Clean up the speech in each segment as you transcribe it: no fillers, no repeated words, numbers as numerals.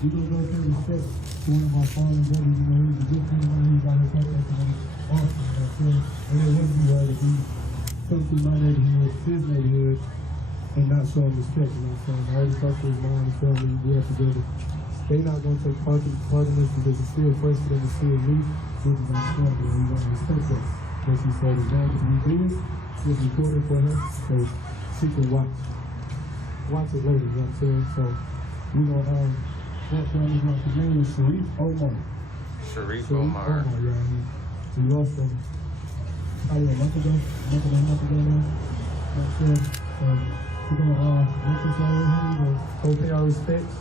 We gonna go pay respect to one of our fallen brothers. You know, he's a good friend of mine. He's out here protesting awesome. You know what I'm saying? And it wouldn't be right if he come through my neighborhood, his neighborhood, and not show him respect. You know what I'm saying? I already talked to his mom and family. We grew up together. They not gonna take part in this because it's still fresh for them to see me. This is my family, and we want to respect that. But she said, as long as we do this, it's recorded for her, so she can watch it later. You know what I'm saying? So we gonna that family, his name is Sharif Omar. Sharif Omar. Yeah, we lost him probably a month ago now. You know what I'm saying? So we're gonna make this all with him. We're gonna go pay our respects.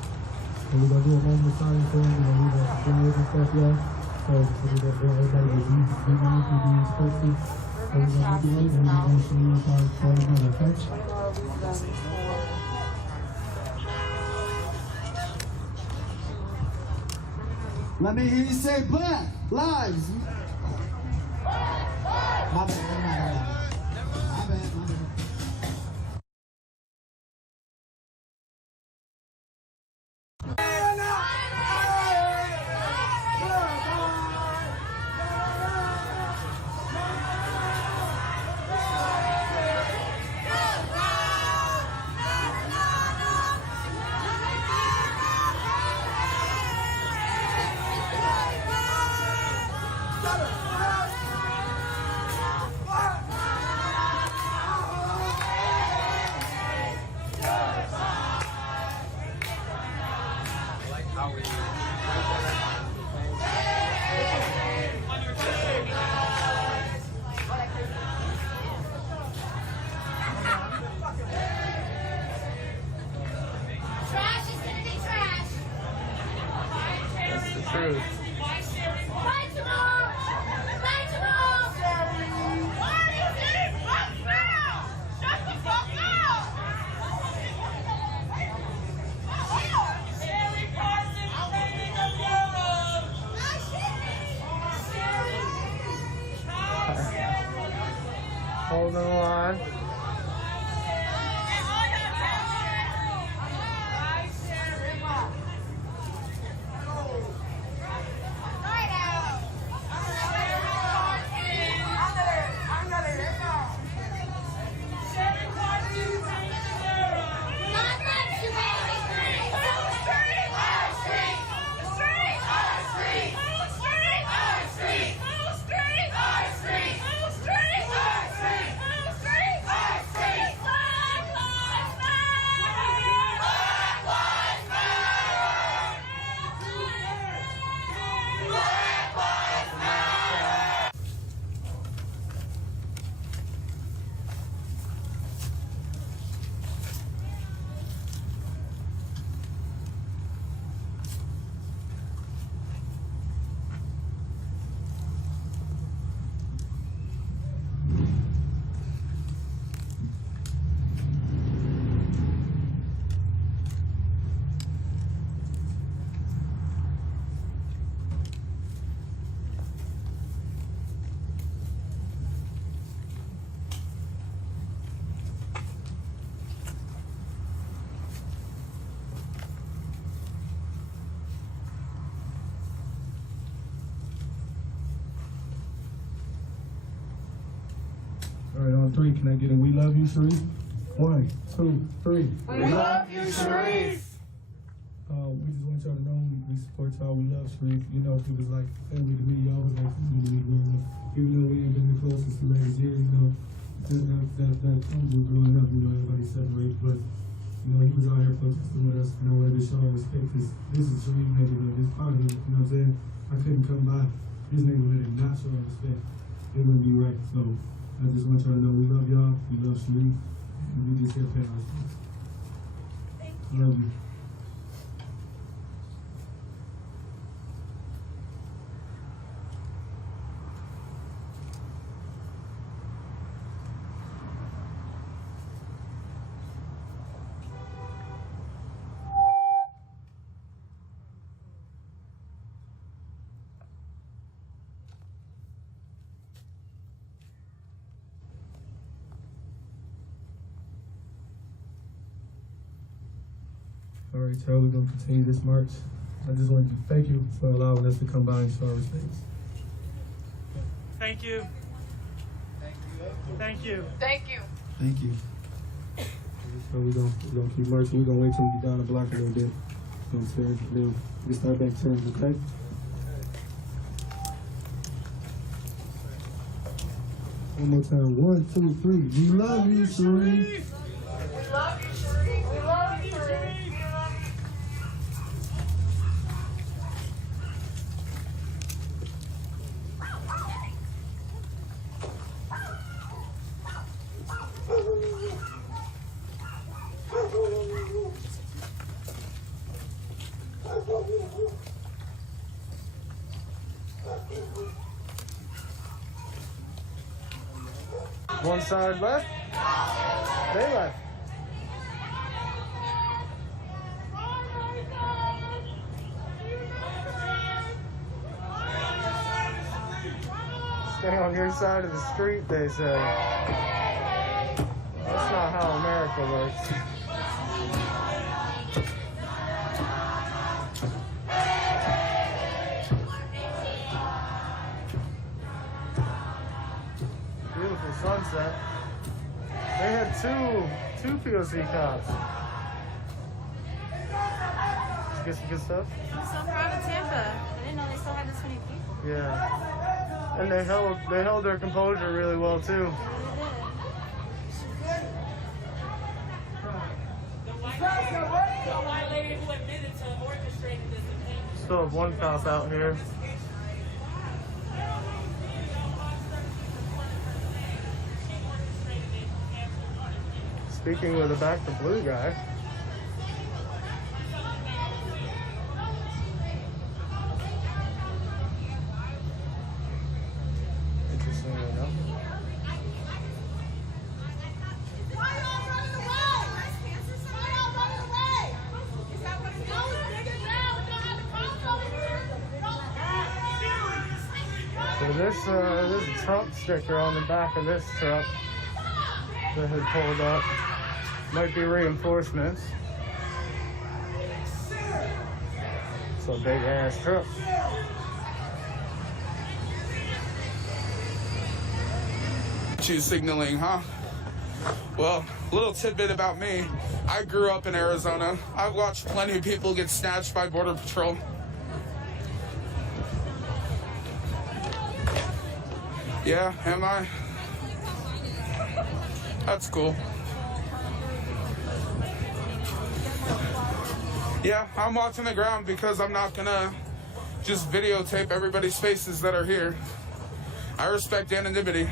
And we're gonna do a moment of silence for him. We're gonna do and stuff, y'all. So we're gonna everybody will be mindful, be respectful. So we're gonna do it, and we're gonna show you how it's going on, okay? Let me hear you say Black Lives. My bad, my bad. Hold on the line. All right, on three, can I get a "We love you, Sharif"? 1, 2, 3. We love you, Sharif. We just want y'all to know we support y'all. We love Sharif. You know, he was like family to me. Y'all was like family to me growing up. Even though we ain't been the closest the last year, you know, that comes with growing up. You know, everybody separates, but you know, he was out here protesting with us, and I wanted to show our respect. This is Sharif neighborhood. This part of it. You know what I'm saying? I couldn't come by this neighborhood and not show our respect. It wouldn't be right. So I just want y'all to know we love y'all. We love Sharif, and we just here to pay our respects. Thank you. Love you. All right, y'all, we're gonna continue this march. I just wanted to thank you for allowing us to come by and show our respects. Thank you. Thank you. Thank you. Thank you. So we're gonna keep marching. We're gonna wait till we get down the block a little bit. You know what I'm saying? Then we start back turns, okay? One more time. 1, 2, 3. We love you, Sharif. We love you, Sharif. We love you, Sharif. One side left. They left. Stay on your side of the street, they say. That's not how America works. Beautiful sunset. They had two POC cops. Did you get some good stuff? I'm so proud of Tampa. I didn't know they still had this many people. Yeah. And they held their composure really well too. They really did. Still have one cop out here. Speaking with a back to blue guy. Interesting enough. Why y'all running away? Why y'all running away? Is that what it is? Nigga, now we don't have the cops over here. So there's a Trump sticker on the back of this truck that had pulled up. Might be reinforcements. It's a big ass truck. Choose signaling, huh? Well, little tidbit about me. I grew up in Arizona. I've watched plenty of people get snatched by Border Patrol. Yeah, am I? That's cool. Yeah, I'm watching the ground because I'm not gonna just videotape everybody's faces that are here. I respect anonymity.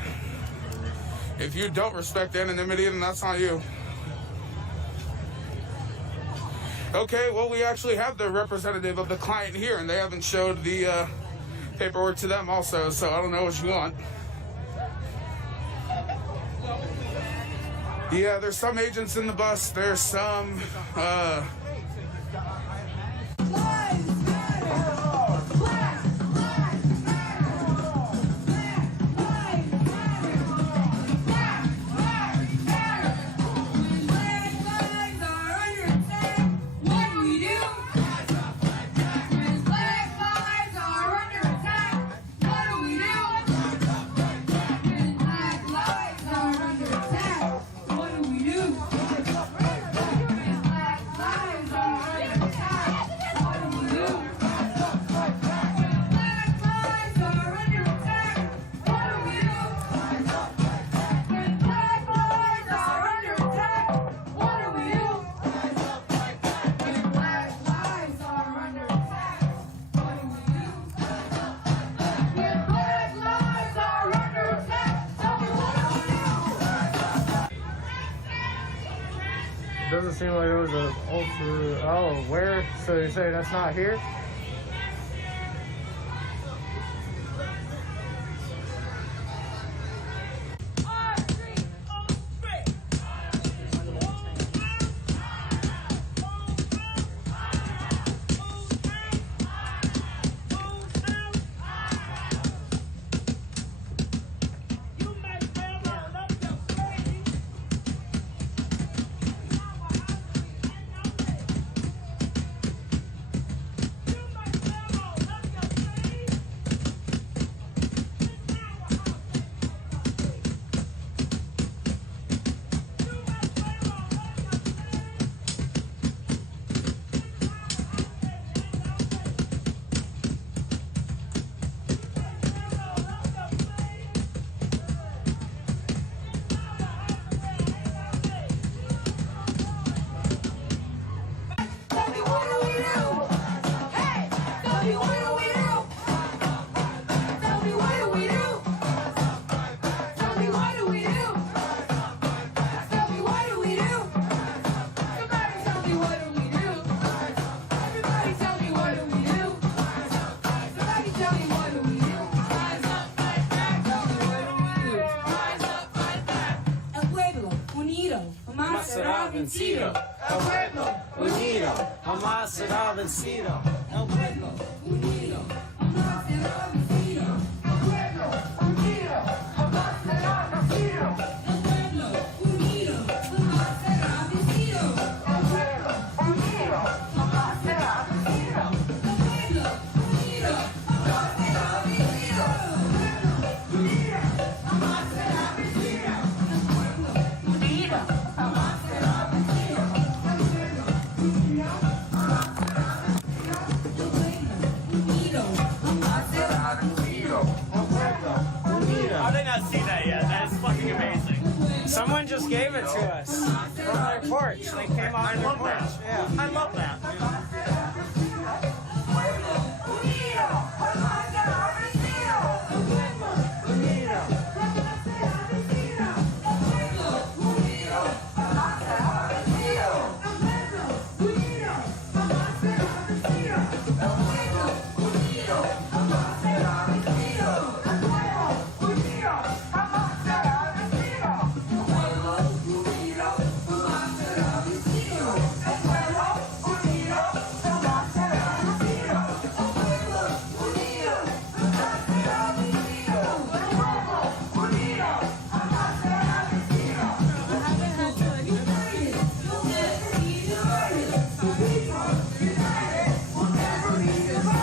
If you don't respect anonymity, then that's on you. Okay, well, we actually have the representative of the client here, and they haven't showed the paperwork to them also, so I don't know what you want. Yeah, there's some agents in the bus. There's some, Doesn't seem like there was a ultra. Oh, where? So you say that's not here? será vencido. El pueblo unido jamás será vencido. El pueblo unido jamás será vencido. El pueblo unido jamás será vencido. El pueblo unido jamás será vencido. El pueblo unido jamás será vencido. El pueblo unido jamás será vencido. I did not see that yet. That is fucking amazing. Someone just gave it to us from their porch. They came off their porch. Yeah. I love that.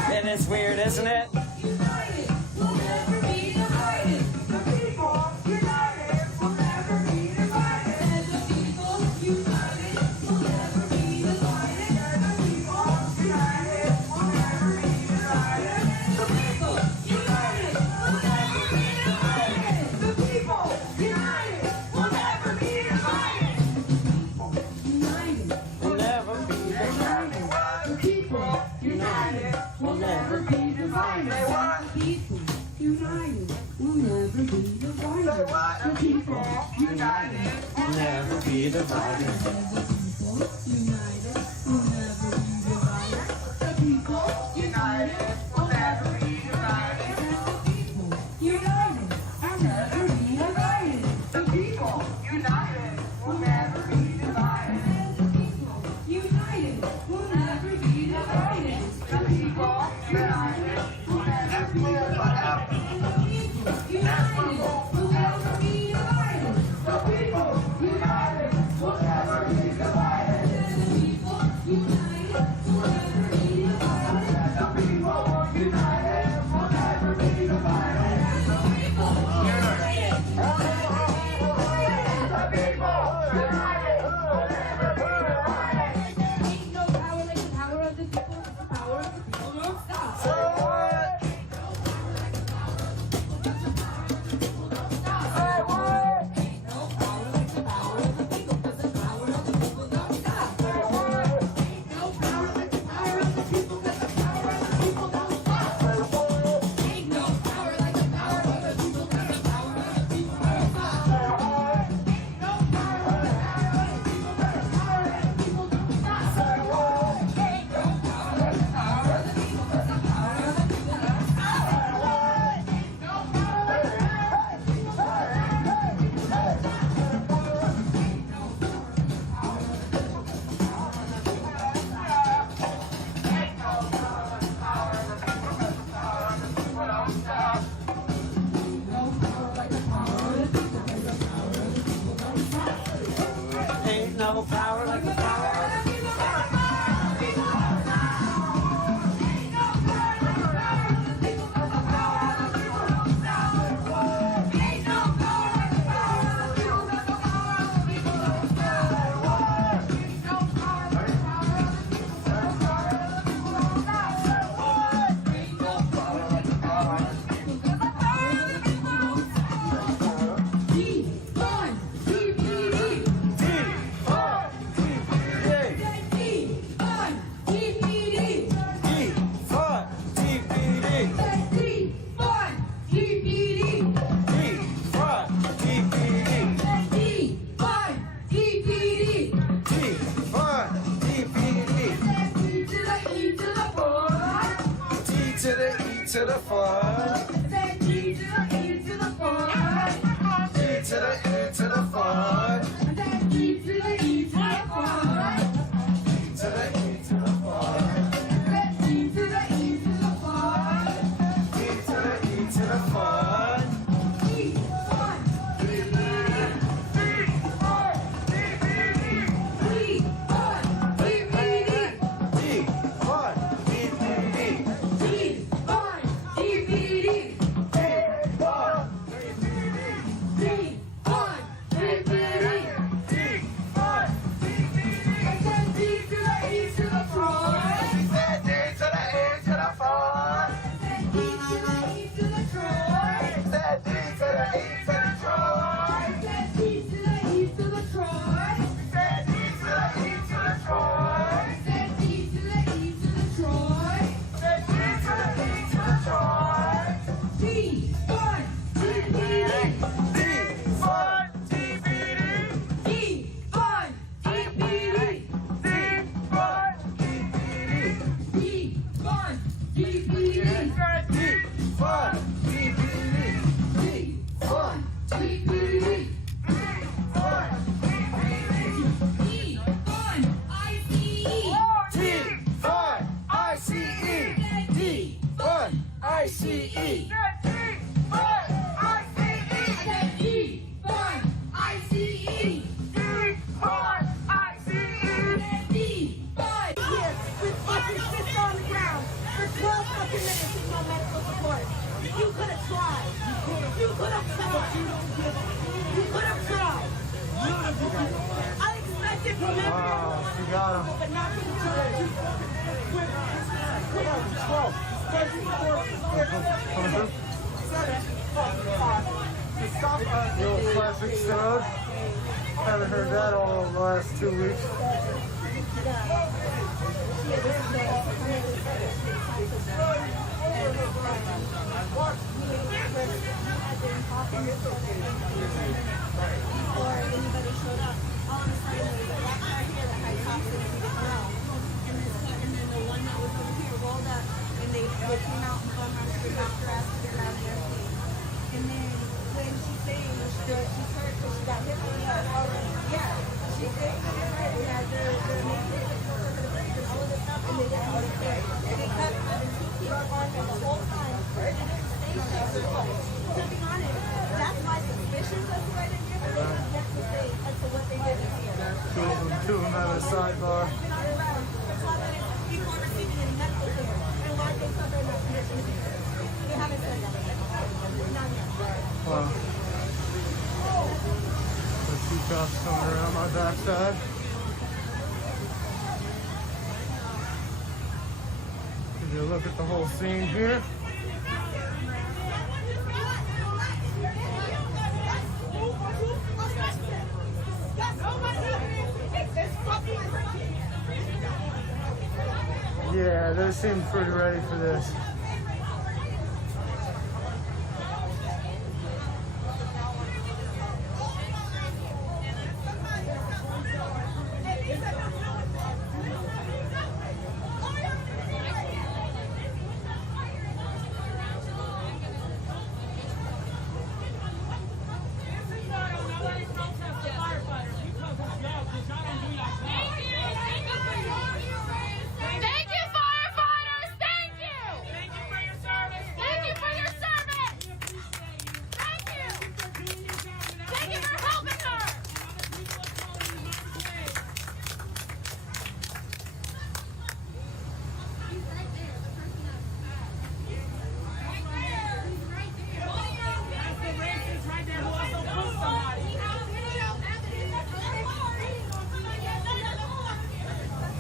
And it's weird, isn't it? Never be divided. Ain't no power like the power of the people. To the fun. E to the E to the fun. E to the E to the fun. E to the E The old classic sound. Haven't heard that all the last 2 weeks. Before anybody showed up, all of a sudden there was a black guy here that had cops in every different row. And then the one that was over here rolled up and they came out and bum rushed her, knocked her ass to get out of there. And then when she's saying she's hurt because she got hit by the already. Yeah. She's saying she's hurt. Yeah, they're making it for her to break and all of this stuff and they didn't want to care. And they kept having two people on her the whole time. They didn't say something on it. That's my suspicions as to why they did it. They didn't get to say as to what they did this year. Two of them at a sidebar. People are receiving any medical care. And why they cover in that condition here. They haven't said that. Not yet. Wow. The two cops coming around my backside. Give you a look at the whole scene here. Yeah, they seem pretty ready for this.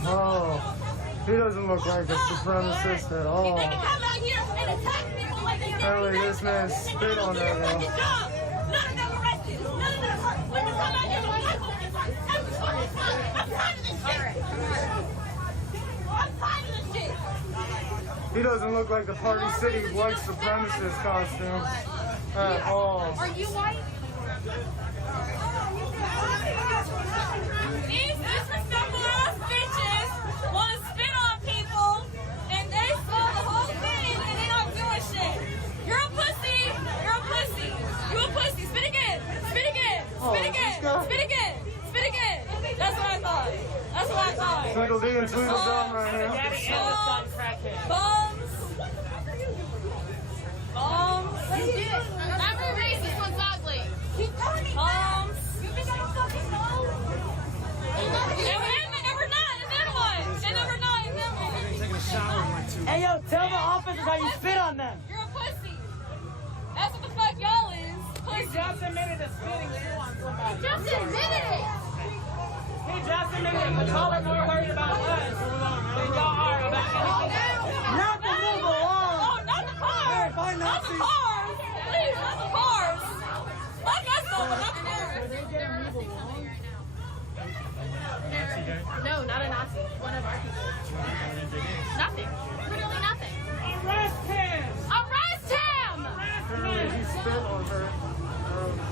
Oh, he doesn't look like a supremacist at all. Apparently this man spit on her though. He doesn't look like the Party City white supremacist costume at all. Are you white? These disrespectful ass bitches want to spit on people and they saw the whole thing and they not doing shit. You're a pussy. You're a pussy. You a pussy. Spit again. Spit again. Spit again. Spit again. Spit again. That's what I thought. That's what I thought. Tweedledee and Tweedledum right here. Bombs. Bombs. Every racist one's ugly. Keep telling me. Bombs. You think I don't fucking know? And we're not. And then what? And then we're not. And then what? Taking a shower in like 2 weeks. Hey, yo, tell the officers how you spit on them. You're a pussy. That's what the fuck y'all is. Pussy. Just admitted to spitting on somebody. Just admitted it. He just admitted it, but y'all are more worried about us than y'all are about anything. Not the move along. Oh, not the cars. Not the cars. Please, not the cars. Fuck us though, but not the cars. No, not a Nazi. One of our people. Nothing. Literally nothing. Arrest him! Arrest him! Apparently he spit on her.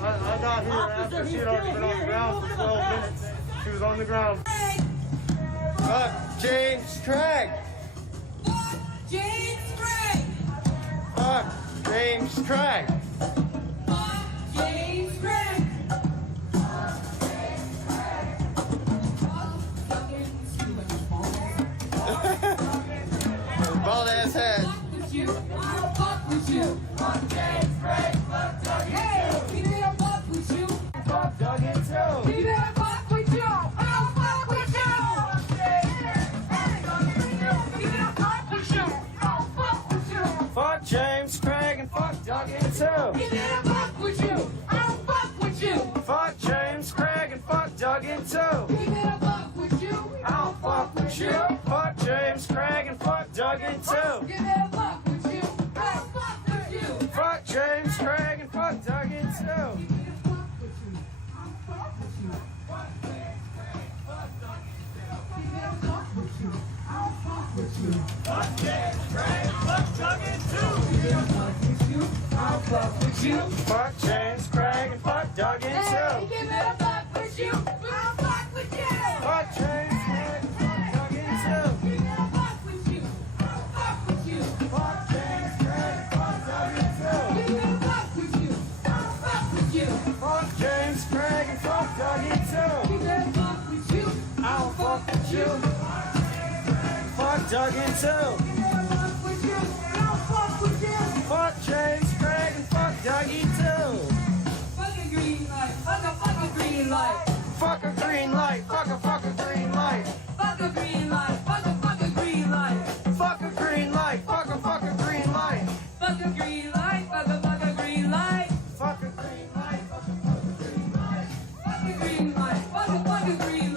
I got here after she had already been on the ground for 12 minutes. She was on the ground. Fuck James Craig! Fuck James Craig! Fuck James Craig! Fuck James Craig! Bald ass head. Fuck with you! I'll fuck with you! Fuck James Craig! Fuck Doug! Hey! We need to fuck with you! Fuck Doug too. We need to fuck with you! I'll fuck with you! We need to fuck with you! I'll fuck with you! Fuck James Craig and fuck Doug too. We need to fuck with you! I'll fuck with you! Fuck James Craig and fuck Doug too. We need to fuck with you! I'll fuck with you. Fuck James Craig and fuck Doug Duggan too. Give it a fuck with you. Fuck with you. Fuck James Craig and fuck Duggan too. Fuck James Craig, fuck Duggan too. I'll fuck with you. Fuck James Craig and fuck Duggan Hey, too. give it a fuck with you. I'll fuck with you. Fuck James Craig and fuck Duggan too. Give it a fuck with you. I'll fuck with you. Fuck James Craig and fuck Duggan too. Give it a fuck with you. I'll fuck with you. Fuck James Craig and fuck Duggan too. Give it a fuck with you. I'll fuck with you. Fuck Duggan too. Give it a fuck with you. I'll fuck with you. Fuck James Craig and fuck Dougie too. Fuck a green light. Fuck a green light. Fuck a green light. Fuck a green light. Fuck a green light. Fuck a green light. Fuck a green light. Fuck a green light. Fuck a green light. Fuck a green light. Fuck a green light. Fuck a green light. Fuck a green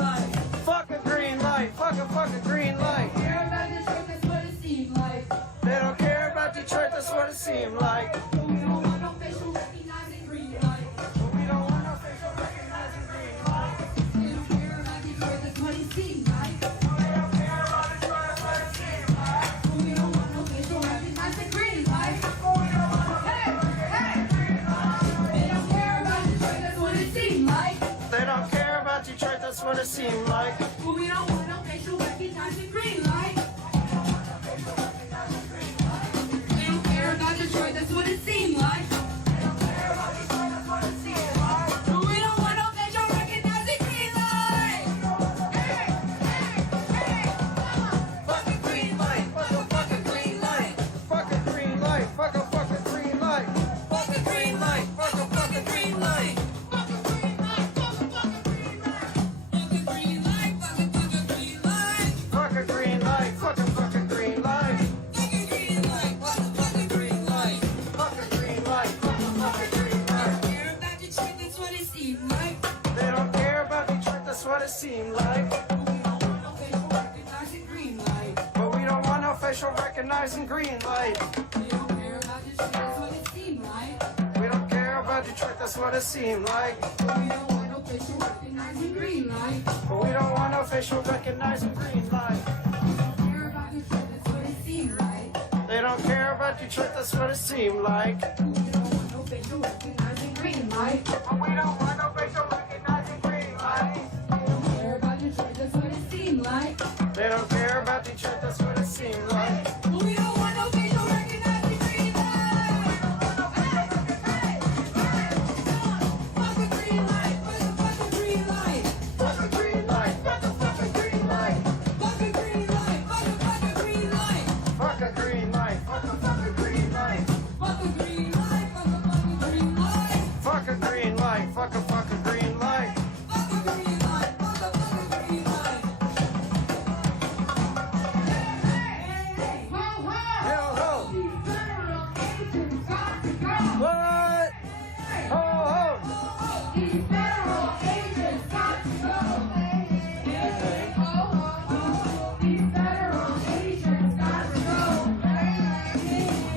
light. Fuck a green light. Fuck a green light. They don't care about Detroit, that's what it seems like. They don't care about Detroit, that's what it seemed like. But we don't want no facial recognizing green light. But we don't want no facial recognizing green light. They don't care about Detroit, that's what it seems like. We don't care about Detroit, that's what it seems like. But we don't want no facial recognizing green light. Hey, hey. They don't care about Detroit, that's what it seems like. They don't care about Detroit, that's what it seemed like. But we don't want no facial recognizing green light. They don't care about Detroit, that's what it seemed like. But we don't want no facial recognizing green light. Hey, hey, hey. Fuck a green light. Fuck a green light. Fuck a green light. Fuck a green light. Fuck a green light. Fuck a green light. Fuck a green light. Fuck a green light. Fuck a green light. Fuck a green light. Fuck a green light. Fuck a green light. Fuck a green light. Fuck a green light. Fuck a green light. Fuck a green light. Care about Detroit, that's what it seemed like. They don't care about Detroit, that's what it seemed like. But we don't want no facial But we don't want no facial recognizing green light. We don't care about Detroit, that's what it seemed like. We don't care about Detroit, that's what it seemed like. But we don't want no facial recognizing green light. But we don't want no facial recognizing green light. Care about Detroit, that's what it seemed like. They don't care about Detroit, that's what it seemed like. We don't want no facial recognizing green light. But we don't want no facial recognizing green light. They don't care about Detroit, that's what it seemed like. They don't care about Detroit, that's what it seemed like. But we don't want no facial recognizing green light. Fuck a green light. Fuck a green light. Fuck a green light. Fuck a green light. Fuck a green light. Fuck a green light. Fuck a green light. Fuck a green light. Fuck a green light. Fuck a green light. Fuck a green light. Fuck a green light. Fuck a green light. Fuck a green light. Hey, ho, ho. Yo ho. These federal agents got to go. What? Ho ho. These federal agents got to go. Hey, ho, ho. These federal agents got to go. Hey,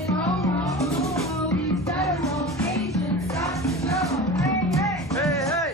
ho, ho. These federal agents got to go. Hey, hey. Hey hey.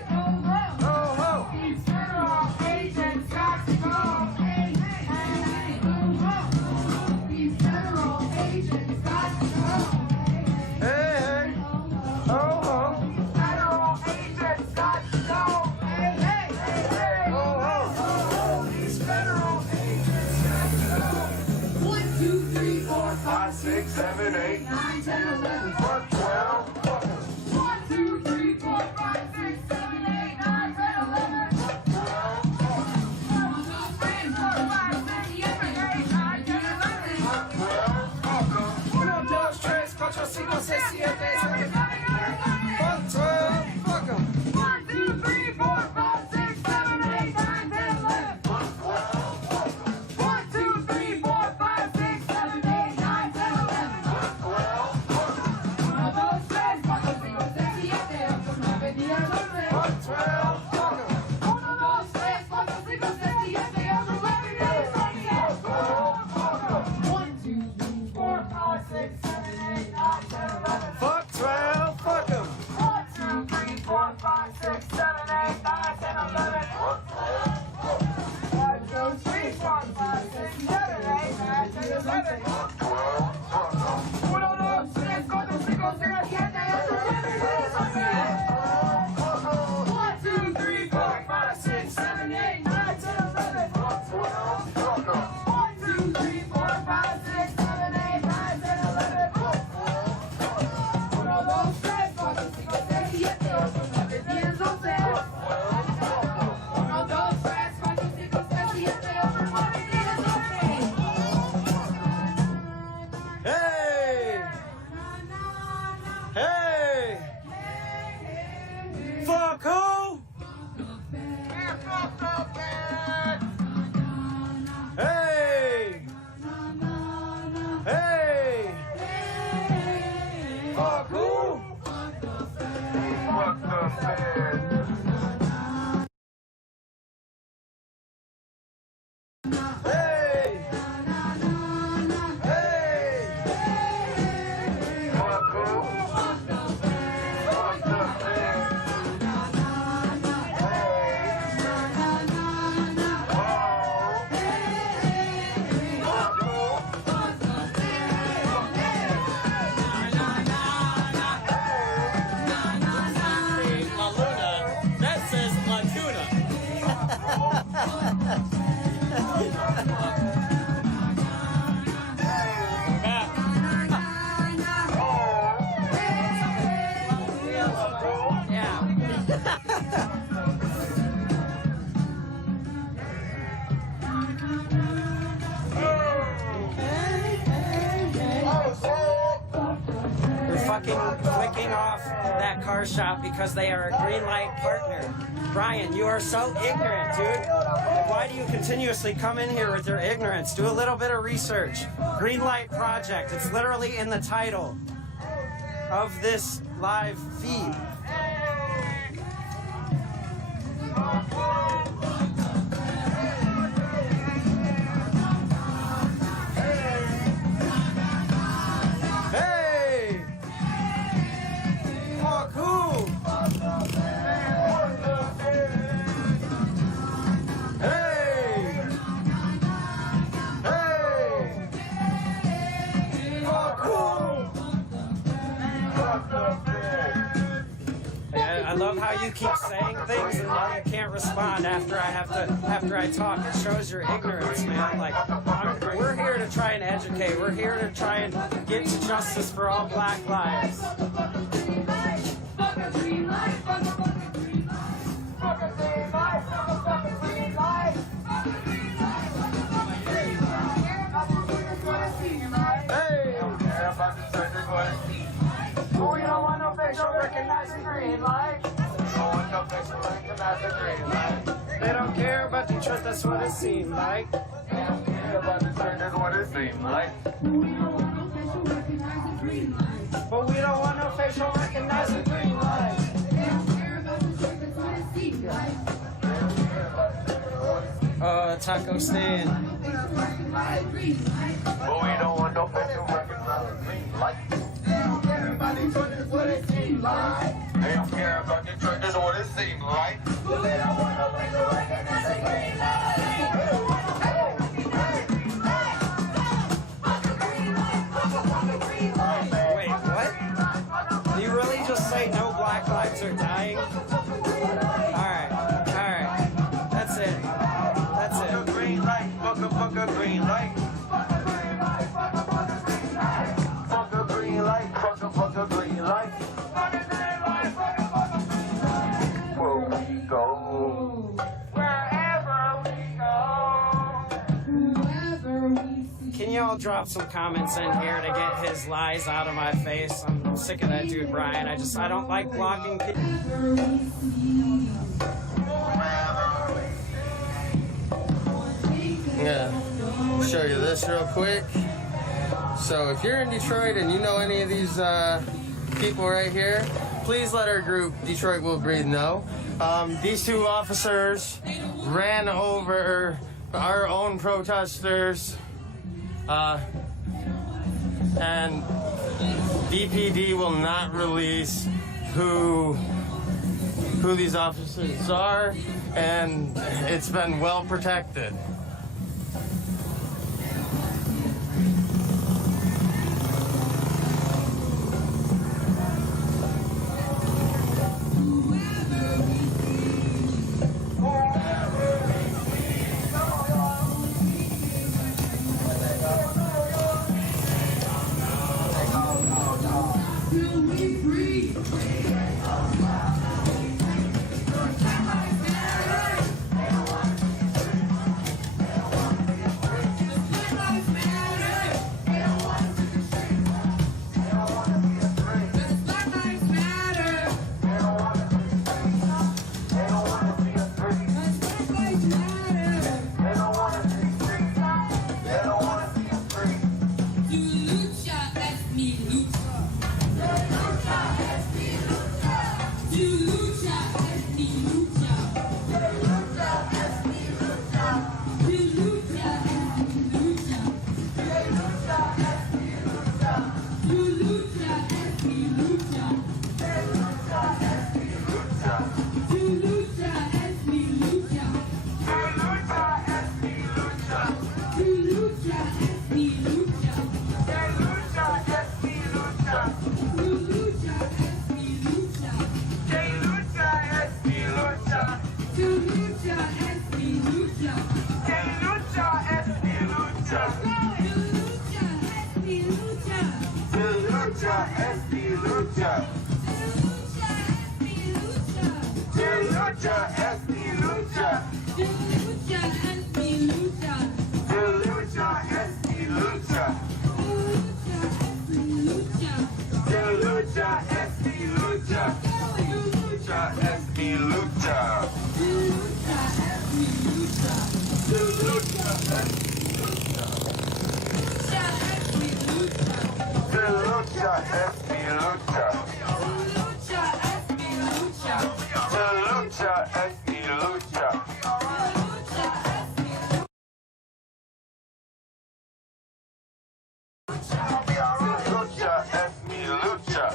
flicking off that car shop because they are a green light partner. Brian, you are so ignorant, dude. Why do you continuously come in here with your ignorance? Do a little bit of research. Green Light Project. It's literally in the title of this live feed. Hey! Oh, cool! Hey! Hey! Oh, cool! I love how you keep saying things and then you can't respond after I talk. It shows your ignorance, man. Like, we're here to try and educate. We're here to try and get to justice for all black lives. Hey! We don't want no facial recognizing green light. They don't care about Detroit, that's what it seemed like. They don't care about Detroit, that's what it seemed like. But we don't want no facial recognizing green light. They don't care about Detroit, that's what it seems like. Taco stand. But we don't want no facial recognizing green light. They don't care about Detroit, that's what it seems like. They don't care about Detroit, that's what it seems like. But we don't want no facial recognizing green light. Wait, what? Do you really just say no black lives are dying? Alright. That's it. That's it. Green light, fuck a green light. Fuck a green light, fuck a green light. Where we go. Wherever we go. Can y'all drop some comments in here to get his lies out of my face? I'm sick of that dude, Brian. I don't like blocking people. Yeah, I'll show you this real quick. So if you're in Detroit and you know any of these people right here, please let our group, Detroit Will Breathe, know. These two officers ran over our own protesters, and DPD will not release who these officers are, and it's been well protected. Lucha lucha es mi lucha. La lucha es mi lucha. Lucha es mi lucha. Lucha es mi lucha.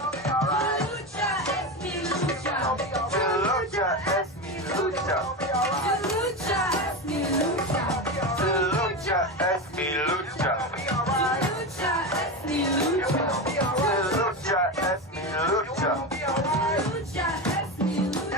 Lucha es mi lucha. Lucha es mi lucha. Lucha es mi lucha. Lucha es mi lucha. Lucha es mi lucha. Lucha es mi lucha.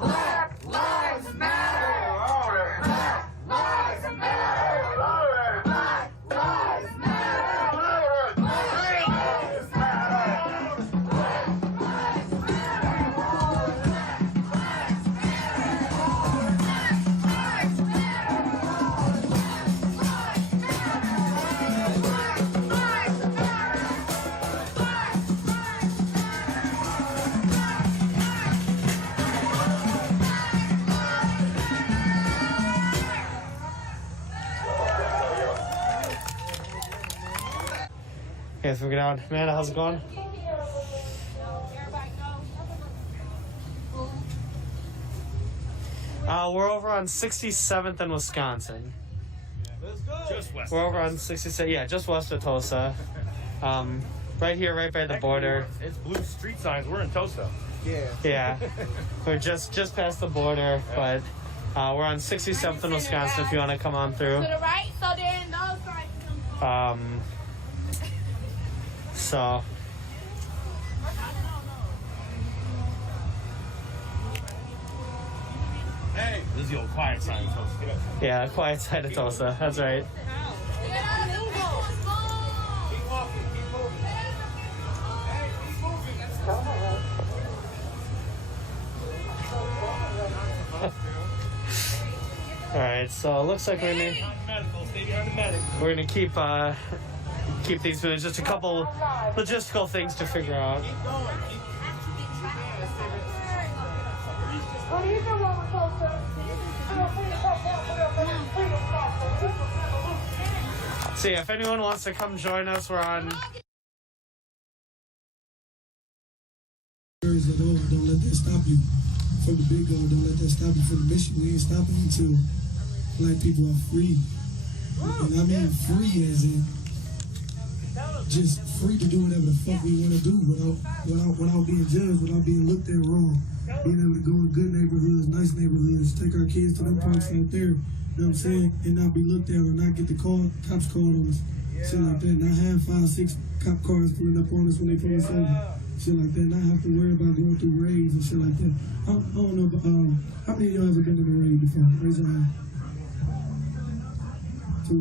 Black lives matter. Okay, so we get out. Amanda, how's it going? We're over on 67th and Wisconsin. Just west. We're over on 67th, yeah, just west of Tulsa. Right here, right by the border. It's blue street signs. We're in Tulsa. Yeah, we're just past the border, but we're on 67th and Wisconsin if you want to come on through. To the right, so then those right. So. Hey, this is old quiet side of Tulsa. Yeah, quiet side of Tulsa. That's right. All right, so it looks like we're gonna keep these moving. Just a couple logistical things to figure out. So yeah, if anyone wants to come join us, we're on. Don't let that stop you from the big goal. Don't let that stop you from the mission. We ain't stopping until black people are free. And I mean free as in just free to do whatever the fuck we want to do without being judged, without being looked at wrong. Being able to go in good neighborhoods, nice neighborhoods, take our kids to them parks out there, you know what I'm saying, and not be looked at or not get the cops called on us. Shit like that. Not have 5, 6 cop cars pulling up on us when they pull us over. Shit like that. Not have to worry about going through raids and shit like that. I don't know, but how many of y'all ever been in a raid before? Raise your hand. 2.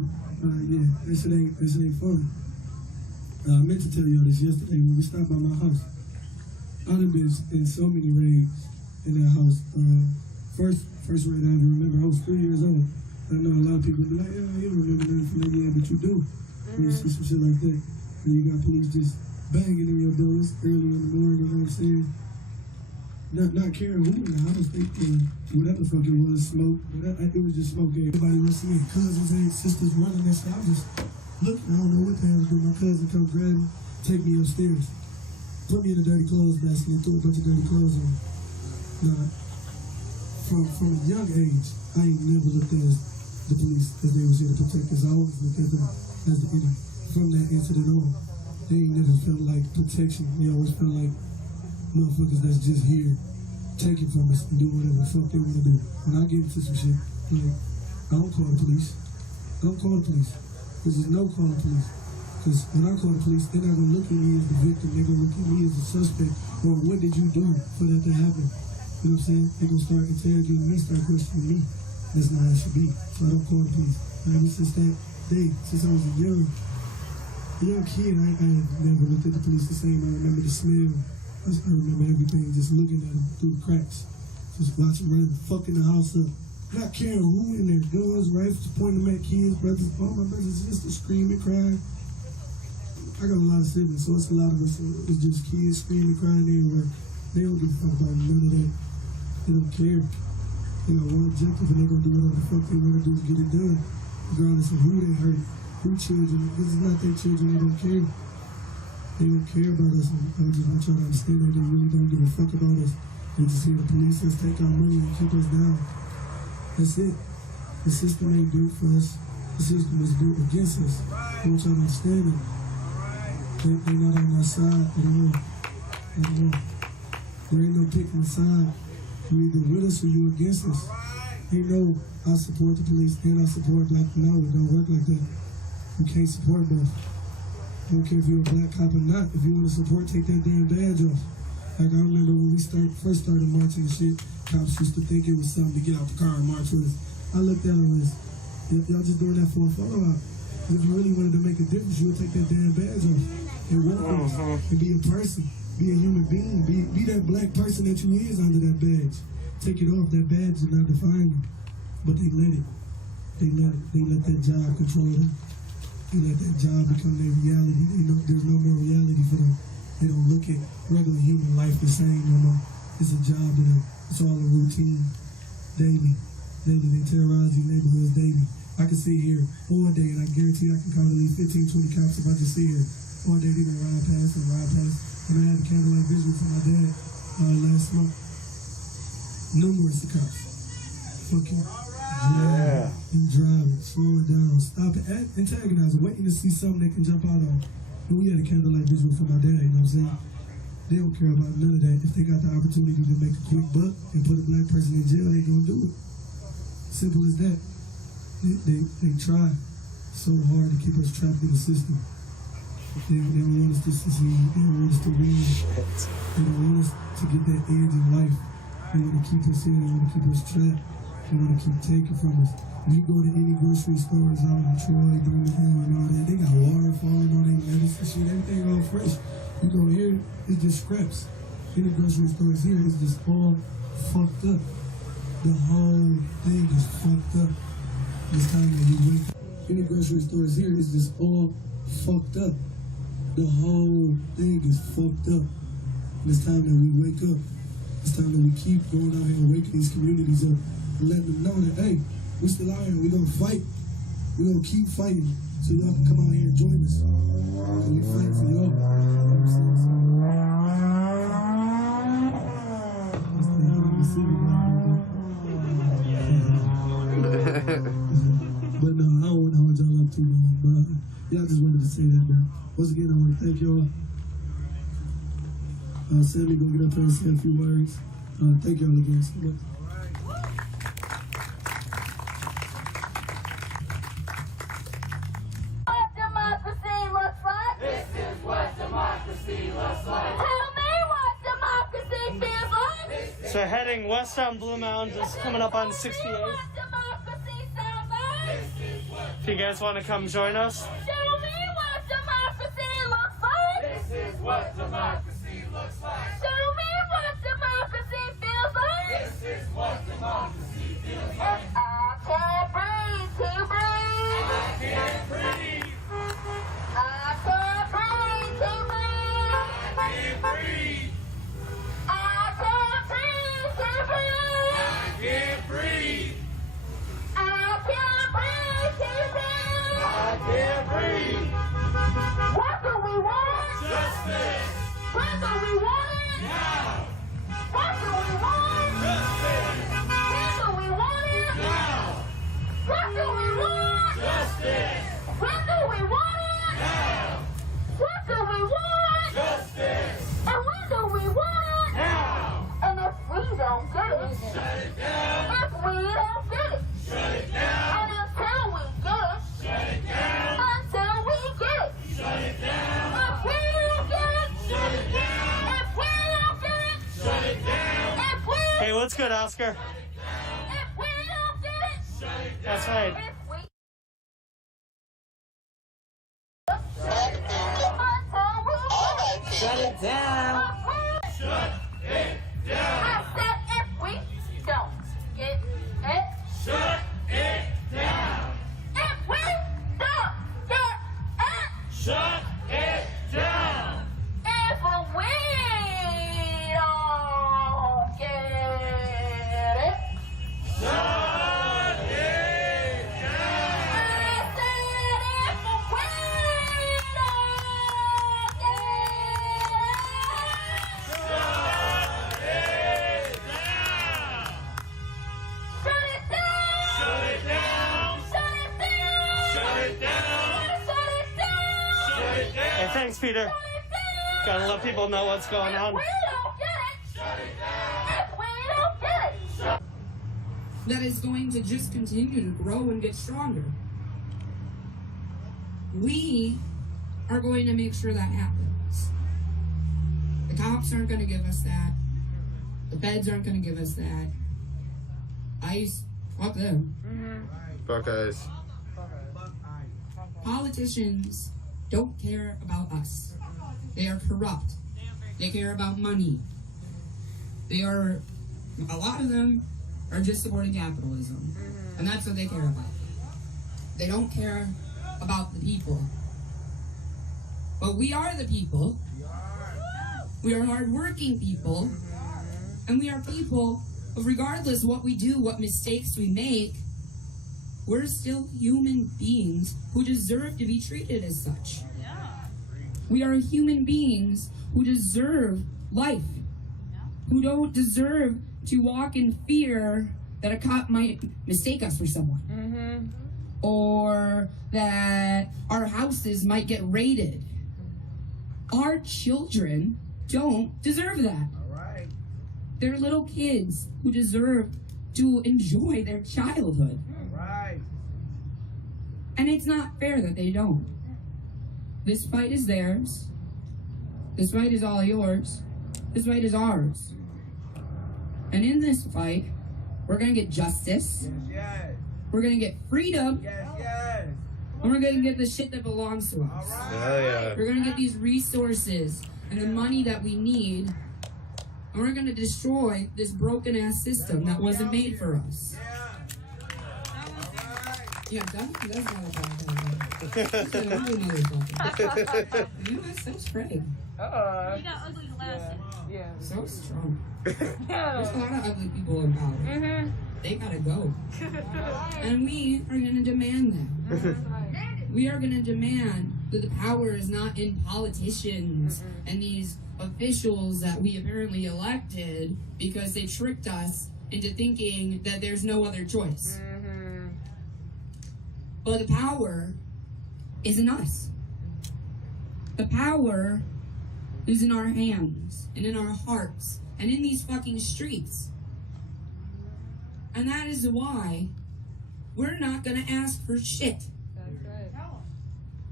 Yeah, this shit ain't fun. I meant to tell y'all this yesterday when we stopped by my house. I done been in so many raids in that house. First raid I ever remember, I was 3 years old. I know a lot of people be like, yeah, you don't remember nothing from that, yeah, but you do. When you see some shit like that, and you got police just banging in your doors early in the morning, you know what I'm saying? Not caring who in the house, they whatever the fuck it was, smoke, whatever, it was just smoke. Everybody was seeing cousins and sisters running that shit. I was just looking, I don't know what the hell to do. My cousin come grab me, take me upstairs, put me in a dirty clothes basket and threw a bunch of dirty clothes on me. Now, from a young age, I ain't never looked at the police as they was here to protect us. I always looked at them as the enemy. From that incident on, they ain't never felt like protection. They always felt like motherfuckers that's just here, taking from us and do whatever the fuck they want to do. When I get into some shit, like, I don't call the police. I don't call the police. Because there's no calling the police. Because when I call the police, they're not going to look at me as the victim. They're going to look at me as the suspect. Or what did you do for that to happen? You know what I'm saying? They're going to start interrogating me, start questioning me. That's not how it should be. So I don't call the police. And ever since that day, since I was a young kid, I never looked at the police the same. I remember the smell. I remember everything, just looking at them through the cracks. Just watching them fucking the house up. Not caring who in there. Guns, rifles, pointing them at kids, brothers, all my brothers just screaming, crying. I got a lot of siblings, so it's a lot of us. It's just kids screaming, crying everywhere. They don't give a fuck about none of that. They don't care. They got one objective and they're gonna do whatever the fuck they wanna do to get it done. Regardless of who they hurt, who children. This is not their children, they don't care. They don't care about us. I just want y'all to understand that they really don't give a fuck about us. They just hear the police us take our money and keep us down. That's it. The system ain't built for us. The system was built against us. I want y'all to understand it. They're not on my side at all. There ain't no picking a side. You're either with us or you're against us. You know I support the police and I support black people. No, it don't work like that. You can't support both. I don't care if you're a black cop or not. If you want to support, take that damn badge off. Like I remember when we first started marching and shit, cops used to think it was something to get out the car and march with us. I looked at them as, y'all just doing that for a photo op. If you really wanted to make a difference, you would take that damn badge off and walk with us and be a person, be a human being, be that black person that you is under that badge. Take it off, that badge is not define you. But they let it. They let that job control them. They let that job become their reality. They know there's no more reality for them. They don't look at regular human life the same no more. It's a job to them. It's all a routine. Daily. They terrorize these neighborhoods daily. I can sit here all day and I guarantee I can count at least 15, 20 cops if I just sit here all day. They're gonna ride past. And I had a candlelight visual from my dad last month. Numerous of cops. Fucking driving, slowing down, stopping, antagonizing, waiting to see something they can jump out on. And we had a candlelight visual for my dad, you know what I'm saying? They don't care about none of that. If they got the opportunity to make a quick buck and put a black person in jail, they gonna do it. Simple as that. They try so hard to keep us trapped in the system. They don't want us to succeed. They don't want us to win. They don't want us to get that edge in life. They want to keep us in. They want to keep us trapped. They want to keep taking from us. When you go to any grocery stores out in Troy, Birmingham, and all that, they got water falling on their medicine, shit, everything all fresh. You go here, it's just scraps. Any grocery stores here, it's just all fucked up. The whole thing is fucked up. It's time that you wake up. Any grocery stores here, it's just all fucked up. The whole thing is fucked up. It's time that we wake up. It's time that we keep going out here and waking these communities up and letting them know that, hey, we're still out here. We're going to fight. We're going to keep fighting so y'all can come out here and join us. And we fight for y'all. You know what I'm saying? So, it's the hell of a city right now. But no, I don't want to hold y'all up too long. But yeah, I just wanted to say that. But once again, I want to thank y'all. Sammy, go get up here and say a few words. Thank y'all again so much. What democracy looks like. This is what democracy looks like. Tell me what democracy feels like. So heading west on Blue Mountain, just coming up on 68. What democracy sounds like. If you guys want to come join us. Show me what democracy looks like. This is what democracy looks like. Show me what democracy feels like. This is what democracy feels like. I can't breathe to breathe. I can't breathe. I can't breathe to breathe. I can't breathe. I can't breathe to breathe. I can't breathe. I can't breathe to breathe. I can't breathe. What do we want? Justice. When do we want it? Now. What do we want? Justice. When do we want it? Now. What do we want? Justice. When do we want it? Now. What do we want? Justice. And when do we want it? Now. And if we don't get it, Shut it down. if we don't get it, Shut it down. and until we get it, Shut it down. until we get it, Shut it down. if we don't get it, Shut it down. if we don't get it, Shut it down. if we, Hey, what's good, Oscar? if we don't get it, Shut it down. That's right. if we. Shut it down. Shut it down. I said if we don't get it, Shut it down. if we don't get it, Shut it down. if we don't get it, Shut it down. I said if we don't get it, shut it down, Shut it down. shut it down, Shut it down. shut it down, Shut it Hey, down. thanks, Peter. shut it down. Gotta let people know what's going on. If we don't get it, Shut it down. if we don't get it. That is going to just continue to grow and get stronger. We are going to make sure that happens. The cops aren't going to give us that. The feds aren't going to give us that. ICE, fuck them. Buckeyes. Politicians don't care about us. They are corrupt. They care about money. A lot of them are just supporting capitalism. And that's what they care about. They don't care about the people. But we are the people. We are hardworking people. And we are people of regardless what we do, what mistakes we make, we're still human beings who deserve to be treated as such. We are human beings who deserve life, who don't deserve to walk in fear that a cop might mistake us for someone, or that our houses might get raided. Our children don't deserve that. They're little kids who deserve to enjoy their childhood. And it's not fair that they don't. This fight is theirs. This fight is all yours. This fight is ours. And in this fight, We're gonna get justice. Yes. We're gonna get freedom. Yes. Yes. And we're gonna get the shit that belongs to us. Hell yeah. We're gonna get these resources and the money that we need. And we're gonna destroy this broken ass system that wasn't made for us. Yeah, that's not a bad That's an ugly motherfucker. You know, that's Craig. You got ugly glasses. So strong. There's a lot of ugly people in power. They gotta go. And we are gonna demand that. We are gonna demand that the power is not in politicians and these officials that we apparently elected because they tricked us into thinking that there's no other choice. But the power is in us. The power is in our hands and in our hearts and in these fucking streets. And that is why we're not gonna ask for shit.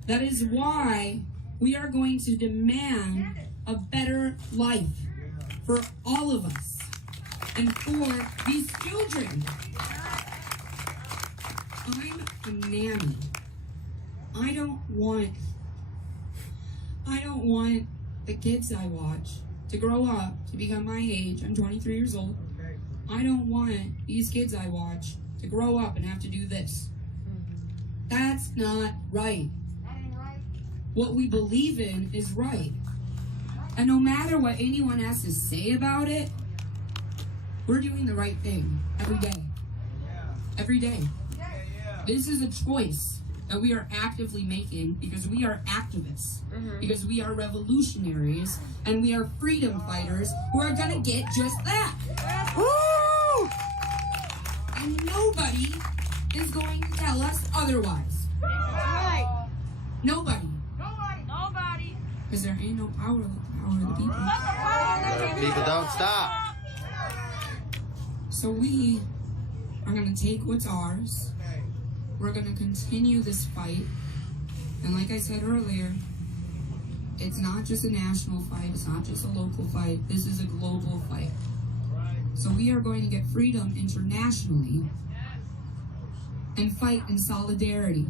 That is why we are going to demand a better life for all of us and for these children. I'm a nanny. I don't want the kids I watch to grow up to become my age. I'm 23 years old. I don't want these kids I watch to grow up and have to do this. That's not right. What we believe in is right. And no matter what anyone has to say about it, we're doing the right thing every day. Every day. This is a choice that we are actively making because we are activists, because we are revolutionaries, and we are freedom fighters who are gonna get just that. Woo! And nobody is going to tell us otherwise. Right. Nobody. Nobody. Because there ain't no power like the power of the people. People don't stop. So we are gonna take what's ours. We're going to continue this fight. And like I said earlier, it's not just a national fight. It's not just a local fight. This is a global fight. So we are going to get freedom internationally and fight in solidarity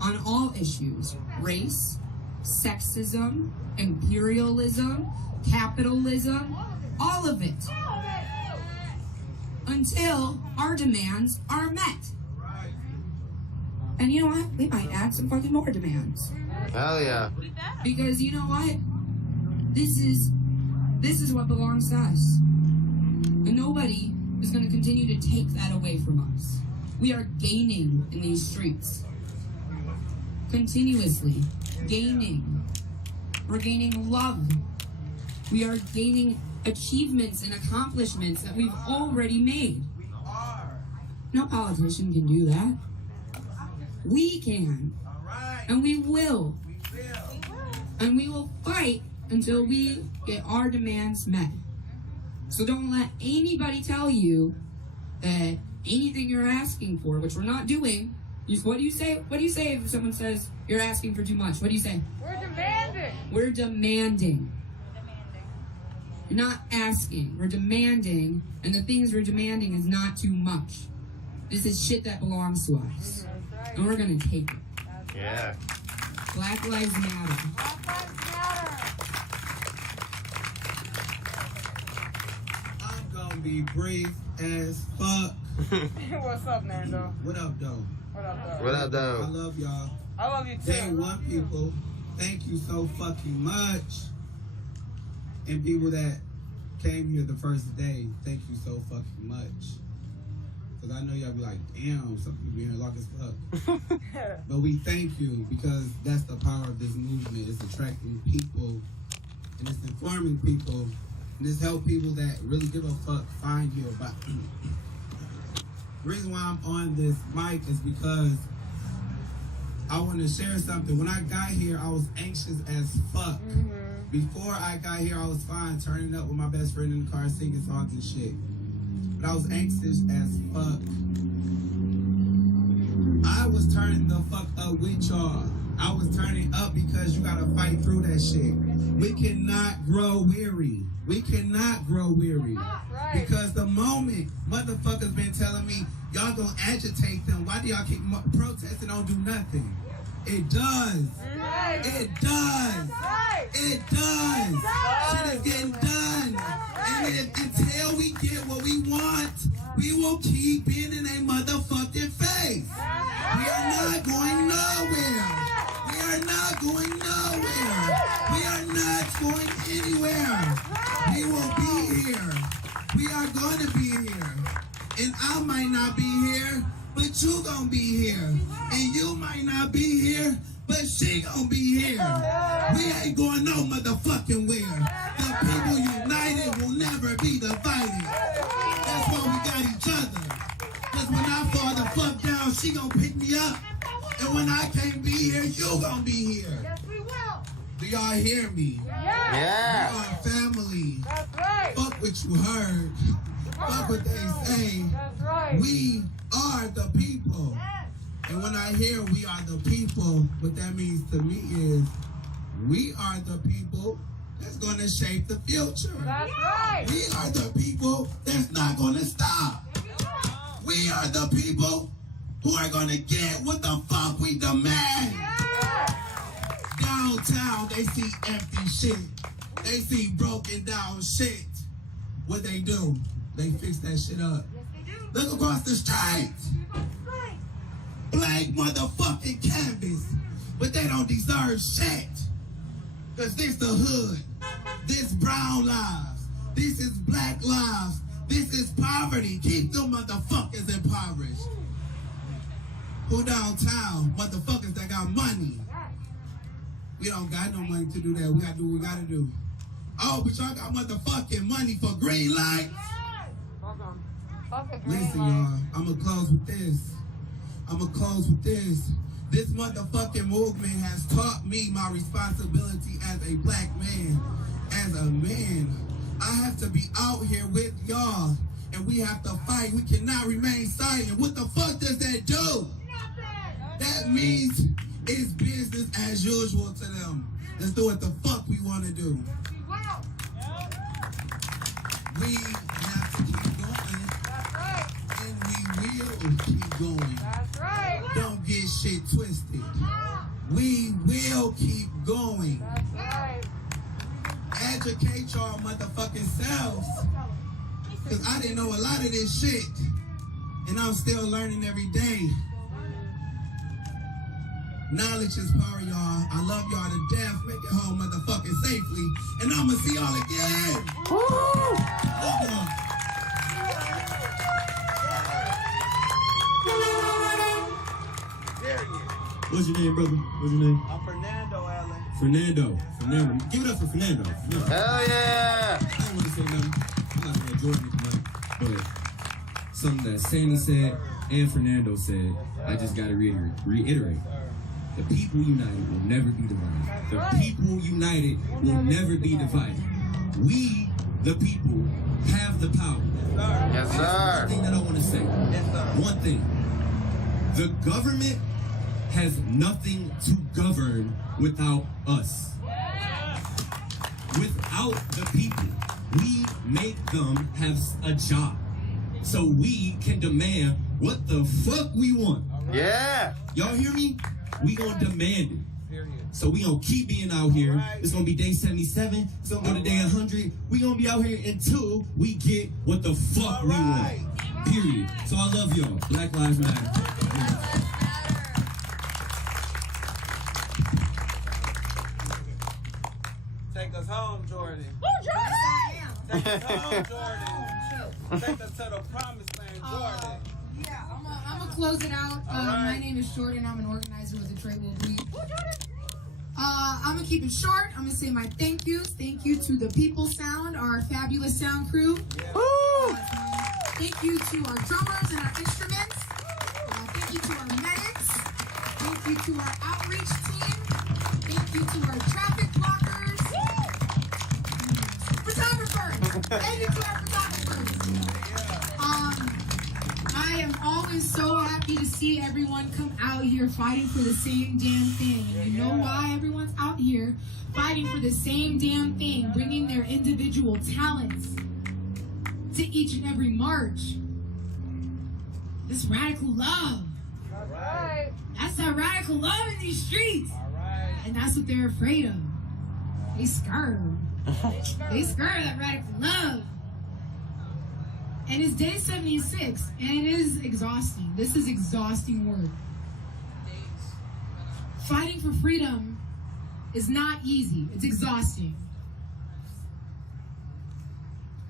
on all issues. Race, sexism, imperialism, capitalism, all of it. Until our demands are met. And you know what? We might add some fucking more demands. Hell yeah. Because you know what? This is what belongs to us. And nobody is going to continue to take that away from us. We are gaining in these streets. Continuously gaining. We're gaining love. We are gaining achievements and accomplishments that we've already made. No politician can do that. We can. And we will. And we will fight until we get our demands met. So don't let anybody tell you that anything you're asking for, which we're not doing, what do you say? What do you say if someone says you're asking for too much? What do you say? We're demanding. We're demanding. You're not asking, we're demanding, and the things we're demanding is not too much. This is shit that belongs to us. And we're gonna take it. Yeah. Black Lives Matter. I'm gonna be brief as fuck. What's up, Nando? What up, though? What up, though? What up, I though? love y'all. I love you too. Day one people, thank you so fucking much. And people that came here the first day, thank you so fucking much. Because I know y'all be like, damn, some people be here long as fuck. But we thank you because that's the power of this movement. It's attracting people and it's informing people and it's help people that really give a fuck find you about. The reason why I'm on this mic is because I want to share something. When I got here, I was anxious as fuck. Before I got here, I was fine turning up with my best friend in the car singing songs and shit. But I was anxious as fuck. I was turning the fuck up with y'all. I was turning up because you gotta fight through that shit. We cannot grow weary. We cannot grow weary. Because the moment motherfuckers been telling me, y'all gonna agitate them, why do y'all keep protesting, don't do nothing? It does. It does. It does. Shit is getting done. And until we get what we want, we will keep being in a motherfucking face. We are not going nowhere. We are not going nowhere. We are not going anywhere. We will be here. We are going to be here. And I might not be here, but you gonna be here. And you might not be here, but she gonna be here. We ain't going no motherfucking where. The people united will never be divided. That's why we got each other. Cause when I fall the fuck down, she gonna pick me up. And when I can't be here, you gonna be here. Yes, we will. Do y'all hear me? Yeah. We are family. That's right. Fuck what you heard. Fuck what they say. That's right. We are the people. And when I hear we are the people, what that means to me is we are the people that's going to shape the future. That's right. We are the people that's not going to stop. We are the people who are going to get what the fuck we demand. Downtown, they see empty shit. They see broken down shit. What they do? They fix that shit up. Look across the street. Blank motherfucking canvas. But they don't deserve shit. Cause this the hood. This brown lives. This is black lives. This is poverty. Keep them motherfuckers impoverished. Who downtown? Motherfuckers that got money. We don't got no money to do that. We gotta do what we gotta do. Oh, but y'all got motherfucking money for green lights. Listen, y'all, I'ma close with this. This motherfucking movement has taught me my responsibility as a black man. As a man, I have to be out here with y'all, and we have to fight. We cannot remain silent. What the fuck does that do? That means it's business as usual to them. Let's do what the fuck we want to do. We have to keep going. That's right. And we will keep going. That's right. Don't get shit twisted. We will keep going. That's right. Educate y'all motherfucking selves. Because I didn't know a lot of this shit. And I'm still learning every day. Knowledge is power, y'all. I love y'all to death. Make it home motherfucking safely. And I'ma see y'all again. Love y'all. What's your name, brother? What's your name? I'm Fernando, Allen. Fernando. Give it up for Fernando. Hell yeah. I don't want to say nothing. I'm not gonna join me tonight. But something that Sandy said and Fernando said, I just gotta reiterate. The people united will never be divided. The people united will never be divided. We, the people, have the power. Yes, sir. One thing that I want to say. One thing. The government has nothing to govern without us. Without the people, we make them have a job. So we can demand what the fuck we want. Yeah. Y'all hear me? We gonna demand it. So we gonna keep being out here. It's gonna be day 77. It's gonna go to day 100. We gonna be out here until we get what the fuck we want. Period. So I love y'all. Black Lives Matter. Take us home, Jordan. Jordan! Take us home, Jordan. Take us to the promised land, Jordan. Yeah, I'm gonna close it out. My name is Jordan. I'm an organizer with Detroit Will Breathe. I'm gonna keep it short. I'm gonna say my thank yous. Thank you to the People Sound, our fabulous sound crew. Thank you to our drummers and our instruments. Thank you to our medics. Thank you to our outreach team. Thank you to our traffic blockers. Photographers. Thank you to our photographers. I I am always so happy to see everyone come out here fighting for the same damn thing. And you know why everyone's out here fighting for the same damn thing, bringing their individual talents to each and every march. This radical love. All right. That's that radical love in these streets. All right. And that's what they're afraid of. They scared. They scared of that radical love. And it's day 76, and it is exhausting. This is exhausting work. Fighting for freedom is not easy. It's exhausting.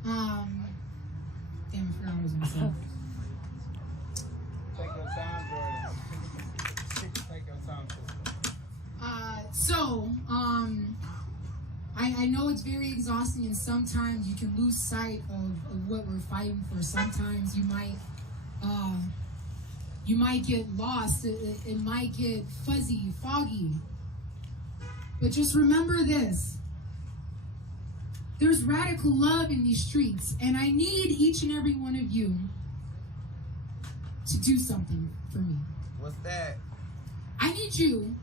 Damn, I forgot what I was gonna say. Take your time, Jordan. Take your time. I know it's very exhausting, and sometimes you can lose sight of what we're fighting for. Sometimes you might get lost. It might get fuzzy, foggy. But just remember this. There's radical love in these streets, and I need each and every one of you to do something for me. What's that? I need you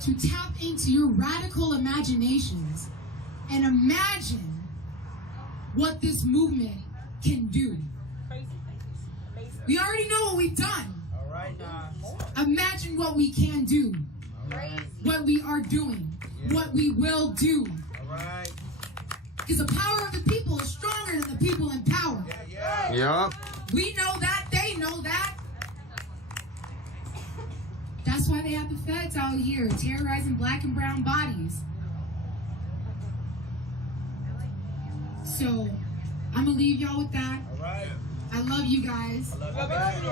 to tap into your radical imaginations and imagine what this movement can do. We already know what we've done. All right, now. Imagine what we can do, All right. what we are doing, what we will do. All right. Because the power of the people is stronger than the people in power. Yeah. Yup. We know that, they know that. That's why they have the feds out here terrorizing black and brown bodies. So, I'm gonna leave y'all with that. All right. I love you guys. I love you.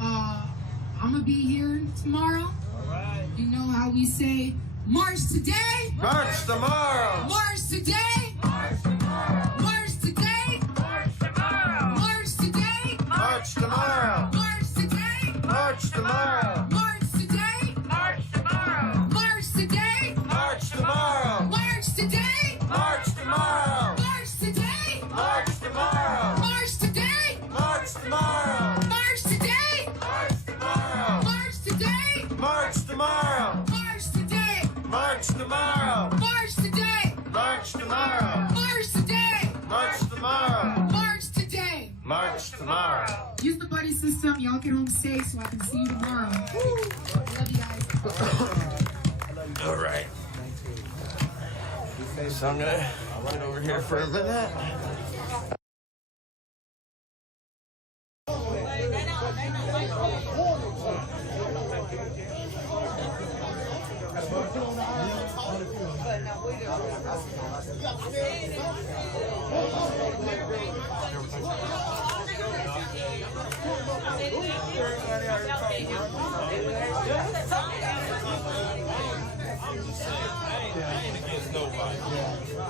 I'm gonna be here tomorrow. All right. You know how we say, march today, March tomorrow. march today, March tomorrow. march today, March tomorrow. march today, March tomorrow. march today, March tomorrow. march today, March tomorrow. march today, March tomorrow. march today, March tomorrow. march today, March tomorrow. march today, March tomorrow. march today, March tomorrow. march today, March tomorrow. march today, March tomorrow. march today, March tomorrow. march today, March tomorrow. march today. March tomorrow. Use the buddy system. Y'all get home safe so I can see you tomorrow. Love you guys. All right. So I'm gonna get over here for a minute.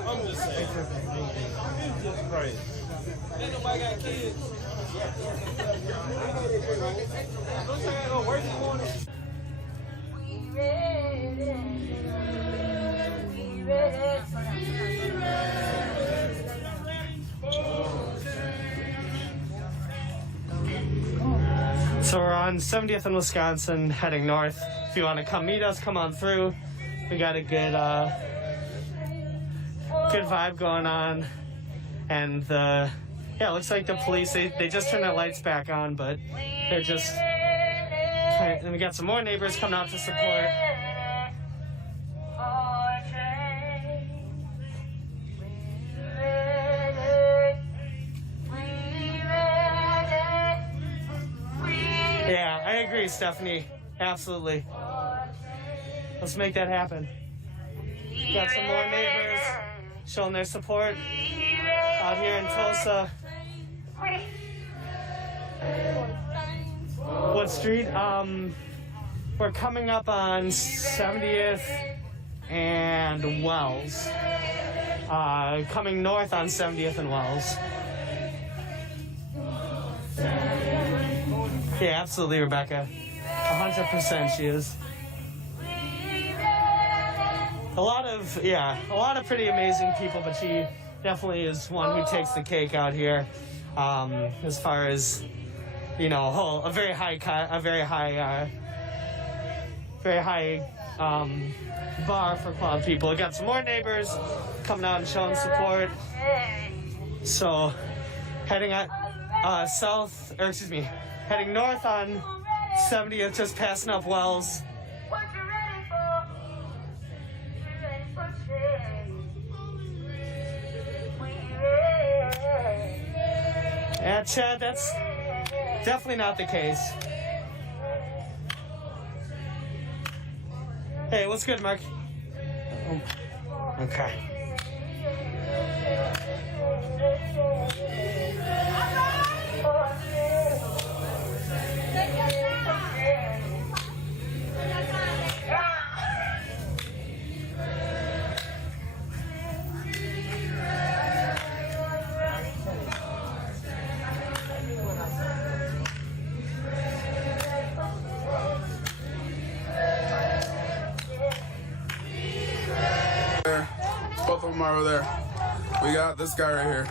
I'm just saying. It's just crazy. Ain't nobody got kids. Don't say I go work in the morning. We ready. We ready. So we're on 70th in Wisconsin, heading north. If you want to come meet us, come on through. We got a good vibe going on, and it looks like the police they just turned their lights back on, but they're just. And we got some more neighbors coming out to support. Yeah, I agree, Stephanie. Absolutely. Let's make that happen. Got some more neighbors showing their support out here in Tulsa. What street? We're coming up on 70th and Wells. Coming north on 70th and Wells. Yeah, absolutely, Rebecca. 100% she is. A lot of pretty amazing people, but she definitely is one who takes the cake out here, as far as you know, a very high bar for quad people. We got some more neighbors coming out and showing support. So heading heading north on 70th, just passing up Wells. Yeah, Chad, that's definitely not the case. Hey, what's good, Mark? Oh, okay. Both of them are over there. We got this guy right here.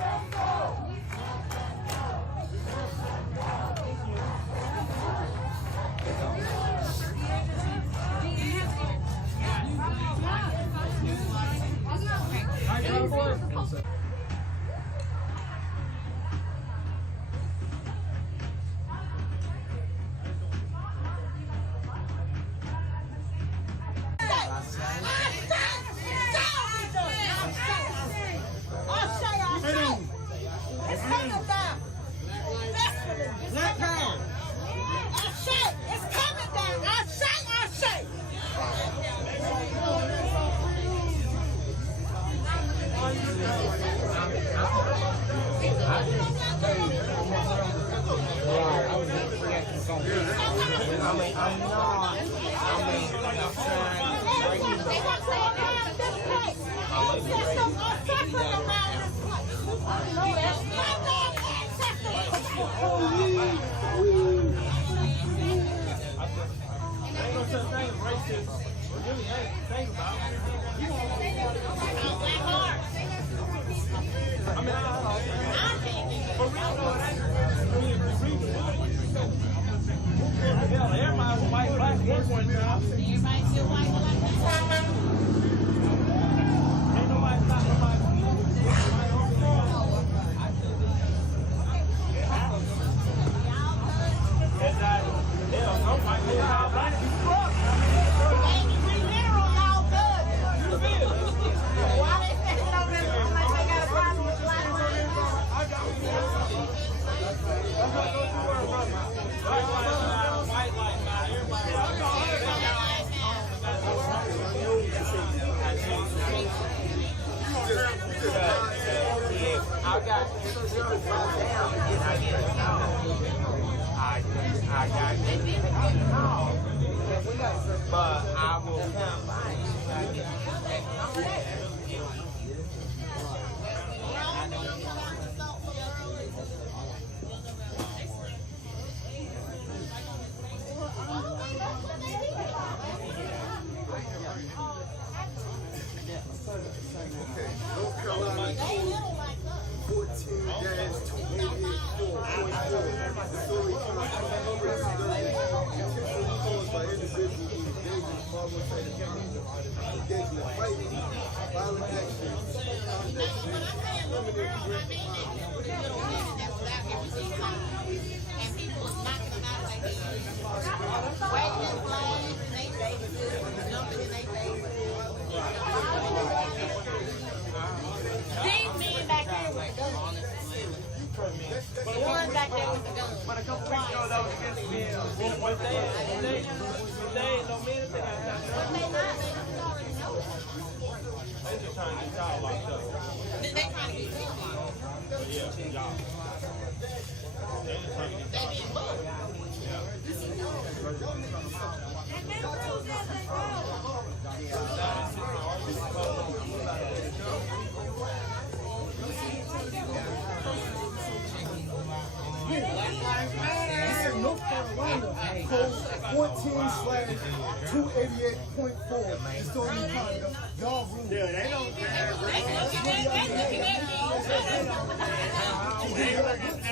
North Carolina, code 14/288.4. It's on the condo. Y'all rule. Yeah, they don't care. They looking at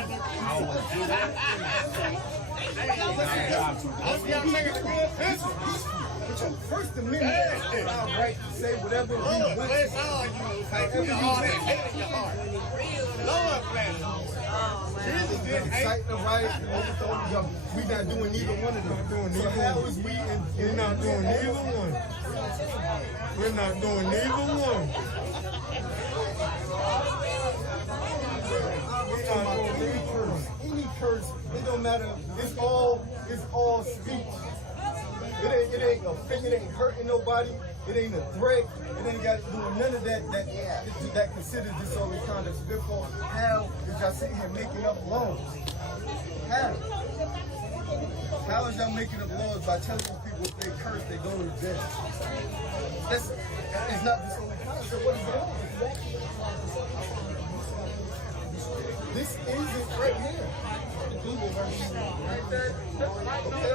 me. First Amendment is our right to say whatever we want. Cite the right, we not doing neither one of them. So how is we're not doing neither one? We're not doing neither one. Any curse, it don't matter. It's all speech. It ain't offending, it ain't hurting nobody. It ain't a threat. It ain't got to do with none of that considers disorderly conduct. So therefore, how is y'all sitting here making up laws? How? How is y'all making up laws by telling these people if they curse, they go to jail? It's not disorderly conduct. So what is wrong? This is it right here. Right there. Okay,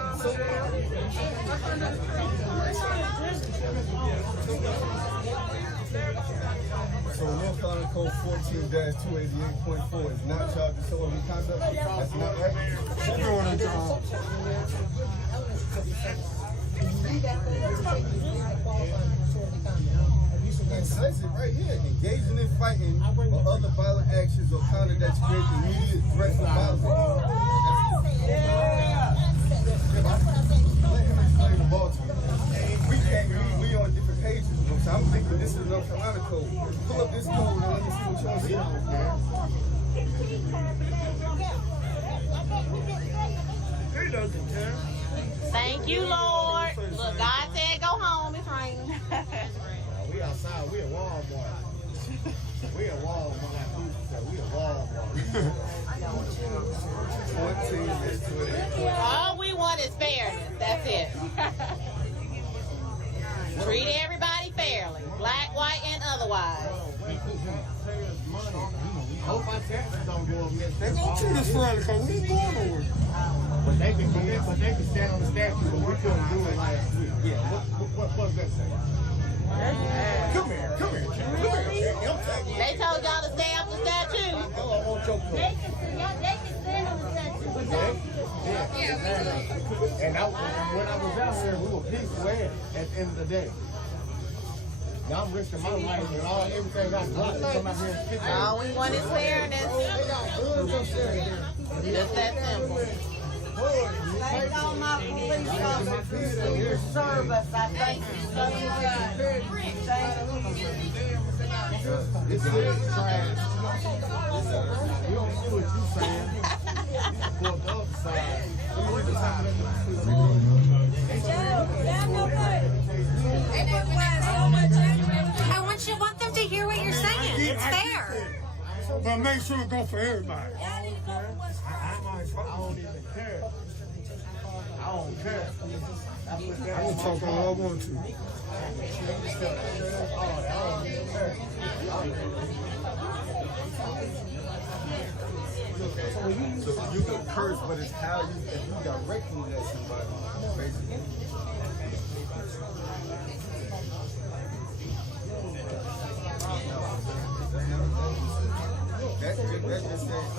so North Carolina Code 14-288.4 is not child disorderly conduct. That's not right. We're doing it, y'all. It says it right here. Engaging in fighting or other violent actions or conduct that creates immediate threat of violence. Let him explain the ball to you. We can't read. We on different pages. So I'm thinking this is North Carolina code. Pull up this code and let me see what y'all see. He doesn't care. Thank you, Lord. Look, God said go home. It's raining. We outside. We at Walmart. We at Walmart. We at Walmart. All we want is fairness. That's it. Treat everybody fairly, black, white, and otherwise. Hope our taxes don't go up next. They gonna treat us fairly because we ain't going nowhere. But they can stand on the statue, but we couldn't do it last week. Yeah. What does that say? Come here. They told y'all to stay off the statue. I want your coat. They can stand on the statue. Yeah. And when I was out here, we were peaceful at the end of the day. Now I'm risking my life and everything I got to come out here and fit. All we want is fairness. Just that simple. Thank all my police officers who serve us. I thank you so much. It's good trash. We don't do what you're saying. For the other side. I want them to hear what you're saying. It's fair. But make sure it go for everybody. I don't even care. I don't care. I can talk all I want to. So you can curse, but it's how you, if you directly at somebody, basically. That's just saying.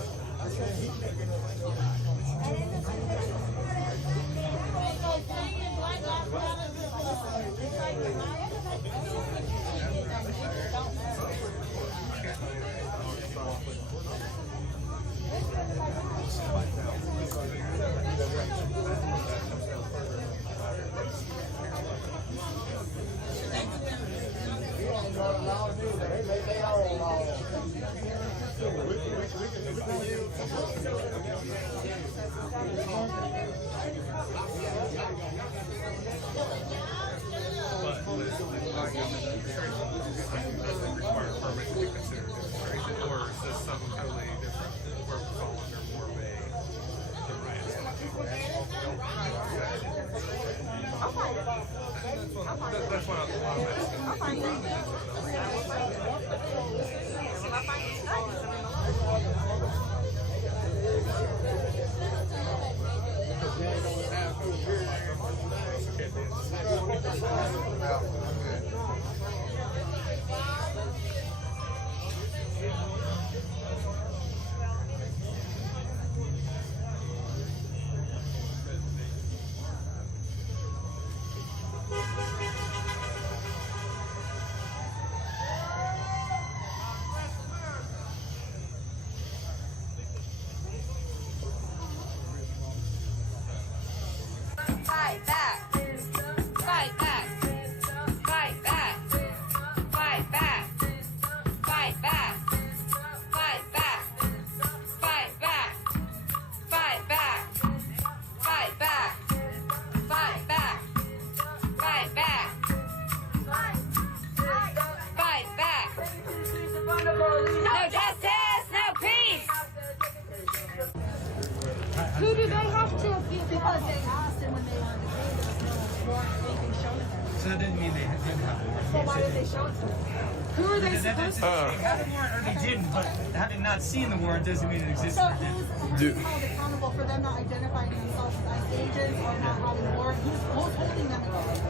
Fight back. Fight back. Fight back. Fight back. Fight back. Fight back. Fight back. Fight back. Fight back. Fight back. Fight back. Fight back. No justice, no peace. Who do they have to appeal? Because they asked him when they were on the case, there was no warrant or anything shown to them. So that didn't mean they didn't have a warrant. So why did they show it to them? Who are they supposed to? They had a warrant or they didn't, but having not seen the warrant doesn't mean it existed. So who's held accountable for them not identifying themselves as ICE agents or not having a warrant? Who's holding them accountable?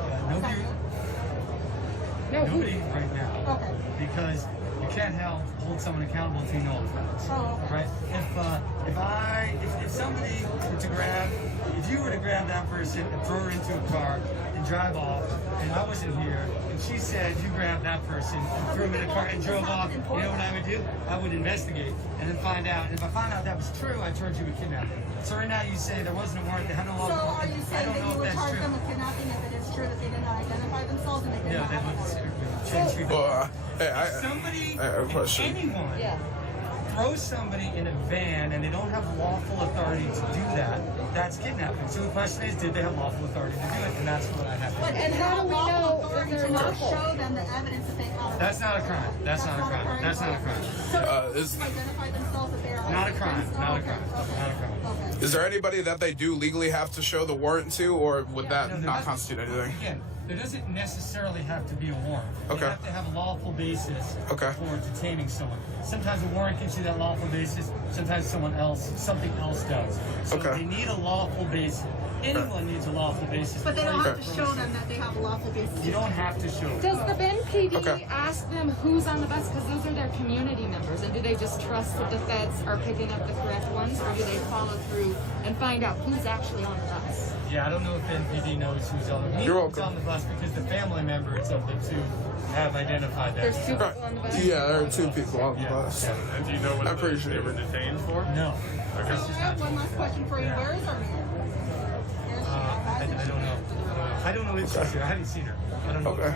Nobody right now. Okay. Because you can't hold someone accountable until you know the facts. Oh, okay. Right? If somebody were to if you were to grab that person and throw her into a car and drive off, and I wasn't here, and she said you grabbed that person and threw him in a car and drove off, you know what I would do? I would investigate and then find out. And if I find out that was true, I'd charge you with kidnapping. So right now you say there wasn't a warrant, they had no law. So are you saying that you would charge them with kidnapping if it is true that they did not identify themselves and they did not have a warrant? Somebody, anyone, throws somebody in a van and they don't have lawful authority to do that, that's kidnapping. So the question is, did they have lawful authority to do it? And that's what I have to do. And how do we know if they're not show them the evidence that they have? That's not a crime. That's not a crime. That's not a crime. So identify themselves that they are not a crime. Not a crime. Not a crime. Is there anybody that they do legally have to show the warrant to, or would that not constitute anything? Again, there doesn't necessarily have to be a warrant. Okay. You have to have a lawful basis for detaining someone. Sometimes a warrant gives you that lawful basis. Sometimes something else does. So they need a lawful basis. Anyone needs a lawful basis. But they don't have to show them that they have a lawful basis. You don't have to show them. Does the Bend PD ask them who's on the bus? Because those are their community members. And do they just trust that the feds are picking up the correct ones? Or do they follow through and find out who's actually on the bus? Yeah, I don't know if NPD knows who's on the bus. Who's on the bus because the family members of the two have identified that. There's two people on the bus? Yeah, there are two people on the bus. And do you know what they were detained for? No. I have one last question for you. Where is our mayor? I don't know. I don't know if she's here. I haven't seen her. I don't know. Okay.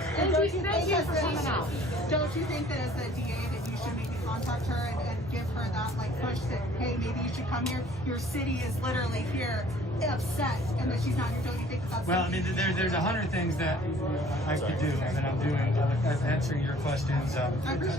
Thank you for coming out. Don't you think that as the DA that you should maybe contact her and give her that push that, hey, maybe you should come here? Your city is literally here upset and that she's not here. Don't you think that's Well, I mean, there's 100 things that I could do. I mean, I'm doing, I'm answering your questions. I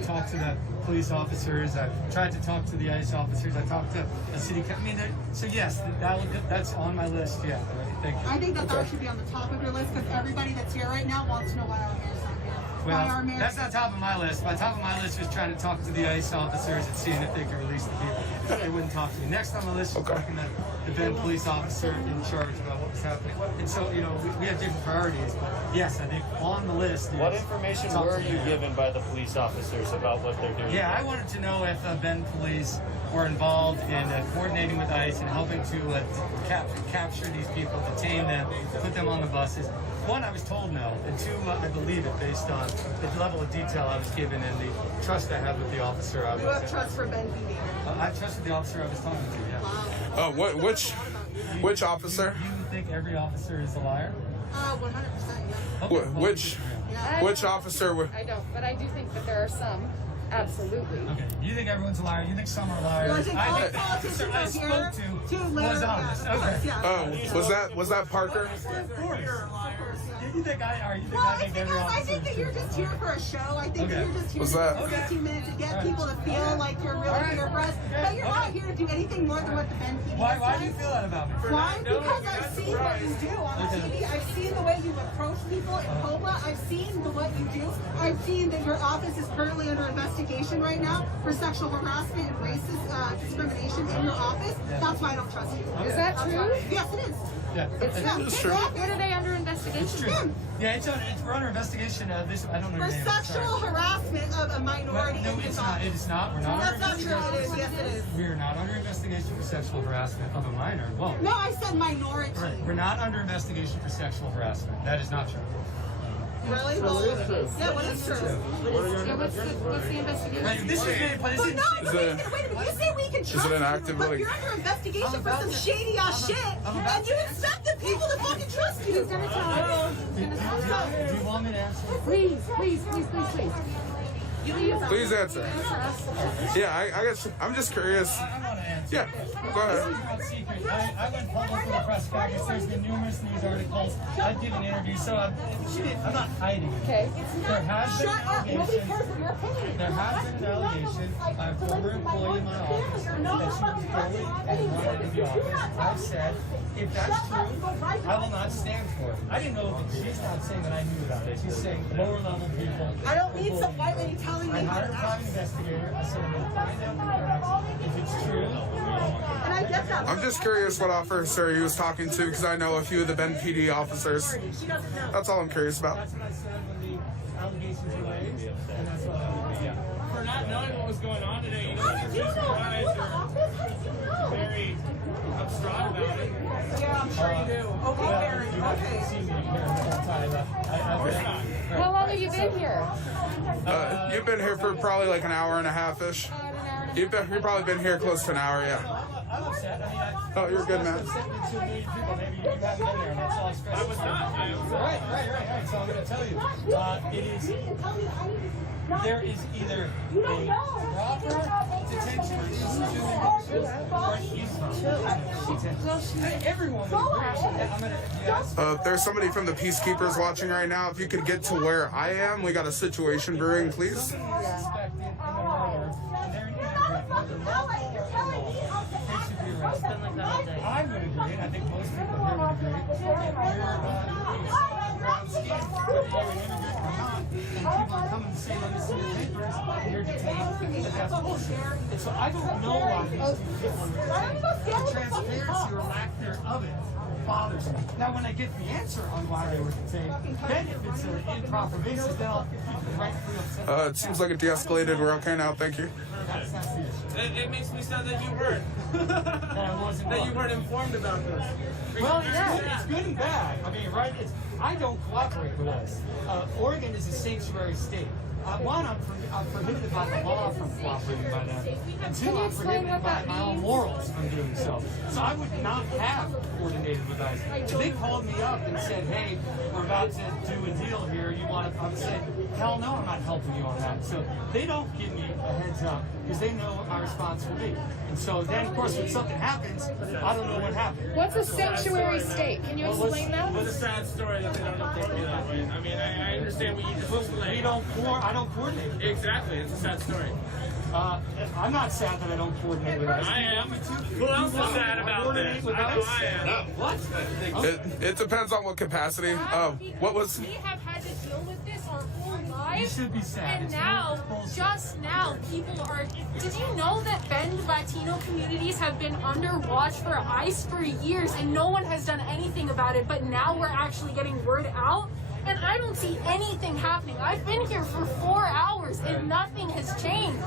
talked to the police officers. I've tried to talk to the ICE officers. I talked to the city. I mean, so yes, that's on my list. Yeah. Thank you. I think that should be on the top of your list because everybody that's here right now wants to know why our mayor's not here. Well, that's not top of my list. My top of my list was trying to talk to the ICE officers and seeing if they could release the people. They wouldn't talk to me. Next on the list was talking to the Bend police officer in charge about what was happening. And so, you know, we have different priorities. But yes, I think on the list. What information were you given by the police officers about what they're doing? Yeah, I wanted to know if Bend police were involved in coordinating with ICE and helping to capture these people, detain them, put them on the buses. One, I was told no, and two, I believe it based on the level of detail I was given and the trust I have with the officer I was. You have trust for Ben PD. I trusted the officer I was talking to. Yeah. Oh, which officer? You think every officer is a liar? 100%. Yeah. Okay. Which officer? I don't, but I do think that there are some. Absolutely. Okay. You think everyone's a liar? You think some are liars? Well, I think all the officer I spoke to was honest. Okay. Was that Parker? Of course. You think I think every officer? I think that you're just here for a show. I think that you're just here for 15 minutes to get people to feel like you're really here for us. But you're not here to do anything more than what the Ben PD Why do you feel that about me? Why? Because I've seen what you do on TV. I've seen the way you approach people in Cobra. I've seen what you do. I've seen that your office is currently under investigation right now for sexual harassment and racist discrimination in your office. That's why I don't trust you. Is that true? Yes, it is. Yeah, it's true. What are they under investigation? It's true. Yeah, we're under investigation. I don't know your name. For sexual harassment of a minority. No, it's not. It is not. We're not. That's not true. It is. Yes, it is. We are not under investigation for sexual harassment of a minor. Well, no, I said minority. Right. We're not under investigation for sexual harassment. That is not true. Really? So it is true. Yeah, well, it's true. Yeah, what's the investigation? This is made, but But no, Is wait a it- minute, wait a minute. You say we can trust it an you, active, but like- you're under investigation for some shady ass shit, and you expect the people to fucking trust you. He's gonna tell us. He's gonna tell us. Do you want me to answer? Please, please, please, please, please. Please answer. Yeah, I guess I'm just curious. I want to answer. Yeah, go ahead. This is not secret. I went public with a press conference. There's been numerous news articles. I've given interviews, so I'm not hiding. Okay. There has been Shut up. Nobody cares what your opinion is. There has been an allegation by a former employee in my office that she was bullied and run into the office. I've said, if that's true, I will not stand for it. I didn't know that she's not saying that I knew about it. She's saying lower level people. I don't need some white lady telling me I how hired to a act. private investigator. I said I'm going to find out the facts. If it's true, And I get that. I'm just curious what officer he was talking to because I know a few of the Bend PD officers. She doesn't know. That's all I'm curious about. that's what I said when the allegations were raised, and that's what I would do. For not knowing what was going on today, you know, How did you you're know? Are you in surprised the or office? How did you know? very upstraught about it. Yeah, I'm sure you do. Okay, Karen. You haven't Okay. seen me here the whole time. Of course not. How long have you been here? You've been here for probably like an hour and a half-ish. You've probably been here close to an hour, yeah. I'm upset. I mean, Oh, you're good, man. I've sent it to a million people. Maybe you haven't been there, and that's all I stress. I was not. Right. So I'm going to tell you. It is. There is either a proper detention of these two individuals or an easement detention. Everyone would agree. I'm going to. Yes. There's somebody from the Peacekeepers watching right now. If you could get to where I am, we got a situation brewing, please. Somebody is suspected in a murder, and they're an immigrant. They should be arrested. I would agree, and I think most people here would agree, that you're ground scheme, whether you're an immigrant or not, and people are coming to say, let me see your papers, and you're detained, that that's bullshit. And so I don't know why these two people are detained. The transparency or lack thereof it bothers me. Now, when I get the answer on why they were detained, then if it's an improper basis, then I'll rightfully upset. It seems like it de-escalated. We're okay now. Thank you. That's the issue. It makes me sad that you weren't. That you weren't informed about this. Well, it's good and bad. I mean, right? I don't cooperate with us. Oregon is a sanctuary state. One, I'm prohibited by the law from cooperating by them. And two, I'm prohibited by my own morals from doing so. So I would not have coordinated with us. If they called me up and said, hey, we're about to do a deal here, you want to, I would say, hell no, I'm not helping you on that. So they don't give me a heads up because they know what my response will be. And so then, of course, when something happens, I don't know what happened. What's a sanctuary state? Can you explain that? It's a sad story that they don't update me that way. I mean, I understand what you just explained. I don't coordinate. Exactly, it's a sad story. I'm not sad that I don't coordinate with us. I am. Who else is sad about this? I know I am. What? It depends on what capacity. What was? We have had to deal with this our whole lives. You should be sad. And It's now, bullshit. just now, people are. Did you know that Bend Latino communities have been under watch for ICE for years and no one has done anything about it, but now we're actually getting word out? And I don't see anything happening. I've been here for 4 hours and nothing has changed.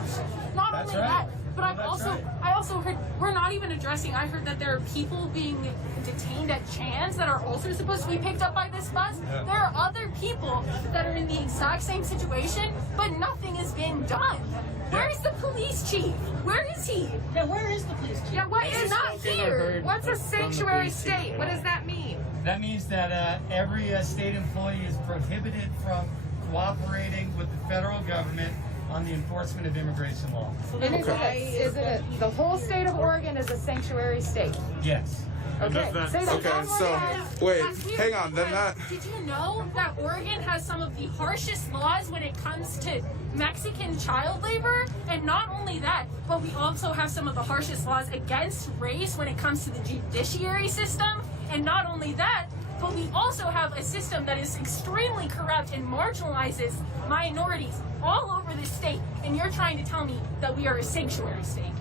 Not That's only right. that, but That's I also heard, we're not even addressing, I heard that there are people being detained at Chan's that are also supposed to be picked up by this bus. Yeah. There are other people that are in the exact same situation, but nothing is being done. Where's the police chief? Where is he? Yeah, where is the police chief? Yeah, why is not here? What's a sanctuary state? What does that mean? That means that every state employee is prohibited from cooperating with the federal government on the enforcement of immigration law. And is it the whole state of Oregon is a sanctuary state? Yes. Okay. Say that Okay, one more so time. wait, That's weird hang on. Then because that. Did you know that Oregon has some of the harshest laws when it comes to Mexican child labor? And not only that, but we also have some of the harshest laws against race when it comes to the judiciary system. And not only that, but we also have a system that is extremely corrupt and marginalizes minorities all over this state. And you're trying to tell me that we are a sanctuary state.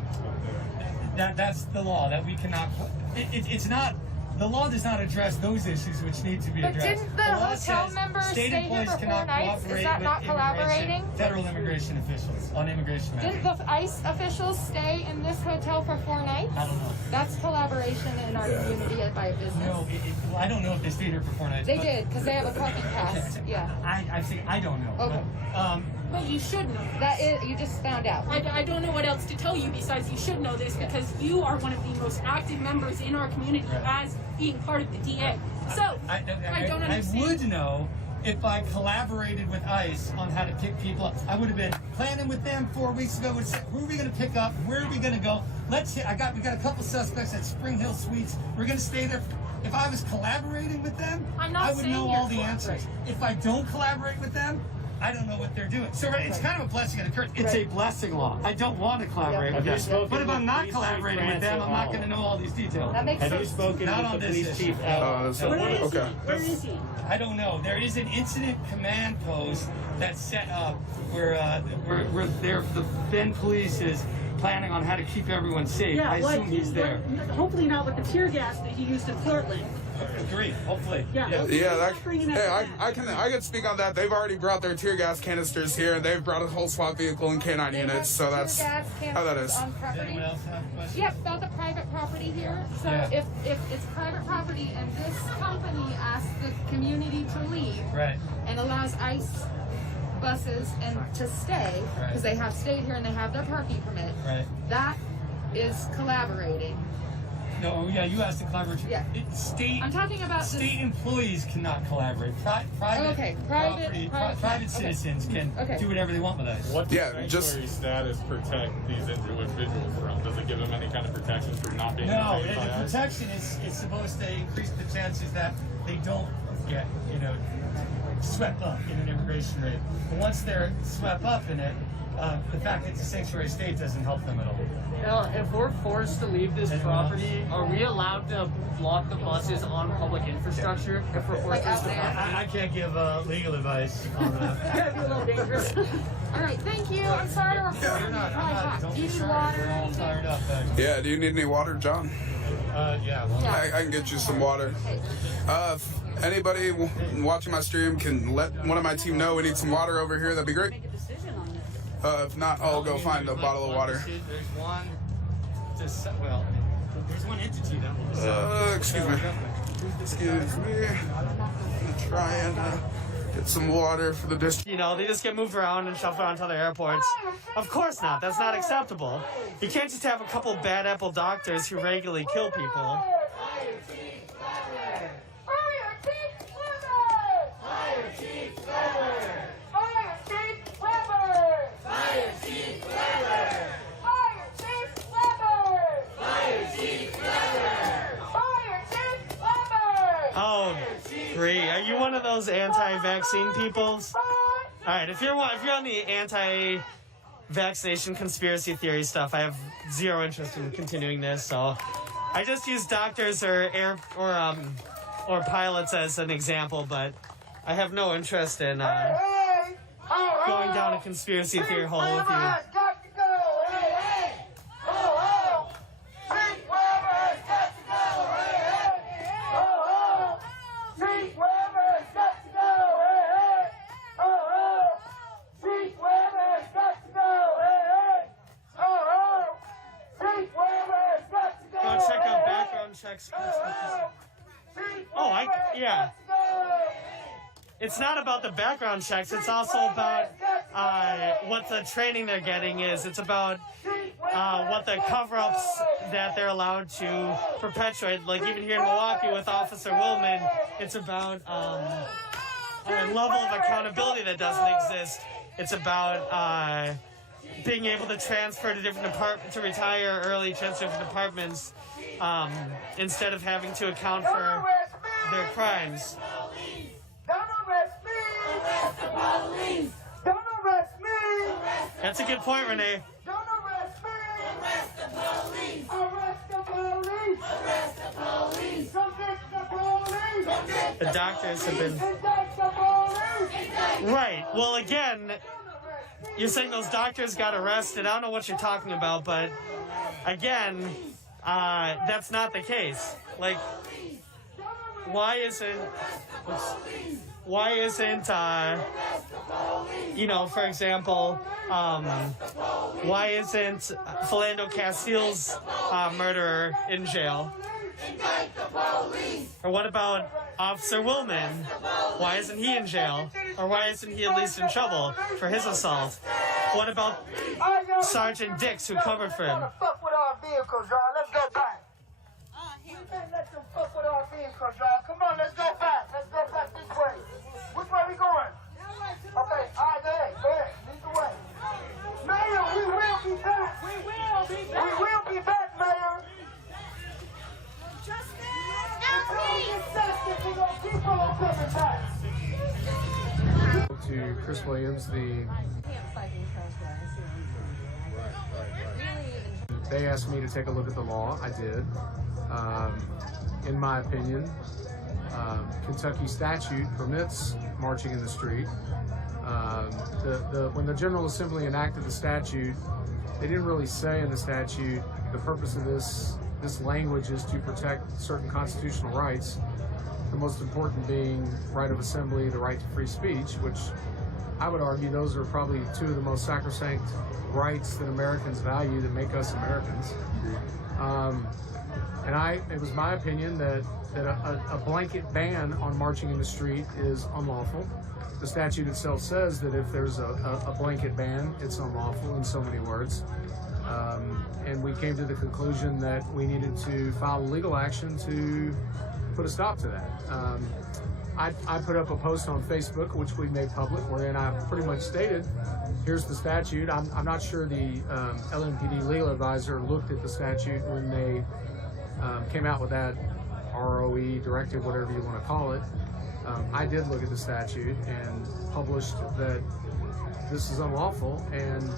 That's the law, that we cannot. It's not the law does not address those issues which need to be But addressed. didn't the law hotel says members state stay here employees for 4 cannot nights? Is cooperate that with not collaborating? federal immigration officials on immigration matters. Didn't the ICE officials stay in this hotel for 4 nights? I don't know. That's collaboration in our community by a business. No, well, I don't know if they stayed here for 4 nights. They but- did, because they have a parking pass. Yeah. I think I don't know. Okay. Well, you should know. That is, you just found out. I don't know what else to tell you besides you should know this because you are one of the most active members in our community as being part of the DA. So, I don't understand. I would know if I collaborated with ICE on how to pick people up. I would have been planning with them 4 weeks ago. Would say, who are we going to pick up? Where are we going to go? We got a couple suspects at Spring Hill Suites. We're going to stay there. If I was collaborating with them, I would know all the answers. If I don't collaborate with them, I don't know what they're doing. So it's kind of a blessing and a curse. It's a blessing law. I don't want to collaborate with them. But if I'm not collaborating with them, I'm not going to know all these details. That makes sense. Have you spoken not with on the this police issue. chief at Where is he? I don't know. There is an incident command post that's set up where the Bend police is planning on how to keep everyone safe. I assume he's there. Hopefully not with the tear gas that he used in Portland. Agreed. Hopefully. I can speak on that. They've already brought their tear gas canisters here, and they've brought a whole SWAT vehicle and canine units. So that's how that is. On property. Yes, about the private property here. So if it's private property and this company asks the community to leave and allows ICE buses and to stay because they have stayed here and they have their parking permit, that is collaborating. No, yeah, you asked to collaborate. Yeah. I'm talking about state employees cannot collaborate. Private citizens can do whatever they want with us. What does sanctuary status protect these individuals from? Does it give them any kind of protection for not being No, detained by the ICE? protection is supposed to increase the chances that they don't get, swept up in an immigration raid. But once they're swept up in it, the fact that it's a sanctuary state doesn't help them at all. If we're forced to leave this property, are we allowed to block the buses on public infrastructure if we're forced to stay? I can't give legal advice on that. That'd be a little dangerous. All right, thank you. I'm sorry to report. Do you need water? Yeah, do you need any water, John? Yeah. I can get you some water. If anybody watching my stream can let one of my team know we need some water over here, that'd be great. If not, I'll go find a bottle of water. There's one entity that will decide. Excuse me. Excuse me. I'm gonna try and get some water for the district. They just get moved around and shuffled onto other airports. Of course not. That's not acceptable. You can't just have a couple bad apple doctors who regularly kill people. Oh, great. Are you one of those anti-vaccine peoples? All right, if you're on the anti-vaccination conspiracy theory stuff, I have zero interest in continuing this. So I just use doctors or pilots as an example, but I have no interest in going down a conspiracy theory hole with you. It's not about the background checks. It's also about what the training they're getting is. It's about what the cover-ups that they're allowed to perpetuate. Like even here in Milwaukee with Officer Willman, it's about a level of accountability that doesn't exist. It's about being able to transfer to different departments, to retire early, transfer to different departments, instead of having to account for their crimes. Arrest the police! Don't arrest me! That's a good point, Renee. Don't arrest me! Arrest the police! Arrest the police! Arrest the police! Convict the police! The doctors have been... Indict the police! Right. Well, again, you're saying those doctors got arrested. I don't know what you're talking about, but again, that's not the case. Like, you know, for example, why isn't Philando Castile's murderer in jail? Or what about Officer Willman? Why isn't he in jail? Or why isn't he at least in trouble for his assault? What about Sergeant Dix, who covered for him? Fuck with our vehicles, y'all. Let's go back. You can't let them fuck with our vehicles, y'all. Come on, let's go back. Let's go back this way. Which way we going? Okay, all right, go ahead. Lead the way. Mayor, we will be back. We will be back. We will be back, Mayor. To Chris Williams, they asked me to take a look at the law. I did. In my opinion, Kentucky statute permits marching in the street. When the General Assembly enacted the statute, they didn't really say in the statute the purpose of this language is to protect certain constitutional rights, the most important being right of assembly, the right to free speech, which I would argue those are probably two of the most sacrosanct rights that Americans value that make us Americans. It was my opinion that a blanket ban on marching in the street is unlawful. The statute itself says that if there's a blanket ban, it's unlawful in so many words. And we came to the conclusion that we needed to file legal action to put a stop to that. I put up a post on Facebook, which we made public, wherein I pretty much stated, here's the statute. I'm not sure the LMPD legal advisor looked at the statute when they came out with that ROE directive, whatever you want to call it. I did look at the statute and published that this is unlawful. And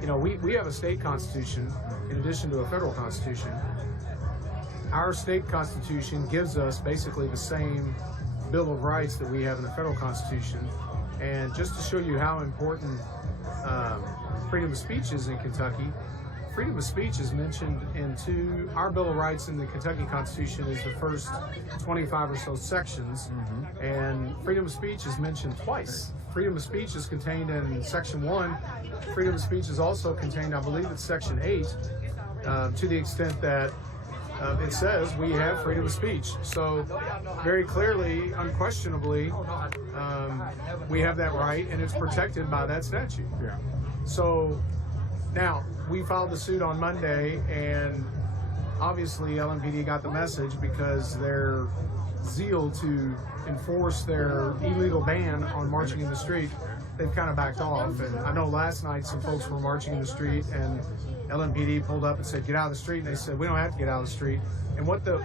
you know, we have a state constitution in addition to a federal constitution. Our state constitution gives us basically the same Bill of Rights that we have in the federal constitution. And just to show you how important freedom of speech is in Kentucky, freedom of speech is mentioned in our Bill of Rights in the Kentucky Constitution is the first 25 or so sections, and freedom of speech is mentioned twice. Freedom of speech is contained in Section 1. Freedom of speech is also contained, I believe it's Section 8, to the extent that it says we have freedom of speech. So very clearly, unquestionably, we have that right, and it's protected by that statute. Yeah. So now, we filed the suit on Monday, and obviously LMPD got the message because their zeal to enforce their illegal ban on marching in the street, they've kind of backed off. And I know last night some folks were marching in the street, and LMPD pulled up and said, get out of the street, and they said, we don't have to get out of the street. And what the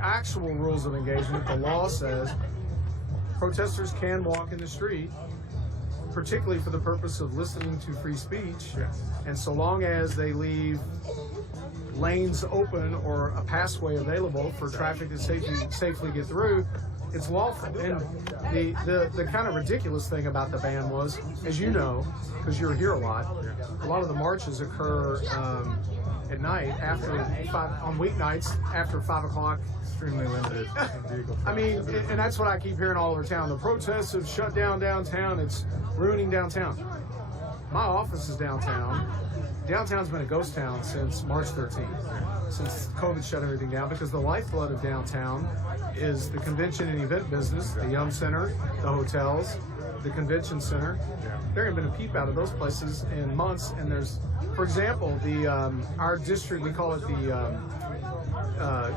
actual rules of engagement, the law says, protesters can walk in the street, particularly for the purpose of listening to free speech, and so long as they leave lanes open or a passway available for traffic to safely get through, it's lawful. And the kind of ridiculous thing about the ban was, as you know, because you're here a lot of the marches occur at night on weeknights after 5 o'clock. Extremely limited vehicle. I mean, and that's what I keep hearing all over town. The protests have shut down downtown. It's ruining downtown. My office is downtown. Downtown's been a ghost town since March 13th, since COVID shut everything down, because the lifeblood of downtown is the convention and event business, the Yum Center, the hotels, the convention center. There ain't been a peep out of those places in months. And there's, for example, our district, we call it the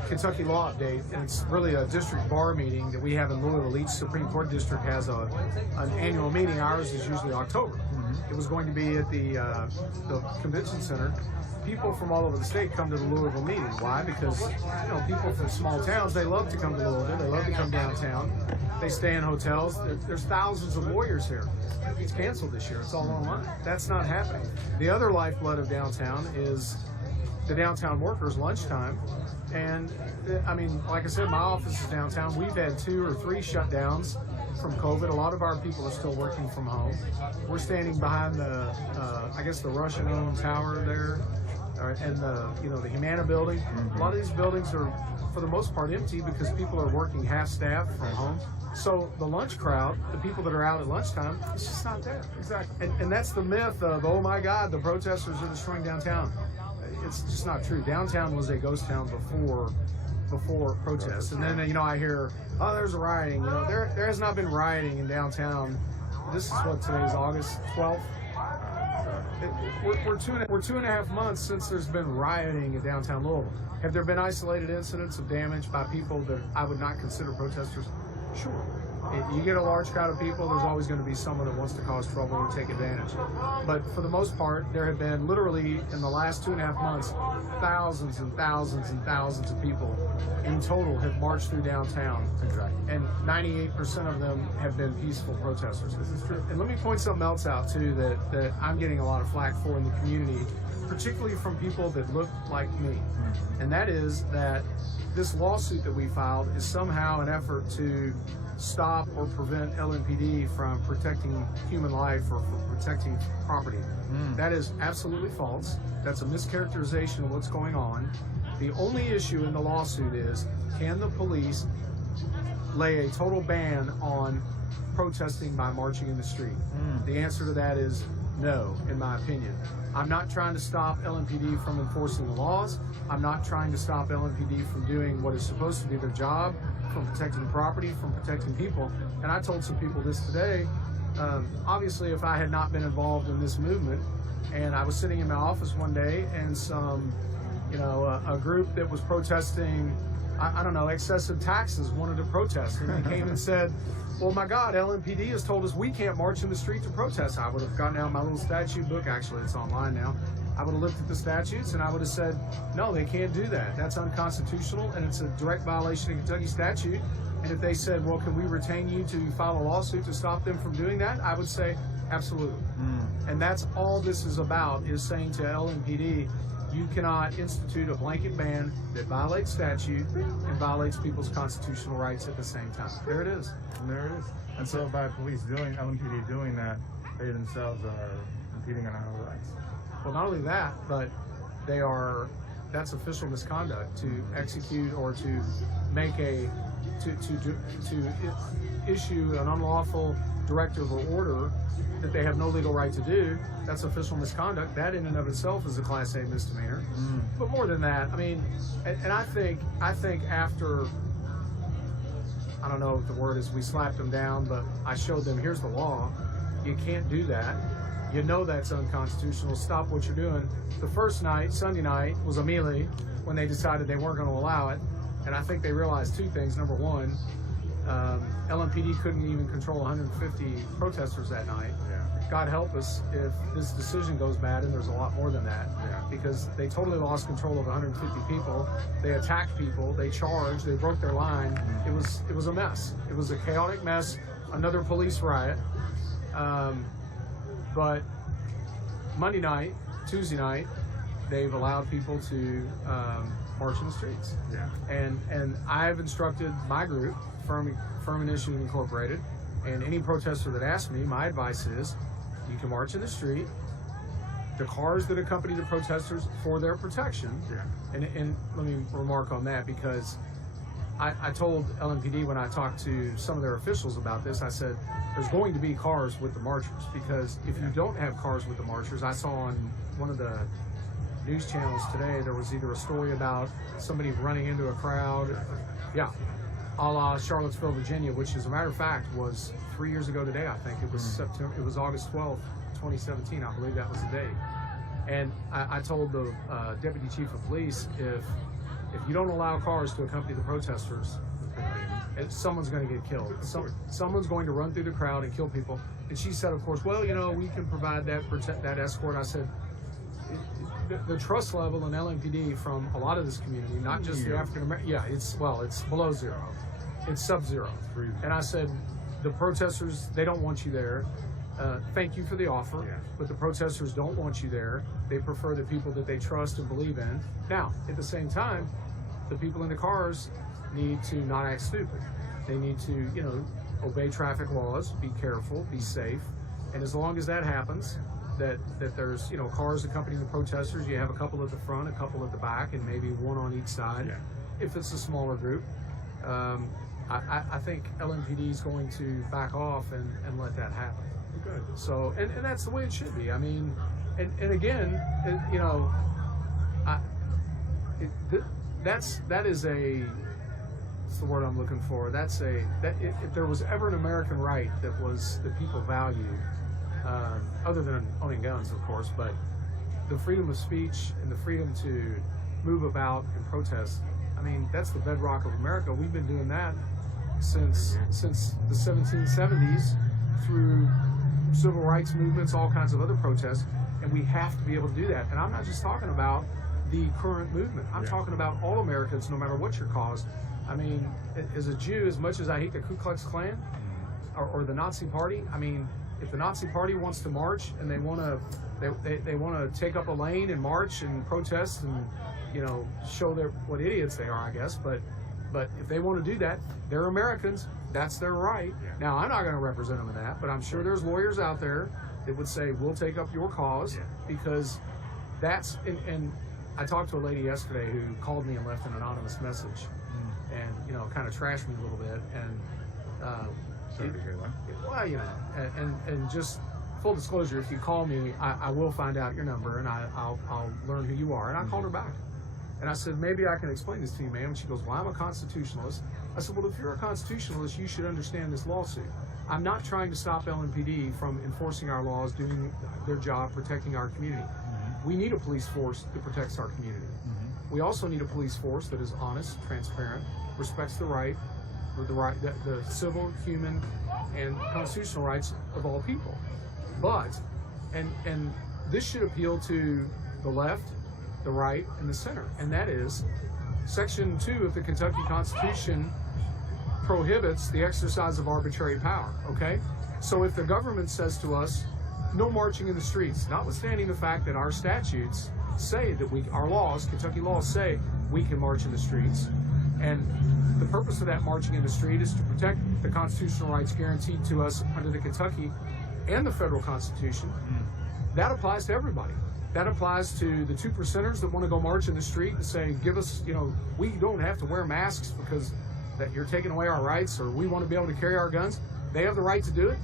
Kentucky Law Update, and it's really a district bar meeting that we have in Louisville. Each Supreme Court district has an annual meeting. Ours is usually October. It was going to be at the convention center. People from all over the state come to the Louisville meeting. Why? Because people from small towns, they love to come to Louisville. They love to come downtown. They stay in hotels. There's thousands of lawyers here. It's canceled this year. It's all online. That's not happening. The other lifeblood of downtown is the downtown workers' lunchtime. And I mean, like I said, my office is downtown. We've had 2 or 3 shutdowns from COVID. A lot of our people are still working from home. We're standing behind the Russian-owned tower there. All right, and the the Humana building. A lot of these buildings are, for the most part, empty because people are working half-staff from home. So the lunch crowd, the people that are out at lunchtime, it's just not there. Exactly. And that's the myth of, oh my God, the protesters are destroying downtown. It's just not true. Downtown was a ghost town before protests. And then I hear, oh, there's a rioting. There has not been rioting in downtown. This is what today's August 12th. We're 2.5 months since there's been rioting in downtown Louisville. Have there been isolated incidents of damage by people that I would not consider protesters? Sure. You get a large crowd of people, there's always going to be someone that wants to cause trouble or take advantage. But for the most part, there have been literally in the last 2.5 months, thousands and thousands and thousands of people in total have marched through downtown. Exactly. And 98% of them have been peaceful protesters. This is true. And let me point something else out too that I'm getting a lot of flack for in the community, particularly from people that look like me. And that is that this lawsuit that we filed is somehow an effort to stop or prevent LMPD from protecting human life or protecting property. That is absolutely false. That's a mischaracterization of what's going on. The only issue in the lawsuit is, can the police lay a total ban on protesting by marching in the street? The answer to that is no, in my opinion. I'm not trying to stop LMPD from enforcing the laws. I'm not trying to stop LMPD from doing what is supposed to be their job, from protecting property, from protecting people. And I told some people this today. Obviously, if I had not been involved in this movement, and I was sitting in my office one day, and some, a group that was protesting, I don't know, excessive taxes wanted to protest, and they came and said, well, my God, LMPD has told us we can't march in the street to protest. I would have gotten out my little statute book. Actually, it's online now. I would have looked at the statutes and I would have said, no, they can't do that. That's unconstitutional and it's a direct violation of Kentucky statute. And if they said, well, can we retain you to file a lawsuit to stop them from doing that? I would say, absolutely. And that's all this is about, is saying to LMPD, you cannot institute a blanket ban that violates statute and violates people's constitutional rights at the same time. There it is. And there it is. And so by LMPD doing that, they themselves are impeding on our rights. Well, not only that, but that's official misconduct to execute or to make to issue an unlawful directive or order that they have no legal right to do. That's official misconduct. That in and of itself is a Class A misdemeanor. But more than that, I mean, and I think after, I don't know if the word is we slapped them down, but I showed them, here's the law. You can't do that. You know that's unconstitutional. Stop what you're doing. The first night, Sunday night, was a melee when they decided they weren't going to allow it. And I think they realized two things. Number one, LMPD couldn't even control 150 protesters that night. God help us if this decision goes bad, and there's a lot more than that, because they totally lost control of 150 people. They attacked people, they charged, they broke their line. It was a mess. It was a chaotic mess, another police riot. But Monday night, Tuesday night, they've allowed people to march in the streets. And I've instructed my group, Firm Initiative Incorporated, and any protester that asks me, my advice is, you can march in the street. The cars that accompany the protesters for their protection. And let me remark on that, because I told LMPD when I talked to some of their officials about this, I said, there's going to be cars with the marchers, because if you don't have cars with the marchers, I saw on one of the news channels today, there was either a story about somebody running into a crowd, a la Charlottesville, Virginia, which as a matter of fact was 3 years ago today. I think it was it was August 12th, 2017. I believe that was the date. And I told the deputy chief of police, if you don't allow cars to accompany the protesters, someone's going to get killed. Someone's going to run through the crowd and kill people. And she said, of course, well, we can provide that escort. I said, the trust level in LMPD from a lot of this community, not just the African American, it's below zero. It's sub-zero. And I said, the protesters, they don't want you there. Thank you for the offer, but the protesters don't want you there. They prefer the people that they trust and believe in. Now, at the same time, the people in the cars need to not act stupid. They need to, obey traffic laws, be careful, be safe. And as long as that happens, that there's, you know, cars accompanying the protesters. You have a couple at the front, a couple at the back, and maybe one on each side. Yeah. If it's a smaller group, I think LMPD is going to back off and let that happen. Good. So, and that's the way it should be. I mean, and again, you know, that is a, what's the word I'm looking for? If there was ever an American right that people value, other than owning guns, of course, but the freedom of speech and the freedom to move about and protest, I mean, that's the bedrock of America. We've been doing that since the 1770s through civil rights movements, all kinds of other protests, and we have to be able to do that. And I'm not just talking about the current movement. I'm talking about all Americans, no matter what your cause. I mean, as a Jew, as much as I hate the Ku Klux Klan or the Nazi Party, I mean, if the Nazi Party wants to march and they want to take up a lane and march and protest and, you know, show what idiots they are, I guess. But if they want to do that, they're Americans. That's their right. Now, I'm not going to represent them in that, but I'm sure there's lawyers out there that would say, we'll take up your cause, because that's, and I talked to a lady yesterday who called me and left an anonymous message and, you know, kind of trashed me a little bit. And, sorry to hear that. Well, you know, and just full disclosure, if you call me, I will find out your number and I'll learn who you are. And I called her back. And I said, maybe I can explain this to you, ma'am. And she goes, well, I'm a constitutionalist. I said, well, if you're a constitutionalist, you should understand this lawsuit. I'm not trying to stop LMPD from enforcing our laws, doing their job, protecting our community. We need a police force that protects our community. We also need a police force that is honest, transparent, respects the civil, human, and constitutional rights of all people. But, and this should appeal to the left, the right, and the center. And that is, Section 2 of the Kentucky Constitution prohibits the exercise of arbitrary power, okay? So if the government says to us, no marching in the streets, notwithstanding the fact that our statutes say that our laws, Kentucky laws say we can march in the streets, and the purpose of that marching in the street is to protect the constitutional rights guaranteed to us under the Kentucky and the federal Constitution. That applies to everybody. That applies to the 2%ers that want to go march in the street and say, give us, you know, we don't have to wear masks because that you're taking away our rights, or we want to be able to carry our guns. They have the right to do it.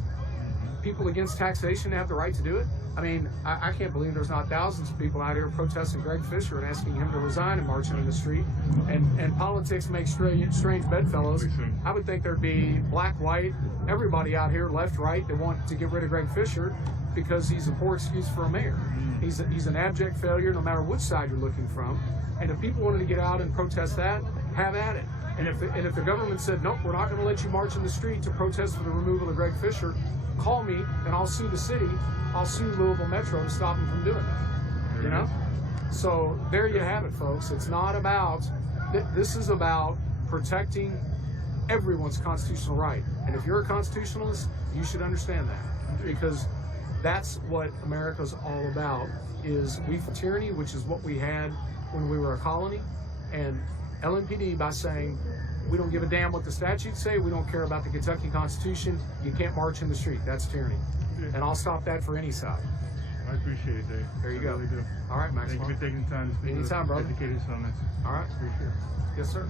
People against taxation have the right to do it. I mean, I can't believe there's not thousands of people out here protesting Greg Fisher and asking him to resign and marching in the street. And politics makes strange bedfellows. I would think there'd be black, white, everybody out here, left, right, that want to get rid of Greg Fisher because he's a poor excuse for a mayor. He's an abject failure no matter which side you're looking from. And if people wanted to get out and protest that, have at it. And if the government said, nope, we're not going to let you march in the street to protest for the removal of Greg Fisher, call me and I'll sue the city. I'll sue Louisville Metro to stop them from doing that. You know? So there you have it, folks. It's not about, this is about protecting everyone's constitutional right. And if you're a constitutionalist, you should understand that. Because that's what America's all about, is we for tyranny, which is what we had when we were a colony. And LMPD, by saying, we don't give a damn what the statutes say, we don't care about the Kentucky Constitution, you can't march in the street, that's tyranny. And I'll stop that for any side. I appreciate it, Dave. There you go. Really do. All right, Maxwell. Thank you for taking the time to speak Anytime, brother. educators on this. All right. Appreciate it. Yes, sir.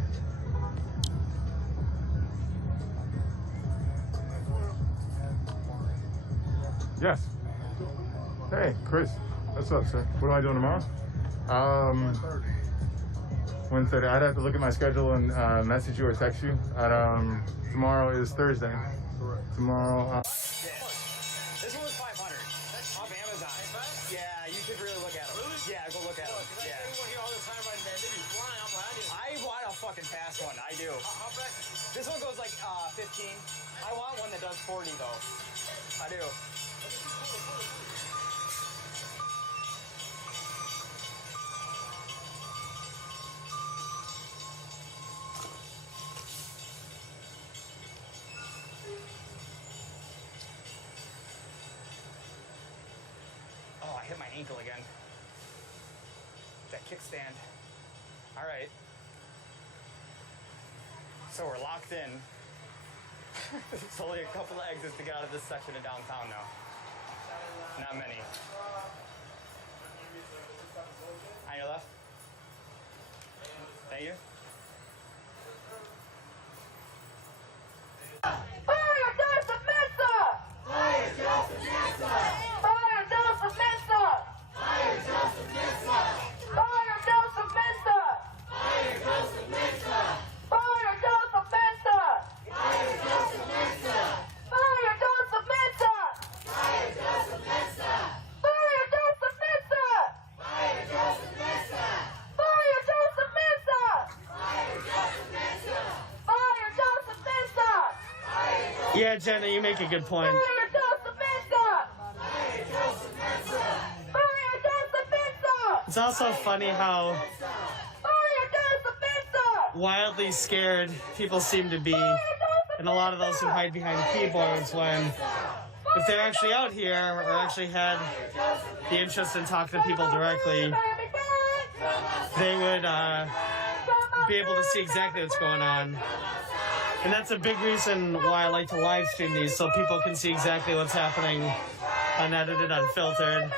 Yes. Hey, Chris. What's up, sir? What am I doing tomorrow? Wednesday. I'd have to look at my schedule and message you or text you. Tomorrow is Thursday. Tomorrow. This one was 500 off Amazon. Yeah, you should really look at them. Yeah, go look at them. Yeah. I want a fucking fast one. I do. How fast? This one goes like 15. I want one that does 40 though. I do. Oh, I hit my ankle again. That kickstand. All right. So we're locked in. There's only a couple of exits to get out of this section of downtown now. Now not many. On your left. Thank you. Fire Joseph Mensa! Fire Joseph Mensa! Fire Joseph Mensa! Fire Joseph Mensa! Fire Joseph Mensa! Fire Joseph Mensa! Fire Joseph Mensa! Fire Joseph Mensa! Fire Joseph Mensa! Fire Joseph Mensa! Fire Joseph Mensa! Fire Joseph Mensa! Fire Joseph Mensa! Fire Joseph Mensa! Fire Joseph Mensa! Yeah, Jenna, you make a good point. Fire Joseph Mensa! Fire Joseph Mensa! Fire Joseph Mensa! It's also funny how Fire Joseph Mensa! wildly scared people seem to be, and a lot of those who hide behind keyboards when, if they're actually out here or actually had the interest in talking to people directly, they would be able to see exactly what's going on. And that's a big reason why I like to live stream these, so people can see exactly what's happening, unedited, unfiltered.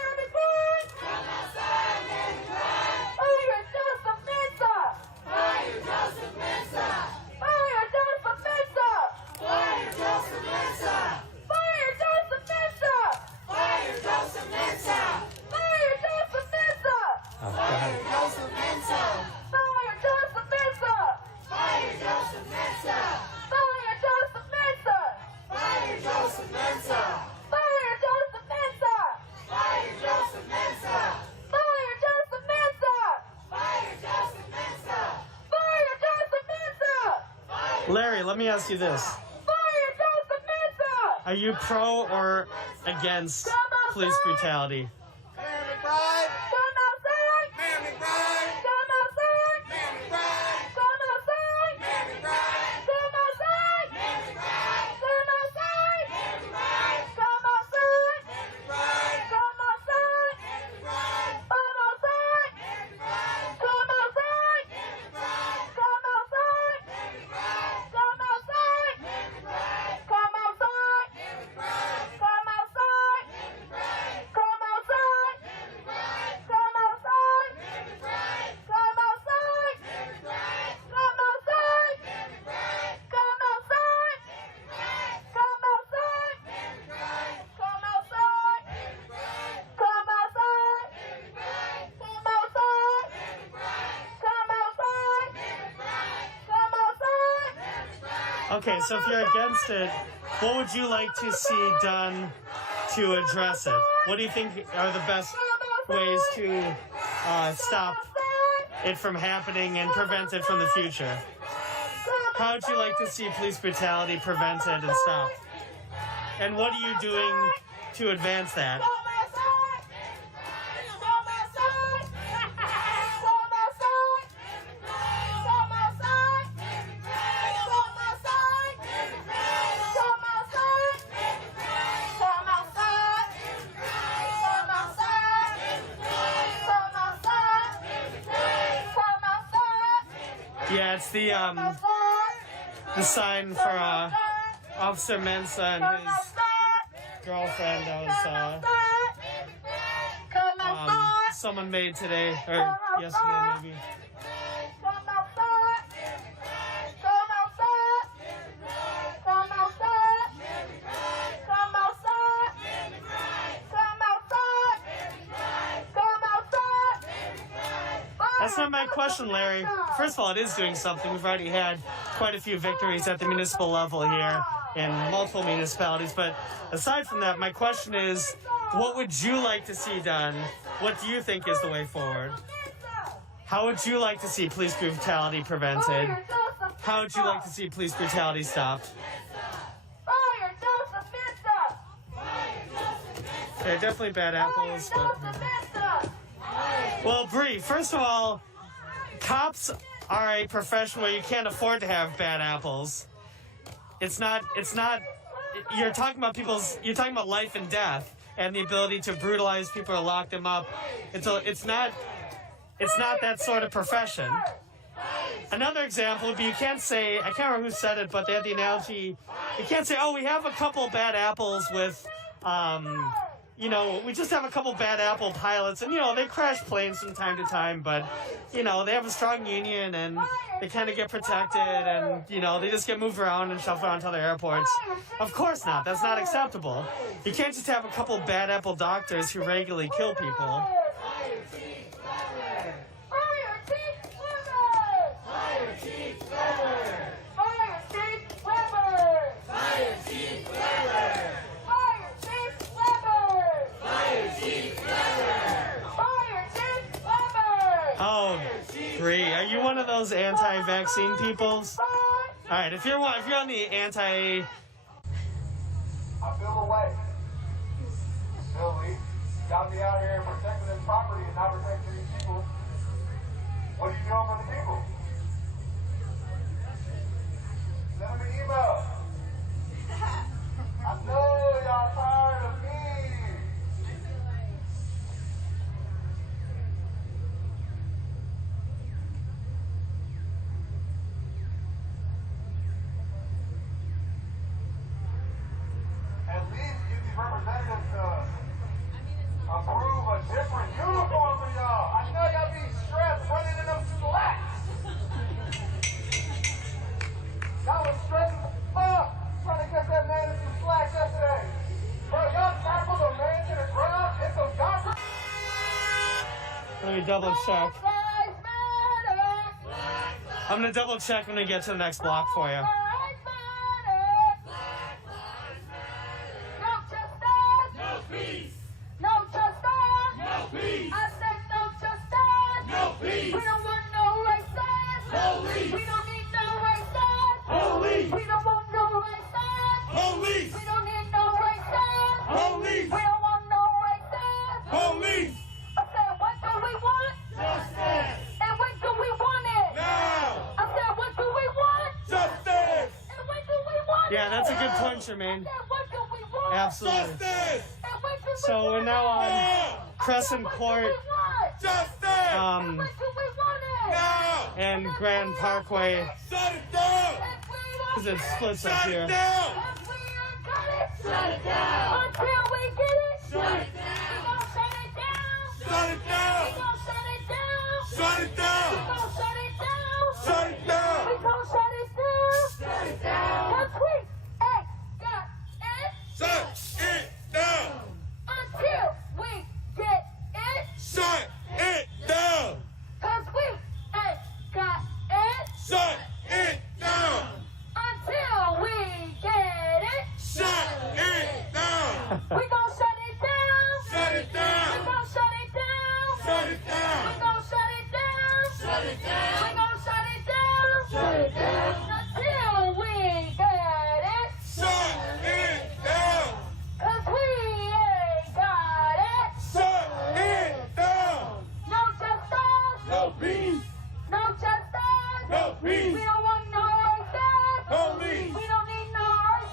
Larry, let me ask you this. Are you pro or against police brutality? Okay, so if you're against it, what would you like to see done to address it? What do you think are the best ways to stop it from happening and prevent it from the future? How would you like to see police brutality prevented and stopped? And what are you doing to advance that? Yeah, it's the sign for Officer Mensa and his girlfriend that was someone made today, or yesterday maybe. That's not my question, Larry. First of all, it is doing something. We've already had quite a few victories at the municipal level here in multiple municipalities. But aside from that, my question is, what would you like to see done? What do you think is the way forward? How would you like to see police brutality prevented? How would you like to see police brutality stopped? Yeah, definitely bad apples. But... Well, Bree, first of all, cops are a profession where you can't afford to have bad apples. It's not, you're talking about life and death and the ability to brutalize people or lock them up. It's not that sort of profession. Another example would be, you can't say, I can't remember who said it, but they had the analogy, you can't say, oh, we have a couple bad apples with you know, we just have a couple bad apple pilots, and, you know, they crash planes from time to time, but, you know, they have a strong union, and they kind of get protected, and, you know, they just get moved around and shuffled around to other airports. Of course not. That's not acceptable. You can't just have a couple bad apple doctors who regularly kill people. Oh, great. Are you one of those anti-vaccine peoples? All right, if you're on the anti... I feel away. Billy, got me out here protecting this property and not protecting these people. What are you doing for the people? Send them an email. I know y'all tired of me. At least get these representatives to approve a different uniform for y'all. I know y'all be stressed running in them slacks. Y'all was stressed as fuck trying to get that man in some slacks yesterday. Bro, y'all tackled a man to the ground in some gospel. Let me double check. I'm going to double check when we get to the next block for you. Yeah, that's a good point, Jermaine. Absolutely. So we're now on Crescent Court and Grand Parkway because it splits up here. Shut it down! Until we get it! Shut it down! We gon' shut it down! Shut it down! We gon' shut it down! Shut it down! We gon' shut it down! Shut it down! We gon' shut it down! Shut it down! 'Cause we ain't got it! Shut it down! Until we get it! Shut it down! 'Cause we ain't got it! Shut it down! Until we get it! Shut it down! We gon' shut it down! Shut it down! We gon' shut it down! Shut it down! We gon' shut it down! Shut it down! We gon' shut it down! Shut it down! Until we get it! Shut it down! 'Cause we ain't got it! Shut it down! No justice! No peace! No justice! No peace! We don't want no justice! Police! We don't need no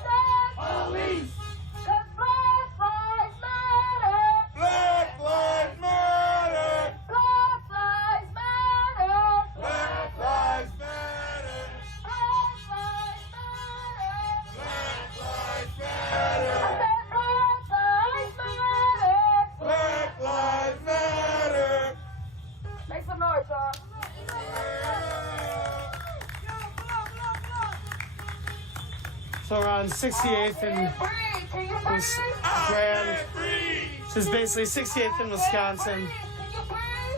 justice! Police! 'Cause Black Lives Matter! Black Lives Matter! Black Lives Matter! Black Lives Matter! Black Lives Matter! Black Lives Matter! I said Black Lives Matter! Black Lives Matter! Make some noise, y'all. So we're on 68th and Grand, which is basically 68th in Wisconsin.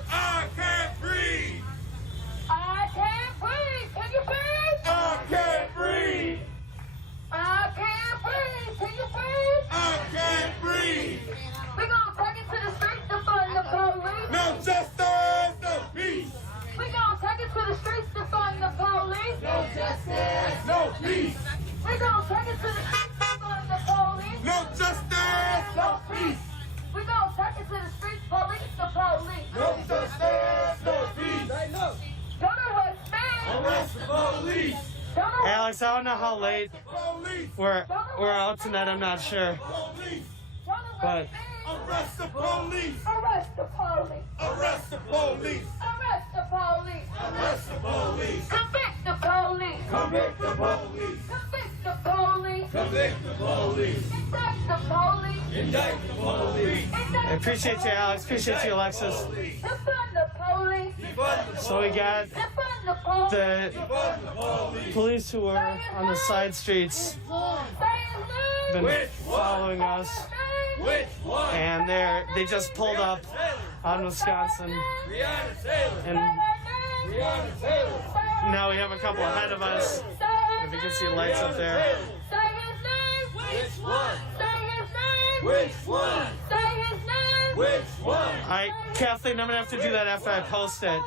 I can't breathe. I can't breathe. Can you breathe? I can't breathe. I can't breathe. Can you breathe? I can't breathe. We gonna take it to the streets to fund the police. No justice, no peace. We gonna take it to the streets to fund the police. No justice, no peace. We gonna take it to the streets to fund the police. No justice, no peace. We gonna take it to the streets, police the police. No justice, no peace. Don't arrest me. Arrest the police. Alex, I don't know how late we're out tonight. I'm not sure. But Arrest the police. Arrest the police. Arrest the police. Arrest the police. Arrest the police. Convict the police. Convict the police. Convict the police. Convict the police. Indict the police. Indict the police. I appreciate you, Alex. Appreciate you, Alexis. Defund the police. So we got Defund the police. the police who were on the side streets been following us, and they just pulled up on Wisconsin, and now we have a couple ahead of us. If you can see lights up there. Say his name. Which one? Say his name. Which one? Say his name. Which one? Kathleen, I'm gonna have to do that after I post it.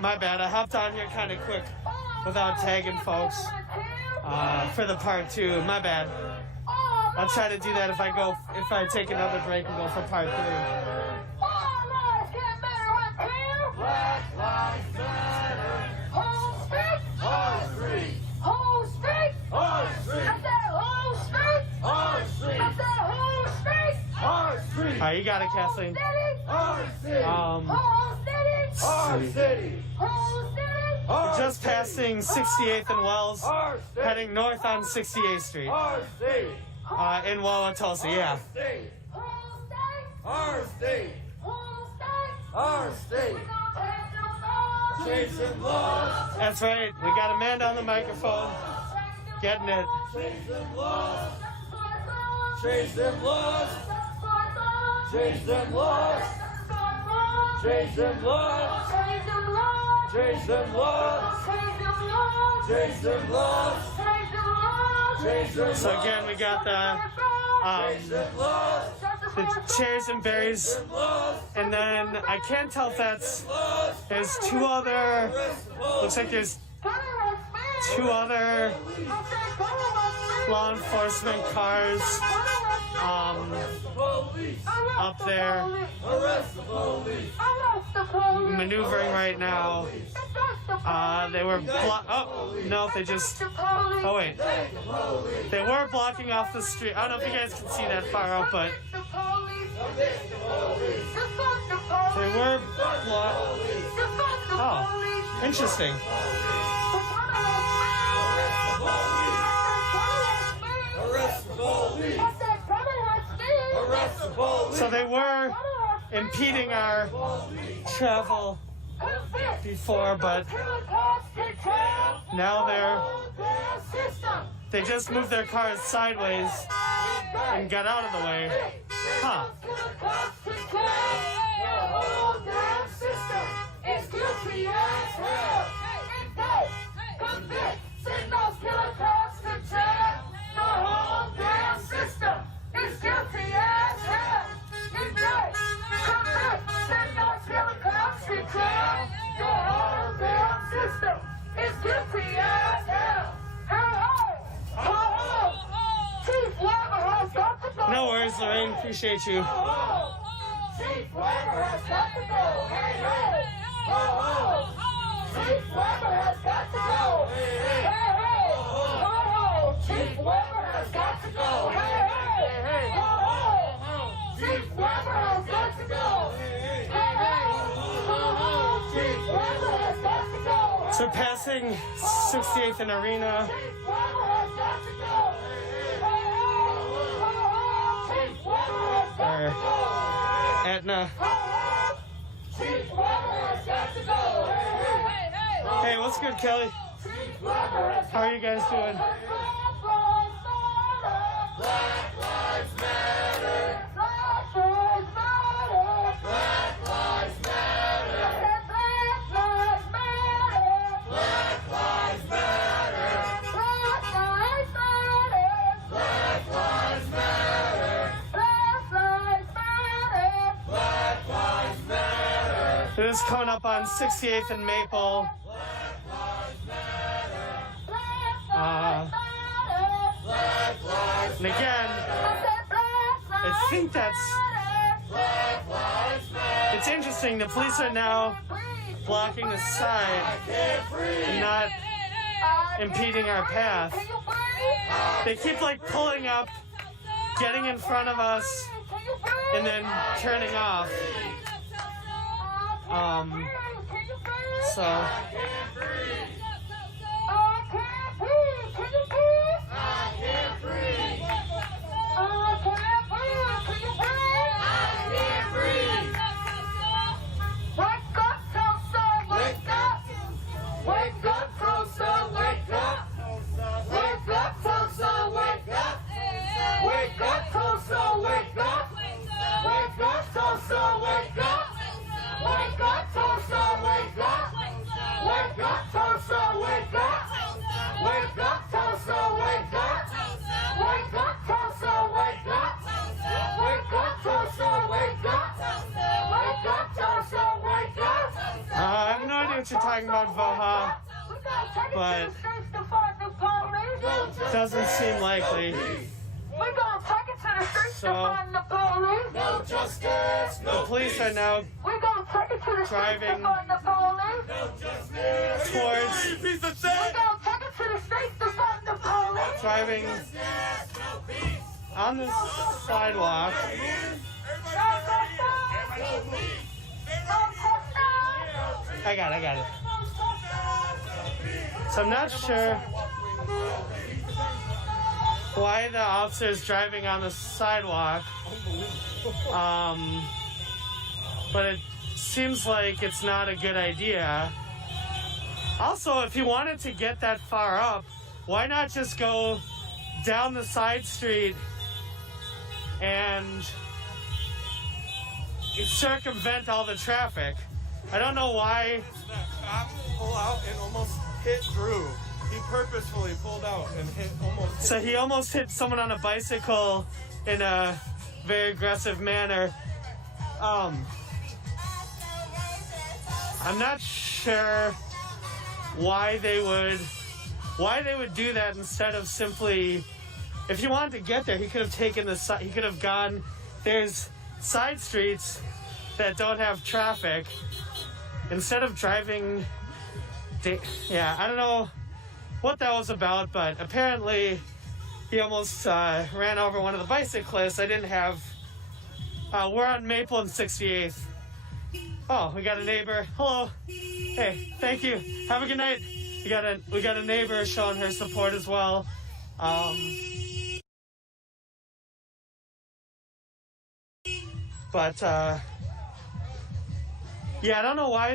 My bad. I hopped on here kind of quick without tagging folks for the part 2. My bad. I'll try to do that if I take another break and go for part 3. Black lives matter. Whole street. Whole street. Whole street. Whole street. I said whole street. Whole street. I said whole street. Whole street. All right, you got it, Kathleen. Whole city. Whole city. Whole city. Whole city. We're just passing 68th and Wells, heading north on 68th Street. Whole state. In Wauwatosa, yeah. Our state. Our state. Chasing laws. That's right. We got Amanda on the microphone, getting it. Chase them laws. Chase them laws. Chase them laws. Chase them laws. Chase them laws. Chase them laws. Chase them laws. So again, we got the cherries and berries, and then I can't tell if there's 2 other. Looks like there's 2 other law enforcement cars up there maneuvering right now. They were they were blocking off the street. I don't know if you guys can see that far out, but they were Oh, interesting. So they were impeding our travel before, but now they just moved their cars sideways and got out of the way. Huh. No worries, Lorraine. Appreciate you. Chief Weber has got to go. Hey, hey. Ho, ho. Chief Weber has got to go. Hey, hey. Ho, ho. Chief Weber has got to go. Hey, hey. Ho, ho. Chief Weber has got to go. Hey, hey. Ho, ho. Chief Weber has got to go. So passing 68th and Arena. Chief Weber has got to go. Hey, hey. Ho, ho. Chief Weber has got to go. Etna. Chief Weber has got to go. Hey, what's good, Kelly? How are you guys doing? Black lives matter. Black lives matter. Black lives matter. Black lives matter. Black lives matter. Black lives matter. Black lives matter. Black lives matter. Black lives matter. It is coming up on 68th and Maple. And again, I think it's interesting. The police are now blocking the side and not impeding our path. They keep like pulling up, getting in front of us, and then turning off. I have no idea what you're talking about, Voha, but it doesn't seem likely. We're gonna take it to the streets So, to find the police. No justice, no the police are now We're gonna take it to the driving streets to find the police. No justice. towards We're gonna take it to the streets to find the police. driving on the sidewalk. I got it. So I'm not sure why the officer's driving on the sidewalk, but it seems like it's not a good idea. Also, if you wanted to get that far up, why not just go down the side street and circumvent all the traffic? I don't know why. Cops pull out and almost hit through. He purposefully pulled out and hit. So he almost hit someone on a bicycle in a very aggressive manner. I'm not sure why they would do that instead of simply, if he wanted to get there, he could have taken he could have gone. There's side streets that don't have traffic. Instead of driving, I don't know what that was about, but apparently he almost ran over one of the bicyclists. I didn't have, we're on Maple and 68th. Oh, we got a neighbor. Hello. Hey, thank you. Have a good night. We got a neighbor showing her support as well. Yeah, I don't know why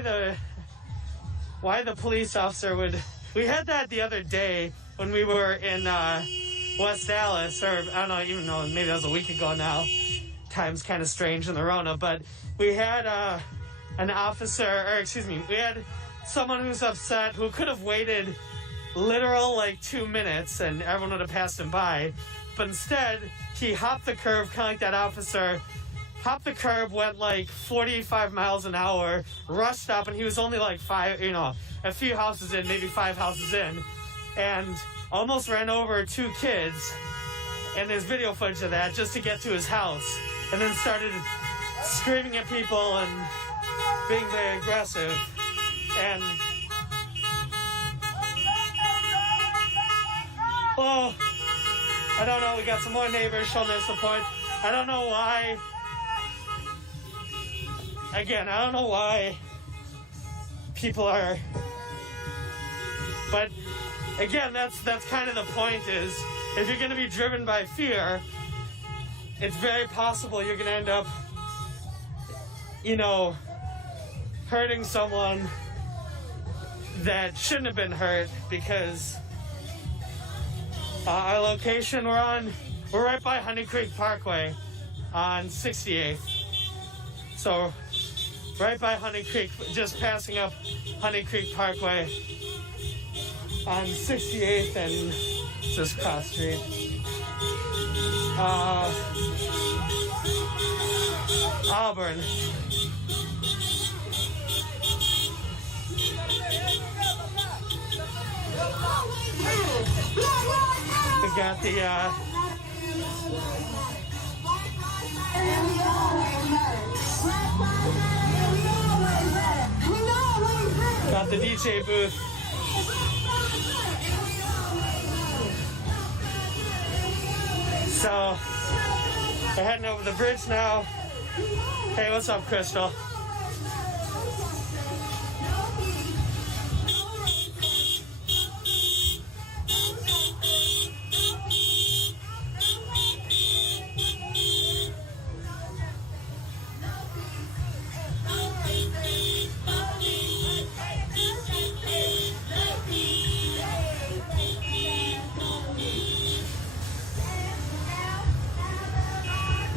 the police officer would. We had that the other day when we were in West Dallas, or I don't know, maybe that was a week ago now. Time's kind of strange in the Rona, but we had an officer, we had someone who's upset who could have waited literal 2 minutes and everyone would have passed him by, but instead he hopped the curb, kind of like that officer. Hopped the curb, went 45 miles an hour, rushed up, and he was only a few houses in, maybe 5 houses in, and almost ran over 2 kids. And there's video footage of that just to get to his house, and then started screaming at people and being very aggressive. And well, I don't know. We got some more neighbors showing their support. I don't know why. Again, I don't know why people are, but again, that's kind of the point is, if you're going to be driven by fear, it's very possible you're going to end up, hurting someone that shouldn't have been hurt, because our location we're right by Honey Creek Parkway on 68th. So, right by Honey Creek, just passing up Honey Creek Parkway on 68th and just cross street. Auburn. We got the got the DJ booth. So we're heading over the bridge now. Hey, what's up, Crystal?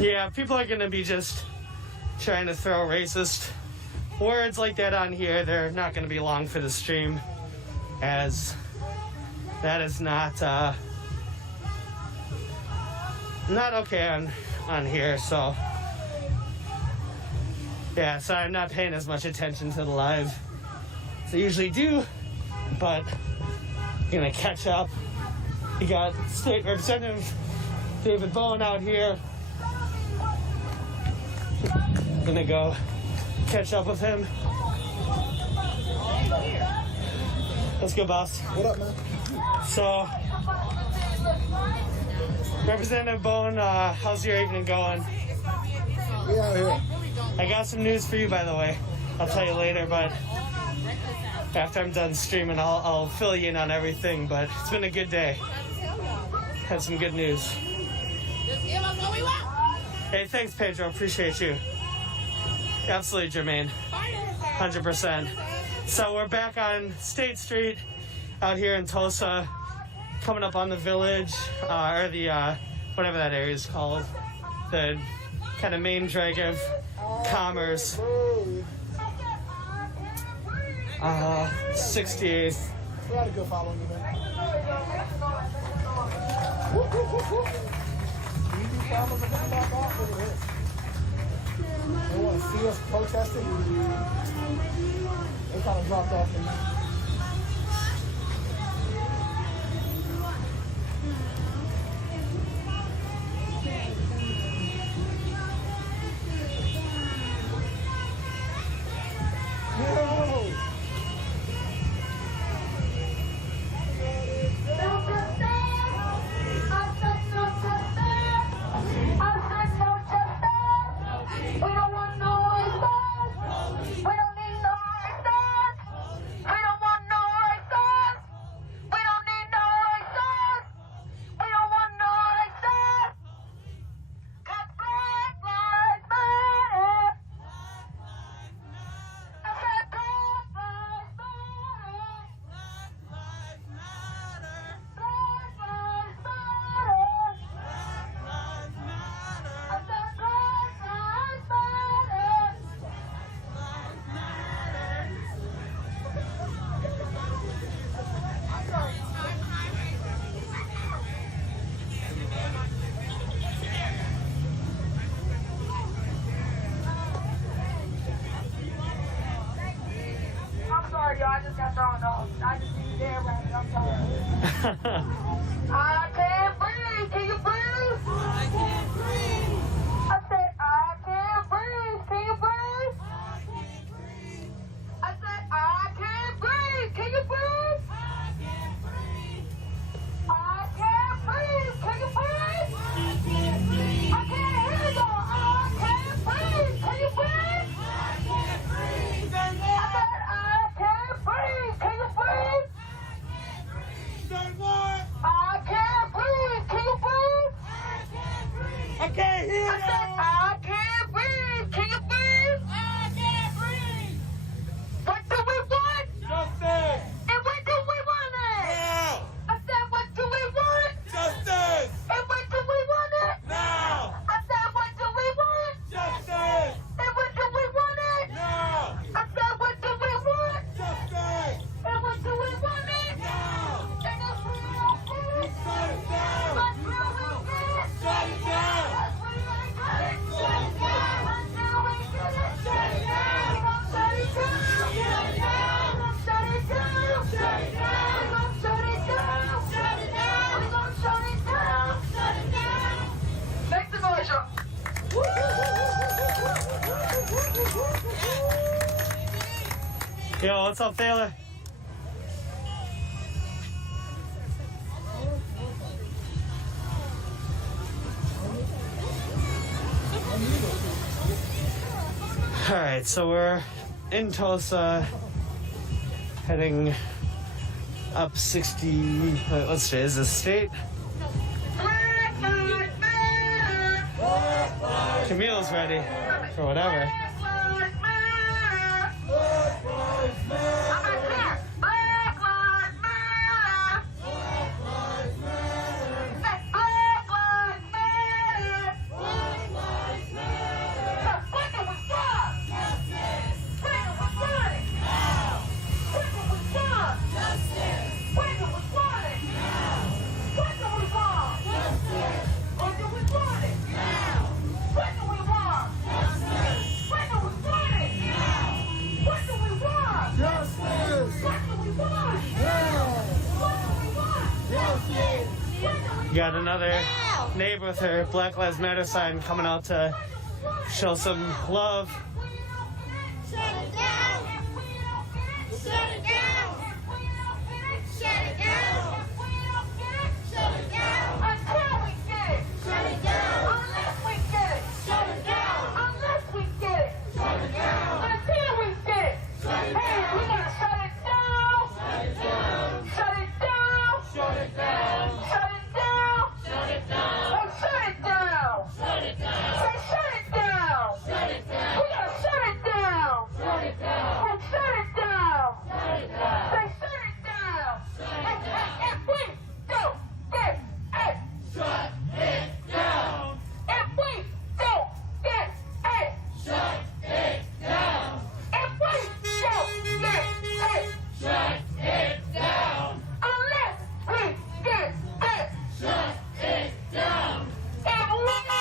Yeah, people are gonna be just trying to throw racist words like that on here. They're not gonna be long for the stream, as that is not okay on here. So yeah, so I'm not paying as much attention to the live as I usually do, but I'm gonna catch up. We got State Representative David Bowen out here. Gonna go catch up with him. Let's go, boss. What up, man? So, Representative Bowen, how's your evening going? We out here. I got some news for you, by the way. I'll tell you later, but after I'm done streaming, I'll fill you in on everything. But it's been a good day. Had some good news. Just give us what we want. Hey, thanks, Pedro. Appreciate you. Absolutely, Jermaine. 100%. So we're back on State Street out here in Tulsa, coming up on the Village, or the, whatever that area is called, the kind of main drag of commerce. 68th. We had a good following you, man. We do follows and come back off with it. They want to see us protesting. They kind of dropped off in there. I just got thrown off. I just need there right now. I'm sorry. I can't breathe. Can you breathe? I can't breathe. I said, I can't breathe. Can you breathe? I can't breathe. I said, I can't breathe. Can you breathe? I can't breathe. I can't breathe. Can you breathe? I can't breathe. I can't hear you. I can't breathe. Can you breathe? I can't breathe. I said, I can't breathe. Can you breathe? Say what? I can't breathe. Can you breathe? I can't hear I said, you. I can't breathe. Can you breathe? I can't breathe. What do we want? Justice. And when do we want it? Now. I said, what do we want? Justice. And when do we want it? Now. I said, what do we want? Justice. And when do we want it? Now. I said, what do we want? Justice. And when do we want it? Now. And if we don't get it, Shut it down. what will we get? Shut it down. If we ain't got it, shut it down. Until we get it, shut it down. We gon' shut it down. Shut it down. We gon' shut it down. Shut it down. We gon' shut it down. Shut it down. We gon' shut it down. Shut it down. Make the noise, y'all. Yo, what's up, Taylor? All right, so we're in Tulsa, heading up 60. Let's see, is this state? Camille's ready for whatever. got another neighbor with her Black Lives Matter sign coming out to show some love. Shut it down! Shut it down! Shut it down! Shut it down! Until we get it! Shut it down! Unless we get it! Shut it down! Unless we get it! Shut it down! Until we get it! Shut it down! Hey, we gotta shut it down! Shut it down! Shut it down! Shut it down! Shut it down! Shut it down! Oh, shut it down! Shut it down! Say shut it down! Shut it down! We gotta shut it down! Shut it down! Oh, shut it down! Shut it down! Say shut it down! Shut it down! If we don't get it! Shut it down! If we don't get it! Shut it down! If we don't get it! Shut it down! Unless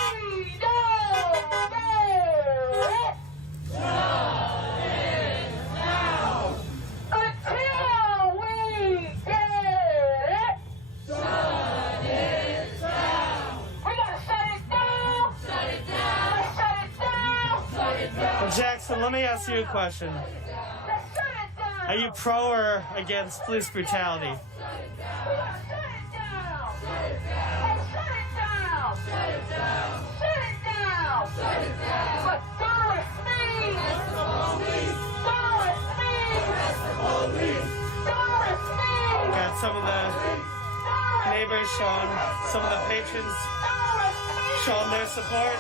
we get it! Shut it down! If we don't get it! Shut it down! Until we get it! Shut it down! We gotta shut it down! Shut it down! Shut it down! Shut it down! Well, Jackson, let me ask you a question. Are you pro or against police brutality? Got some of the neighbors showing, some of the patrons showing their support.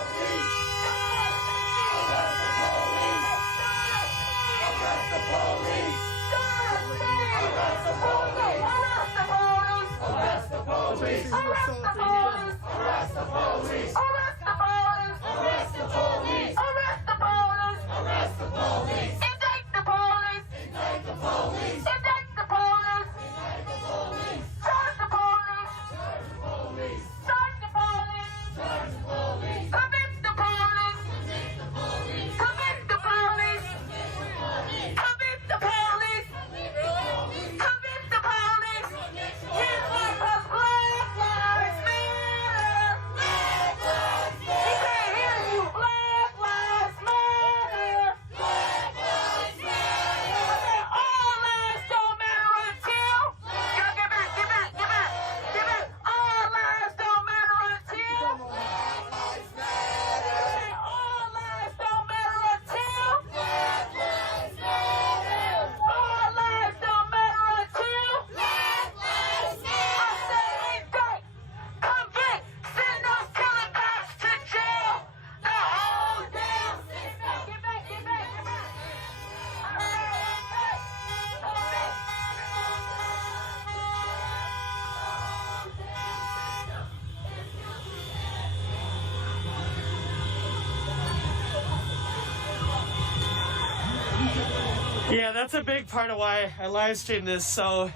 Yeah, that's a big part of why I live stream this, so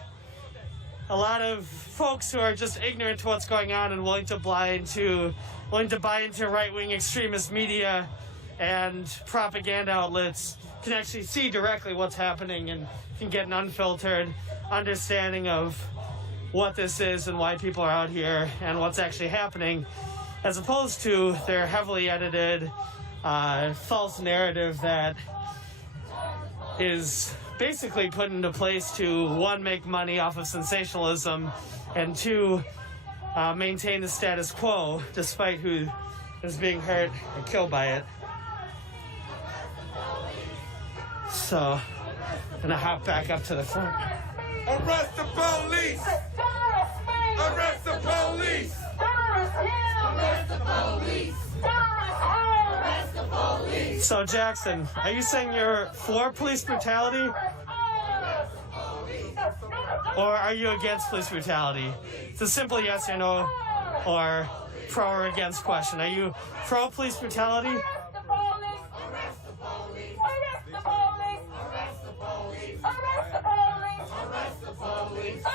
a lot of folks who are just ignorant to what's going on and willing to buy into right-wing extremist media and propaganda outlets can actually see directly what's happening and can get an unfiltered understanding of what this is and why people are out here and what's actually happening, as opposed to their heavily edited false narrative that is basically put into place to, one, make money off of sensationalism, and two, maintain the status quo despite who is being hurt and killed by it. So, I'm gonna hop back up to the front. Arrest the police! Arrest the police! Arrest the police! Arrest the police! So, Jackson, are you saying you're for police brutality? Or are you against police brutality? It's a simple yes or no, or pro or against question. Are you pro police brutality?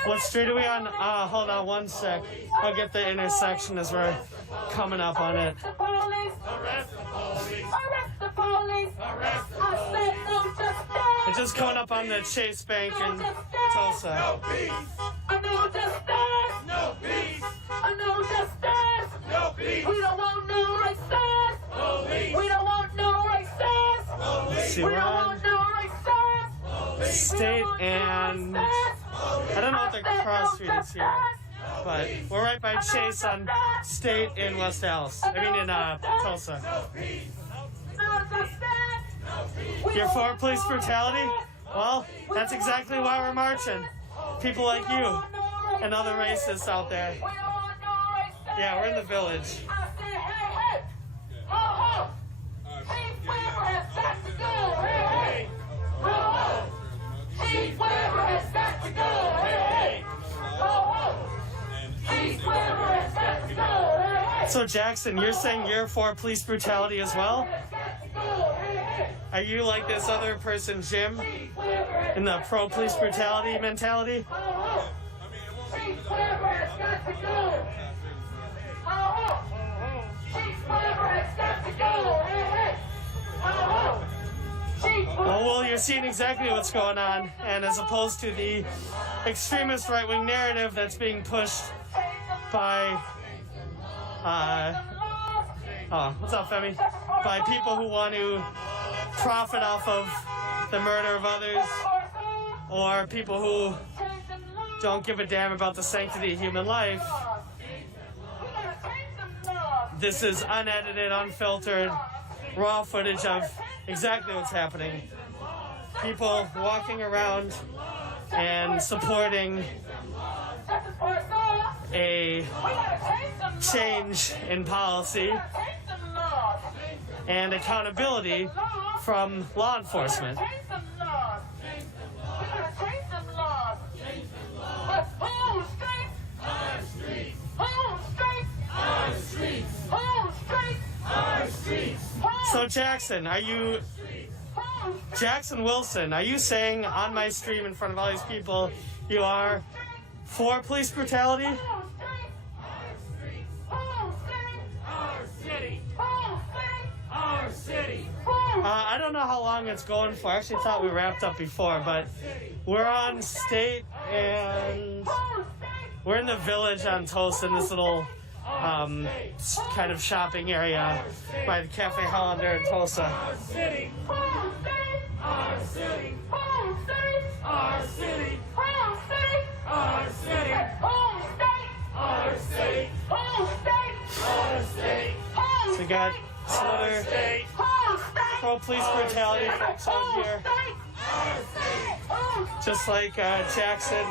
What street are we on? Hold on one sec. I'll get the intersection as we're coming up on it. It's just coming up on the Chase Bank in Tulsa. No peace! No peace! no justice. No peace. We don't want no racist. Police. We don't want no racist. Police. See, We we're don't on want no racist. State and I don't know what the cross street is here, but we're right by Chase on State in West Dallas. I mean in Tulsa. You're for police brutality? Well, that's exactly why we're marching. People like you and other racists out there. Yeah, we're in the village. Chief Weber has got to go. Hey, hey. Chief Weber has got to go. Hey, hey. So Jackson, you're saying you're for police brutality as well? Are you like this other person, Jim, in the pro-police brutality mentality? Chief Weber has got to go. Chief Weber has got to go. Hey, hey. Well, you're seeing exactly what's going on, and as opposed to the extremist right-wing narrative that's being pushed by, what's up, Femi? By people who want to profit off of the murder of others, or people who don't give a damn about the sanctity of human life. This is unedited, unfiltered, raw footage of exactly what's happening. People walking around and supporting a change in policy and accountability from law enforcement. So Jackson, Jackson Wilson, are you saying on my stream in front of all these people you are for police brutality? I don't know how long it's going for. I actually thought we wrapped up before, but we're on State and we're in the village on Tulsa in this little kind of shopping area by the Cafe Hollander in Tulsa. Our city, our city, our city, our city, our city, our city, our city. So we got some other pro-police brutality folks out here, just like Jackson.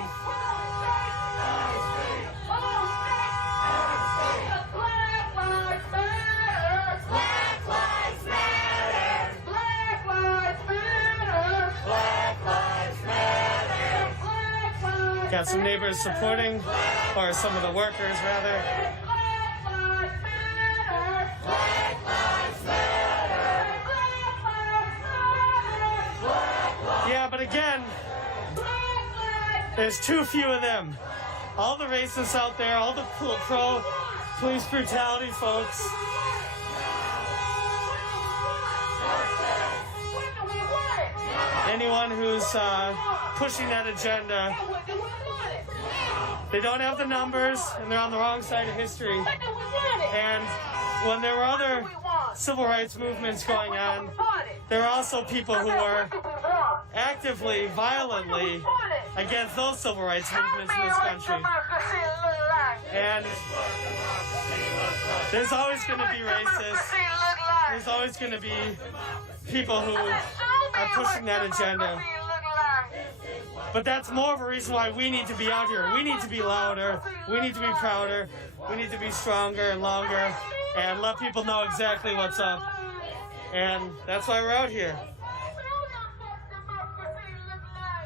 Got some neighbors supporting, or some of the workers rather. Yeah, but again, there's too few of them. All the racists out there, all the pro-police brutality folks. Anyone who's pushing that agenda, they don't have the numbers and they're on the wrong side of history. And when there were other civil rights movements going on, there were also people who were actively, violently against those civil rights movements in this country. And there's always going to be racists. There's always going to be people who are pushing that agenda. But that's more of a reason why we need to be out here. We need to be louder. We need to be prouder. We need to be stronger and longer and let people know exactly what's up. And that's why we're out here.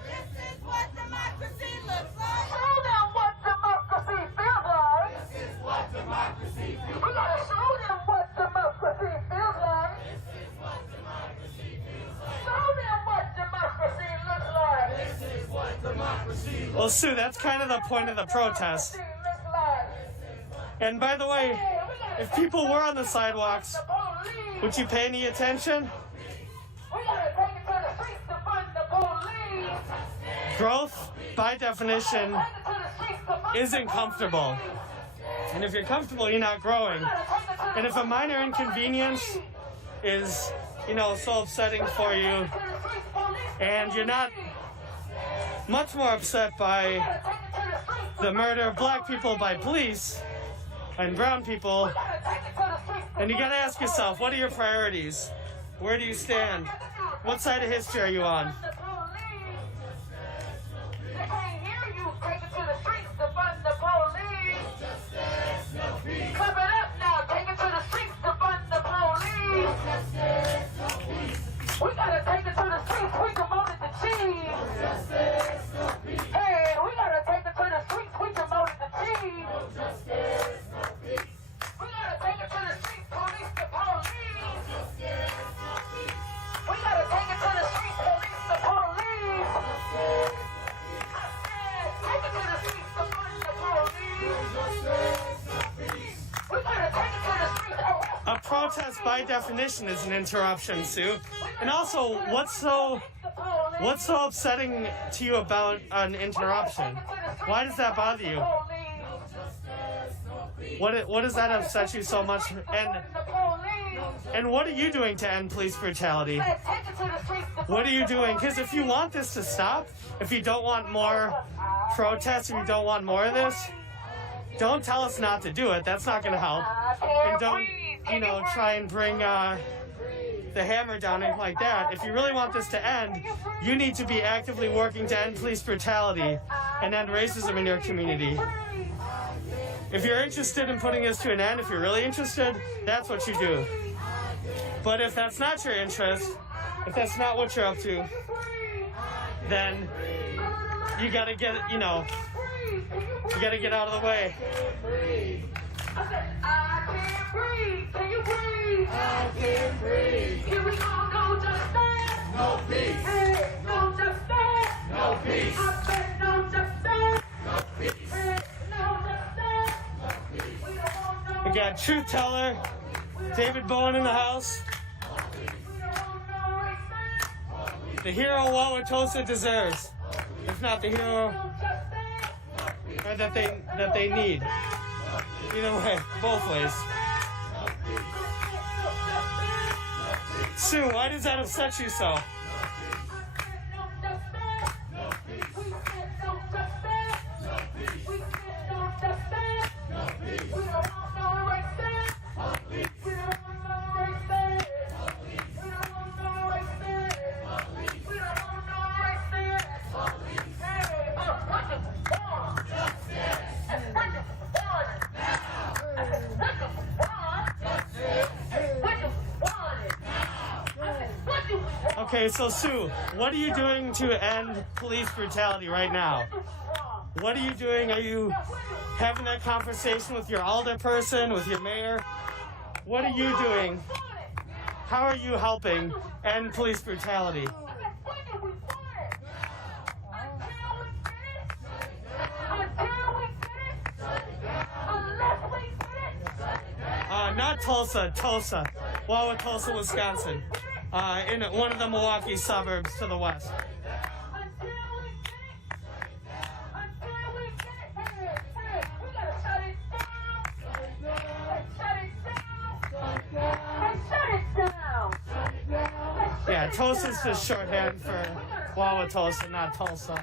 This is what democracy looks like. Show them what democracy feels like. This is what democracy feels like. We gotta show them what democracy feels like. This is what democracy feels like. Show them what democracy looks like. This is what democracy looks like. Well, Sue, that's kind of the point of the protest. And by the way, if people were on the sidewalks, would you pay any attention? Growth, by definition, isn't comfortable. And if you're comfortable, you're not growing. And if a minor inconvenience is, you know, so upsetting for you, and you're not much more upset by the murder of black people by police and brown people, and you gotta ask yourself, what are your priorities? Where do you stand? What side of history are you on? We gotta take it to the streets. We demoted the chief. Hey, we gotta take it to the streets. We demoted the chief. We gotta take it to the streets. Police the police. We gotta take it to the streets. Police the police. I said, take it to the streets. Police the police. We gotta take it to the streets. A protest, by definition, is an interruption, Sue. And also, what's so upsetting to you about an interruption? Why does that bother you? What does that upset you so much? And what are you doing to end police brutality? What are you doing? Because if you want this to stop, if you don't want more protests, if you don't want more of this, don't tell us not to do it. That's not going to help. And don't, you know, try and bring the hammer down and like that. If you really want this to end, you need to be actively working to end police brutality and end racism in your community. If you're interested in putting this to an end, if you're really interested, that's what you do. But if that's not your interest, if that's not what you're up to, then you gotta get, you know, you gotta get out of the way. I said, I can't breathe. Can you breathe? I can't breathe. Here we go, no justice. No peace. Hey, no justice. No peace. I said no justice. No peace. Hey, no justice. No peace. We don't want no. We got Truth Teller, David Bowen in the house. The hero Wauwatosa deserves, if not the hero or that they need. Either way, both ways. Sue, why does that upset you so? Okay, so Sue, what are you doing to end police brutality right now? What are you doing? Are you having that conversation with your alderperson, with your mayor? What are you doing? How are you helping end police brutality? Not Tulsa, Tulsa, Wauwatosa, Wisconsin. In one of the Milwaukee suburbs to the west. Yeah, Tulsa's just shorthand for Wauwatosa, not Tulsa.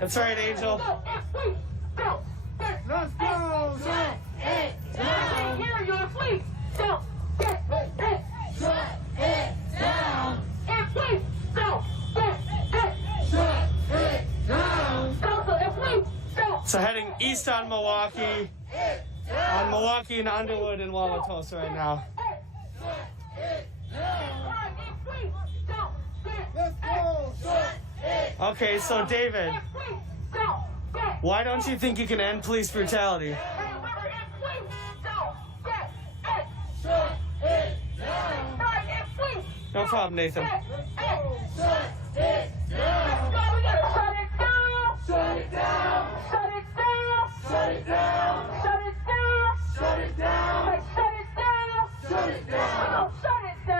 That's right, Angel. Let's go! Shut it down! Hear you, please! Don't get it! Shut it down! And please don't get it! Shut it down! And please don't! So heading east on Milwaukee and Underwood and Wauwatosa right now. Okay, so David, why don't you think you can end police brutality? No problem, Nathan. Shut it down! Shut it down! Shut it down! Shut it down! Shut it down! Shut it down! Shut it down! Shut it down! Shut it down!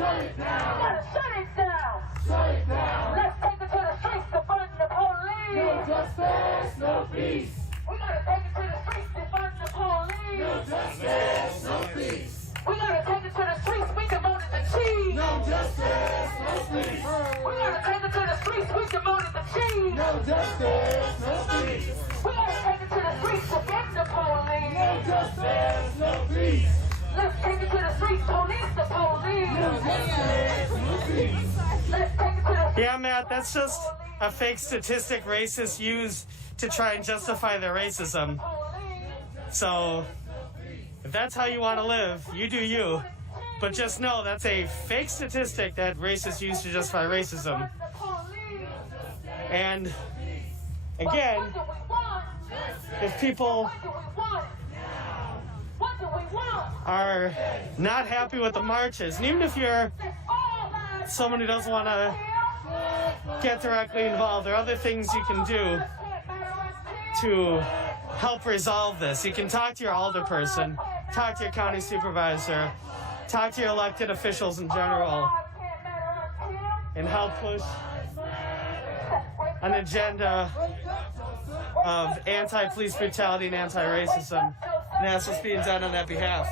Shut it down. Gotta shut it down. Shut it down. Let's take it to the streets to fund the police. No justice, no peace. We gotta take it to the streets to fund the police. No justice, no peace. We gotta take it to the streets, we demoted the chief. No justice, no peace. We gotta take it to the streets, we demoted the chief. No justice, no peace. We gotta take it to the streets to get the police. No justice, no peace. Let's take it to the streets, police the police. No justice, no peace. Let's take it to the Yeah, Matt, that's just a fake statistic racists use to try and justify their racism. So, if that's how you want to live, you do you. But just know that's a fake statistic that racists use to justify racism. And, again, if people are not happy with the marches, and even if you're someone who doesn't want to get directly involved, there are other things you can do to help resolve this. You can talk to your alderperson, talk to your county supervisor, talk to your elected officials in general, and help push an agenda of anti-police brutality and anti-racism. And that's what's being done on that behalf.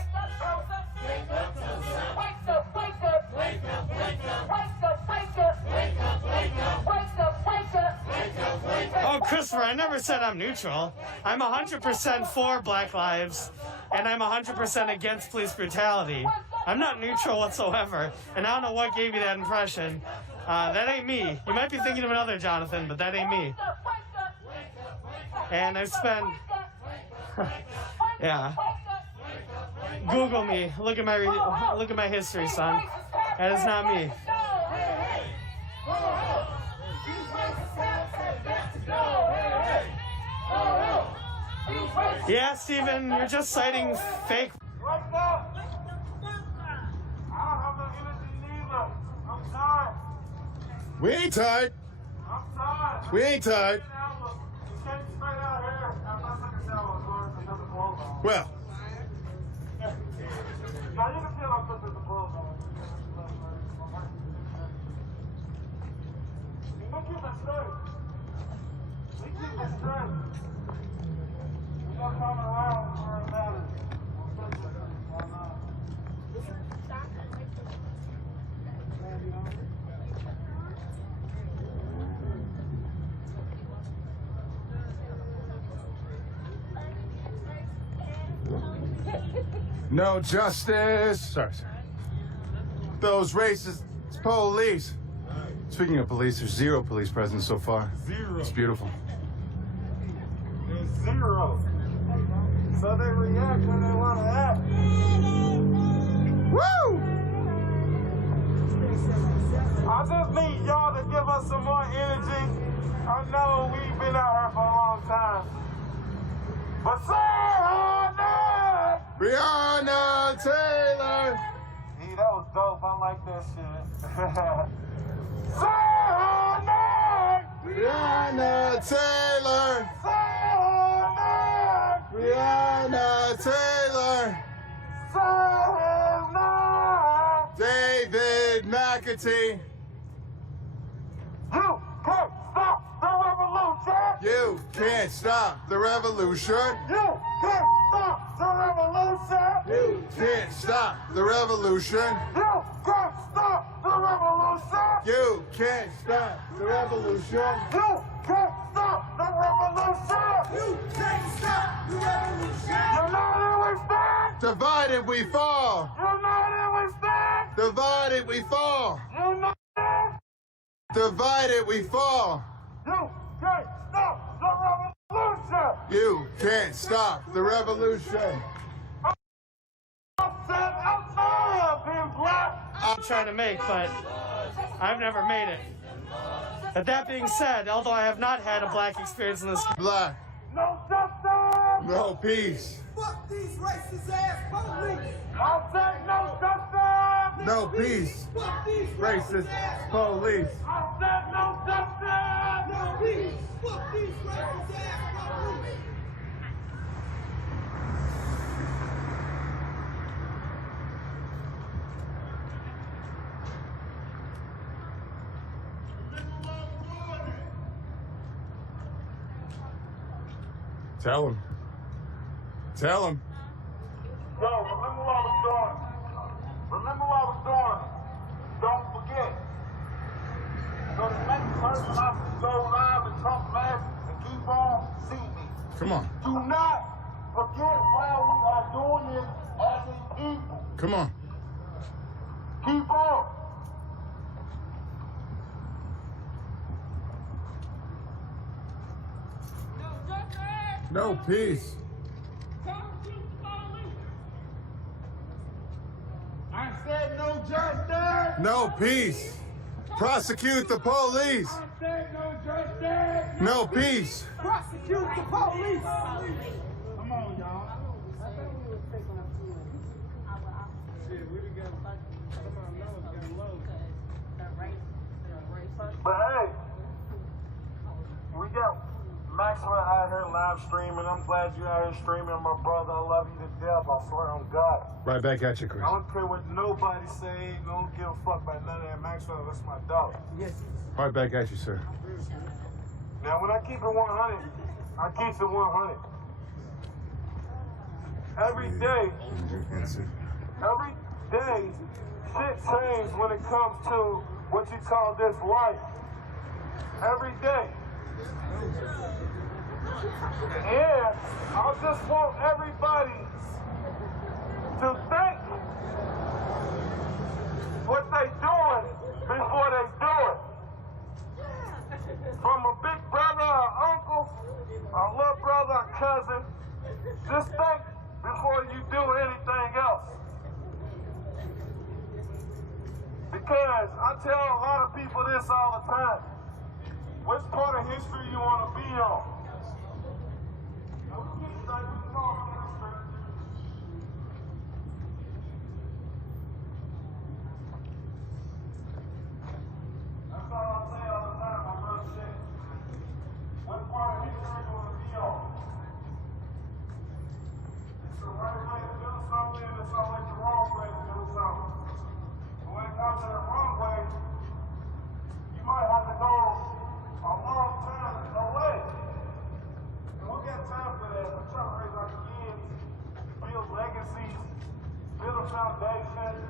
Oh, Christopher, I never said I'm neutral. I'm 100% for Black Lives, and I'm 100% against police brutality. I'm not neutral whatsoever, and I don't know what gave you that impression. That ain't me. You might be thinking of another Jonathan, but that ain't me. And I've spent... yeah. Google me. Look at my history, son. That is not me. Yeah, Steven, you're just citing fake. We ain't tired. We ain't tired. Well. No justice. Sorry. Those racist police. Speaking of police, there's zero police presence so far. Zero. It's beautiful. There's zero. So they react when they want to act. Woo! I just need y'all to give us some more energy. I know we've been out here for a long time. But say Breonna Taylor! Hey, that was dope. I like that shit. Breonna Taylor! Breonna Taylor! David McAtee! You can't stop the revolution! You can't stop the revolution! You can't stop the revolution! You can't stop the revolution! You can't stop the revolution! You can't stop the revolution! You can't stop the revolution! United we stand! Divided we fall! United we stand! Divided we fall! United! Divided we fall! You can't stop the revolution! You can't stop the revolution! I'm trying to make, but I've never made it. But that being said, although I have not had a black experience in this... Black. No justice! No peace. Fuck these racist ass police! I said no justice! No peace. Fuck these Racist police. I said no justice! No peace! Fuck these racist ass police! Tell him. Tell him. Yo, remember what I was doing? Remember what I was doing? Don't forget. So the next person has to go live and talk mess and keep on seeing me. Come on. Do not forget why we are doing this as a people. Come on. Keep on. No peace. I said no justice. No peace. Prosecute the police. I said no justice. No peace. Prosecute the police. Come on, y'all. But hey, we got Maxwell out here live streaming. I'm glad you out here streaming, my brother. I love you to death. I swear on God. Right back at you, Chris. I don't care what nobody say. Don't give a fuck about none of that. Maxwell, that's my dog. Yes. Right back at you, sir. Now, when I keep it 100, I keep it 100. Every day, shit changes when it comes to what you call this life. Every day. And I just want everybody to think what they doing before they do it. From a big brother, or uncle, a little brother, or cousin, just think before you do anything else. Because I tell a lot of people this all the time. Which part of history you want to be on? That's all I say all the time, my brother shit. What part of history you want to be on? It's the right way to do something, and it's always the wrong way to do something. But when it comes to the wrong way, you might have to go a long time away. And we got time for that. We're trying to raise our kids, build legacies, build a foundation.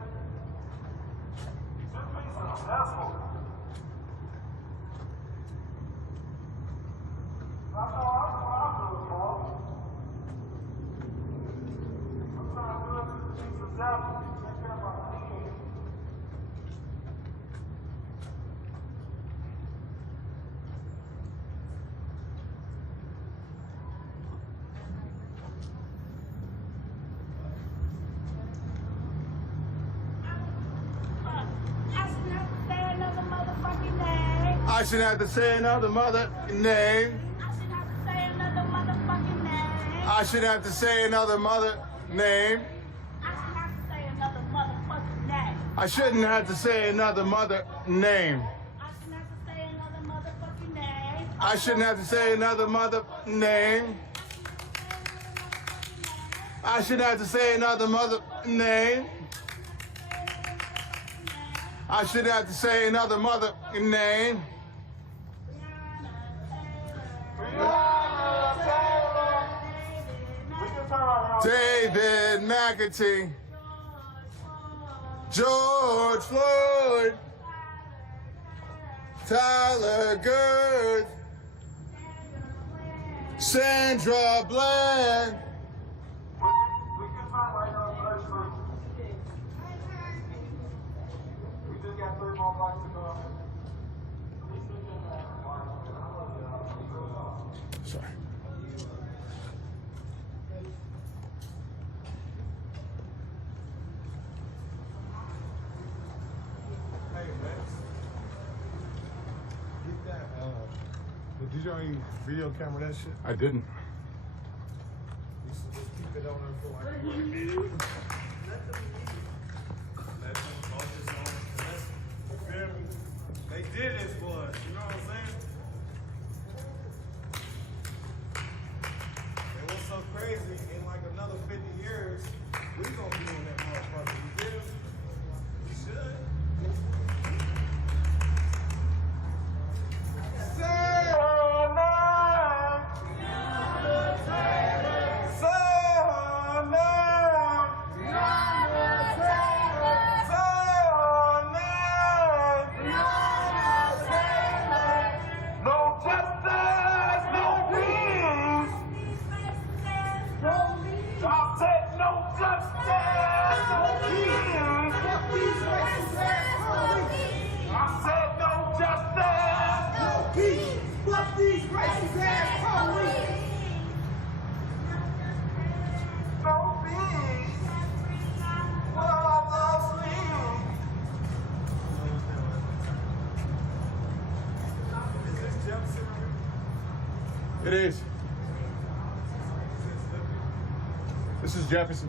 Just be successful. I know I'm doing, bro. I'm trying to do it to be successful, take care of my kids. I shouldn't have to say another mother name. I shouldn't have to say another mother name. I shouldn't have to say another mother name. I shouldn't have to say another mother name. I shouldn't have to say another mother name. I shouldn't have to say another mother name. David McAtee, George Floyd, Tyler Gird, Sandra Bland. We just got 3 more blocks to go. Sorry. Hey, Max. Get that, did you already video camera that shit? I didn't. Just keep it on there for like 1 minute. Let them focus on this. You feel me? They did this for us, you know what I'm saying? And what's so crazy, in like another 50 years, we gonna be on that motherfucker, you feel me? We should. Say our name. It is. This is Jefferson.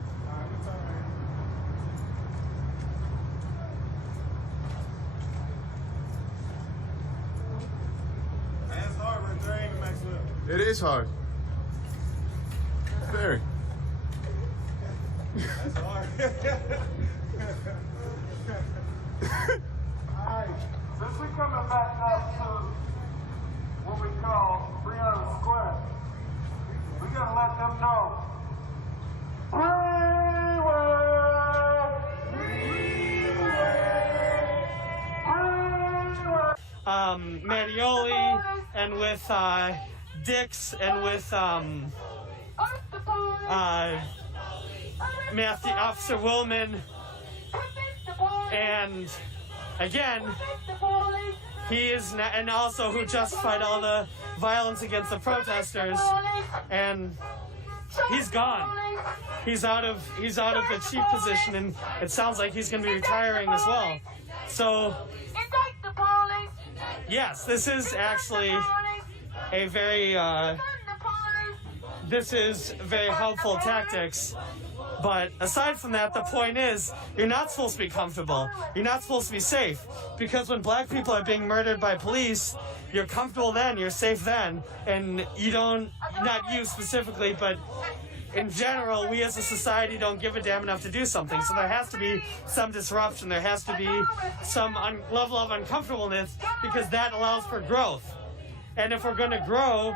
That's hard right there, ain't it, Maxwell? It is hard. Very. That's hard. Alright, since we're coming back up to what we call 300 Square, we gotta let them know. Mattioli and with Dix and with Matthew, Officer Willman, and again, he is, and also who justified all the violence against the protesters, and he's gone. He's out of the chief position, and it sounds like he's going to be retiring as well. So, yes, this is actually a very helpful tactics. But aside from that, the point is, you're not supposed to be comfortable. You're not supposed to be safe. Because when black people are being murdered by police, you're comfortable then, you're safe then, and you don't, not you specifically, but in general, we as a society don't give a damn enough to do something. So there has to be some disruption. There has to be some level of uncomfortableness, because that allows for growth. And if we're going to grow,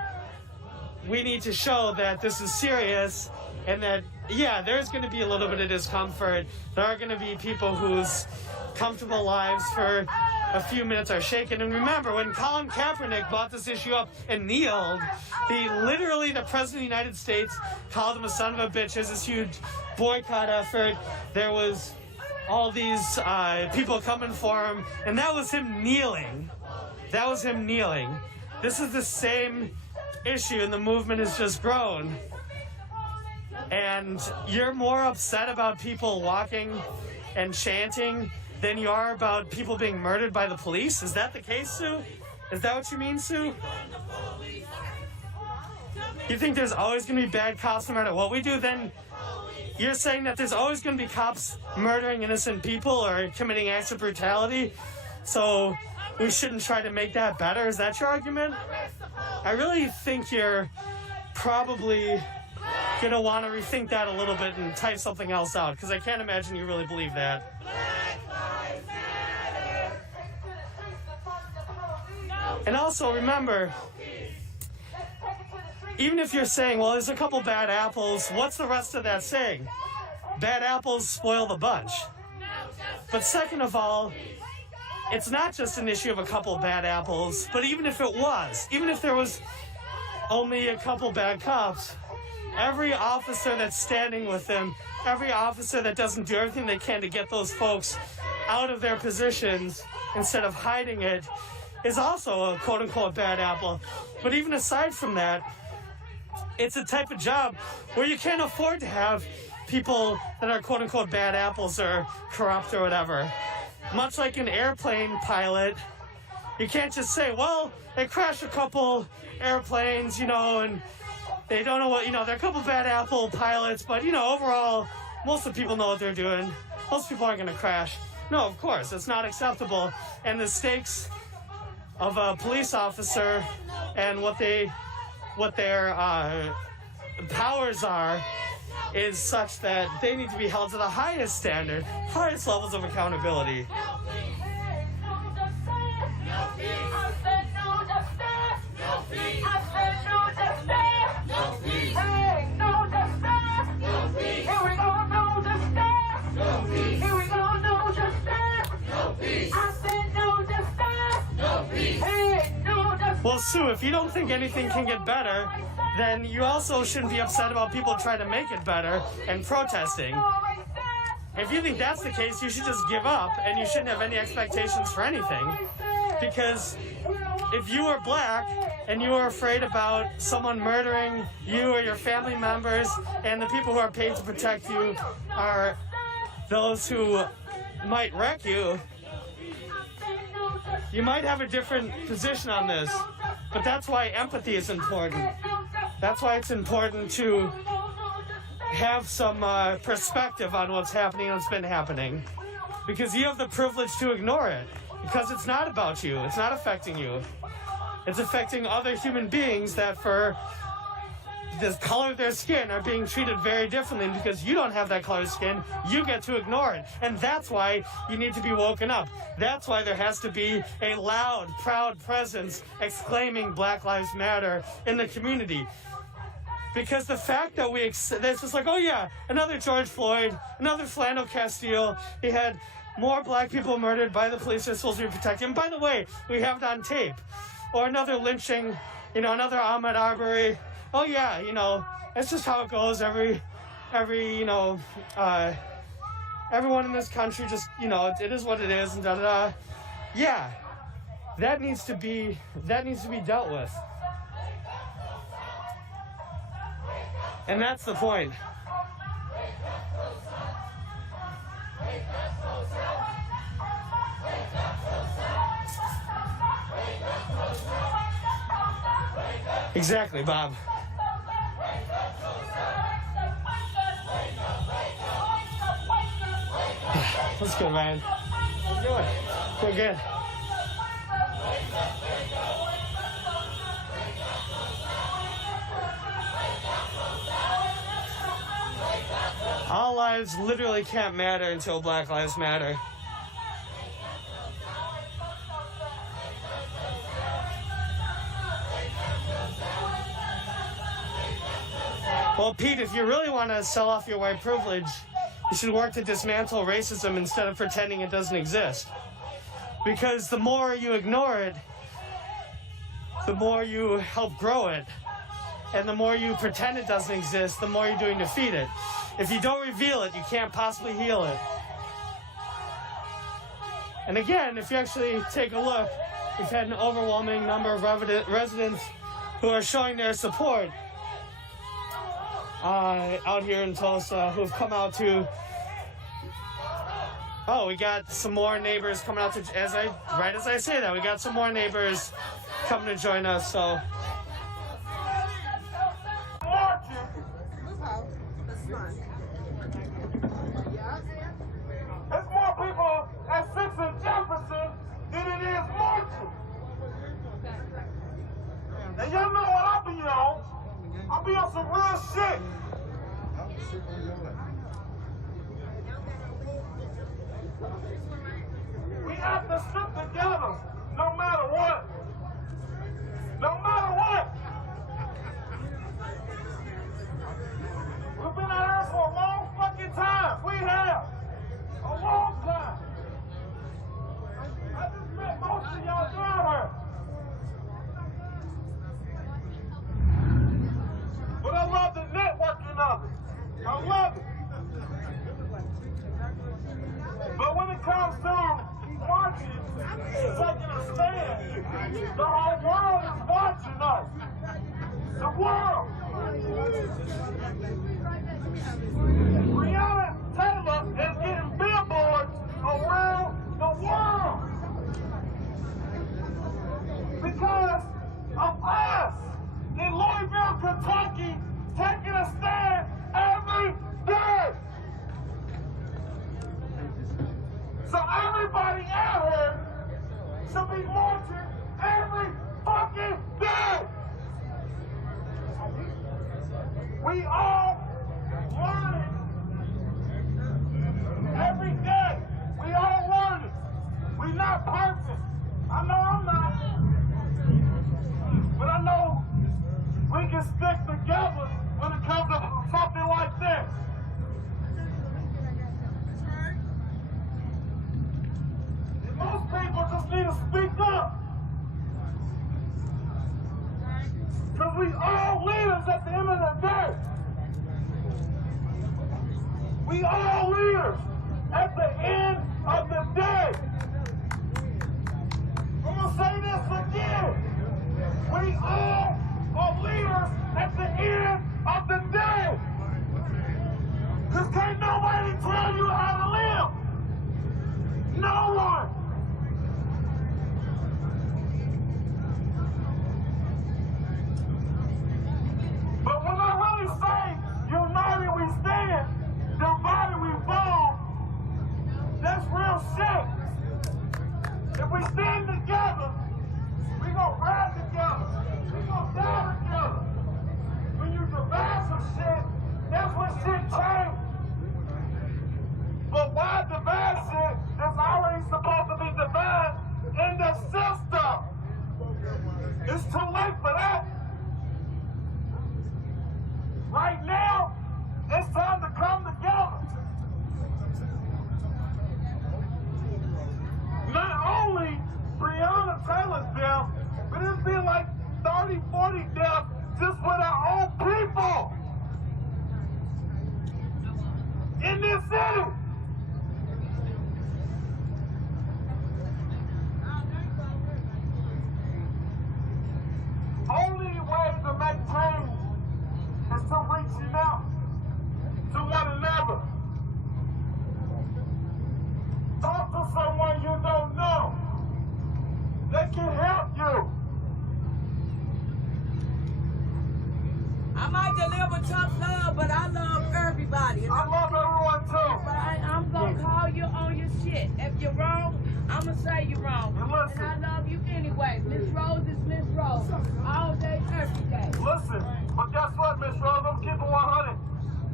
we need to show that this is serious, and that, yeah, there's going to be a little bit of discomfort. There are going to be people whose comfortable lives for a few minutes are shaken. And remember, when Colin Kaepernick brought this issue up and kneeled, the President of the United States called him a son of a bitch. There's this huge boycott effort. There was all these people coming for him, and that was him kneeling. That was him kneeling. This is the same issue, and the movement has just grown. And you're more upset about people walking and chanting than you are about people being murdered by the police? Is that the case, Sue? Is that what you mean, Sue? You think there's always going to be bad cops no matter what we do? Then you're saying that there's always going to be cops murdering innocent people or committing acts of brutality, so we shouldn't try to make that better? Is that your argument? I really think you're probably going to want to rethink that a little bit and type something else out, because I can't imagine you really believe that. And also remember, even if you're saying, well, there's a couple bad apples, what's the rest of that saying? Bad apples spoil the bunch. But second of all, it's not just an issue of a couple bad apples, but even if it was, even if there was only a couple bad cops, every officer that's standing with them, every officer that doesn't do everything they can to get those folks out of their positions instead of hiding it is also a quote-unquote bad apple. But even aside from that, it's a type of job where you can't afford to have people that are quote-unquote bad apples or corrupt or whatever. Much like an airplane pilot, you can't just say, well, they crashed a couple airplanes, and they don't know what, they're a couple bad apple pilots, but, overall, most of the people know what they're doing. Most people aren't going to crash. No, of course, it's not acceptable. And the stakes of a police officer and what their powers are is such that they need to be held to the highest standard, highest levels of accountability. Well, Sue, if you don't think anything can get better, then you also shouldn't be upset about people trying to make it better and protesting. If you think that's the case, you should just give up, and you shouldn't have any expectations for anything. Because if you were black and you were afraid about someone murdering you or your family members, and the people who are paid to protect you are those who might wreck you, you might have a different position on this. But that's why empathy is important. That's why it's important to have some perspective on what's happening and what's been happening. Because you have the privilege to ignore it. Because it's not about you. It's not affecting you. It's affecting other human beings that for the color of their skin are being treated very differently. And because you don't have that color of skin, you get to ignore it. And that's why you need to be woken up. That's why there has to be a loud, proud presence exclaiming Black Lives Matter in the community. Because the fact that this is like, oh yeah, another George Floyd, another Philando Castile, he had more black people murdered by the police they're supposed to be protecting. And by the way, we have it on tape. Or another lynching, another Ahmaud Arbery. Oh yeah, that's just how it goes. Every everyone in this country just, it is what it is, and da da da. Yeah, that needs to be dealt with. And that's the point. Exactly, Bob. That's good, Ryan. How's it going? We're good. All lives literally can't matter until Black Lives Matter. Well, Pete, if you really want to sell off your white privilege, you should work to dismantle racism instead of pretending it doesn't exist. Because the more you ignore it, the more you help grow it. And the more you pretend it doesn't exist, the more you're doing to feed it. If you don't reveal it, you can't possibly heal it. And again, if you actually take a look, we've had an overwhelming number of residents who are showing their support out here in Tulsa, who have come out to... Oh, we got some more neighbors coming out to... Right as I say that, we got some more neighbors coming to join us, so... There's more people at 6th and Jefferson than it is marching. And y'all know what I be on. I be on some real shit. We have to stick together no matter what. No matter what. We've been out here for a long fucking time. We have. A long time. I just met most of y'all down here. But I love the networking of it. I love it. But when it comes to watching, taking a stand, the whole world is watching us. The world. Breonna Taylor is getting billboards around the world because of us in Louisville, Kentucky, taking a stand every day. So everybody out here should be marching every fucking day. We all learning every day. We all learning. We not perfect. I know I'm not. But I know we can stick together when it comes to something like this. And most people just need to speak up. Because we all leaders at the end of the day. We all leaders at the end of the day. I'm going to say this again. We all are leaders at the end of the day. Because can't nobody tell you how to live. No one. If we stand together, we gonna ride together. We gonna die together. When you divide some shit, that's when shit change. But why divide shit that's already supposed to be divided in the system? It's too late for that. Right now, it's time to come together. Not only Breonna Taylor's death, but it's been like 30, 40 deaths just with our own people in this city. Only way to make change is to reaching out to one another. Talk to someone you don't know that can help you. I might deliver tough love, but I love everybody. I love everyone too. But I'm gonna call you on your shit. If you're wrong, I'm gonna say you're wrong. And I love you anyway. Miss Rose is Miss Rose. All day, every day. Listen, but guess what, Miss Rose? I'm keeping 100.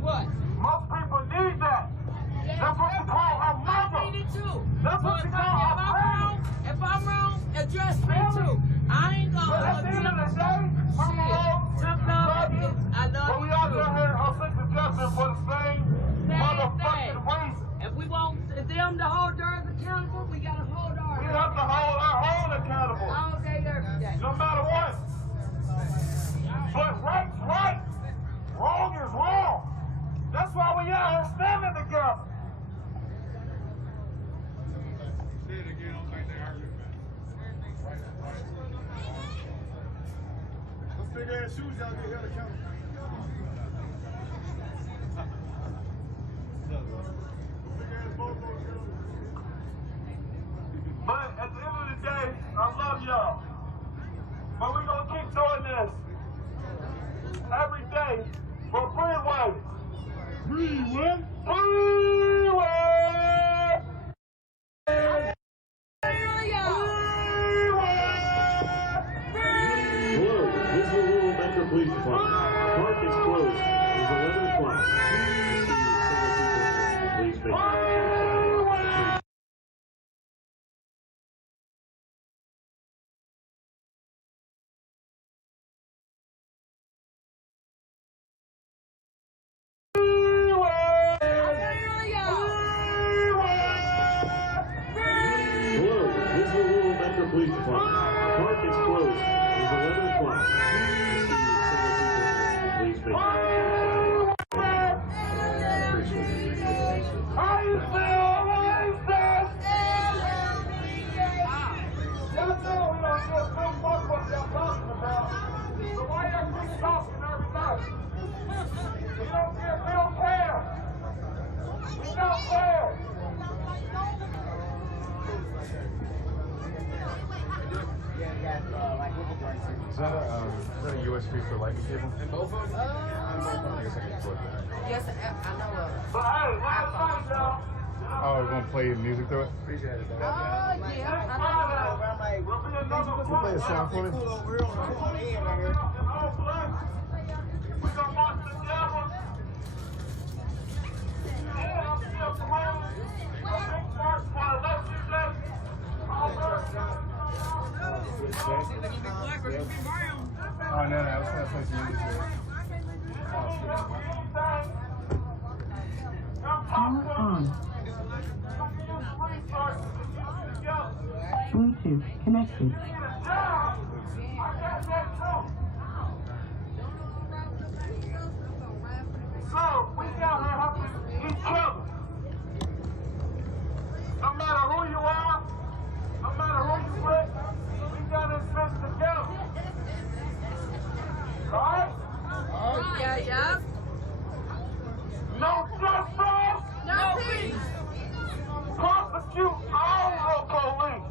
What? Most people need that. That's what you call a mother. I need it too. That's what you call a friend. If I'm wrong, address me too. I ain't gonna. But at the end of the day, I'm wrong. Tough love. I love but you. we all down here are seeking justice for the same motherfucking reason. If we want them to hold theirs accountable, we gotta hold ours. We have to hold our own accountable. All day, every day. No matter what. But right's right. Wrong is wrong. That's why we out here standing together. Those big ass shoes y'all get held accountable. But at the end of the day, I love y'all. But we're gonna keep doing this every day for freeway. Freeway? Freeway! Hello, this is the Louisville Metro Police Department. The park is closed. It is 11 o'clock. Please make sure Hello, this is the Louisville Metro Police Department. The park is closed. It is 11 o'clock. Please make sure How you feel? What is this? Y'all know we don't give a fuck what y'all talking about. So why y'all keep talking every night? We don't care. We don't care. Is that a USB for lightning cable? Both of them? I guess I can plug that. Yes, I know of. But hey, last night, y'all. Oh, we're gonna play music through it? Appreciate it. Yeah, I know. We'll be another Can you play a song for me? We gonna march together. And I'm still planning a big march for election day. Oh, no, I was gonna play some music through it. Power on. Bluetooth connected. So, we down here helping each other. No matter who you are, no matter who you with, we got this bitch together. Alright? Yeah. No justice! No peace! Prosecute all the police!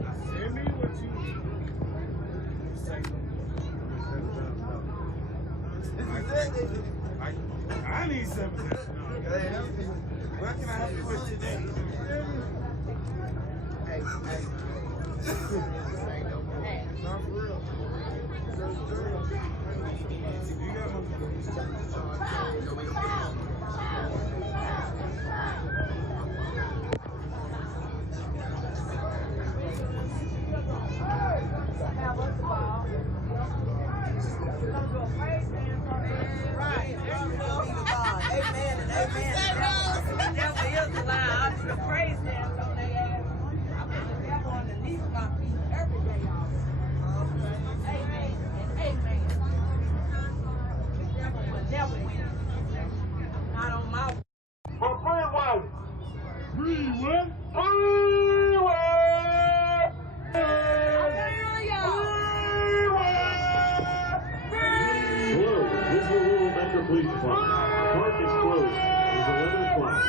Send me what you need. I need something. What can I help you with today? Hey. Not for real. You got Amen and amen. The devil is a lie. I should have praised dance on their ass. I put the devil underneath my feet every day, y'all. Amen and amen. The devil will never win. Not on my for free what? Free what? Hello, this is the Louisville Metro Police Department. Park is closed. It is 11 o'clock.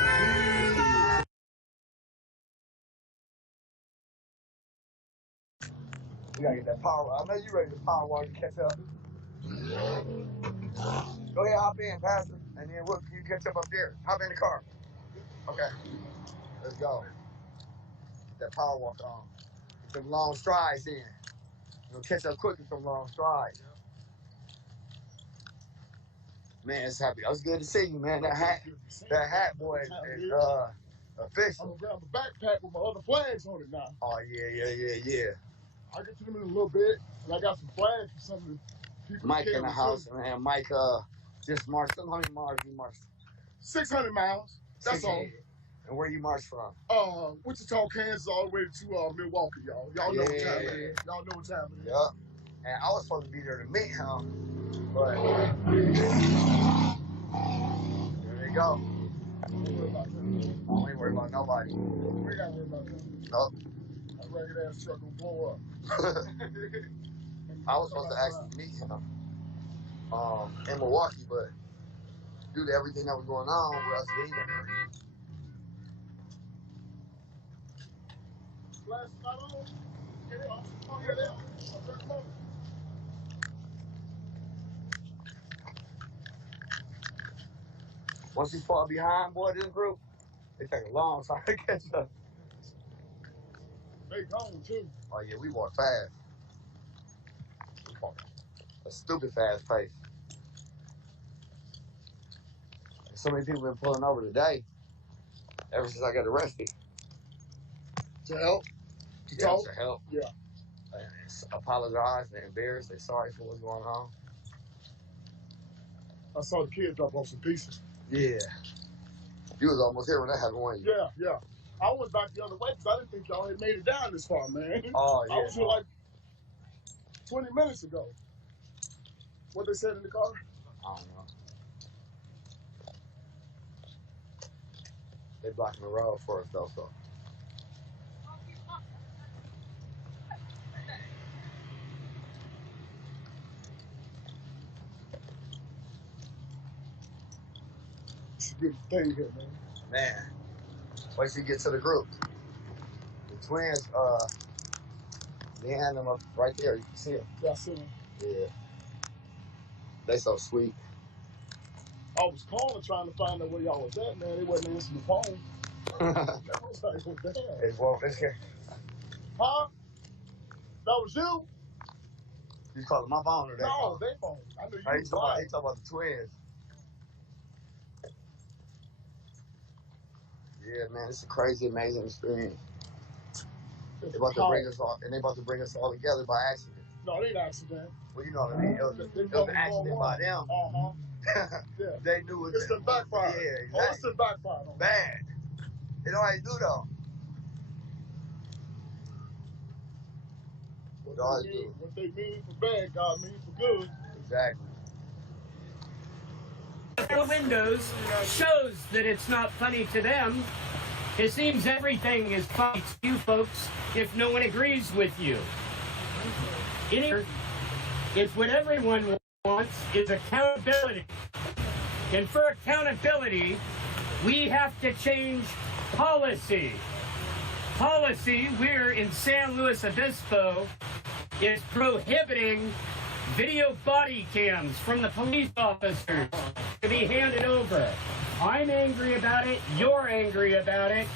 We gotta get that power. I know you ready to power walk to catch up. Go ahead, hop in, Pastor, and then you catch up there. Hop in the car. Okay, let's go. Get that power walk on. Get them long strides in. You'll catch up quick with some long strides. Man, it's happy. It was good to see you, man. That hat, boy, is official. I'm gonna grab a backpack with my other flags on it now. Oh yeah. I'll get to them in a little bit. And I got some flags for some of the people. Mike in the house, man. Mike just marched. How many miles you marched? 600 miles. That's all. And where you marched from? Wichita, Kansas, all the way to Milwaukee, y'all. Y'all know what time it is. Y'all know what time it is. Yup. And I was supposed to be there to meet him, but there you go. We ain't worried about nobody. We gotta worry about them. Nope. That ragged ass truck gonna blow up. I was supposed to actually meet him in Milwaukee, but due to everything that was going on with us leaving. Last night on, get it on. Get it on. Once you fall behind, boy, this group, it take a long time to catch up. They gone too. Oh yeah, we walk fast. We walk a stupid fast pace. And so many people been pulling over today ever since I got arrested. To help? To talk? To help. Yeah. And apologize, they're embarrassed, they're sorry for what's going on. I saw the kid drop off some pieces. Yeah. You was almost here when that happened, weren't you? Yeah. I went back the other way because I didn't think y'all had made it down this far, man. Oh, yeah. I was here like 20 minutes ago. What they said in the car? I don't know. They blocking the road for us though, so. It's a good thing here, man. Man, wait till you get to the group. The twins, they hand them up right there. You can see them. Yeah, I see them. Yeah. They so sweet. I was calling trying to find out where y'all was at, man. They wasn't answering the phone. I was like, well, damn. Well, it's here. Huh? That was you? You calling my phone or their phone? No, their phone. I knew you He was talking about the twins. Yeah, man, it's a crazy, amazing experience. They about to bring us all, and they about to bring us all together by accident. No, it ain't accident. Well, you know what I mean. It was an accident by them. Yeah. They knew it. It's the backfire. Yeah, exactly. Oh, it's the backfire. Bad. They know how you do though. What they mean for bad, God means for good. Exactly. The windows shows that it's not funny to them. It seems everything is funny to you folks if no one agrees with you. If what everyone wants is accountability, and for accountability, we have to change policy. policy we're in San Luis Obispo is prohibiting video body cams from the police officers to be handed over. I'm angry about it. You're angry about it.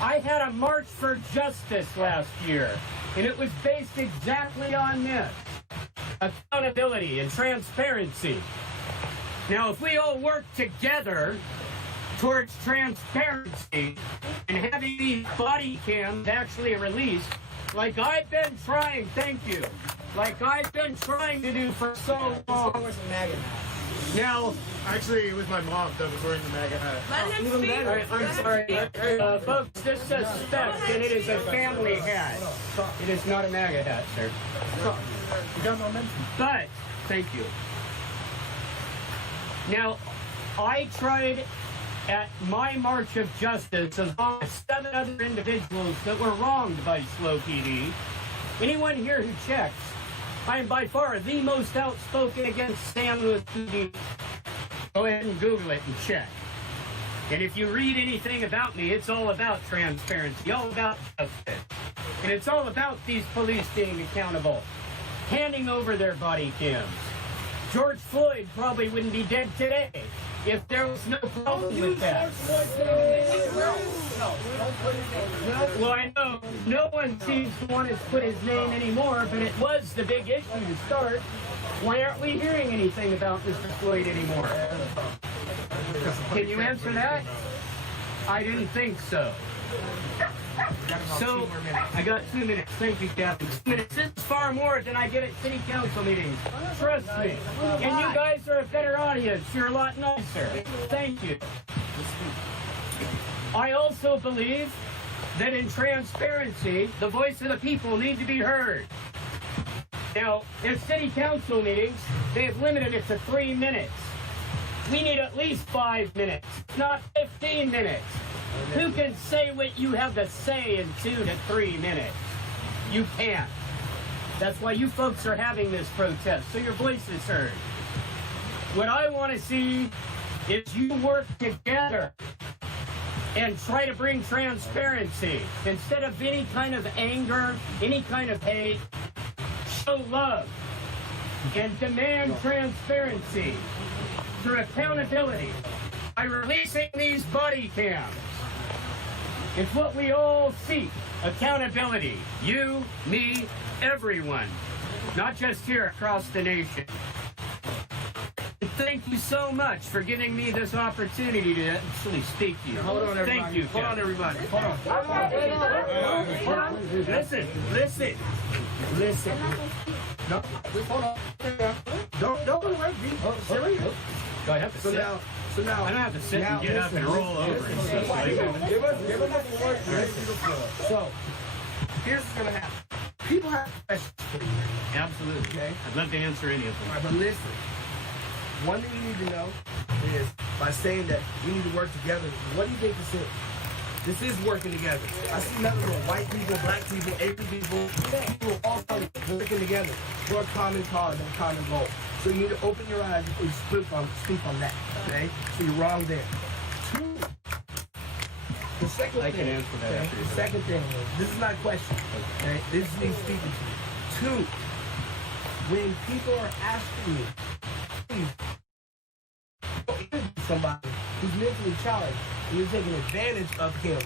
I had a March for Justice last year, and it was based exactly on this: accountability and transparency. Now, if we all work together towards transparency and having these body cams actually released, like I've been trying, thank you, like I've been trying to do for so long. Now, actually, it was my mom that was wearing the MAGA hat. I'm sorry, folks, this says spec, and it is a family hat. It is not a MAGA hat, sir. You got momentum. But, thank you. Now, I tried at my March of Justice, along with 7 other individuals that were wronged by SLO PD. Anyone here who checks, I am by far the most outspoken against San Luis PD. Go ahead and Google it and check. And if you read anything about me, it's all about transparency, all about justice. And it's all about these police being accountable, handing over their body cams. George Floyd probably wouldn't be dead today if there was no problem with that. Well, I know no one seems to want to put his name anymore, but it was the big issue to start. Why aren't we hearing anything about Mr. Floyd anymore? Can you answer that? I didn't think so. So, I got 2 minutes. Thank you, Captain. 2 minutes. This is far more than I get at city council meetings. Trust me. And you guys are a better audience. You're a lot nicer. Thank you. I also believe that in transparency, the voice of the people need to be heard. Now, in city council meetings, they've limited it to 3 minutes. We need at least 5 minutes, not 15 minutes. Who can say what you have to say in 2 to 3 minutes? You can't. That's why you folks are having this protest, so your voice is heard. What I want to see is you work together and try to bring transparency. Instead of any kind of anger, any kind of hate, show love and demand transparency through accountability by releasing these body cams. It's what we all seek, accountability. You, me, everyone, not just here across the nation. Thank you so much for giving me this opportunity to actually speak to you. Hold on, everybody. Thank you. Hold on, everybody. Hold on. Listen. No, hold on. Don't worry. Oh, serious. Do I have to sit? So now, I don't have to sit and get up and roll over and stuff like that. Give us the floor. So, here's what's going to happen. People have questions for you. Absolutely. Okay? I'd love to answer any of them. All right, but listen. One thing you need to know is by saying that we need to work together, what do you think this is? This is working together. I see nothing but white people, black people, Asian people all working together for a common cause and a common goal. So you need to open your eyes and speak on that, okay? So you're wrong there. 2, the second I thing, can answer that okay? after The you're second thing is, this is not a question, okay? This is me speaking to you. 2, when people are asking me, somebody who's mentally challenged and you're taking advantage of him,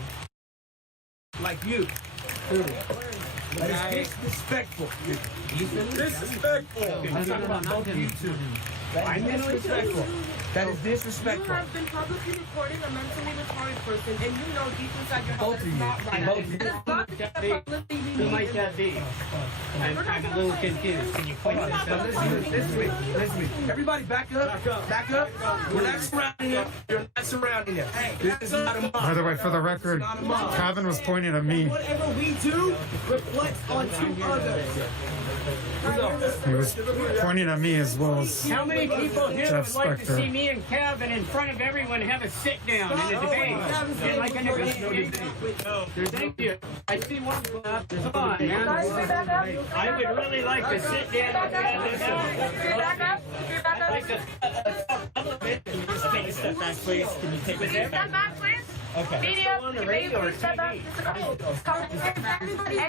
like you. That is disrespectful. Disrespectful. I'm talking about both of you two. I'm disrespectful. That is disrespectful. You have been publicly reporting a mentally retarded person, and you know deep inside your heart Both that of it's you. not right. Both of you. It is not publicly Who might that be? I'm a little confused. Can you point this out? Listen to me. Everybody back up. Back up. We're not surrounding you. You're not surrounding you. This is not a mob. By the way, for the record, Kevin was pointing at me. Whatever we do reflects on 2 others. He was pointing at me as well as How many people here Jeff would like to see Spector. me and Kevin in front of everyone have a sit down in a debate? And like a negotiation? Thank you. I see one up. Come on, man. I would really like to sit down and have this out. I'd like to take a step back, please. Can you take a step back? Okay. Media, may you please step up? And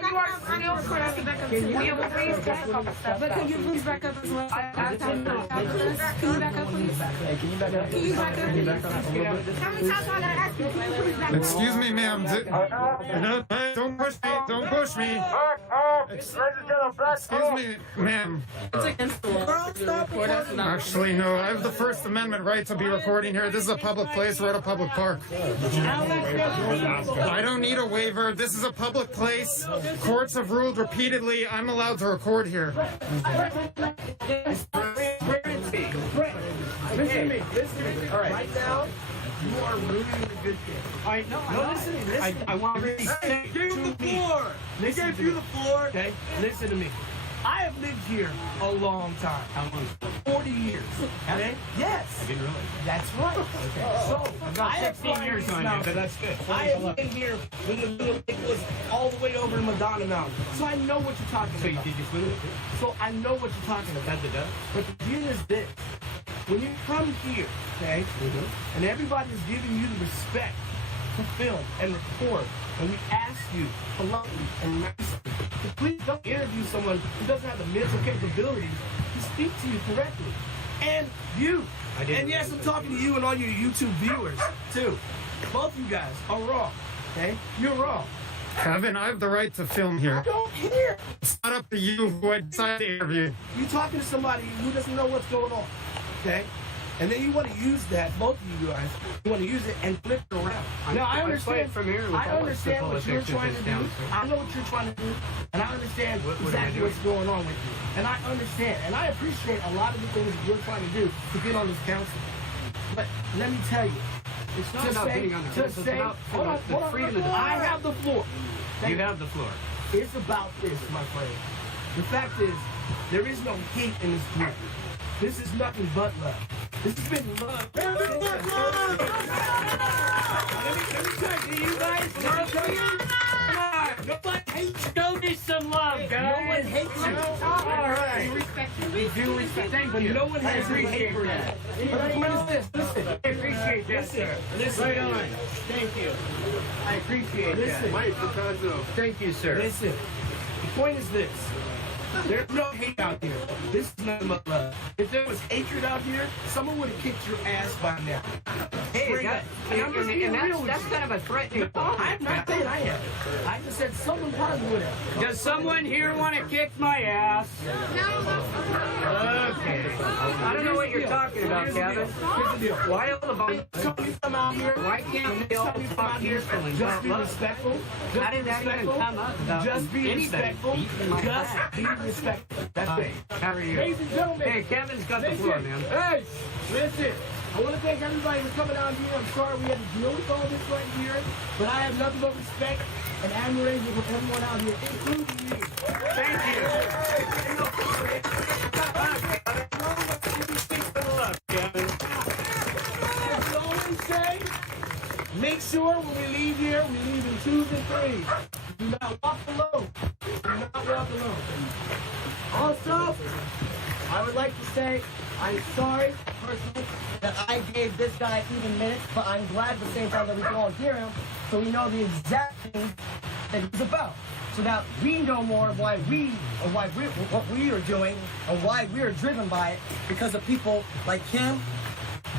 you are still correct. Will you please step up? But can you please back up as well? Can you back up, please? Can you back up? Can you back up? How many times do I gotta ask you? Can you please back up? Excuse me, ma'am. Don't push me. Don't push me. Excuse me, ma'am. It's against the law. Actually, no. I have the First Amendment right to be recording here. This is a public place. We're at a public park. I don't need a waiver. This is a public place. Courts have ruled repeatedly I'm allowed to record here. Listen to me. All right. Right now, you are ruining the good thing. All right, no, listen. I want to say to me. They gave you the floor. Okay, listen to me. I have lived here a long time. How long? 40 years. Okay? Yes. I didn't realize. That's right. Okay. So, I've got 16 years on you, but that's good. I have been here when the little thing was all the way over to Madonna Mountain. So I know what you're talking about. Did you swim it? So I know what you're talking about. But the deal is this. When you come here, okay, and everybody's giving you the respect to film and record, and we ask you politely and nicely to please don't interview someone who doesn't have the mental capabilities to speak to you correctly. And you. And yes, I'm talking to you and all your YouTube viewers, too. Both of you guys are wrong, okay? You're wrong. Kevin, I have the right to film here. I don't care. It's not up to you who I decide to interview. You're talking to somebody who doesn't know what's going on, okay? And then you want to use that, both of you guys, you want to use it and flip it around. No, I understand from here. I understand what you're trying to do. I know what you're trying to do. And I understand exactly what's going on with you. And I understand. And I appreciate a lot of the things that you're trying to do to get on this council. But let me tell you. It's not about getting on the council. It's about the freedom of the I have the floor. You have the floor. It's about this, my friend. The fact is, there is no hate in this group. This is nothing but love. This has been love. Let me tell you guys. Nobody hates you. Show me some love, guys. No one hates you. All right. We do respect. Thank But you. no one has any hate for you. But the point is this. Listen. I appreciate that, sir. Listen. Right on. Thank you. I appreciate Listen. that. Thank you, sir. Listen. The point is this. There's no hate out here. This is nothing but love. If there was hatred out here, someone would have kicked your ass by now. That's kind of a threatening thought. I'm not saying I have. I just said someone probably would have. Does someone here want to kick my ass? Okay. I don't know what you're talking about, Kevin. Here's the deal. Why all the bunch? You come out here. Why can't they all talk peacefully? Just be respectful. How did that even come up? Just be respectful. Just be respectful. That's it. How are you? Ladies and gentlemen. Hey, Kevin's got the floor, man. Hey, listen. I want to thank everybody for coming out here. I'm sorry we had to deal with all this right here, but I have nothing but respect and admiration for everyone out here, including you. Thank I always say, make sure when we leave here, we leave in twos and threes. Do not walk alone. Do not walk alone. Also, I would like to say I'm sorry, personally, that I gave this guy even minutes, but I'm glad at the same time that we can all hear him, so we know the exact thing that he's about, so that we know more of what we are doing, and why we are driven by it, because of people like him.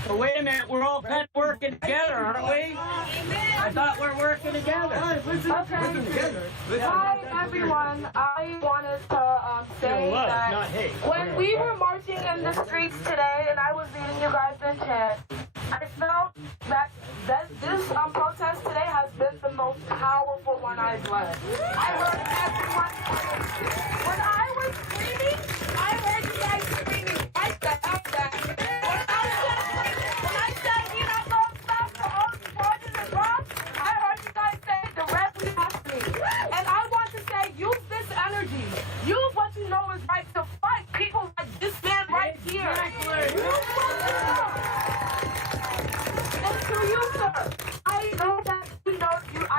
So wait a minute, we're all kind of working together, aren't we? I thought we're working together. Hi, everyone. I wanted to say that when we were marching in the streets today and I was leading you guys in chant, I felt that this protest today has been the most powerful one I've led. I heard everyone screaming. When I was screaming, I heard you guys screaming. I said, when I said, you know, don't stop for all the charges and rocks, I heard you guys say directly after me. And I want to say, use this energy. Use what you know is right to fight people like this man right here. And to you, sir, I know that you know you. I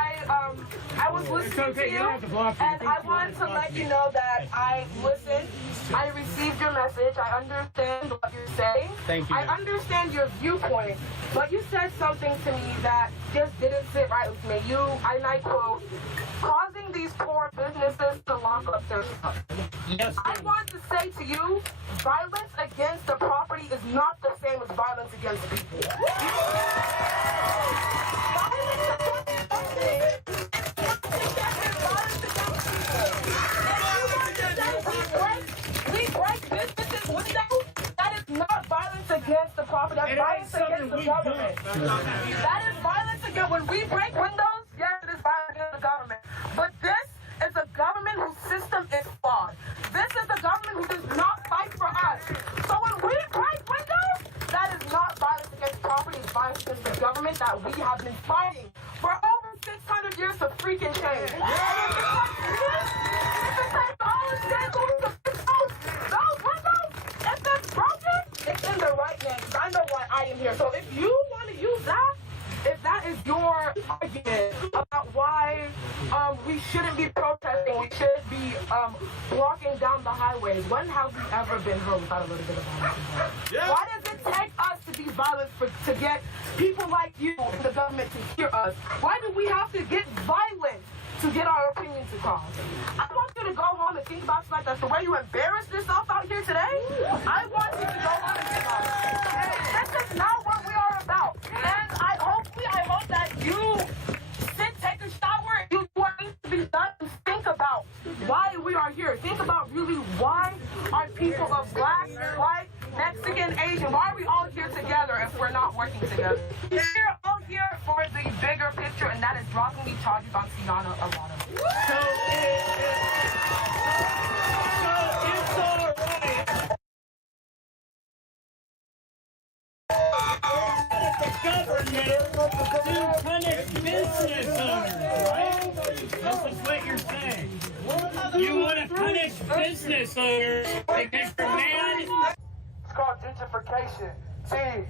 was listening okay. to You you, don't have to block me. and I want to let you know that I listened. I received your message. I understand what you're saying. Thank you, I ma'am. understand your viewpoint, but you said something to me that just didn't sit right with me. You, and I quote, causing these poor businesses to lock up their stuff. Yes, I want to say to you, violence against the property is not the same as violence against people. We break businesses windows. That is not violence against the property. That's violence against the government. That is violence against when we break windows. Yes, it is violence against the government. But this is a government whose system is flawed. This is the government who does not fight for us. So when we break windows, that is not violence against property. It's violence against the government that we have been fighting for over 600 years to freaking change. And if it takes all the shackles to fix those windows, if it's broken, it's in the right name. I know why I am here. So if you want to use that, if that is your argument about why we shouldn't be protesting, we should be blocking down the highways, when have we ever been heard without a little bit of violence? Yeah. Why does it take us to be violent to get people like you in the government to hear us? Why do we have to get violent to get our opinions across? I want you to go home and think about like that. The way you embarrassed yourself out here today, I want you to go home and think about it. This is not what we are about. And I hope that you take a shower, and do what needs to be done, and think about why we are here. Think about really why are people of black, white, Mexican, Asian, why are we all here together if we're not working together? We're all here for the bigger picture, and that is dropping these charges on Sienna Alana. It's all right. The government to punish business owners, right? This is what you're saying. You want to punish business owners because you're mad? It's called gentrification. See,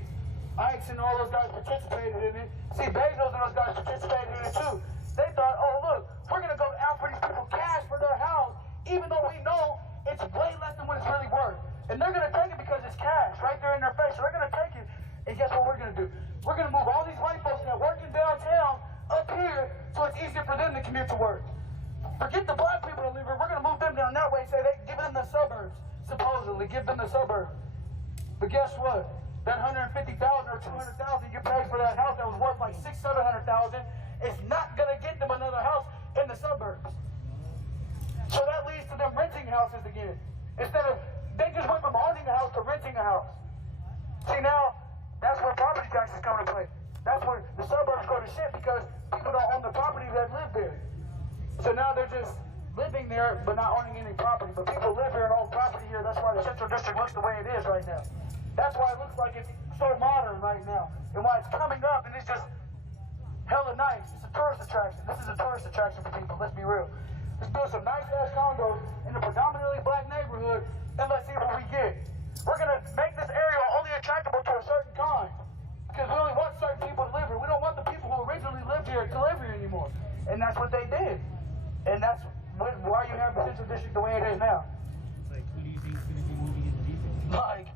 Ike's and all those guys participated in it. See, Bezos and those guys participated in it too. They thought, oh look, we're gonna go offer these people cash for their house, even though we know it's way less than what it's really worth. And they're gonna take it because it's cash right there in their face. So they're gonna take it, and guess what we're gonna do? We're gonna move all these white folks that are working downtown up here so it's easier for them to commute to work. Forget the black people that live here. We're gonna move them down that way. Say they give them the suburbs, supposedly give them the suburbs. But guess what? That $150,000 or $200,000 you paid for that house that was worth like $600,000-$700,000 is not gonna get them another house in the suburbs. So that leads to them renting houses again. Instead of, they just went from owning a house to renting a house. See now, that's where property taxes come into play. That's where the suburbs go to shit because people don't own the property that live there. So now they're just living there but not owning any property. But people live here and own property here. That's why the Central District looks the way it is right now. That's why it looks like it's so modern right now. And why it's coming up and it's just hella nice. It's a tourist attraction. This is a tourist attraction for people, let's be real. Let's build some nice ass condos in a predominantly black neighborhood and let's see what we get. We're gonna make this area only attractable to a certain kind. Because we only want certain people to live here. We don't want the people who originally lived here to live here anymore. And that's what they did. And that's why you have the Central District the way it is now. Like, who do you think is going to be moving in the defense? Like,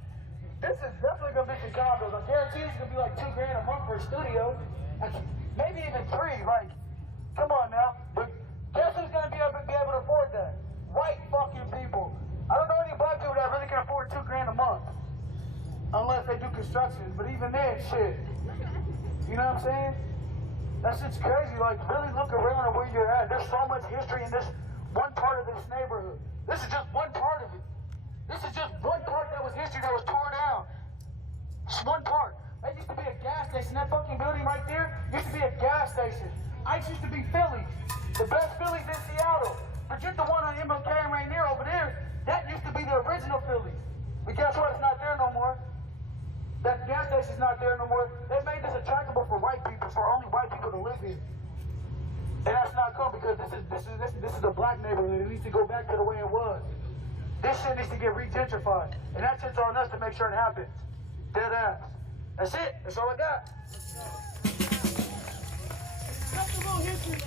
this is definitely going to be some condos. I guarantee it's going to be like $2,000 a month for a studio. Maybe even $3,000. Like, come on now. But guess who's going to be able to afford that? White fucking people. I don't know any black people that really can afford $2,000 a month. Unless they do construction. But even then, shit. You know what I'm saying? That shit's crazy. Like, really look around at where you're at. There's so much history in this one part of this neighborhood. This is just one part of it. This is just one part that was history that was torn down. Just one part. That used to be a gas station. That fucking building right there used to be a gas station. Ice used to be Phillies. The best Phillies in Seattle. Forget the one on MLK and Rainier over there. That used to be the original Phillies. But guess what? It's not there no more. That gas station's not there no more. They made this attractable for white people, for only white people to live in. And that's not cool because this is a black neighborhood. It needs to go back to the way it was. This shit needs to get re-gentrified. And that shit's on us to make sure it happens. Dead ass. That's it. That's all I got. Comfortable history.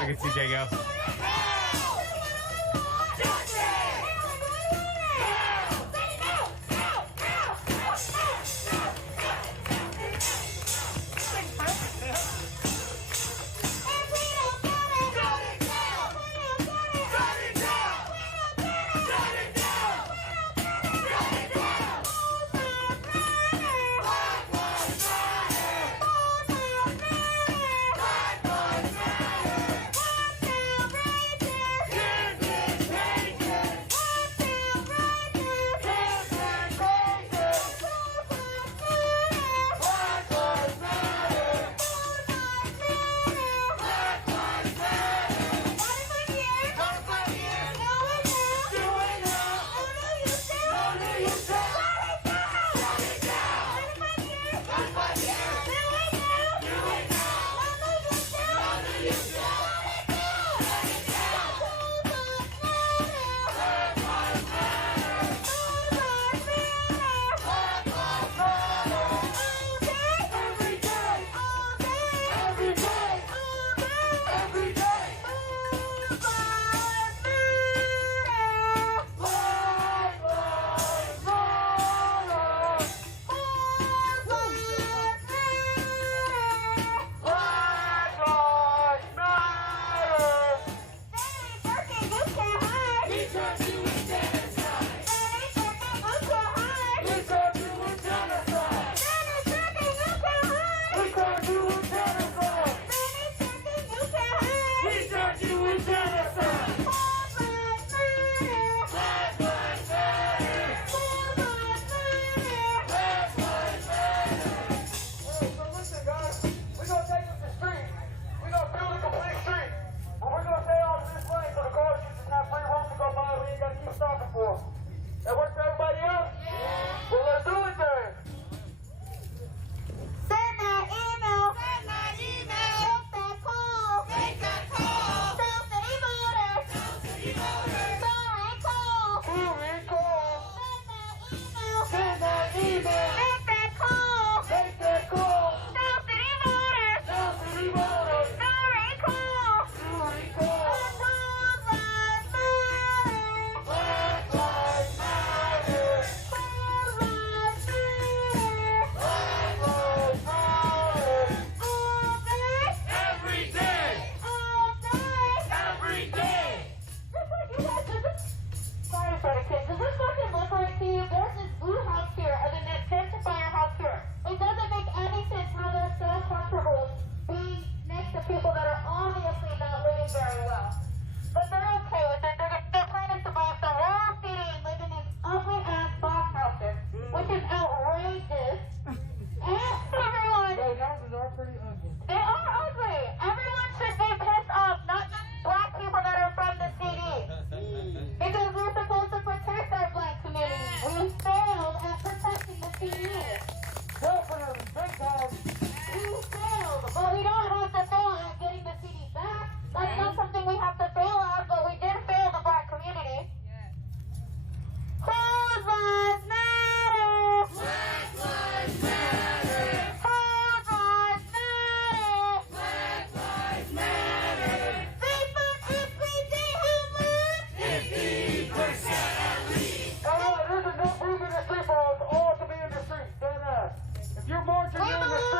Look at CJ go. Black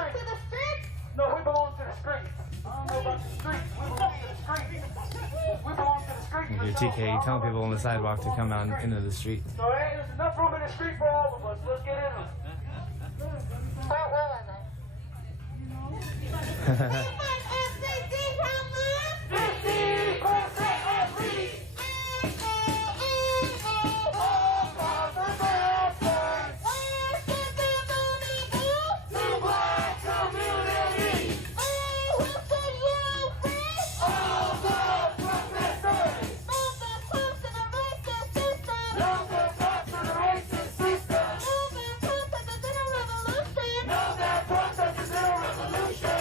streets. To the streets? No, we belong to the streets. I don't know about the streets. We belong to the streets. We belong to the streets. You're TK, you telling people on the sidewalk to come out into the street. So hey, there's enough room in the street for all of us. Let's get in them. Where are they? FCC, how much? 50% at least. All cars are busters. Where's the money go? To black community. Who said you free? All the professors. Move the cops to the racist system. Move the cops to the racist system. Move the protesters in a revolution. Move the protesters in a revolution.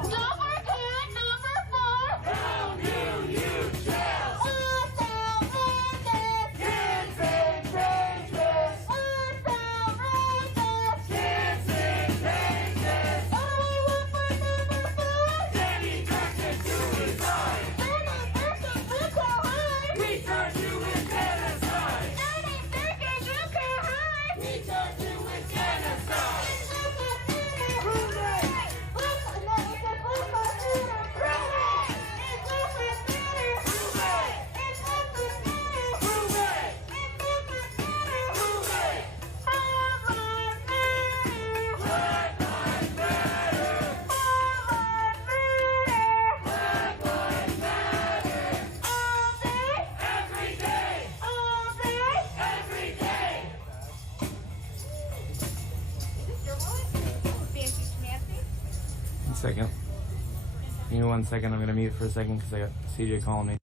Number 10, number 4. Down Union Jail. What's outrageous? Kids in cages. What's outrageous? Kids in cages. What do we want for number 5? Danny Durkin to resign. Danny Durkin, you can't hide. We charge you with genocide. Danny Durkin, you can't hide. We charge you with genocide. One second. Give me 1 second. I'm going to mute for a second because I got CJ calling me.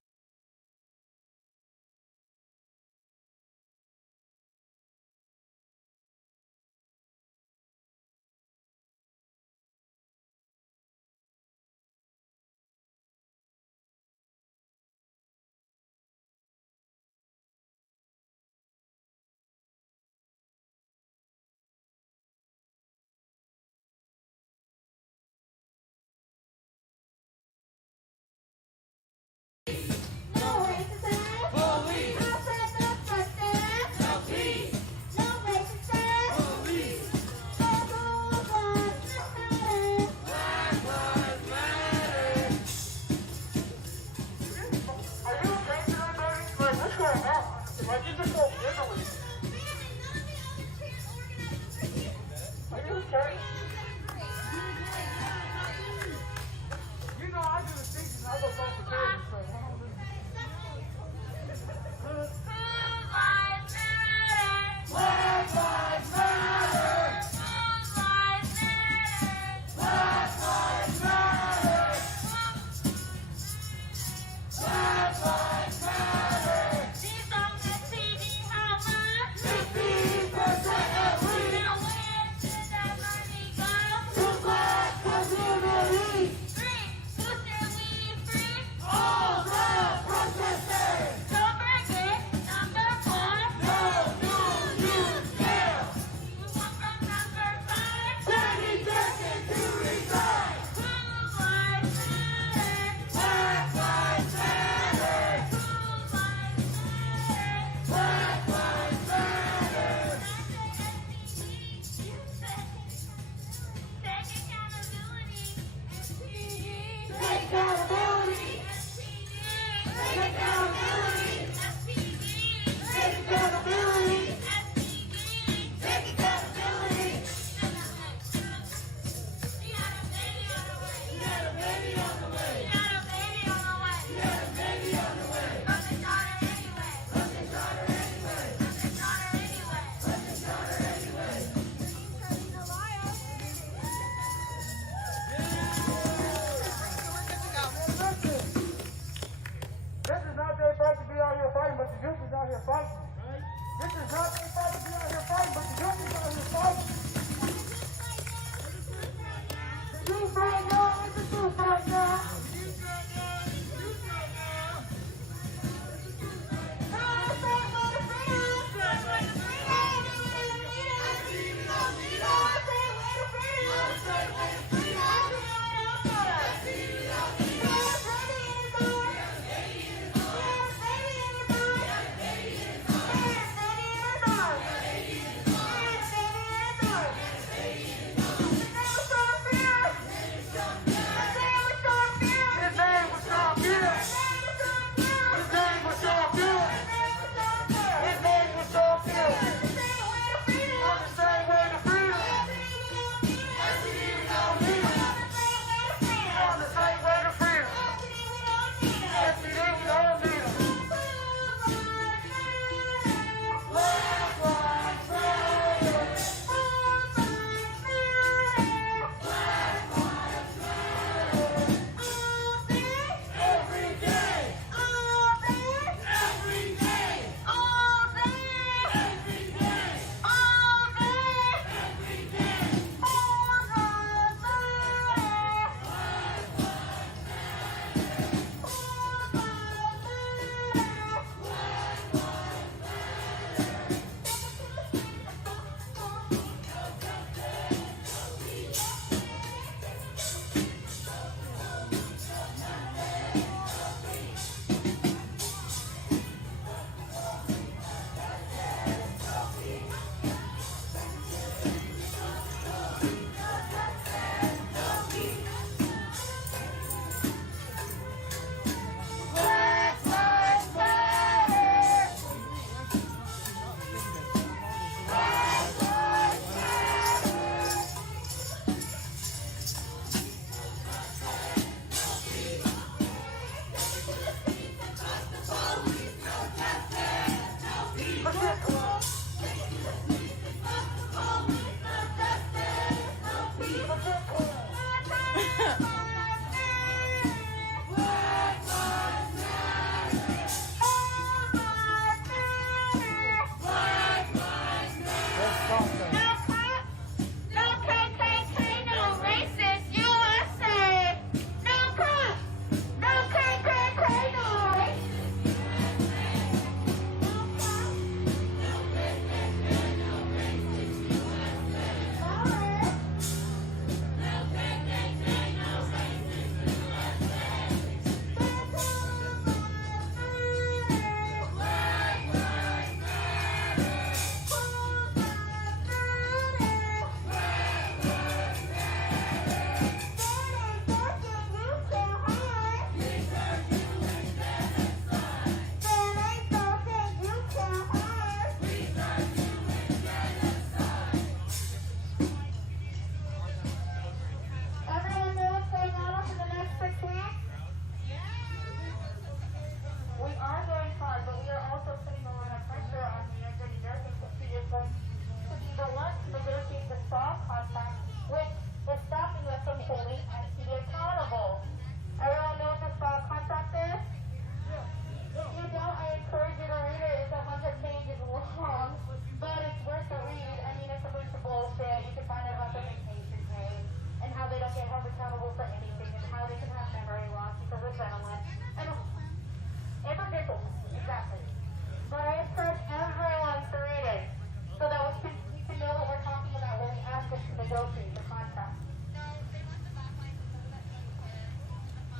guilty, the contract.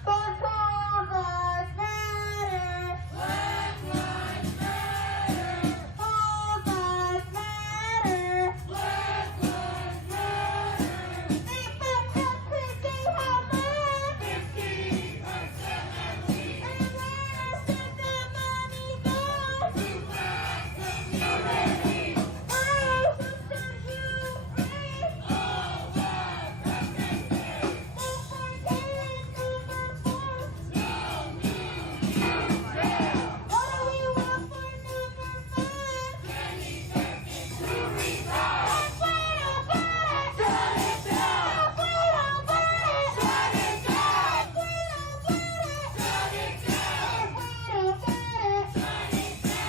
Black lives matter. Black lives matter. All lives matter. Black lives matter. Think back up 50 how much? 50%. And where does that money go? To black community. Oh, who set you free? All black community. No forgetting number 4. No new jail. What do we want for number 5? Penny Turkey to retire. If we don't get it, shut it down. If we don't get it, shut it down. If we don't get it, shut it down. If we don't get it, shut it down.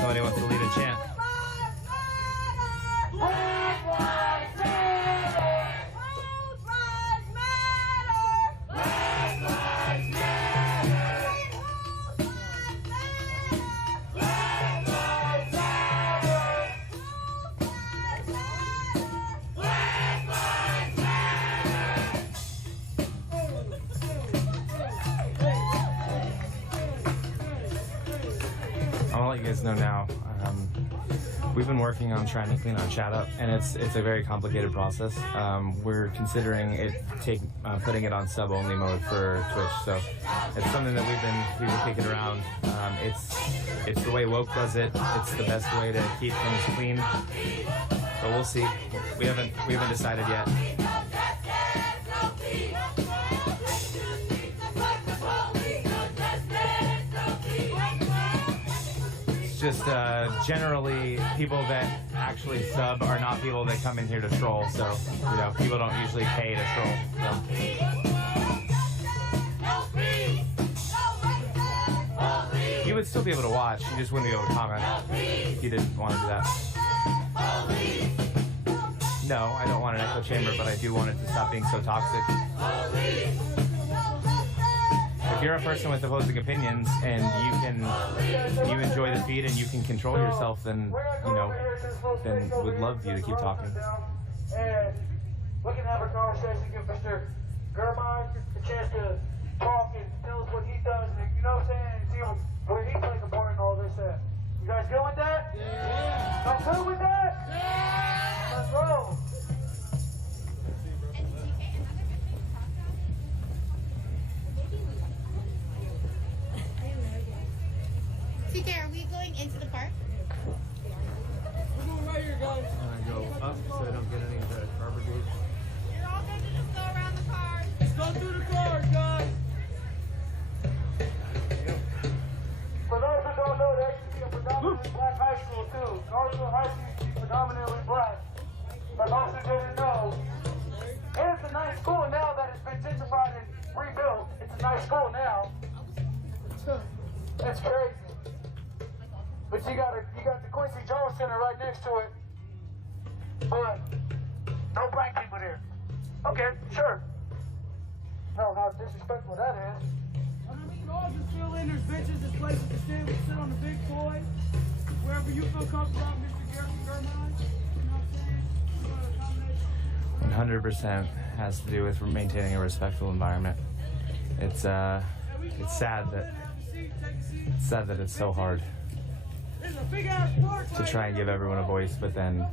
Somebody wants to lead a chant. Black lives matter. Whose lives matter? Black lives matter. Whose lives matter? Black lives matter. Whose lives matter? Black lives I'll let you guys know now. We've been working on trying to clean our chat up, and it's a very complicated process. We're considering putting it on sub-only mode for Twitch, so it's something that we've been kicking around. It's the way Woke does it. It's the best way to keep things clean. But we'll see. We haven't decided yet. Just generally people that actually sub are not people that come in here to troll, so people don't usually pay to troll. So. You would still be able to watch, you just wouldn't be able to comment if you didn't want to do that. No, I don't want an echo chamber, but I do want it to stop being so toxic. If you're a person with opposing opinions and you enjoy the feed and you can control yourself, then then we'd love you to keep talking. And we can have a conversation, give Mr. Germine a chance to talk and tell us what he does, and you know what I'm saying, and see where he plays a part in all this. You guys good with that? Yeah. Y'all good with that? Yeah. Let's roll. TK, are we going into the park? We're going right here, guys. I go up so I don't get any of the car brigade. You're all good to just go around the car. Let's go through the cars, guys. For those who don't know, there used to be a predominantly black high school, too. Northville High School used to be predominantly black. For those who didn't know, and it's a nice school now that it's been gentrified and rebuilt. It's a nice school now. It's crazy. But you got the Quincy Jones Center right next to it. But no black people there. Okay, sure. No, how disrespectful that is. I mean, we can all just fill in. There's benches, there's places to stand. We sit on the big boy. Wherever you feel comfortable, Mr. Germine. You know what I'm saying? 100% has to do with maintaining a respectful environment. It's sad that it's so hard to try and give everyone a voice, but then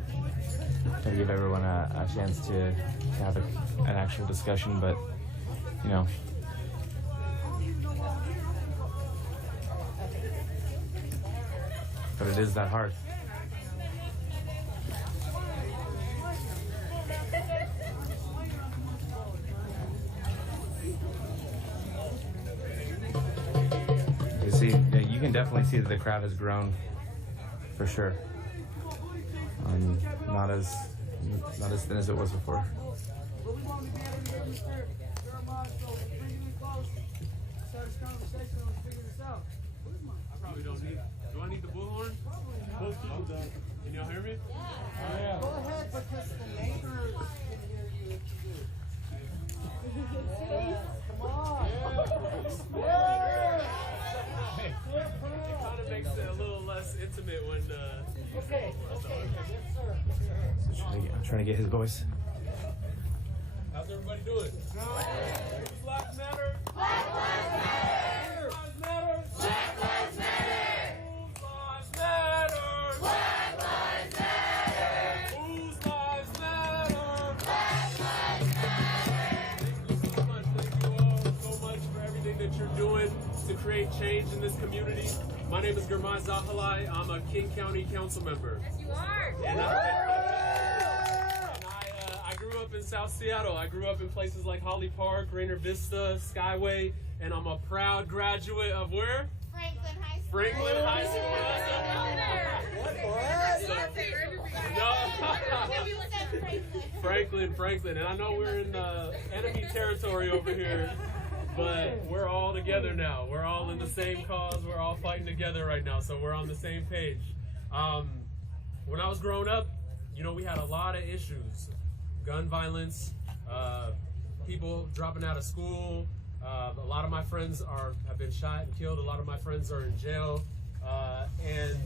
to give everyone a chance to have an actual discussion. But but it is that hard. You see, you can definitely see that the crowd has grown, for sure. Not as thin as it was before. probably don't need. Do I need the bullhorn? Most people don't. Can y'all hear me? Yeah. Go ahead, because the neighbors can hear you if you do. Yeah. Come on. Hey, it kind of makes it a little less intimate when. Okay. Yes, sir. I'm trying to get his voice. How's everybody doing? Whose lives matter? Black lives matter. Whose lives matter? Black lives matter. Whose lives matter? Black lives matter. Whose lives matter? Black lives matter. Thank you so much. Thank you all so much for everything that you're doing to create change in this community. My name is Germán Zahalai. I'm a King County Council member. Yes, you are. And I grew up in South Seattle. I grew up in places like Holly Park, Rainier Vista, Skyway, and I'm a proud graduate of where? Franklin High School. Franklin High School. Franklin. And I know we're in enemy territory over here, but we're all together now. We're all in the same cause. We're all fighting together right now, so we're on the same page. When I was growing up, you know, we had a lot of issues. Gun violence, people dropping out of school. A lot of my friends have been shot and killed. A lot of my friends are in jail. And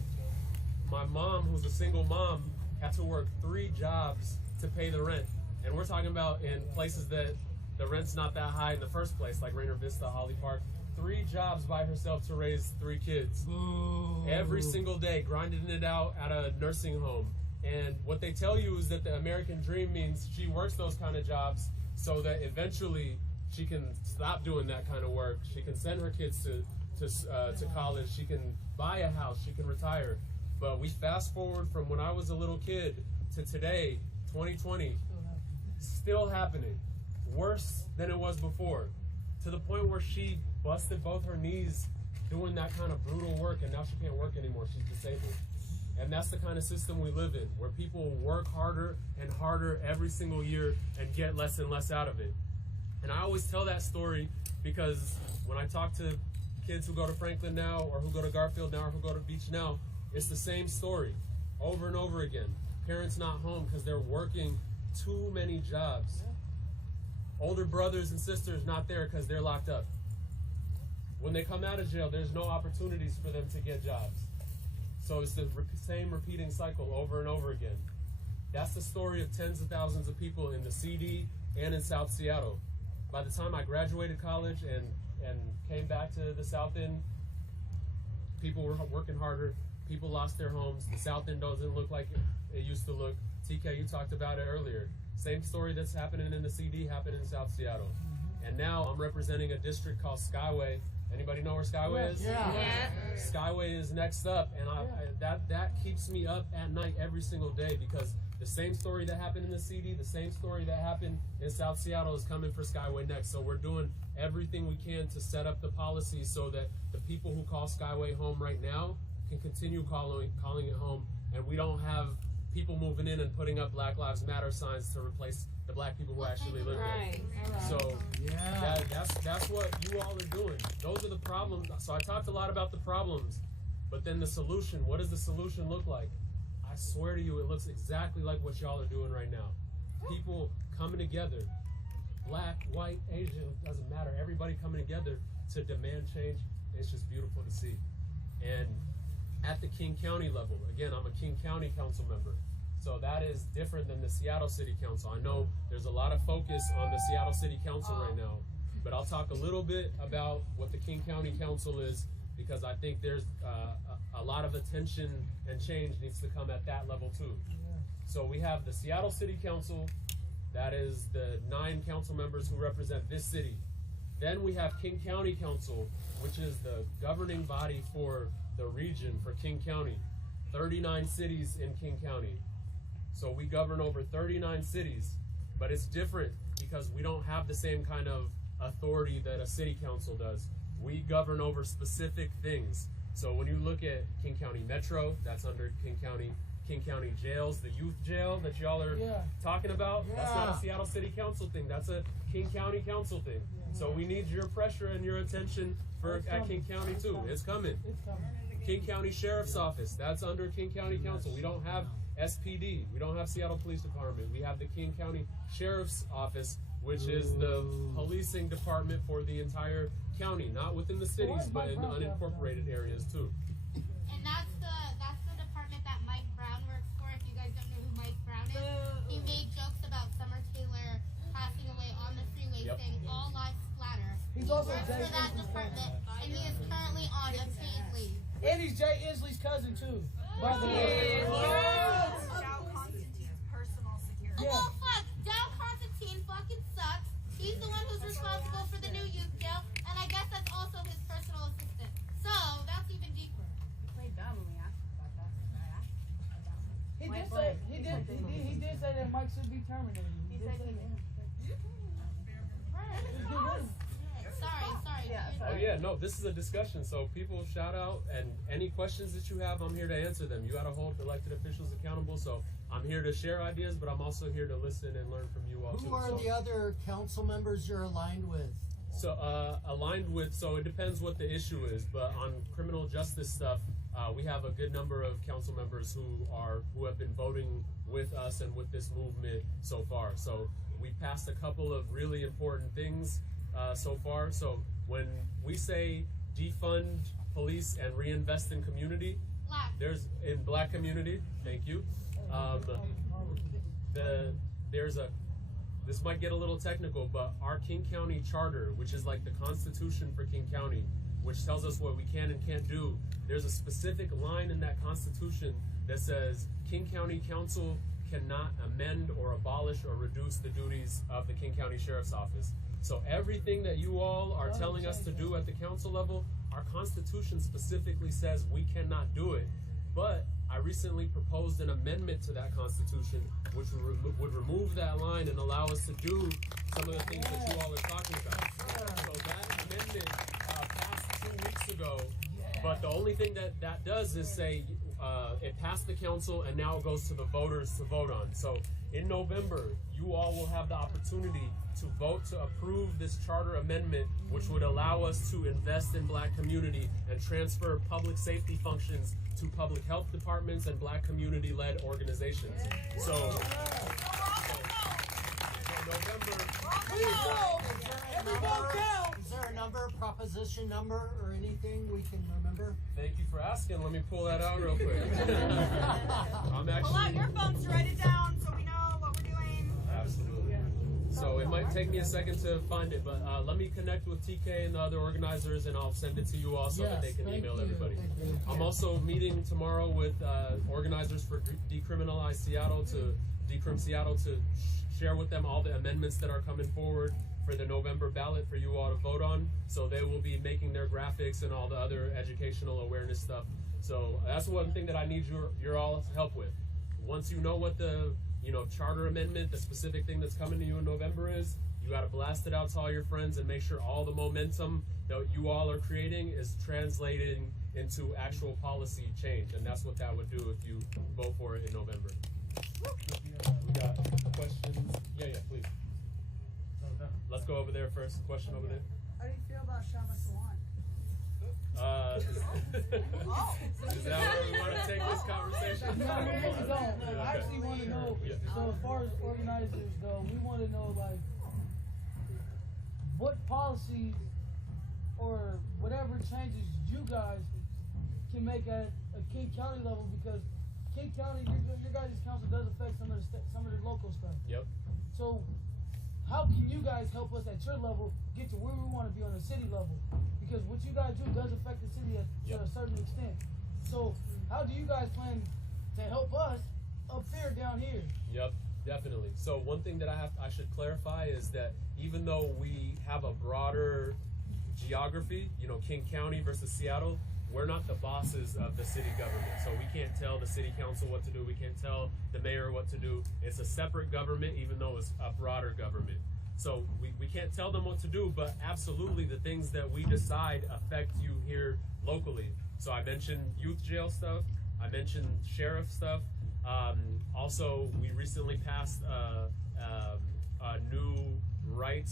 my mom, who's a single mom, had to work 3 jobs to pay the rent. And we're talking about in places that the rent's not that high in the first place, like Rainier Vista, Holly Park. 3 jobs by herself to raise 3 kids. Ooh. Every single day, grinding it out at a nursing home. And what they tell you is that the American dream means she works those kind of jobs so that eventually she can stop doing that kind of work. She can send her kids to college. She can buy a house. She can retire. But we fast forward from when I was a little kid to today, 2020, still happening. Worse than it was before, to the point where she busted both her knees doing that kind of brutal work, and now she can't work anymore. She's disabled. And that's the kind of system we live in, where people work harder and harder every single year and get less and less out of it. And I always tell that story because when I talk to kids who go to Franklin now, or who go to Garfield now, or who go to Beach now, it's the same story over and over again. Parents not home because they're working too many jobs. Older brothers and sisters not there because they're locked up. When they come out of jail, there's no opportunities for them to get jobs. So it's the same repeating cycle over and over again. That's the story of tens of thousands of people in the CD and in South Seattle. By the time I graduated college and came back to the South End, people were working harder. People lost their homes. The South End doesn't look like it used to look. TK, you talked about it earlier. Same story that's happening in the CD happened in South Seattle. And now I'm representing a district called Skyway. Anybody know where Skyway is? Yeah. Skyway is next up, and that keeps me up at night every single day, because the same story that happened in the CD, the same story that happened in South Seattle is coming for Skyway next. So we're doing everything we can to set up the policy so that the people who call Skyway home right now can continue calling it home, and we don't have people moving in and putting up Black Lives Matter signs to replace the black people who actually live there. So that's what you all are doing. Those are the problems. So I talked a lot about the problems, but then the solution, what does the solution look like? I swear to you, it looks exactly like what y'all are doing right now. People coming together, black, white, Asian, it doesn't matter. Everybody coming together to demand change. It's just beautiful to see. And at the King County level, again, I'm a King County Council member. So that is different than the Seattle City Council. I know there's a lot of focus on the Seattle City Council right now, but I'll talk a little bit about what the King County Council is, because I think there's a lot of attention and change needs to come at that level too. So we have the Seattle City Council, that is the 9 council members who represent this city. Then we have King County Council, which is the governing body for the region for King County. 39 cities in King County. So we govern over 39 cities, but it's different because we don't have the same kind of authority that a city council does. We govern over specific things. So when you look at King County Metro, that's under King County jails, the youth jail that y'all are talking about, that's not a Seattle City Council thing, that's a King County Council thing. So we need your pressure and your attention at King County too. It's coming. King County Sheriff's Office, that's under King County Council. We don't have SPD. We don't have Seattle Police Department. We have the King County Sheriff's Office, which is the policing department for the entire county, not within the cities, but in unincorporated areas too. And that's the department that Mike Brown works for. If you guys don't know who Mike Brown is, he made jokes about Summer Taylor passing away on the freeway, saying all lives splatter. He works for that department, and he is currently on a paid leave. And he's Jay Inslee's cousin too. By the way. Dow Constantine's personal security. Oh fuck, Dow Constantine fucking sucks. He's the one who's responsible for the new youth jail, and I guess that's also his personal assistant. So that's even deeper. Played dumb when we asked about that. He did say that Mike should be terminated. He did say that. Sorry. Oh yeah, no, this is a discussion, so people shout out, and any questions that you have, I'm here to answer them. You gotta hold elected officials accountable, so I'm here to share ideas, but I'm also here to listen and learn from you all too. Who are the other council members you're aligned with? So aligned with, so it depends what the issue is, but on criminal justice stuff, we have a good number of council members who have been voting with us and with this movement so far. So we passed a couple of really important things so far. So when we say defund police and reinvest in community, there's in black community. Thank you. This might get a little technical, but our King County Charter, which is like the Constitution for King County, which tells us what we can and can't do, there's a specific line in that Constitution that says King County Council cannot amend or abolish or reduce the duties of the King County Sheriff's Office. So everything that you all are telling us to do at the council level, our Constitution specifically says we cannot do it. But I recently proposed an amendment to that Constitution which would remove that line and allow us to do some of the things that you all are talking about. So that amendment passed 2 weeks ago, but the only thing that does is say it passed the council and now it goes to the voters to vote on. So in November, you all will have the opportunity to vote to approve this charter amendment, which would allow us to invest in black community and transfer public safety functions to public health departments and black community-led organizations. So November. Is there a number, proposition number, or anything we can remember? Thank you for asking. Let me pull that out real quick. I'm actually. Pull out your phones to write it down so we know what we're doing. Absolutely. So it might take me a second to find it, but let me connect with TK and the other organizers, and I'll send it to you all so that they can email everybody. I'm also meeting tomorrow with organizers for Decriminalize Seattle to Decrim Seattle to share with them all the amendments that are coming forward for the November ballot for you all to vote on. So they will be making their graphics and all the other educational awareness stuff. So that's one thing that I need your all's help with. Once you know what the charter amendment, the specific thing that's coming to you in November is, you got to blast it out to all your friends and make sure all the momentum that you all are creating is translating into actual policy change. And that's what that would do if you vote for it in November. We got questions? Yeah, please. Let's go over there first. Question over there. How do you feel about Shama Swan? Is that where we want to take this conversation? No, I actually want to know, so as far as organizers go, we want to know, like, what policies or whatever changes you guys can make at a King County level, because King County, your guys' council does affect some of the local stuff. Yep. So how can you guys help us at your level get to where we want to be on the city level? Because what you guys do does affect the city to a certain extent. So how do you guys plan to help us up there, down here? Yep, definitely. So one thing that I should clarify is that even though we have a broader geography, King County versus Seattle, we're not the bosses of the city government. So we can't tell the city council what to do. We can't tell the mayor what to do. It's a separate government, even though it's a broader government. So we can't tell them what to do, but absolutely the things that we decide affect you here locally. So I mentioned youth jail stuff. I mentioned sheriff stuff. Also, we recently passed a new right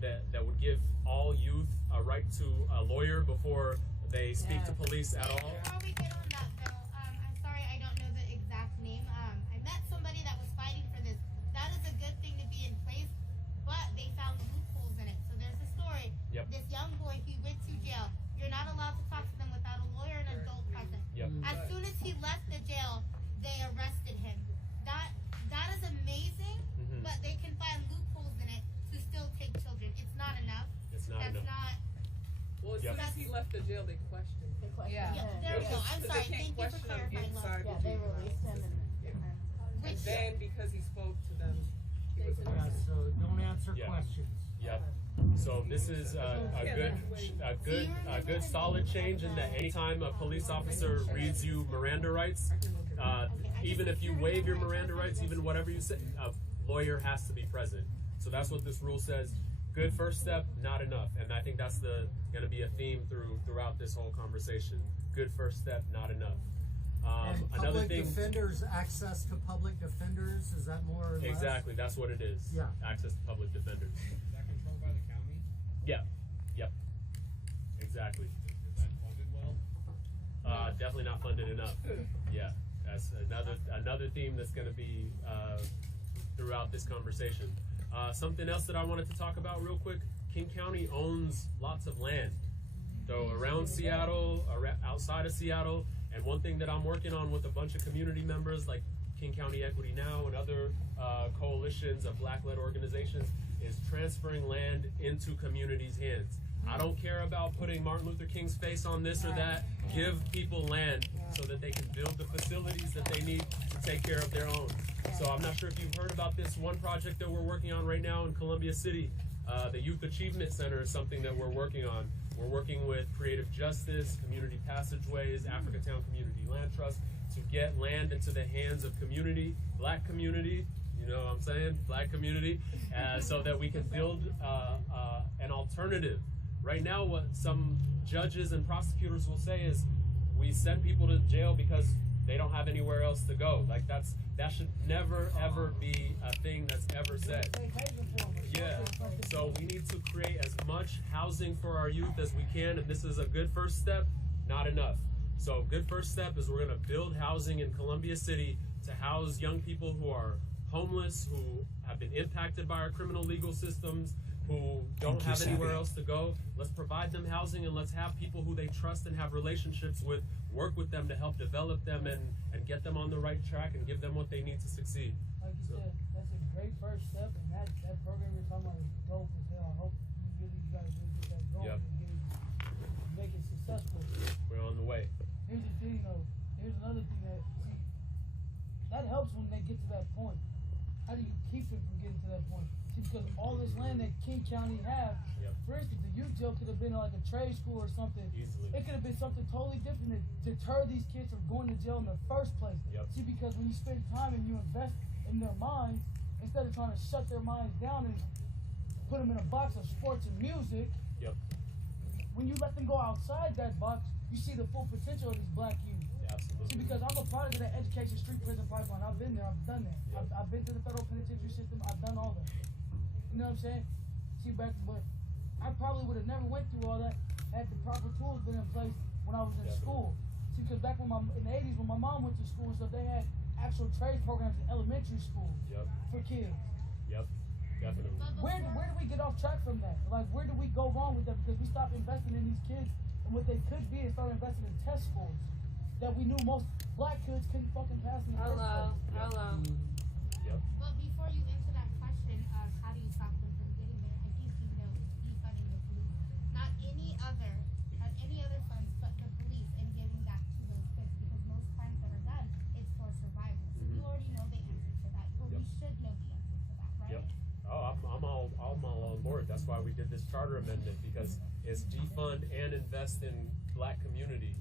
that would give all youth a right to a lawyer before they speak to police at all? Before we get on that though, I'm sorry I don't know the exact name. I met somebody that was fighting for this. That is a good thing to be in place, but they found loopholes in it. So there's a story. Yep. This young boy, he went to jail. You're not allowed to talk to them without a lawyer and an adult present. Yep. As soon as he left the jail, they arrested him. That is amazing, but they can find loopholes in it to still take children. It's not enough. It's not enough. Well, as soon as he left the jail, they questioned him. Yeah. There we go. I'm sorry. Thank you for clarifying. Yeah, they released him. And then because he spoke to them, he was arrested. So don't answer Yeah. questions. Yep. So this is a good solid change in that anytime a police officer reads you Miranda rights, even if you waive your Miranda rights, even whatever you say, a lawyer has to be present. So that's what this rule says. Good first step, not enough, and I think that's going to be a theme throughout this whole conversation. Good first step, not enough. Another Public thing. defenders, access to public defenders, is that more or less? Exactly, that's what it is. Yeah. Access to public defenders. Is that controlled by the county? Yeah. Yep. Exactly. Is that funded well? Definitely not funded enough. Yeah. That's another theme that's going to be throughout this conversation. Something else that I wanted to talk about real quick. King County owns lots of land. So around Seattle, outside of Seattle, and one thing that I'm working on with a bunch of community members like King County Equity Now and other coalitions of Black-led organizations is transferring land into communities' hands. I don't care about putting Martin Luther King's face on this or that. Give people land so that they can build the facilities that they need to take care of their own. So I'm not sure if you've heard about this one project that we're working on right now in Columbia City. The Youth Achievement Center is something that we're working on. We're working with Creative Justice, Community Passageways, Africatown Community Land Trust to get land into the hands of community, Black community, you know what I'm saying, Black community, so that we can build an alternative. Right now, what some judges and prosecutors will say is, we send people to jail because they don't have anywhere else to go. Like that should never ever be a thing that's ever said. Yeah. So we need to create as much housing for our youth as we can, and this is a good first step, not enough. So good first step is we're gonna build housing in Columbia City to house young people who are homeless, who have been impacted by our criminal legal systems, who don't have anywhere else to go. Let's provide them housing, and let's have people who they trust and have relationships with work with them to help develop them and get them on the right track and give them what they need to succeed. Like you said, that's a great first step, and that program you're talking about is dope as hell. I hope you guys really get that going and make it successful. We're on the way. Here's the thing though, here's another thing that helps when they get to that point. How do you keep them from getting to that point? See, because all this land that King County have, for instance, the youth jail could have been like a trade school or something. Easily. It could have been something totally different to deter these kids from going to jail in the first place. See, because when you spend time and you invest in their minds, instead of trying to shut their minds down and put them in a box of sports and music, when you let them go outside that box, you see the full potential of these Black youth. Absolutely. See, because I'm a product of that education street prison pipeline. I've been there, I've done that. I've been to the federal penitentiary system, I've done all that. You know what I'm saying? See, but I probably would have never went through all that had the proper tools been in place when I was in school. See, because back in the 80s when my mom went to school and stuff, they had actual trade programs in elementary school for kids. Yep, definitely. Where do we get off track from that? Like, where do we go wrong with that? Because we stopped investing in these kids and what they could be and started investing in test scores that we knew most Black kids couldn't fucking pass in the first place. Hello. Yep. But before you answer that question of how do you stop them from getting there, I think you know it's defunding the police. Not any other funds but the police, and giving that to those kids, because most crimes that are done, it's for survival. So you already know the answer to that, or we should know the answer to that, right? Oh, I'm all on board. That's why we did this charter amendment, because it's defund and invest in Black community.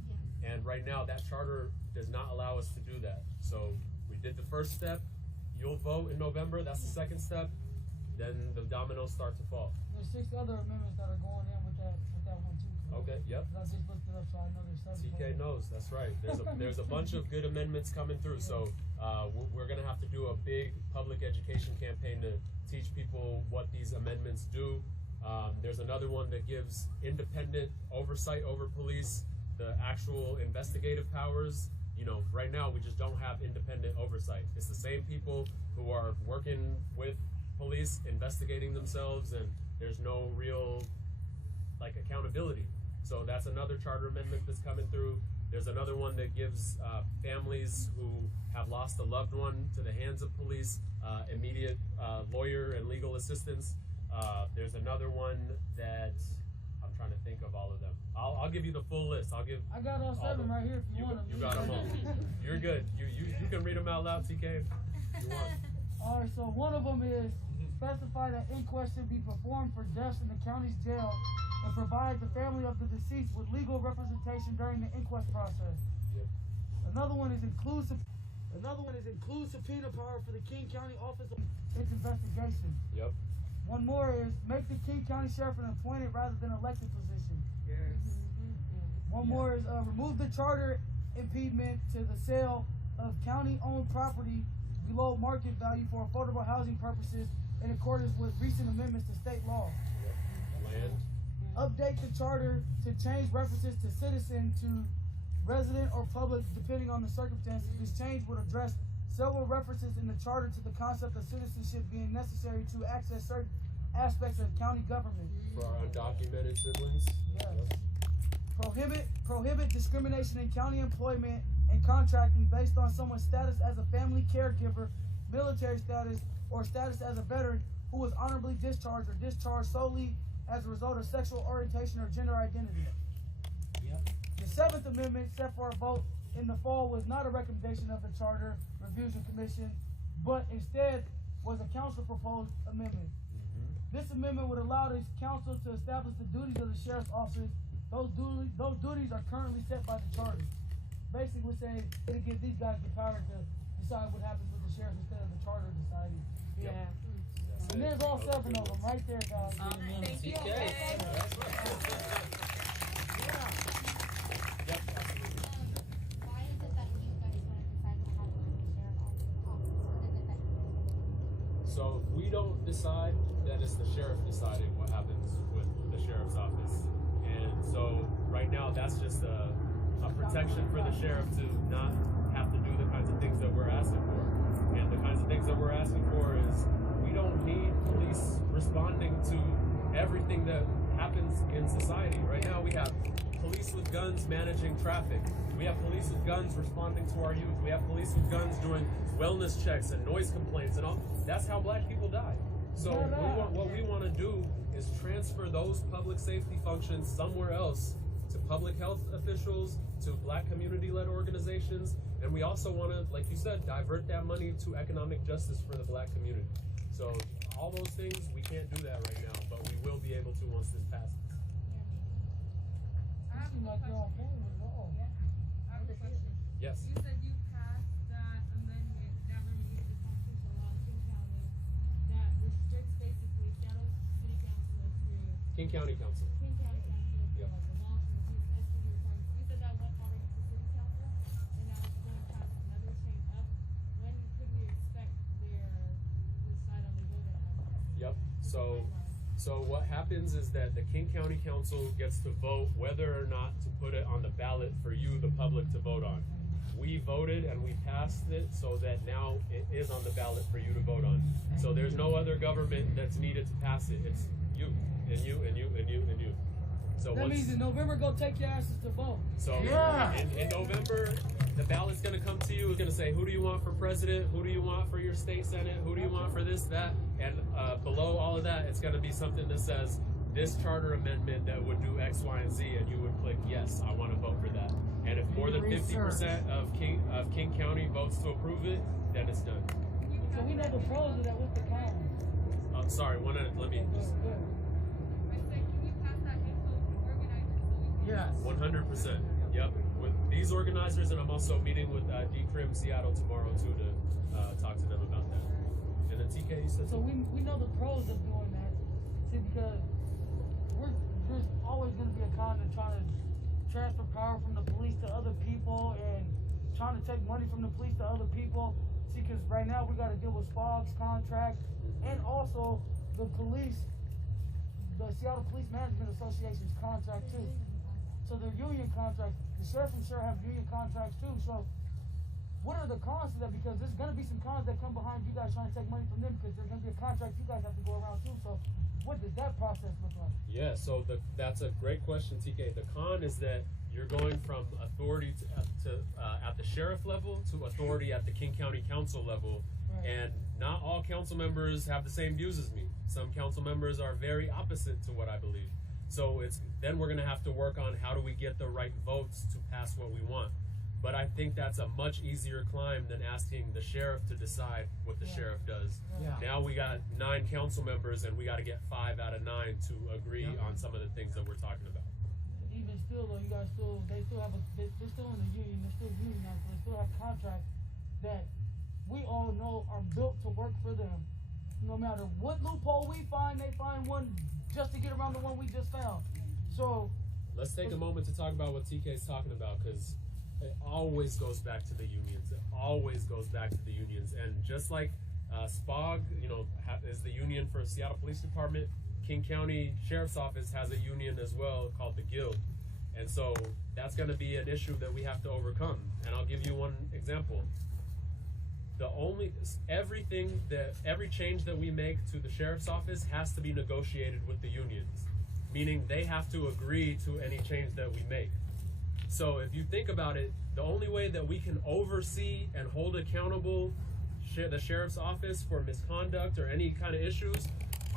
And right now, that charter does not allow us to do that. So we did the first step. You'll vote in November. That's the second step. Then the dominoes start to fall. There's 6 other amendments that are going in with that one too. Okay. Yep. I just looked it up, so I know there's 7. TK knows. That's right. There's a bunch of good amendments coming through. So we're gonna have to do a big public education campaign to teach people what these amendments do. There's another one that gives independent oversight over police. the actual investigative powers, you know, right now we just don't have independent oversight. It's the same people who are working with police, investigating themselves, and there's no real like accountability. So that's another charter amendment that's coming through. There's another one that gives families who have lost a loved one to the hands of police immediate lawyer and legal assistance. There's another one that I'm trying to think of all of them. I'll give you the full list. I got all 7 right here if you want them. You got them all. You're good. You can read them out loud, TK, if you want. All right, so one of them is specify that inquest should be performed for deaths in the county's jail and provide the family of the deceased with legal representation during the inquest process. Yep. Another one is include subpoena power for the King County Office of its investigation. Yep. One more is make the King County Sheriff an appointed rather than elected position. Yes. One more is remove the charter impediment to the sale of county-owned property below market value for affordable housing purposes in accordance with recent amendments to state law. Land. Update the charter to change references to citizen to resident or public depending on the circumstances. This change would address several references in the charter to the concept of citizenship being necessary to access certain aspects of county government. For our undocumented siblings. Yes. Prohibit discrimination in county employment and contracting based on someone's status as a family caregiver, military status, or status as a veteran who was honorably discharged or discharged solely as a result of sexual orientation or gender identity. Yep. The 7th Amendment set for a vote in the fall was not a recommendation of the Charter Review Commission, but instead was a council-proposed amendment. This amendment would allow the council to establish the duties of the sheriff's office. Those duties are currently set by the charter. Basically saying it gives these guys the power to decide what happens with the sheriff instead of the charter deciding. Yeah. And there's all 7 of them right there, guys. Thank you. So if we don't decide, then it's the sheriff deciding what happens with the sheriff's office. And so right now that's just a protection for the sheriff to not have to do the kinds of things that we're asking for. And the kinds of things that we're asking for is we don't need police responding to everything that happens in society. Right now we have police with guns managing traffic. We have police with guns responding to our youth. We have police with guns doing wellness checks and noise complaints and all. That's how black people die. So what we want to do is transfer those public safety functions somewhere else to public health officials, to black community-led organizations, and we also want to, like you said, divert that money to economic justice for the black community. So all those things, we can't do that right now, but we will be able to once this passes. Yes. You said you passed that amendment that removes the constitutional law in King County that restricts basically Seattle City Council to King County Council. King County Council to Yep. demolish and refuse SPD requirements. You said that went already to City Council and now it's going past another chain up. When could we expect their decide on the vote on that? Yep. So what happens is that the King County Council gets to vote whether or not to put it on the ballot for you, the public, to vote on. We voted and we passed it so that now it is on the ballot for you to vote on. So there's no other government that's needed to pass it. It's you and you and you and you and you. So that means in November, go take your asses to vote. So in November, the ballot's going to come to you. It's going to say, who do you want for president? Who do you want for your state senate? Who do you want for this, that? And below all of that, it's going to be something that says, this charter amendment that would do X, Y, and Z, and you would click, yes, I want to vote for that. And if more than 50% of King County votes to approve it, then it's done. So we know the pros of that with the county. I'm sorry, let me just... Yes. 100%. Yep. With these organizers, and I'm also meeting with Decrim Seattle tomorrow too to talk to them about that. And then TK, you said so we know the pros of doing that. See, because there's always going to be a con of trying to transfer power from the police to other people and trying to take money from the police to other people. See, because right now we got to deal with SPOG's contract and also the Seattle Police Management Association's contract too. So they're union contracts. The sheriff and sheriff have union contracts too. So what are the cons to that? Because there's gonna be some cons that come behind you guys trying to take money from them, because there's gonna be a contract you guys have to go around too. So what does that process look like? Yeah, so that's a great question, TK. The con is that you're going from authority at the sheriff level to authority at the King County Council level, and not all council members have the same views as me. Some council members are very opposite to what I believe. So then we're gonna have to work on how do we get the right votes to pass what we want. But I think that's a much easier climb than asking the sheriff to decide what the sheriff does. Yeah. Now we got 9 council members, and we got to get 5 out of 9 to agree on some of the things that we're talking about. Even still though, you guys they're still in the union, they're still unionized, so they still have contracts that we all know are built to work for them. No matter what loophole we find, they find one just to get around the one we just found. So let's take a moment to talk about what TK is talking about, because it always goes back to the unions. It always goes back to the unions. And just like SPOG, is the union for Seattle Police Department, King County Sheriff's Office has a union as well called the Guild. And so that's going to be an issue that we have to overcome. And I'll give you one example. Every change that we make to the Sheriff's Office has to be negotiated with the unions, meaning they have to agree to any change that we make. So if you think about it, the only way that we can oversee and hold accountable the sheriff's office for misconduct or any kind of issues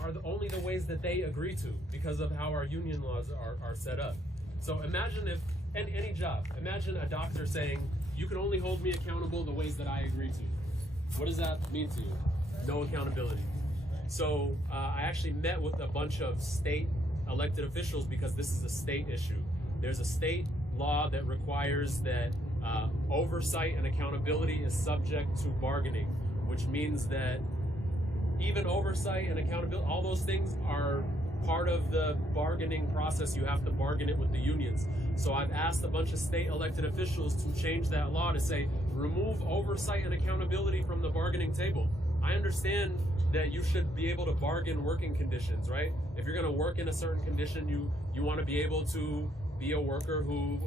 are only the ways that they agree to, because of how our union laws are set up. So imagine if, in any job, imagine a doctor saying, you can only hold me accountable the ways that I agree to. What does that mean to you? No accountability. So I actually met with a bunch of state elected officials because this is a state issue. There's a state law that requires that oversight and accountability is subject to bargaining, which means that even oversight and accountability, all those things are part of the bargaining process. You have to bargain it with the unions. So I've asked a bunch of state elected officials to change that law to say, remove oversight and accountability from the bargaining table. I understand that you should be able to bargain working conditions, right? If you're gonna work in a certain condition, you wanna be able to be a worker who,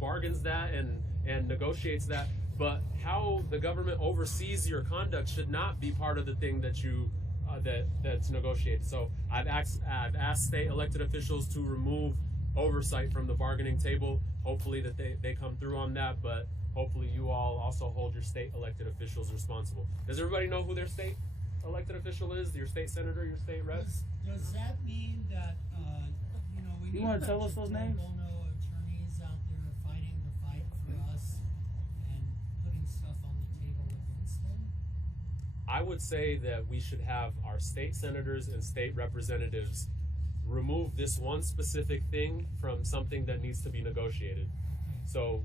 bargains that and negotiates that. But how the government oversees your conduct should not be part of the thing that you that's negotiated. So I've asked state elected officials to remove oversight from the bargaining table. Hopefully that they come through on that, but hopefully you all also hold your state elected officials responsible. Does everybody know who their state elected official is? Your state senator, your state reps? Does that mean that we need You want to tell us those names? attorneys out there fighting the fight for us and putting stuff on the table against them? I would say that we should have our state senators and state representatives remove this one specific thing from something that needs to be negotiated. So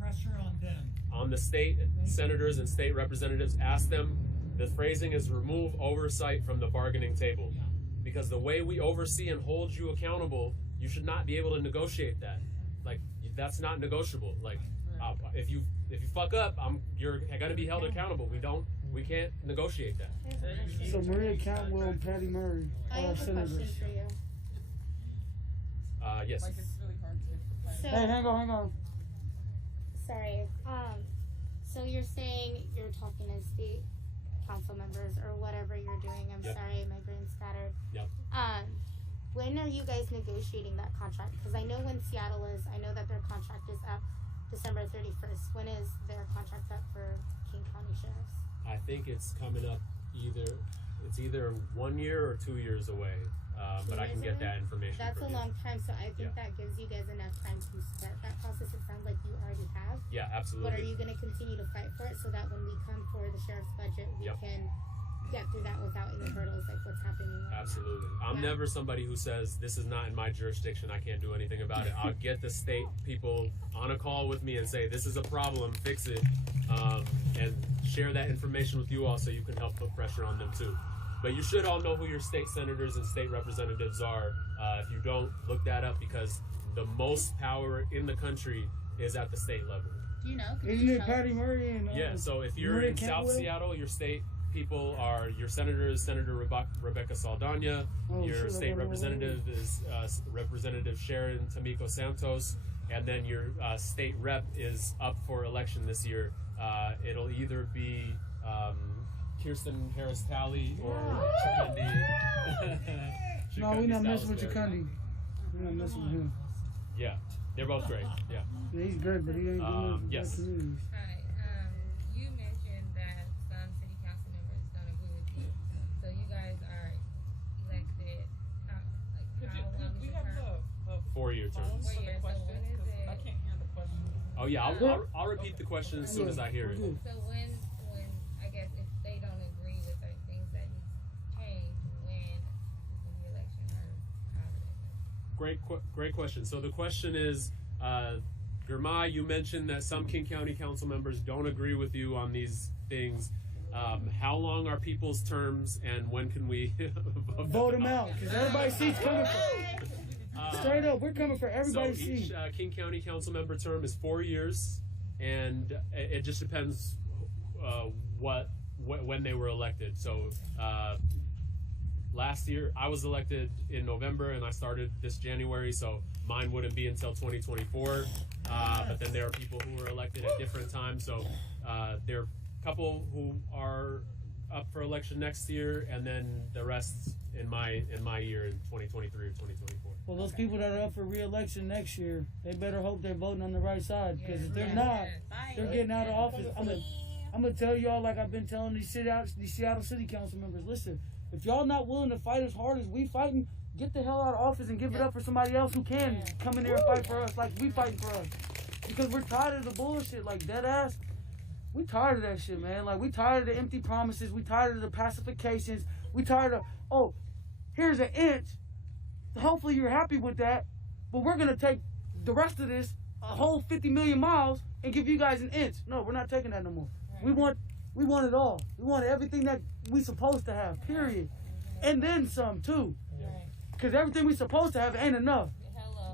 pressure on them. On the state senators and state representatives, ask them, the phrasing is remove oversight from the bargaining table. Yeah. Because the way we oversee and hold you accountable, you should not be able to negotiate that. That's not negotiable. If you fuck up, you're gonna be held accountable. We can't negotiate that. So Maria Cantwell and Patty Murray I are have a senators. question for you. Yes. It's really hard to So, Hey, hang on. sorry. So you're saying you're talking to state council members or whatever you're doing. I'm Yep. sorry, my brain's scattered. Yep. When are you guys negotiating that contract? Because I know when Seattle is. I know that their contract is up December 31st. When is their contract up for King County Sheriffs? I think it's coming up either 1 year or 2 years away. But I can get that information. That's from a you. long time, so I think Yeah. that gives you guys enough time to start that process. It sounds like you already have. Yeah, absolutely. But are you going to continue to fight for it so that when we come for the sheriff's budget, we Yep. can get through that without any hurdles like what's happening right Absolutely. I'm Yeah. never somebody who says this is not in my jurisdiction, I can't do anything about it. I'll get the state people on a call with me and say this is a problem, fix it, and share that information with you all so you can help put pressure on them too. But you should all know who your state senators and state representatives are. If you don't, look that up, because the most power in the country is at the state level. Do you know? Isn't it Patty Murray and Yeah, so if you're Maria in South Cantwell? Seattle, your state people are your senator is Senator Rebecca Saldana, your state representative is Representative Sharon Tamiko Santos, and then your state rep is up for election this year. It'll either be Kirsten Harris Talley or Chikundi. No, we're not messing with Chikundi. We're not messing with him. Yeah, they're both great. Yeah. Yeah, he's good, but he ain't doing yes. communities. Hi. You mentioned that some city council members don't agree with you. So you guys are elected. How long is your term? 4-year terms. 4 years. So when is it? I can't hear the question. Oh yeah, I'll repeat the question as soon as I hear it. So when I guess if they don't agree with certain things that need to change, when is the election or how is it? Great question. So the question is, Girmay, you mentioned that some King County council members don't agree with you on these things. How long are people's terms, and when can we vote them out? Because everybody's seats coming for. Straight up, we're coming for everybody's so each King County council member term is 4 years, and it just depends when they were elected. So last year I was elected in November, and I started this January, so mine wouldn't be until 2024. But then there are people who were elected at different times. So there are a couple who are up for election next year, and then the rest in my year in 2023 or 2024. Well, those people that are up for re-election next year, they better hope they're voting on the right side, because if they're not, they're getting out of office. I'm gonna tell y'all, like I've been telling these Seattle City Council members, listen, if y'all not willing to fight as hard as we fighting, get the hell out of office and give it up for somebody else who can come in there and fight for us like we fighting for us. Because we're tired of the bullshit, like dead ass. We tired of that shit, man. Like, we tired of the empty promises. We tired of the pacifications. We tired of, oh, here's an inch. Hopefully you're happy with that. But we're going to take the rest of this, a whole 50 million miles, and give you guys an inch. No, we're not taking that no more. Right. We want it all. We want everything that we supposed to have, period. And then some, too. Because everything we supposed to have ain't enough.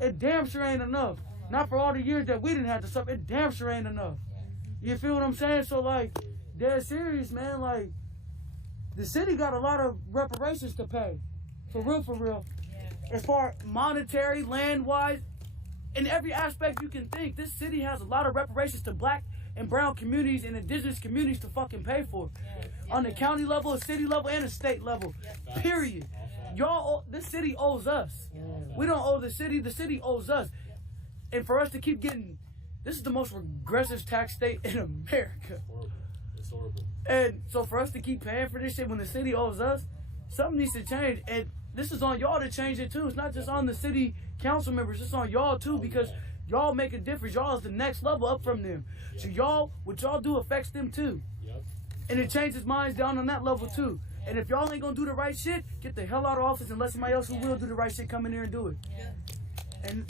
It damn sure ain't enough. Not for all the years that we didn't have to suffer. It damn sure ain't enough. You feel what I'm saying? So, like, dead serious, man. Like, the city got a lot of reparations to pay. For real, for real. As far monetary, land-wise, in every aspect you can think, this city has a lot of reparations to black and brown communities and indigenous communities to fucking pay for. On the county level, a city level, and a state level. Period. Y'all, this city owes us. We don't owe the city owes us. And for us to keep getting... This is the most regressive tax state in America. It's horrible. And so for us to keep paying for this shit when the city owes us, something needs to change. And this is on y'all to change it too. It's not just on the city council members. It's on y'all too, because y'all make a difference. Y'all is the next level up from them. So y'all, what y'all do affects them too. And it changes minds down on that level too. And if y'all ain't gonna do the right shit, get the hell out of office and let somebody else who will do the right shit come in there and do it. And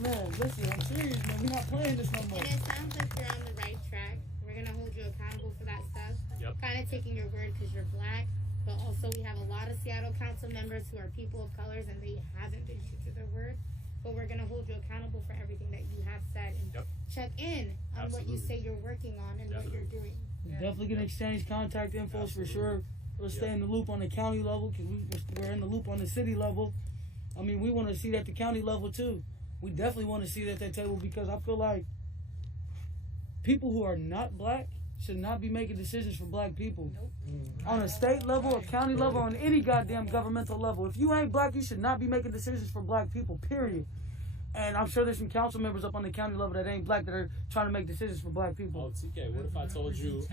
man, listen, I'm serious, man. We're not playing this no more. And it sounds like you're on the right track. We're gonna hold you accountable for that stuff. Kind of taking your word because you're black, but also we have a lot of Seattle council members who are people of colors and they haven't been true to their word. But we're gonna hold you accountable for everything that you have said and check in on what you say you're working on and what you're doing. We're definitely gonna exchange contact info for sure. We'll stay in the loop on the county level because we're in the loop on the city level. I mean, we want to see that at the county level, too. We definitely want to see that at that table because I feel like people who are not black should not be making decisions for black people. On a state level, a county level, on any goddamn governmental level. If you ain't black, you should not be making decisions for black people, period. And I'm sure there's some council members up on the county level that ain't black that are trying to make decisions for black people. Oh, TK, what if I told you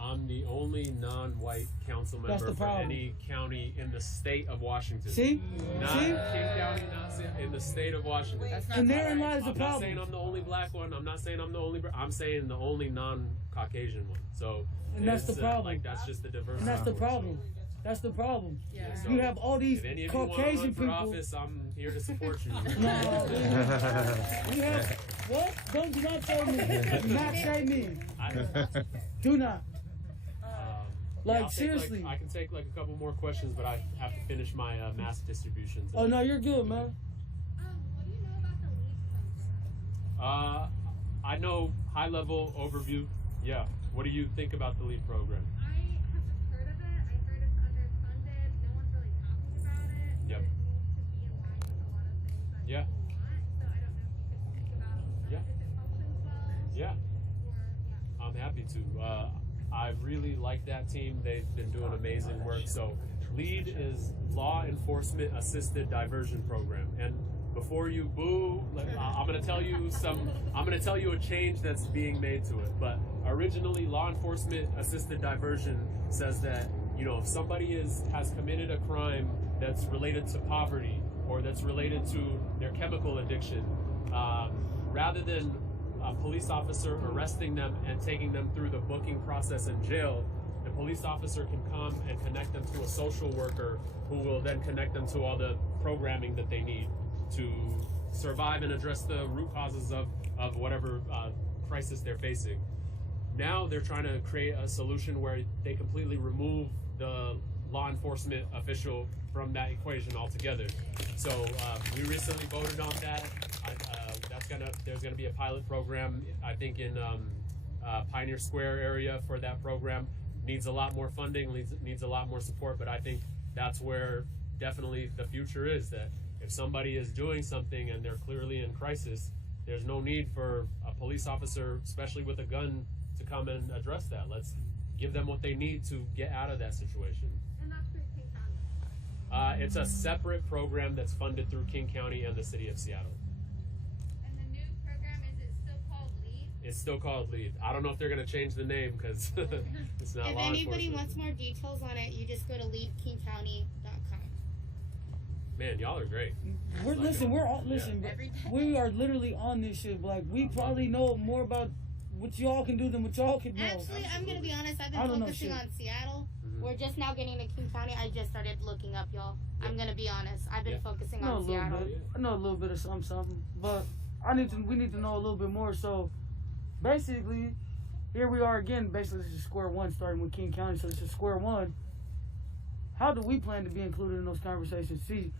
I'm the only non-white council member for any county in the state of Washington? See? Not King County, not in the state of Washington. And therein lies the problem. I'm not saying I'm the only black one. I'm not saying I'm the only... I'm saying the only non-Caucasian one. So... And that's the problem. Like, that's just the diversity. And that's the problem. That's the problem. Yeah. So you have all these Caucasian people. For office, I'm here to support you. No, we have what? Do not say me. Do not say me. Do not. Like seriously. I can take like a couple more questions, but I have to finish my mass distributions. Oh no, you're good, man. What do you know about the LEAD? I know high level overview. Yeah. What do you think about the LEAD program? I haven't heard of it. Yeah. Yeah. Yeah. I'm happy to. I really like that team. They've been doing amazing work. So LEAD is Law Enforcement Assisted Diversion Program. And before you boo, I'm gonna tell you a change that's being made to it. But originally, Law Enforcement Assisted Diversion says that, you know, if somebody has committed a crime that's related to poverty or that's related to their chemical addiction, rather than a police officer arresting them and taking them through the booking process in jail, the police officer can come and connect them to a social worker who will then connect them to all the programming that they need to survive and address the root causes of whatever crisis they're facing. Now they're trying to create a solution where they completely remove the law enforcement official from that equation altogether. So we recently voted on that. There's gonna be a pilot program, I think, in Pioneer Square area for that program. Needs a lot more funding, needs a lot more support, but I think that's where definitely the future is, that if somebody is doing something and they're clearly in crisis, there's no need for a police officer, especially with a gun, to come and address that. Let's give them what they need to get out of that situation. And that's through King County? It's a separate program that's funded through King County and the city of Seattle. And the new program, is it still called LEAD? It's still called LEAD. I don't know if they're going to change the name because it's not If law anybody enforcement. wants more details on it, you just go to leadkingcounty.com. Man, y'all are great. We are literally on this shit. Like, we probably know more about what y'all can do than what y'all can know. Actually, I'm gonna be honest. I've been focusing on Seattle. We're just now getting to King County. I just started looking up, y'all. I'm gonna be honest. I've been focusing on Seattle. I know a little bit of something, but we need to know a little bit more. So, basically, here we are again. Basically, this is square one, starting with King County. So this is square one. How do we plan to be included in those conversations? See,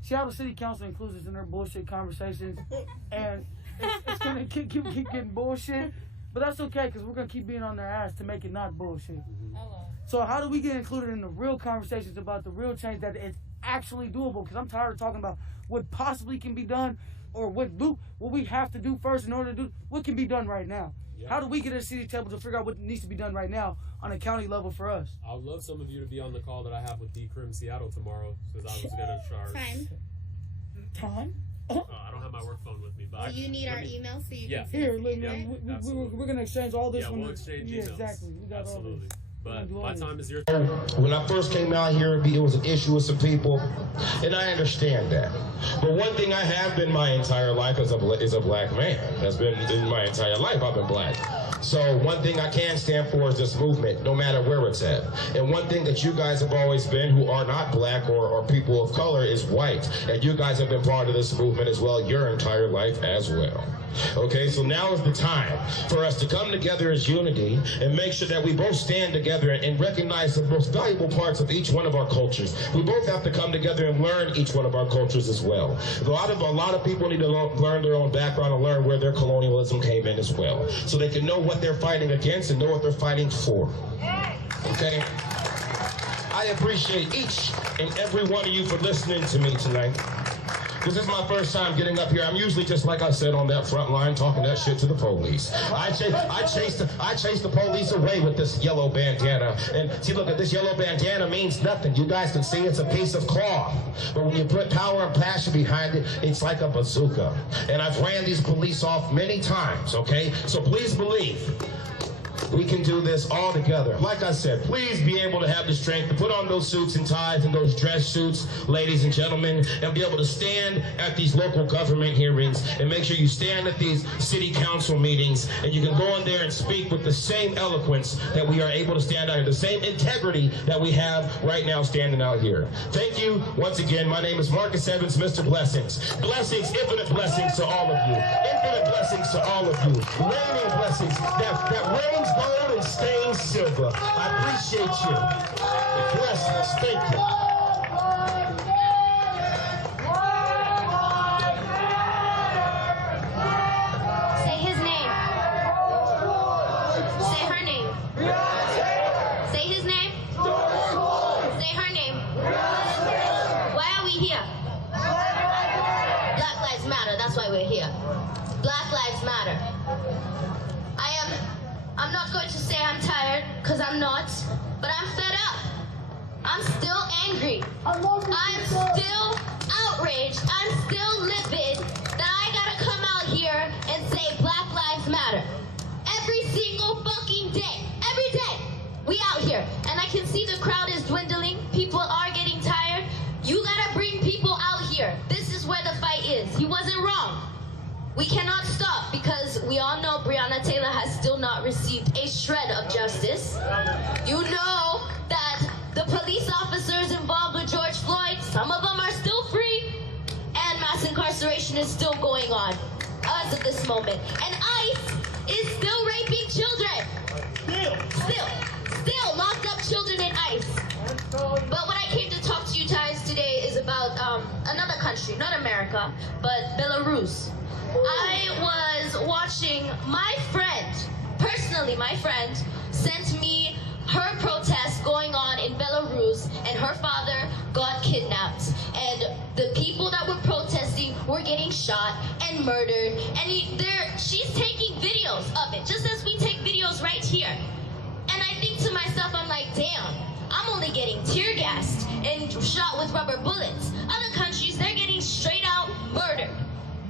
Seattle City Council includes us in their bullshit conversations, and it's gonna keep getting bullshit. But that's okay, because we're gonna keep being on their ass to make it not bullshit. So how do we get included in the real conversations about the real change that is actually doable? Because I'm tired of talking about what possibly can be done, or what we have to do first in order to do what can be done right now. Yeah. How do we get at a city table to figure out what needs to be done right now on a county level for us? I would love some of you to be on the call that I have with Decrim Seattle tomorrow, because I was gonna charge. Time? I don't have my work phone with me, but Do you need our email so you can see Here, it? we're gonna exchange all this. Yeah, we'll exchange emails. Exactly. We got Absolutely. all this. But my time is your time. When I first came out here, it was an issue with some people, and I understand that. But one thing I have been my entire life is a black man. That's been in my entire life. I've been black. So one thing I can stand for is this movement, no matter where it's at. And one thing that you guys have always been, who are not black or people of color, is white. And you guys have been part of this movement as well your entire life as well. Okay, so now is the time for us to come together as unity and make sure that we both stand together and recognize the most valuable parts of each one of our cultures. We both have to come together and learn each one of our cultures as well. A lot of people need to learn their own background and learn where their colonialism came in as well, so they can know what they're fighting against and know what they're fighting for. Okay? I appreciate each and every one of you for listening to me tonight. This is my first time getting up here. I'm usually just, like I said, on that front line talking that shit to the police. I chase the police away with this yellow bandana. And see, look, this yellow bandana means nothing. You guys can see it's a piece of cloth. But when you put power and passion behind it, it's like a bazooka. And I've ran these police off many times, okay? So please believe we can do this all together. Like I said, please be able to have the strength to put on those suits and ties and those dress suits, ladies and gentlemen, and be able to stand at these local government hearings and make sure you stand at these city council meetings and you can go in there and speak with the same eloquence that we are able to stand out here, the same integrity that we have right now standing out here. Thank you once again. My name is Marcus Evans, Mr. Blessings. Blessings, infinite blessings to all of you. Infinite blessings to all of you. Raining blessings that rains gold and stains silver. I appreciate you. Blessings. Thank you. Say his name. Say her name. Say his name. Say her name. Why are we here? Black That's why we're here. Black Lives Matter. I'm not going to say I'm tired, because I'm not, but I'm fed up. I'm still angry. I'm still outraged. I'm still livid that I gotta come out here and say Black Lives Matter. Every single fucking day. Every day. We out here. And I can see the crowd is dwindling. People are getting tired. You gotta bring people out here. This is where the fight is. He wasn't wrong. We cannot stop because we all know Breonna Taylor has still not received a shred of justice. You know that the police officers involved with George Floyd, some of them are still free, and mass incarceration is still going on as of this moment. And ICE is still raping children. Still locked up children in ICE. But what I came to talk to you guys today is about another country, not America, but Belarus. I was watching my friend, personally my friend, sent me her protest going on in Belarus, and her father got kidnapped. And the people that were protesting were getting shot and murdered. And she's taking videos of it, just as we take videos right here. And I think to myself, I'm like, damn, I'm only getting tear gassed and shot with rubber bullets. Other countries, they're getting straight out murdered.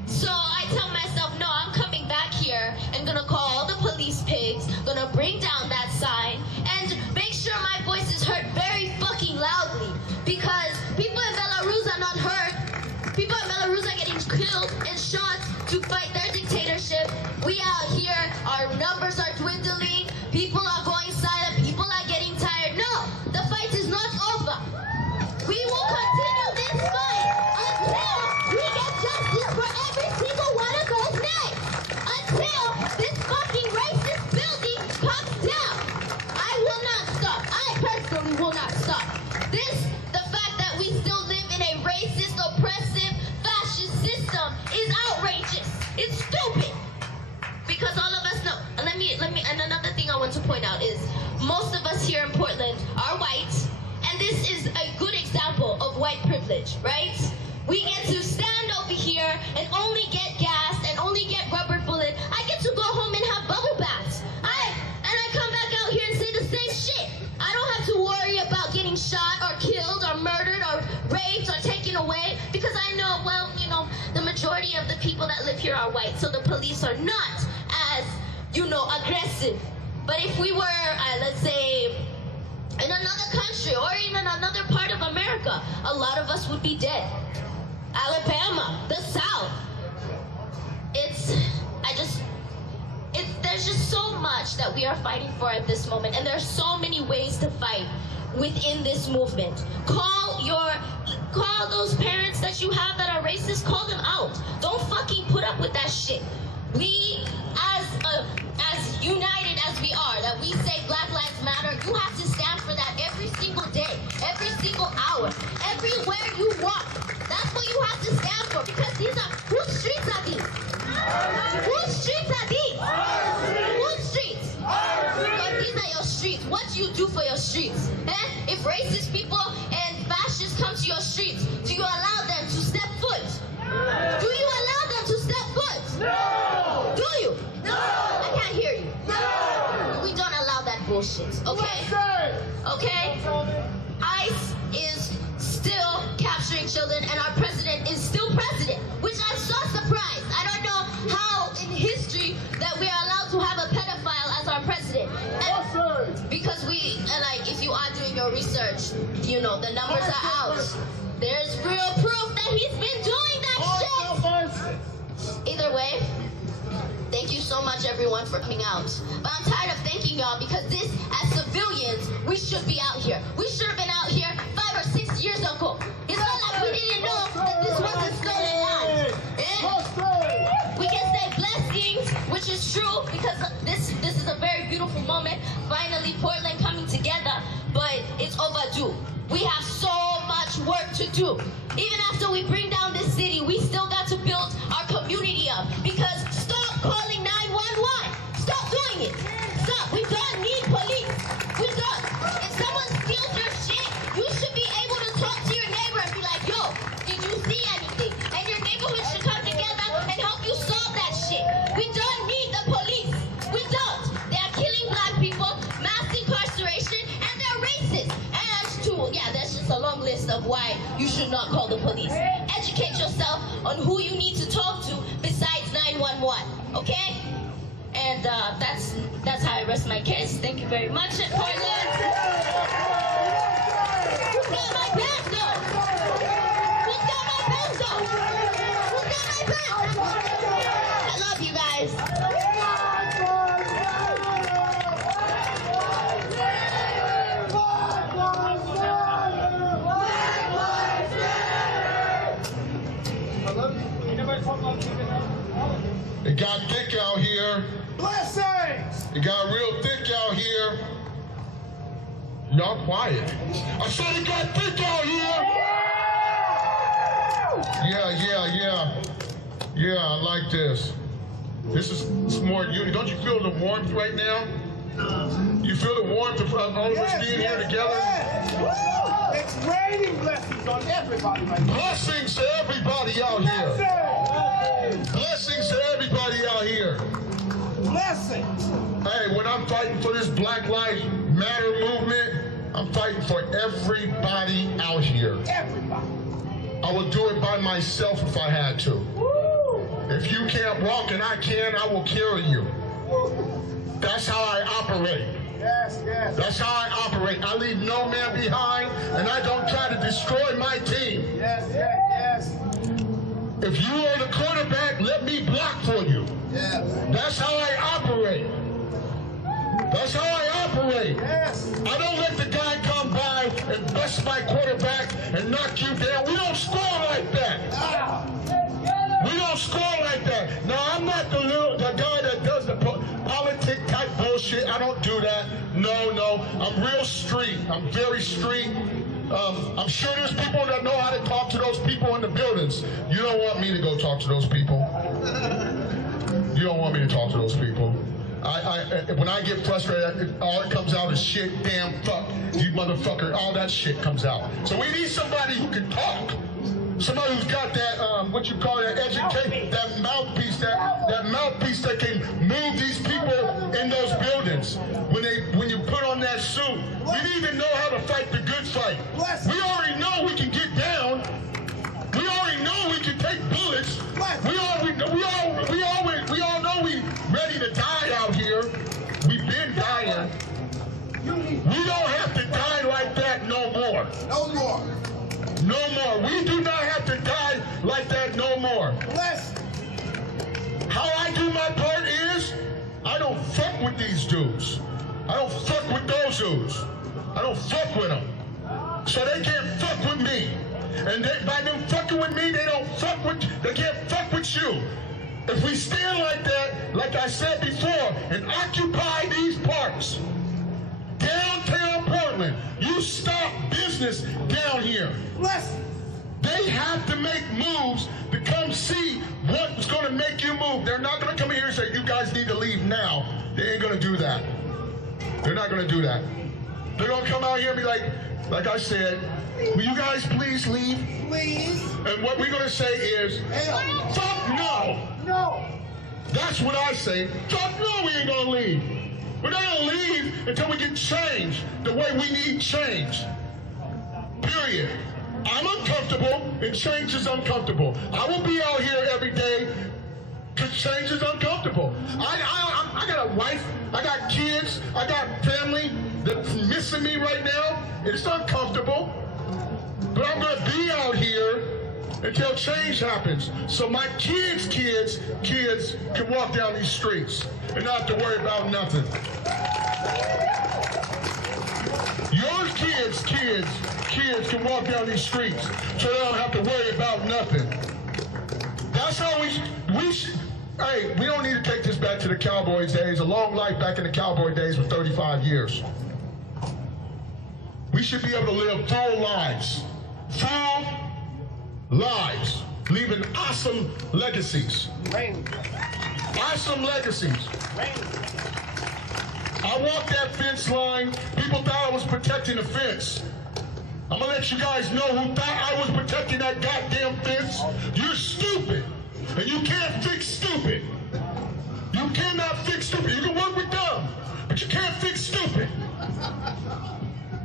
So I tell myself, no, I'm coming back here and gonna call the police pigs, gonna bring down that sign, and make sure my voice is heard very fucking loudly. Because people in Belarus are not heard. People in Belarus are getting killed and shot to fight their dictatorship. We out here, our numbers are dwindling, people are going silent, people are getting tired. No, the fight is not over. We will continue this fight until we get justice for every single one of those names. Until this fucking racist building comes down. I will not stop. I personally will not stop. The fact that we still live in a racist, oppressive, fascist system is outrageous. It's stupid. Because all of us know, and another thing I want to point out is, most of us here in Portland are white, and this is a good example of white privilege, right? We get to stand over here and only get gassed and only get rubber bullet. I get to go home and have bubble baths. And I come back out here and say the same shit. I don't have to worry about getting shot or killed or murdered or raped or taken away, because I know, well, you know, the majority of the people that live here are white, so the police are not as, you know, aggressive. But if we were, let's say, in another country or in another part of America, a lot of us would be dead. Alabama, the South. There's just so much that we are fighting for at this moment, and there's so many ways to fight within this movement. Call those parents that you have that are racist, call them out. Don't fucking put up with that shit. We, as united as we are, that we say Black Lives Matter, you have to stand for that every single day, every single hour, everywhere you walk. That's what you have to stand for, because whose streets are these? Whose streets are these? Whose streets? Because these are your streets. What do you do for your streets? If racist people and fascists come to your streets, do you allow them to step foot? Do you allow them to step foot? No! Do you? No! I can't hear you. No! We don't allow that bullshit, okay? Okay? ICE is still capturing children, and our president is still president, which I'm so surprised. I don't know how in history that we are allowed to have a pedophile as our president. And because if you are doing your research, you know, the numbers are out. There's real proof that he's been doing that shit. Either way, thank you so much, everyone, for coming out. But I'm tired of thanking y'all, because as civilians, we should be out here. We should have been out here 5 or 6 years ago. It's not like we didn't know that this was a stolen land. We can say blessings, which is true, because this is a very beautiful moment. Finally, Portland coming together, but it's overdue. We have so much work to do. Even after we bring down this city, we still got to build our community up, because stop calling 911. Stop doing it. Stop. We don't need police. We don't. If someone steals your shit, you should be able to talk to your neighbor and be like, yo, did you see anything? And your neighborhood should come together and Okay? And that's how I rest my case. Thank you very much, Portland. Who's got my pencil? Who's got my pencil? Who's got my pen? I love you guys. It got thick out here. Blessings! It got real thick out here. Y'all quiet. I said it got thick out here. Yeah, I like this. This is more unity. Don't you feel the warmth right now? You feel the warmth of all of us being here together? It's raining blessings on everybody right now. Blessings to everybody out here. Blessings to everybody out here. Blessings. Hey, when I'm fighting for this Black Lives Matter movement, I'm fighting for everybody out here. Everybody. I will do it by myself if I had to. If you can't walk and I can, I will carry you. That's how I operate. Yes. That's how I operate. I leave no man behind, and I don't try to destroy my team. Yes. If you are the quarterback, let me block for you. Yes. That's how I operate. That's how I operate. Yes. I don't let the guy come by and bust my quarterback and knock you down. We don't score like that. We don't score like that. Now, I'm not the guy that does the politic type bullshit. I don't do that. No. I'm real street. I'm very street. I'm sure there's people that know how to talk to those people in the buildings. You don't want me to go talk to those people. You don't want me to talk to those people. When I get frustrated, all that comes out is shit, damn, fuck, you motherfucker, all that shit comes out. So we need somebody who can talk. Somebody who's got that, what you call that, education, that mouthpiece that can move these people in those buildings. When you put on that suit, we need to know how to fight the good fight. We already know we can get down. We already know we can take bullets. We all know we ready to die out here. We've been dying. We don't have to die like that no more. No more. No more. We do not have to die like that no more. Bless. How I do my part is, I don't fuck with these dudes. I don't fuck with those dudes. I don't fuck with them. So they can't fuck with me. And by them fucking with me, they can't fuck with you. If we stand like that, like I said before, and occupy these parks, downtown Portland, you stop business down here. They have to make moves to come see what's going to make you move. They're not going to come here and say, you guys need to leave now. They ain't going to do that. They're not going to do that. They're going to come out here and be like I said, will you guys please leave? Please. And what we're going to say is, fuck no. No. That's what I say. Fuck no, we ain't going to leave. We're not going to leave until we get changed the way we need change. Period. I'm uncomfortable, and change is uncomfortable. I will be out here every day because change is uncomfortable. I got a wife, I got kids, I got family that's missing me right now. It's uncomfortable. But I'm going to be out here until change happens. So my kids can walk down these streets and not have to worry about nothing. Your kids can walk down these streets so they don't have to worry about nothing. That's how hey, we don't need to take this back to the Cowboys days. A long life back in the Cowboy days was 35 years. We should be able to live full lives. Full lives. Leaving awesome legacies. Awesome legacies. I walked that fence line. People thought I was protecting the fence. I'm gonna let you guys know who thought I was protecting that goddamn fence. You're stupid. And you can't fix stupid. You cannot fix stupid. You can work with dumb, but you can't fix stupid.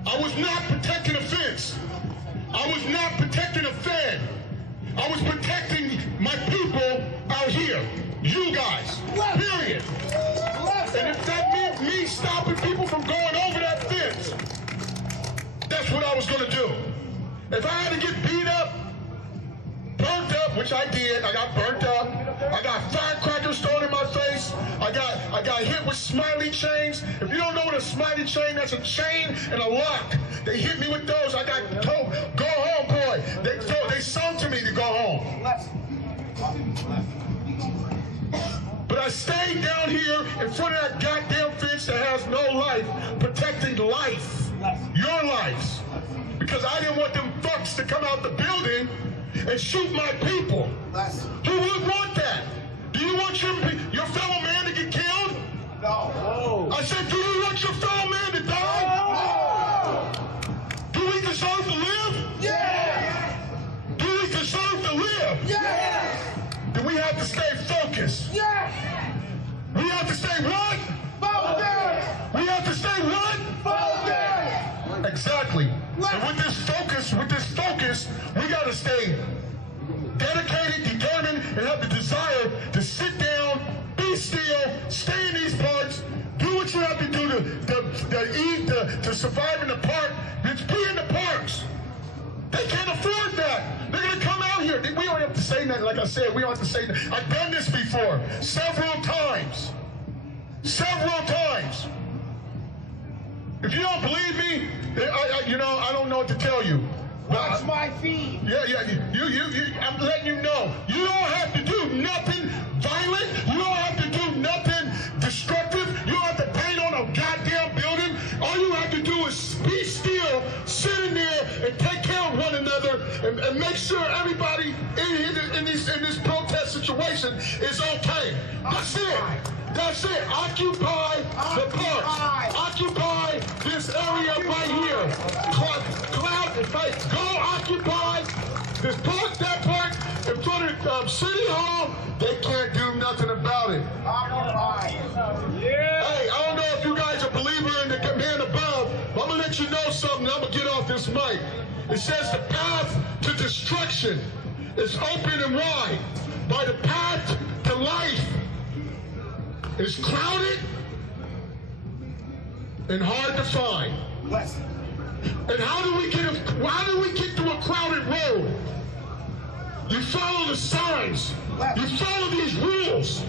I was not protecting a fence. I was not protecting a fan. I was protecting my people out here. You guys. And if that meant me stopping people from going over that fence, that's what I was going to do. If I had to get beat up, burnt up, which I did, I got burnt up. I got firecrackers thrown in my face. I got hit with smiley chains. If you don't know what a smiley chain, that's a chain and a lock. They hit me with those. I got told, go home, boy. They sung to me to go home. But I stayed down here in front of that goddamn fence that has no life, protecting life, your lives. Because I didn't want them fucks to come out the building and shoot my people. Who would want that? Do you want your fellow man to get killed? No. I said, do you want your fellow man to die? No. Do we deserve to live? Yeah. Do we deserve to live? Yeah. Then we have to stay focused. Yeah. We have to stay what? Focused. We have to stay what? Focused. Exactly. And with this focus, we got to stay dedicated, determined, and have the desire to sit down, be still, stay in these parks, do what you have to do to eat, to survive in the park. Just be in the parks. They can't afford that. They're going to come out here. We don't have to say nothing. Like I said, we don't have to say nothing. I've done this before several times. Several times. If you don't believe me, I don't know what to tell you. Watch my feed. Yeah. I'm letting you know. You don't have to do nothing violent. You don't have to do nothing destructive. You don't have to paint on a goddamn building. All you have to do is be still, sit in there, and take care of one another, and make sure everybody in this protest situation is okay. That's it. That's it. Occupy the park. Occupy this area right here. Go occupy this park, that park, in front of City Hall. They can't do nothing about it. Yeah. Hey, I don't know if you guys are a believer in the command above, but I'm going to let you know something. I'm going to get off this mic. It says the path to destruction is open and wide, but the path to life is crowded and hard to find. And how do we get through a crowded road? You follow the signs. You follow these rules.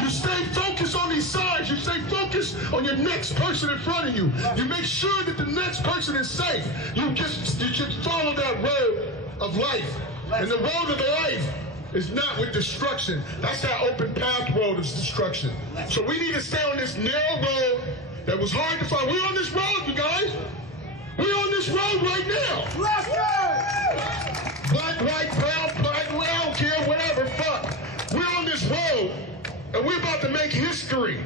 You stay focused on these signs. You stay focused on your next person in front of you. You make sure that the next person is safe. You just follow that road of life. And the road of life is not with destruction. That's that open path road of destruction. So we need to stay on this narrow road that was hard to find. We're on this road, you guys. We're on this road right now. Let's go! Black, white, brown, black, I don't care, whatever, fuck. We're on this road, and we're about to make history.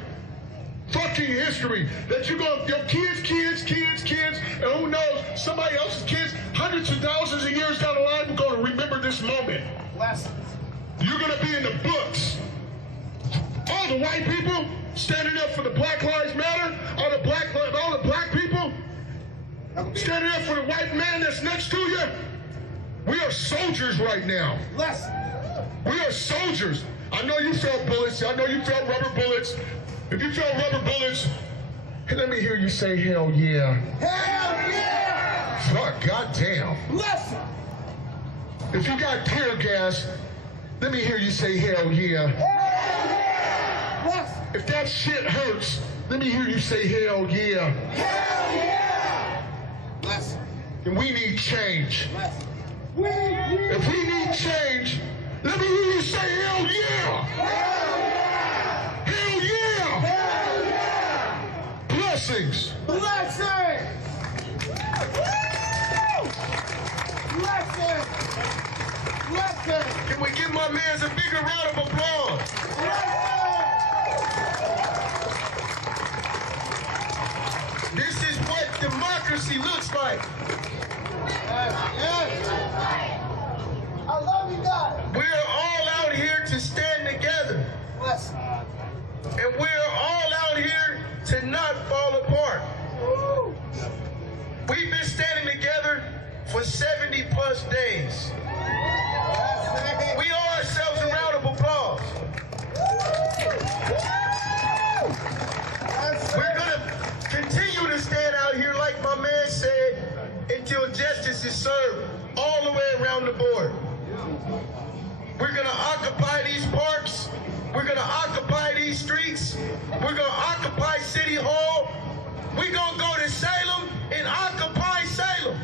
Fucking history. That you're going, your kids, and who knows, somebody else's kids, hundreds of thousands of years down the line, we're going to remember this moment. You're going to be in the books. All the white people standing up for the Black Lives Matter, all the black people standing up for the white man that's next to you. We are soldiers right now. We are soldiers. I know you felt bullets. I know you felt rubber bullets. If you felt rubber bullets, let me hear you say hell yeah. Hell yeah! Fuck, goddamn. If you got tear gas, let me hear you say hell yeah. Hell yeah! If that shit hurts, let me hear you say hell yeah. Hell yeah! And we need change. If we need change, let me hear you say hell yeah! Hell yeah! Hell yeah! Hell yeah! Blessings! Blessings! Blessings! Blessings! Can we give my man a bigger round of applause? This is what democracy looks like. I love you guys. We're all out here to stand together. And we're all out here to not fall apart. We've been standing together for 70 plus days. We owe ourselves a round of applause. occupy these parks. We're gonna occupy these streets. We're gonna occupy City Hall. We're gonna go to Salem and occupy Salem.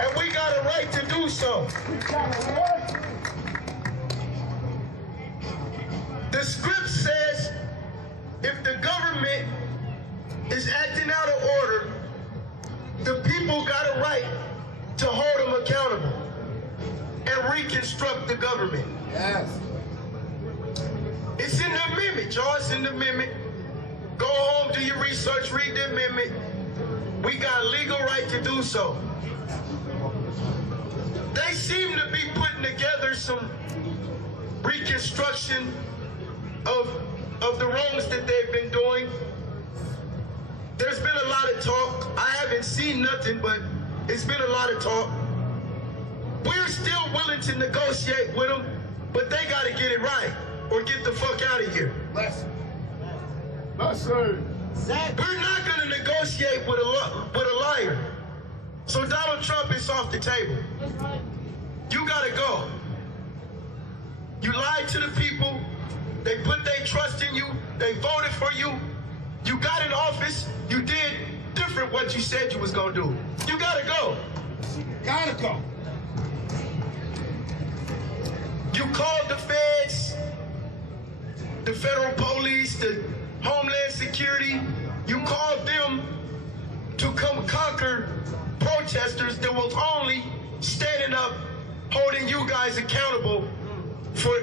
And we got a right to do so. The script says if the government is acting out of order, the people got a right to hold them accountable and reconstruct the government. Yes. It's in the amendment, y'all. It's in the amendment. Go home, do your research, read the amendment. We got a legal right to do so. They seem to be putting together some reconstruction of the wrongs that they've been doing. There's been a lot of talk. I haven't seen nothing, but it's been a lot of talk. We're still willing to negotiate with them, but they got to get it right or get the fuck out of here. Yes, sir. We're not going to negotiate with a liar. So Donald Trump is off the table. You got to go. You lied to the people. They put their trust in you. They voted for you. You got in office. You did different what you said you was going to do. You got to go. Gotta go. You called the feds, the federal police, the Homeland Security. You called them to come conquer protesters that was only standing up, holding you guys accountable for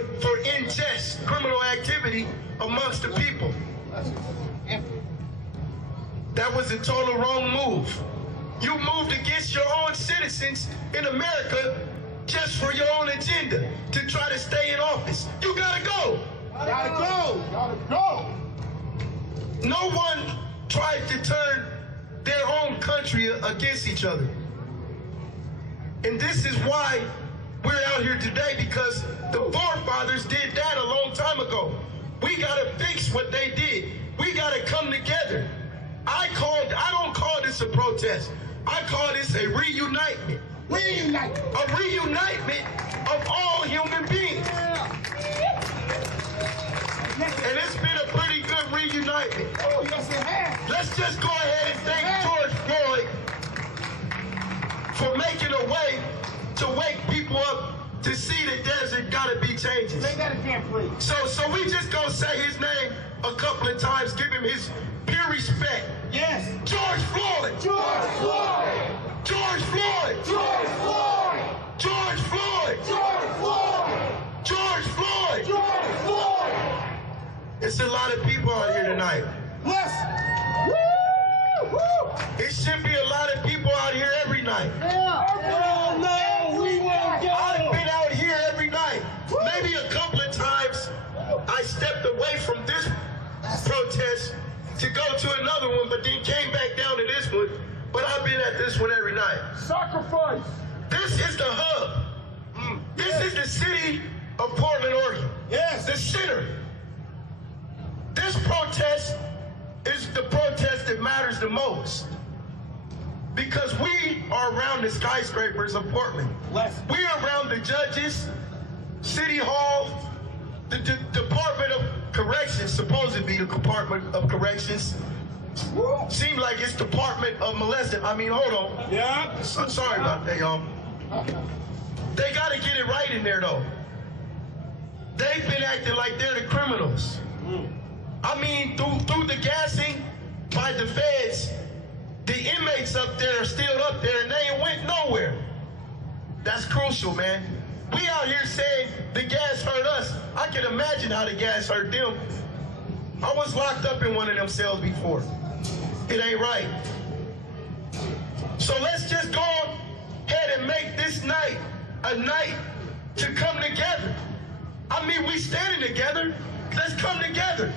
unjust criminal activity amongst the people. That was a total wrong move. You moved against your own citizens in America just for your own agenda to try to stay in office. You gotta go. Gotta go. Gotta go. No one tried to turn their own country against each other. And this is why we're out here today, because the forefathers did that a long time ago. We gotta fix what they did. We gotta come together. I don't call this a protest. I call this a reunitement. Reunite. A reunitement of all human beings. And it's been a pretty good reunitement. Oh, yes, it has. Let's just go ahead and thank George Floyd for making a way to wake people up to see the desert gotta be changes. Say that again, please. So we just gonna say his name a couple of times, give him his pure respect. Yes. George Floyd. George Floyd. George Floyd. George Floyd. George Floyd. George Floyd. George Floyd. George Floyd. It's a lot of people out here tonight. Yes. Woo! Woo! It should be a lot of people out here every night. Yeah. Oh, no, we won't go. I've been out here every night. Maybe a couple of times I stepped away from this protest to go to another one, but then came back down to this one. But I've been at this one every night. Sacrifice. This is the hub. This is the city of Portland, Oregon. Yes. The center. This protest is the protest that matters the most. Because we are around the skyscrapers of Portland. Yes. We are around the judges, City Hall, the Department of Corrections, supposed to be the Department of Corrections. Seems like it's Department of Molesting. I mean, hold on. Yeah. Sorry about that, y'all. They got to get it right in there, though. They've been acting like they're the criminals. I mean, through the gassing by the feds, the inmates up there are still up there, and they ain't went nowhere. That's crucial, man. We out here saying the gas hurt us. I can imagine how the gas hurt them. I was locked up in one of them cells before. It ain't right. So let's just go ahead and make this night a night to come together. I mean, we standing together. Let's come together.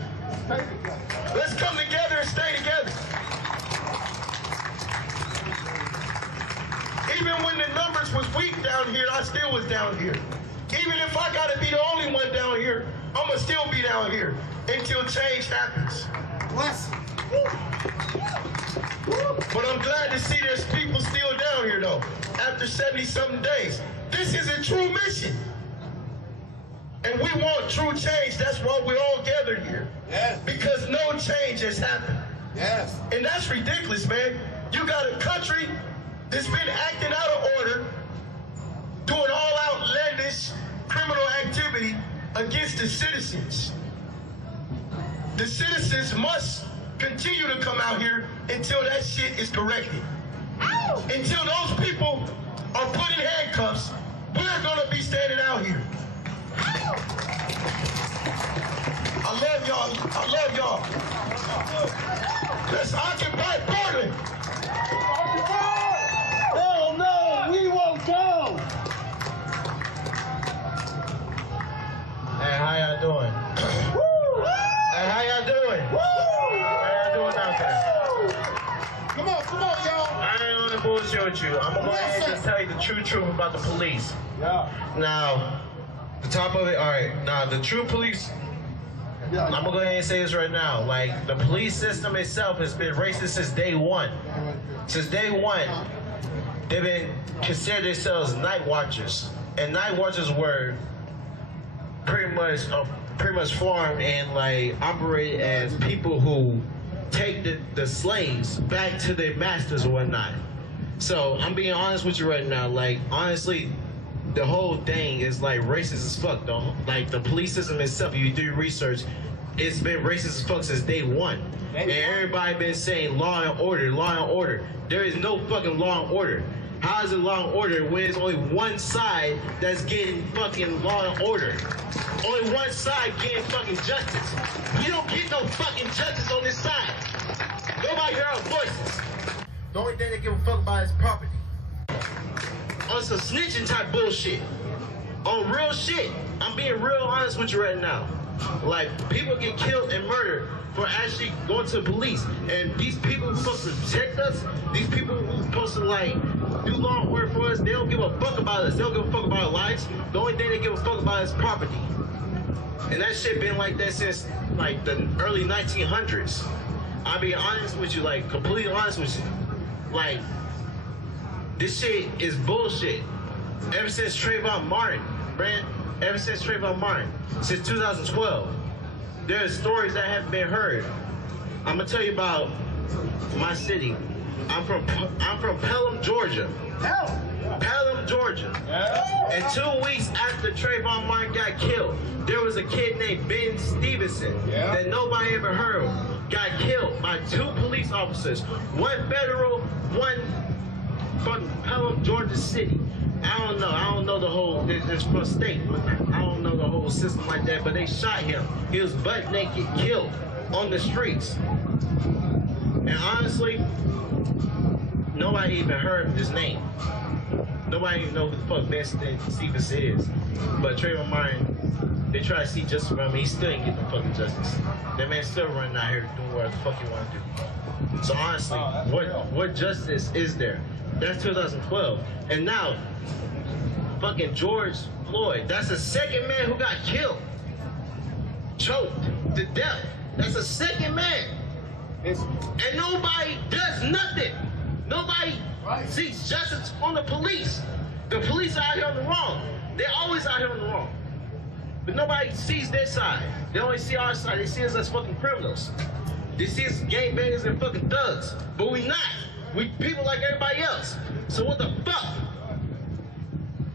Let's come together and stay together. Even when the numbers was weak down here, I still was down here. Even if I gotta be the only one down here, I'ma still be down here until change happens. Bless. But I'm glad to see there's people still down here though, after 70-something days. This is a true mission. And we want true change. That's why we're all gathered here. Yes. Because no change has happened. Yes. And that's ridiculous, man. You got a country that's been acting out of order, doing all outlandish criminal activity against the citizens. The citizens must continue to come out here until that shit is corrected. Ow! Until those people are put in handcuffs, we're gonna be standing out here. Ow! I love y'all. I love y'all. Let's occupy Portland. Hell no, we won't go. Hey, how y'all doing? Hey, how y'all doing? How y'all doing out there? Come on, y'all. I ain't on the bullshit with you. I'm gonna go ahead and just tell you the true truth about the police. Yeah. Now, the top of it, all right. Now, the true police, I'm gonna go ahead and say this right now. Like, the police system itself has been racist since day one. Since day one, they've been considered themselves night watchers. And night watchers were pretty much formed and like operate as people who take the slaves back to their masters or whatnot. So I'm being honest with you right now. Like, honestly, the whole thing is like racist as fuck though. Like, the police system itself, if you do your research, it's been racist as fuck since day one. And everybody been saying law and order, law and order. There is no fucking law and order. How is it law and order when there's only one side that's getting fucking law and order? Only one side getting fucking justice. We don't get no fucking justice on this side. Nobody hear our voices. The only thing they give a fuck about is property. On some snitching type bullshit. On real shit. I'm being real honest with you right now. Like, people get killed and murdered for actually going to the police. And these people who supposed to protect us, these people who supposed to like do law and order for us, they don't give a fuck about us. They don't give a fuck about our lives. The only thing they give a fuck about is property. And that shit been like that since like the early 1900s. I'll be honest with you, like completely honest with you. Like, this shit is bullshit. Ever since Trayvon Martin, man, ever since Trayvon Martin, since 2012, there are stories that haven't been heard. I'm gonna tell you about my city. I'm from Pelham, Georgia. Pelham, Georgia. And 2 weeks after Trayvon Martin got killed, there was a kid named Ben Stevenson that nobody ever heard of. Got killed by 2 police officers. One federal, one from Pelham, Georgia city. I don't know the whole, it's from state. I don't know the whole system like that, but they shot him. He was butt naked, killed on the streets. And honestly, nobody even heard his name. Nobody even know who the fuck Ben Stevenson is. But Trayvon Martin, they try to see justice from him. He still ain't getting no fucking justice. That man's still running out here doing what the fuck he want to do. So honestly, what justice is there? That's 2012. And now, fucking George Floyd, that's the second man who got killed. Choked to death. That's the second man. And nobody does nothing. Nobody seeks justice on the police. The police are out here on the wrong. They're always out here on the wrong. But nobody sees their side. They only see our side. They see us as fucking criminals. They see us gangbangers and fucking thugs. But we not. We people like everybody else. So what the fuck?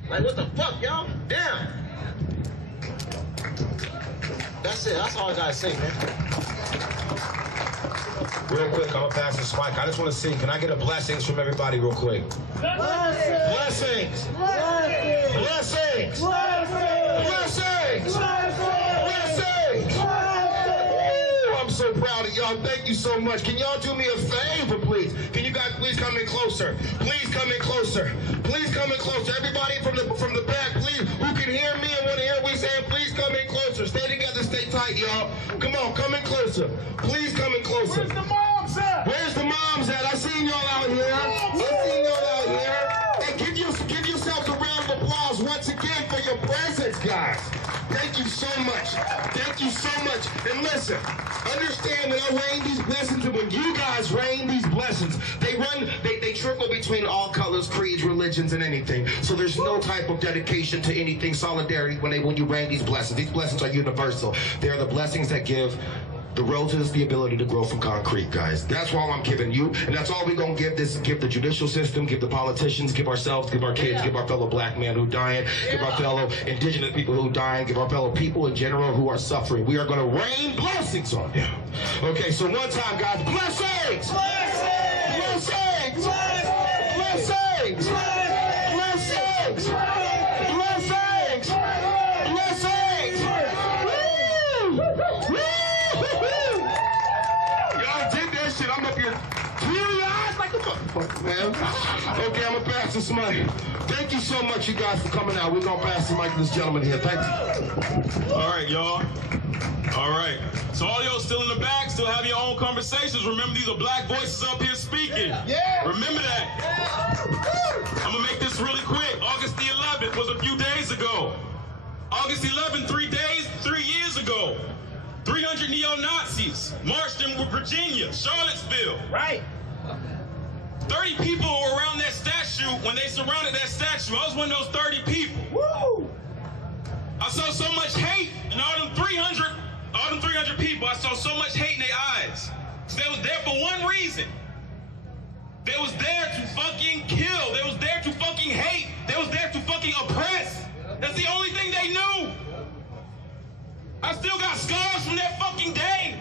Like, what the fuck, y'all? Damn. That's it. That's all I gotta say, man. Real quick, I'm gonna pass this mic. I just want to sing. Can I get a blessings from everybody real quick? Blessings! Blessings! Blessings! Blessings! Blessings! Woo! I'm so proud of y'all. Thank you so much. Can y'all do me a favor, please? Can you guys please come in closer? Please come in closer. Please come in closer. Everybody from the back, please, who can hear me and want to hear what we're saying, please come in closer. Stay together, stay tight, y'all. Come on, come in closer. Please come in closer. Where's the moms at? Where's the moms at? I seen y'all out here. I seen y'all out here. And give yourselves a round of applause once again for your presence, guys. Thank you so much. Thank you so much. And listen, understand that I rain these blessings, and when you guys rain these blessings, they trickle between all colors, creeds, religions, and anything. So there's no type of dedication to anything, solidarity when you rain these blessings. These blessings are universal. They are the blessings that give the roses the ability to grow from concrete, guys. That's all I'm giving you, and that's all we're gonna give the judicial system, give the politicians, give ourselves, give our kids, give our fellow black men who dying, give our fellow indigenous people who dying, give our fellow people in general who are suffering. We are gonna rain blessings on them. Okay, so one time, guys, blessings! Blessings! Blessings! Blessings! Blessings! Blessings! Blessings! Woo! Y'all did that shit. I'm up here teary-eyed like a motherfucker, man. Okay, I'm gonna pass this mic. Thank you so much, you guys, for coming out. We're gonna pass the mic to this gentleman here. Thank you. All right, y'all. All right. So all y'all still in the back, still have your own conversations. Remember, these are black voices up here speaking. Yeah. Remember that. I'm gonna make this really quick. August the 11th was a few days ago. August 11th, 3 years ago. 300 neo-Nazis marched in Virginia, Charlottesville. Right. 30 people were around that statue when they surrounded that statue. I was one of those 30 people. Woo! I saw so much hate in all them 300 people. I saw so much hate in their eyes. So they was there for one reason. They was there to fucking kill. They was there to fucking hate. They was there to fucking oppress. That's the only thing they knew. I still got scars from that fucking day.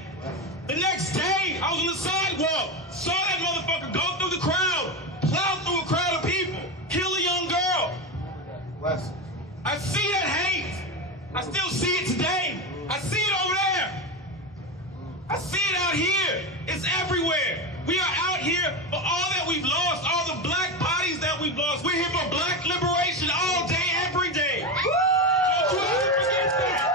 The next day, I was on the sidewalk, saw that motherfucker go through the crowd, plow through a crowd of people, kill a young girl. Bless. I see that hate. I still see it today. I see it over there. I see it out here. It's everywhere. We are out here for all that we've lost, all the black bodies that we've lost. We're here for black liberation all day, every day. Don't you ever forget that.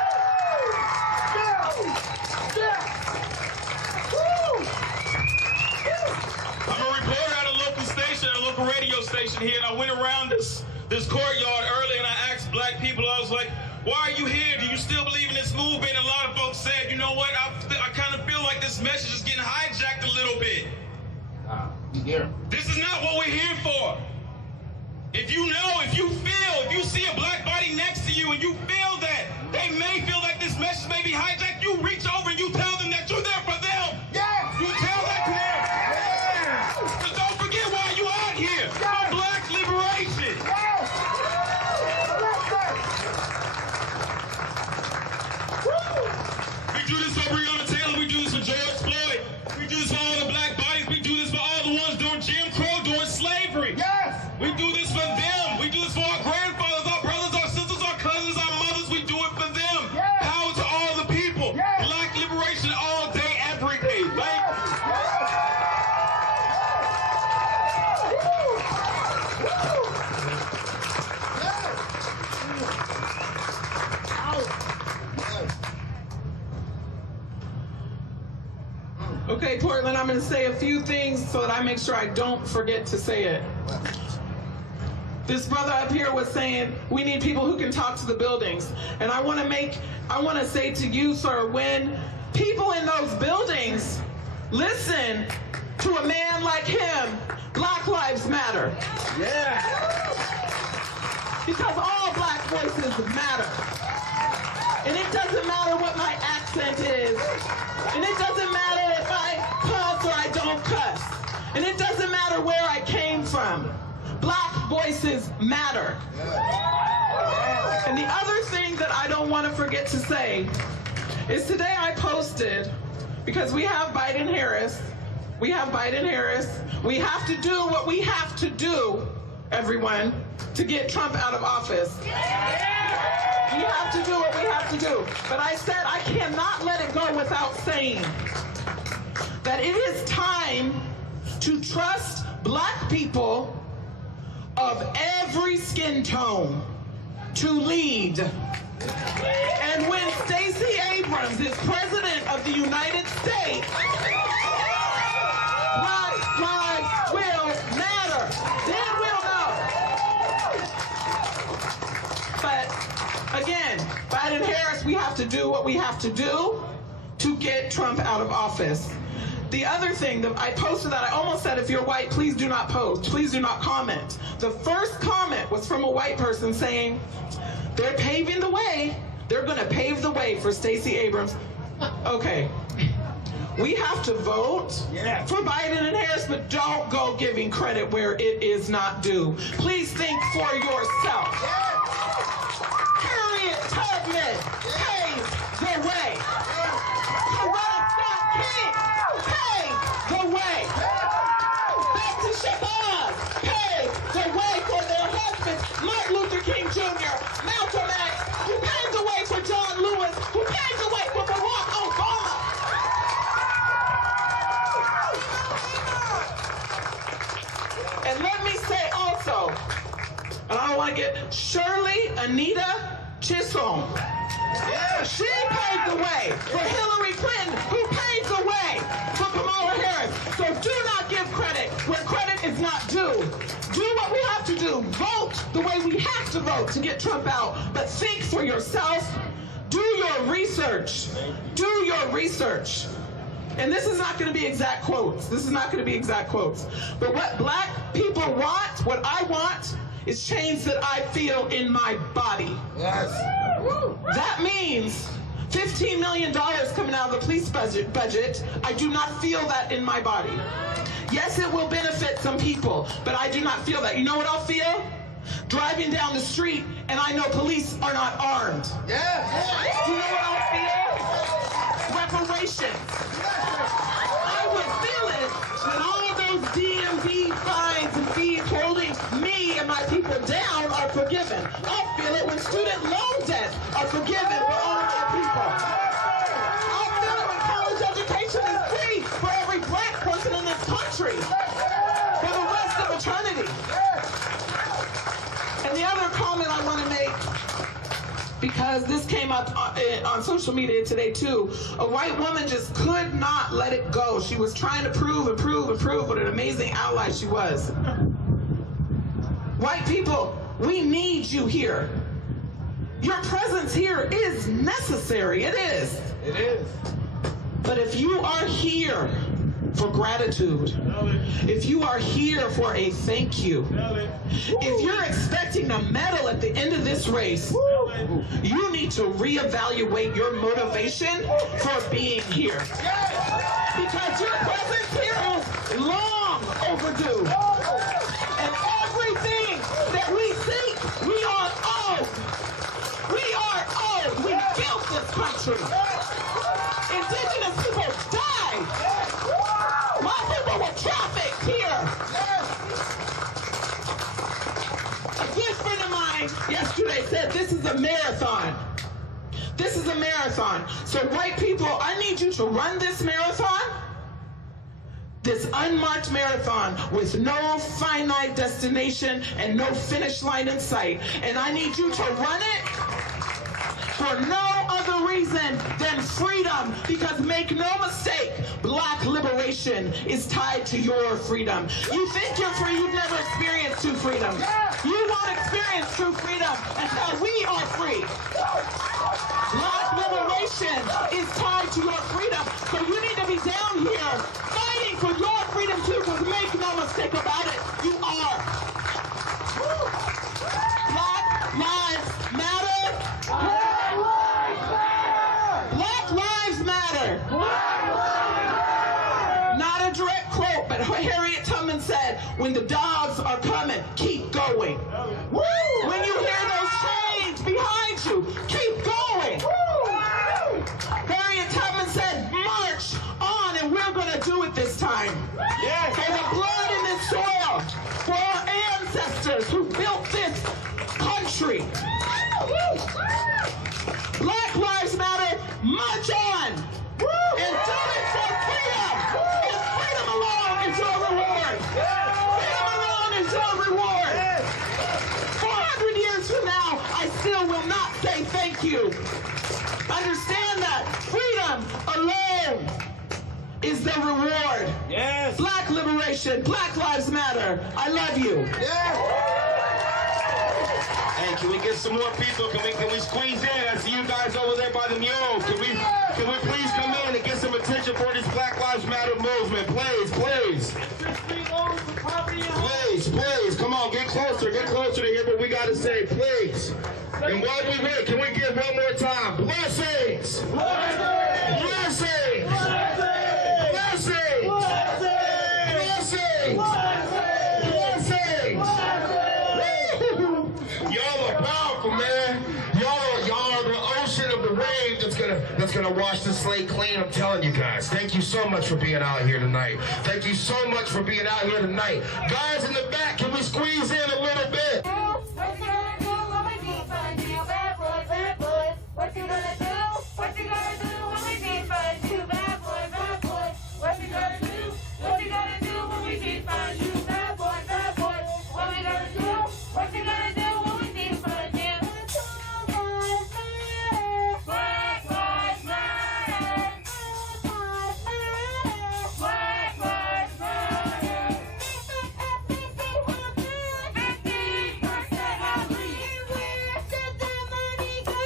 I'm a reporter at a local station, at a local radio station here, and I went around this courtyard earlier and I asked black people, I was like, why are you here? Do you still believe in this movement? And a lot of folks said, you know what, I kind of feel like this message is getting hijacked a little bit. Yeah. This is not what we're here for. If you know, if you see a black body next to you and you feel that they may feel like this message may be hijacked, you reach over and you tell them that you're there for them. Yeah. You tell that to them. Yeah. But don't forget why you out here. For black liberation. We do this for Breonna Taylor. We do this for George Floyd. We do this for all the black bodies. We do this for all the ones during Jim Crow, during slavery. Yes. We do this for them. We do this for our grandfathers, our brothers, our sisters, our cousins, our mothers. We do it for them. Yes. Power to all the people. Yes. Black liberation all day, every day. Thank you. Okay, Portland, I'm going to say a few things so that I make sure I don't forget to say it. This brother up here was saying we need people who can talk to the buildings. And I want to say to you, sir, when people in those buildings listen to a man like him, Black Lives Matter. Yeah. Because all black voices matter. And it doesn't matter what my accent is. And it doesn't matter if I cuss or I don't cuss. And it doesn't matter where I came from. Black voices matter. And the other thing that I don't want to forget to say is today I posted, because we have Biden-Harris, we have to do what we have to do, everyone, to get Trump out of office. We have to do what we have to do. But I said I cannot let it go without saying that it is time to trust black people of every skin tone to lead. And when Stacey Abrams is president of the United States, Black lives will matter. Then we'll know. But again, Biden-Harris course, we have to do what we have to do to get Trump out of office. The other thing that I posted that, I almost said, if you're white, please do not post, please do not comment. The first comment was from a white person saying, they're paving the way, they're gonna pave the way for Stacey Abrams. Okay, we have to vote for Biden and Harris, but don't go giving credit where it is not due. Please think for yourself. Harriet Tubman paved the way. Coretta Scott King paved the way. Betsy Shabazz paved the way for their husbands, Martin Luther King Jr., Malcolm X, who paved the way for John Lewis, who paved the way for Barack Obama. And let me say also, and I don't want to get Shirley Anita Chisholm. She paved the way for Hillary Clinton, who paved the way for Kamala Harris. So do not give credit where credit is not due. Do what we have to do. Vote the way we have to vote to get Trump out. But think for yourself. Do your research. Do your research. And this is not going to be exact quotes. This is not going to be exact quotes. But what black people want, what I want, is change that I feel in my body. Yes. That means $15 million coming out of the police budget. I do not feel that in my body. Yes, it will benefit some people, but I do not feel that. You know what I'll feel? Driving down the street and I know police are not armed. Yes. You know what I'll feel? Reparations. I would feel it when all those DMV fines and fees holding me and my people down are forgiven. I'll feel it when student loan debts are forgiven for all of our people. I'll feel it when college education is free for every black person in this country for the rest of eternity. And the other comment I want to make, because this came up on social media today too, a white woman just could not let it go. She was trying to prove what an amazing ally she was. White people, we need you here. Your presence here is necessary. It is. It is. But if you are here for gratitude, if you are here for a thank you, if you're expecting a medal at the end of this race, you need to reevaluate your motivation for being here. Because your presence here is long overdue. And everything that we seek, we are owed. We are owed. We built this country. Indigenous people died. My people were trafficked here. A good friend of mine yesterday said this is a marathon. This is a marathon. So white people, I need you to run this marathon, this unmarked marathon with no finite destination and no finish line in sight. And I need you to run it for no other reason than freedom, because make no mistake, black liberation is tied to your freedom. You think you're free, you've never experienced true freedom. You won't experience true freedom until we are free. Black liberation is tied to your freedom, so you need to be down here fighting for your freedom too, because make no mistake about it, you are. Black lives matter. Black lives matter. Not a direct quote, but Harriet Tubman said, when the dogs are coming, keep going. When you hear those chains behind you, keep going. Harriet Tubman said, march on, and we're going to do it this time. For the blood in this soil, for our ancestors who built this country. Black lives matter, march on, and do it for freedom. And freedom alone is your reward. Freedom alone is your reward. 400 years from now, I still will not say thank you. Understand that freedom alone is the reward. Yes. Black liberation, Black Lives Matter. I love you. Hey, can we get some more people? Can we squeeze in? I see you guys over over there by the mule. Can we please come in and get some attention for this Black Lives Matter movement? Please, please. Please, come on, get closer to hear what we got to say, please. And while we wait, can we give one more time? Blessings! Blessings! Blessings! Blessings! Blessings! Y'all are powerful, man. Y'all are the ocean of the wave that's gonna wash the slate clean. I'm telling you guys. Thank you so much for being out here tonight. Thank you so much for being out here tonight. Guys in the back, can we squeeze in a little bit? What you gonna do? What you gonna do when we need fun? You bad boy, bad boy. What you gonna do? What you gonna do when we need fun? You bad boy, bad boy. What we gonna do? What you gonna do when we need fun? Yeah. Black Lives Matter. Black Lives Matter. 50% of leave. Where should the money go?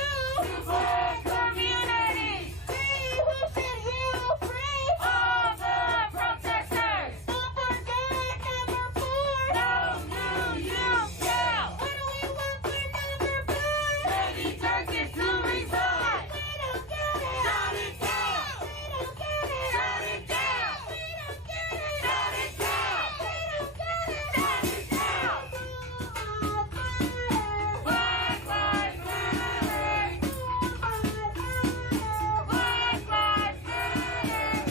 Black community. Who should heal free? All the protesters. Don't forget number 4. No new youth jail. What do we want for number 5? Lady Turkish to resign. We don't get it. Shut it down. We don't get it. Shut it down. We don't get it. Shut it down. We don't get it. Shut it down. Black Lives Matter. Black Lives Matter.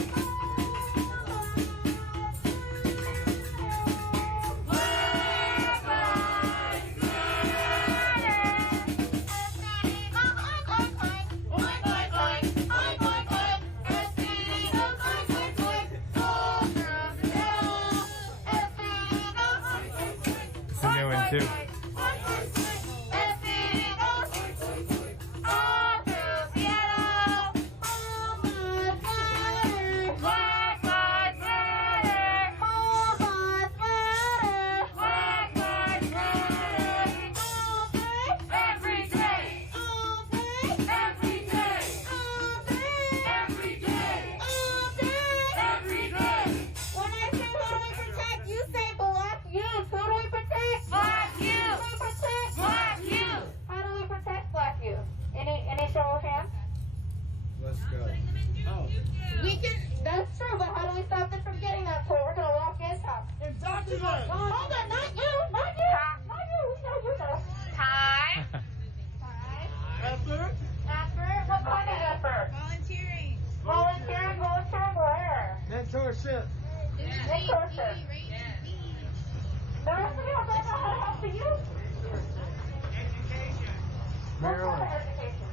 It's a new one too. Black Lives Matter. Black Lives Matter. Every day. Every day. Every day. Every day. When I say who do we protect, you say black youth. Who do we protect? Black youth. Who do we protect? Black youth. How do we protect black youth? Any show of hands? Let's go. We can. That's true, but how do we stop them from getting that tool? We're gonna walk in. Hold on, not you, not you, not you. We know you know. Time. Effort. Effort. What kind of effort? Volunteering. Volunteering. Volunteering where? Mentorship. Mentorship. The rest of you don't know how to help the youth. Education. What kind of education?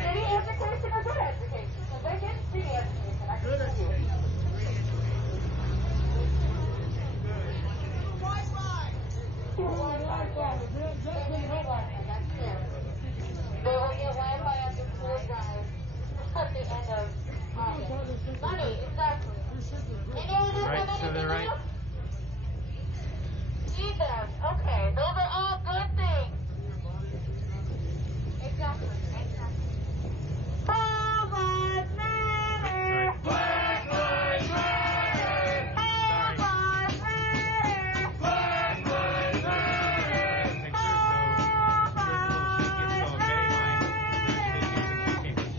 City education or good education? Because they get city education. I can tell you. They will get Wi-Fi at the school drive at the end of August. Money, exactly. Right to the right. Feed them. Okay, those are all good things. Exactly. Black Lives Matter. Black Lives Matter. Black Lives Matter. Black Lives Matter.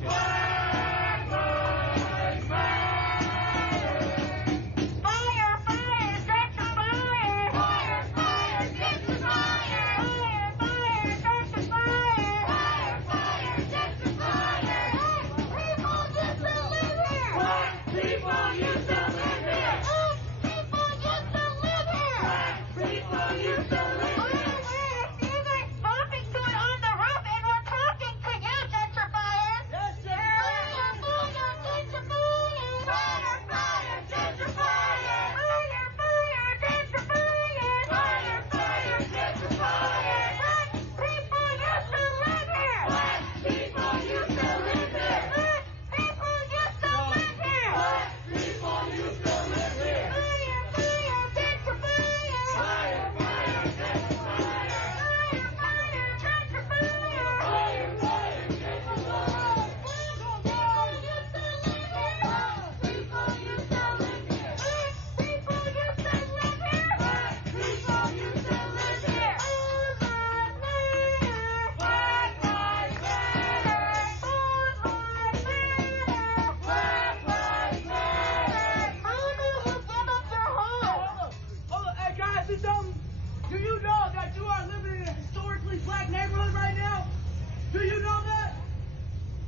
Black Lives Matter. Fire, fire, set the fire. Fire, fire, set the fire.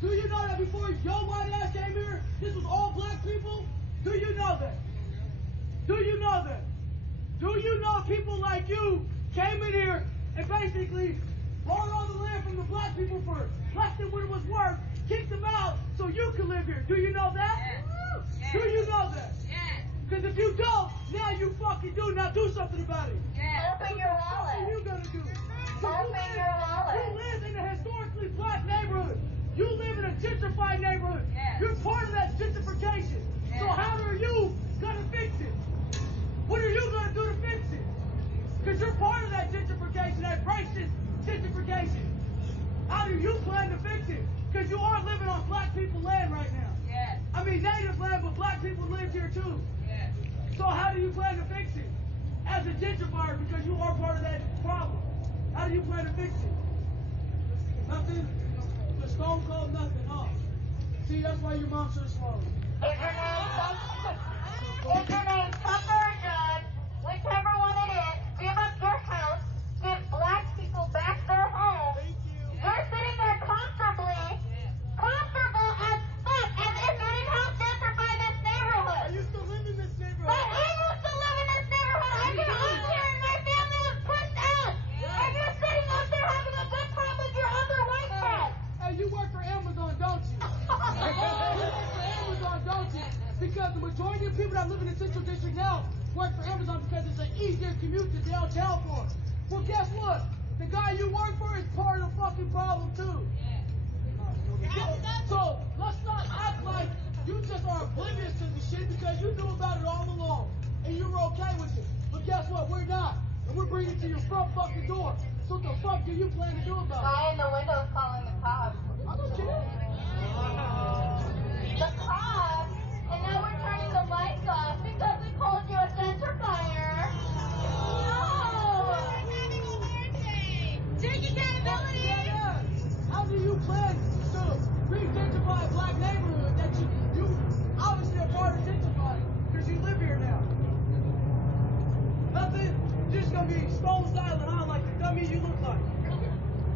Do you know that before your white ass came here, this was all black people? Do you know that? Do you know that? Do you know people like you came in here and basically bought all the land from the black people for less than what it was worth, kicked them out so you could live here? Do you know that? Yes. Do you know that? Yes. Because if you don't, now you fucking do. Now do something about it. Yes. Open your wallet. What are you gonna do? Open your wallet. You live in a historically black neighborhood. You live in a gentrified neighborhood. Yes. You're part of that gentrification. Yes. So how are you gonna fix it? What are you gonna do to fix it? Because you're part of that gentrification, that racist gentrification. How do you plan to fix it? Because you are living on black people land right now. Yes. I mean native land, but black people live here too. Yes. So how do you plan to fix it? As a gentrifier, because you are part of that problem. How do you plan to fix it? Nothing? The stone cold nothing, huh? See, that's why your mom should have swallowed. If your name's Tucker or Judge, whichever one it is, give up your house, give black people back their home. You're sitting there comfortable as fuck, as if you didn't help gentrify this neighborhood. I used to live in this neighborhood. But I used to live in this neighborhood. I grew up here and my family was pushed out. And you're sitting up there having a good time with your other white friends. Hey, you work for Amazon, don't you? You work for Amazon, don't you? Because the majority of people that live in the Central District now work for Amazon because it's an easier commute to downtown for them. Well, guess what? The guy you work for is part of the fucking problem, too. So, let's not act like you just are oblivious to the shit because you knew about it all along and you were okay with it. But guess what? We're not. And we're bringing it to your front fucking door. So what the fuck do you plan to do about it? Guy in the window is calling the cops. I don't care. The cops, and now we're turning the lights off because we called you a gentrifier. No! Take accountability! Yeah. How do you plan to re-gentrify a black neighborhood that you obviously are part of gentrifying because you live here now? Nothing? You're just gonna be stone silent on like the dummy you look like.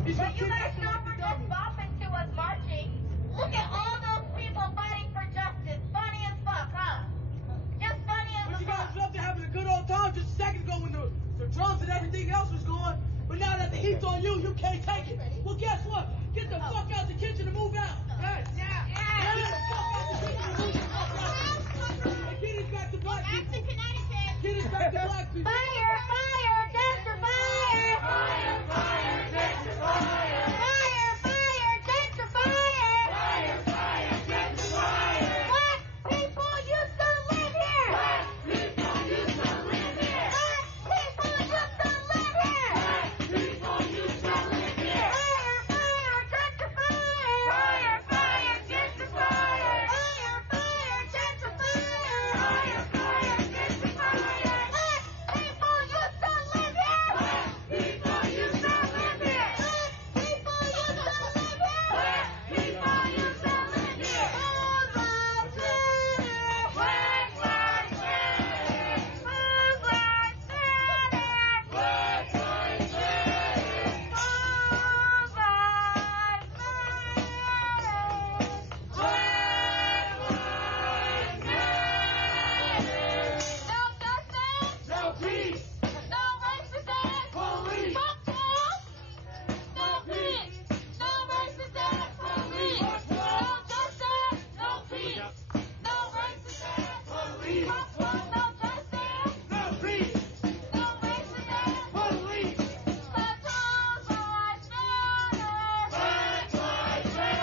But you guys know we're just bopping to us marching. Look at all those people fighting for justice. Funny as fuck, huh? Just funny as But you fuck. guys was up there having a good old time just a second ago when the drums and everything else was going. But now that the heat's on you, you can't take it. Well, guess what? Get the fuck out the kitchen and move out. Hey. Yeah. Get the fuck out the kitchen and move out. And get it back to black people. Back to Connecticut. Get it back to black people. Fire, fire, gentrifier. Fire, fire, gentrifier. Fire, fire, gentrifier. Fire, fire, gentrifier. Black people used to live here. Black people used to live here. Black people used to live here. Black people used to live here. Fire, fire, gentrifier. Fire, fire, gentrifier. Fire, fire, gentrifier. Fire, fire, gentrifier. Black people used to live here. Black people used to live here. Black people used to live here. Black people used to live here. Black lives matter. Black lives matter. Black lives matter. Black lives matter. Black lives matter. Black lives matter. No justice. No peace. No racism. Police. Fuck police. No peace. No racism. Police. No justice. No peace. No racism. Police. No justice. No peace. No racism. Police. Black lives matter. Black lives matter. Black lives matter.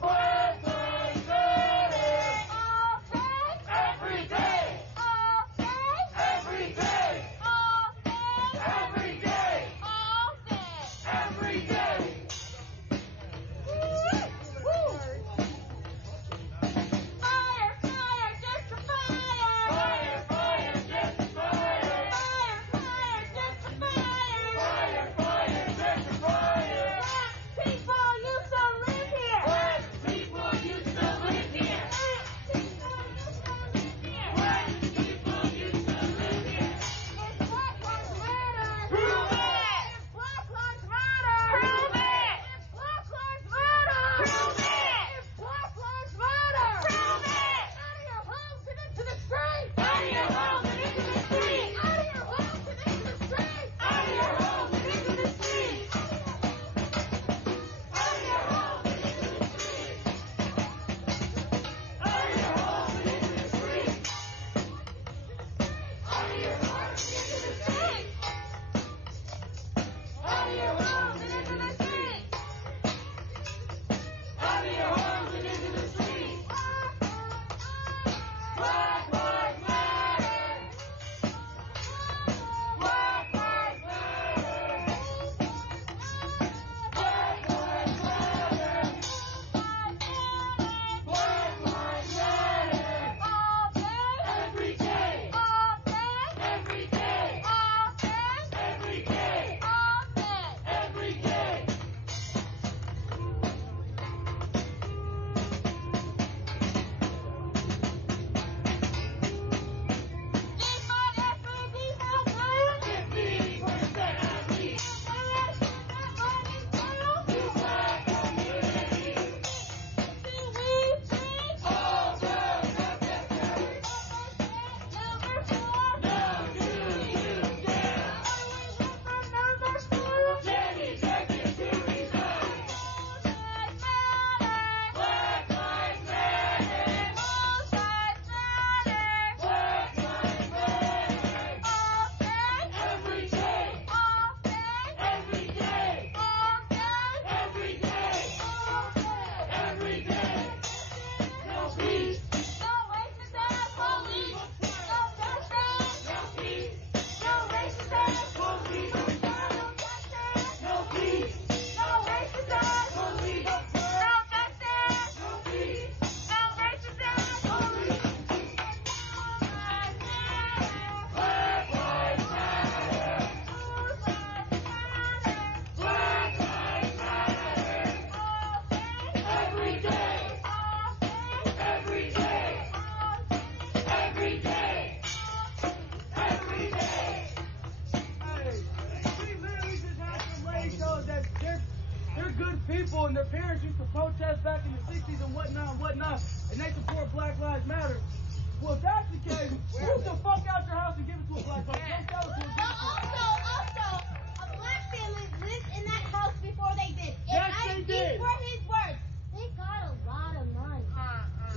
Black lives matter. All day. Every day. All day. Every day. All day. Every day. All day. Every day. Woo! Fire, fire, gentrifier. Fire, fire, gentrifier. Fire, fire, gentrifier. Fire, fire, gentrifier. Black people used to live here. Black people used to live here. Black people used to live here. It's Black Lives Matter. Prove it. It's Black Lives Matter. Prove it. good people and their parents used to protest back in the 60s and whatnot, and they support Black Lives Matter. Well, if that's the case, move the fuck out your house and give it to a black person. Don't sell it to a black person. Also, a black family lived in that house before they did. Yes, they did. These were his words. They got a lot of money.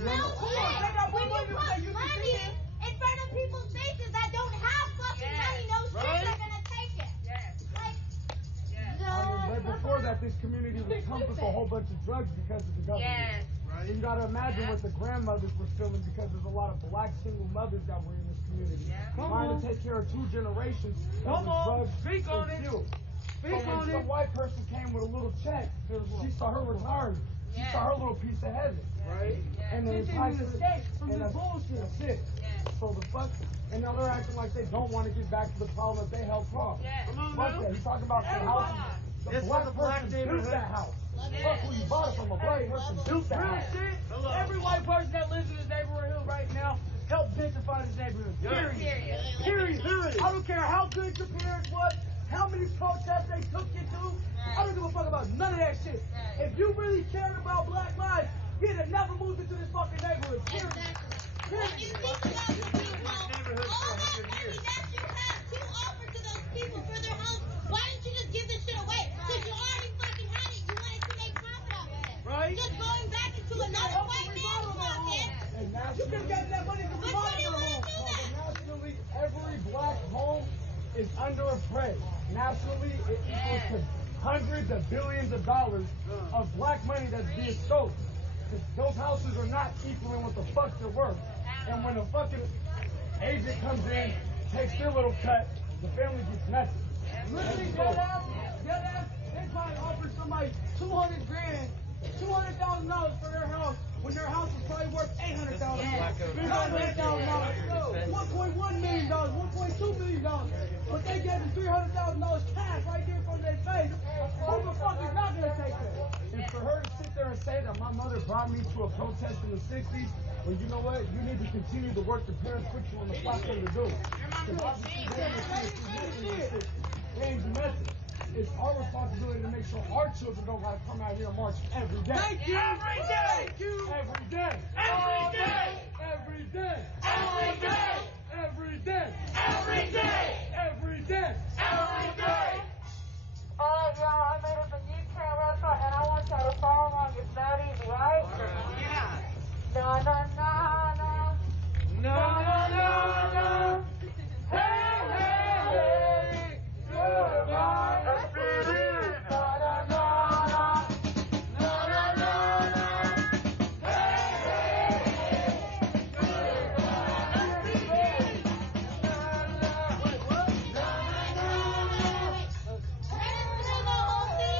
Now, when you put money in front of people's faces that don't have fucking money, no shit, they're gonna take it. But before that, this community was pumped with a whole bunch of drugs because of the government. Right? You gotta imagine what the grandmothers were feeling because there's a lot of black single mothers that were in this community. Trying to take care of 2 generations of drugs and fuel. When some white person came with a little check, she saw her retirement. She saw her little piece of heaven. Right? And then it's like from this bullshit. That's it. So the fuck, and now they're acting like they don't want to get back to the problem that they helped cause. Fuck that. You talking about the house? The black person built that house. Fuck who you bought it from. A black person built that house. Every white person that lives in this neighborhood right now helped gentrify this neighborhood. Period. I don't care how good your parents was, how many protests they took you to. I don't give a fuck about none of that shit. If you really cared about black lives, you'd have never moved into this fucking neighborhood. Period. When you think about the people, all that money that you have to offer to those people for their house, why didn't you just give this shit away? Because you already fucking had it. You wanted to make profit off of it. Right? Just going back into another white man's pocket. And you could have gotten that money from the bottom of the home. Nationally, every black home is under appraised. Nationally, it equals to hundreds of billions of dollars of black money that's being stolen. Those houses are not equaling what the fuck they're worth. And when a fucking agent comes in, takes their little cut, the family gets nothing. Literally, dead ass, they probably offered somebody $200,000 for their house when their house is probably worth $800,000. $900,000, $1.1 million, $1.2 million. But they gave them $300,000 cash right there from their face. Who the fuck is not gonna take that? And for her to sit there and say that my mother brought me to a protest in the 60s, well, you know what? You need to continue to work the parents put you on the platform to do it. Because obviously they ain't the message. It's our responsibility to make sure our children don't gotta come out here and march every day. Thank you. Every day. Thank you. Every day. Every day. Every day. Every day. Every day. Every day. Every day. Every day. Alright, y'all, I made up a new trail website and I want y'all to follow along. It's that easy, right? Yeah. No, no, no, no. No, no, no, no. Hey, hey, hey. Goodbye. No, no, no, no. No, no, no, no. Hey, hey, hey. Goodbye. No, no, no, no. Through the whole thing.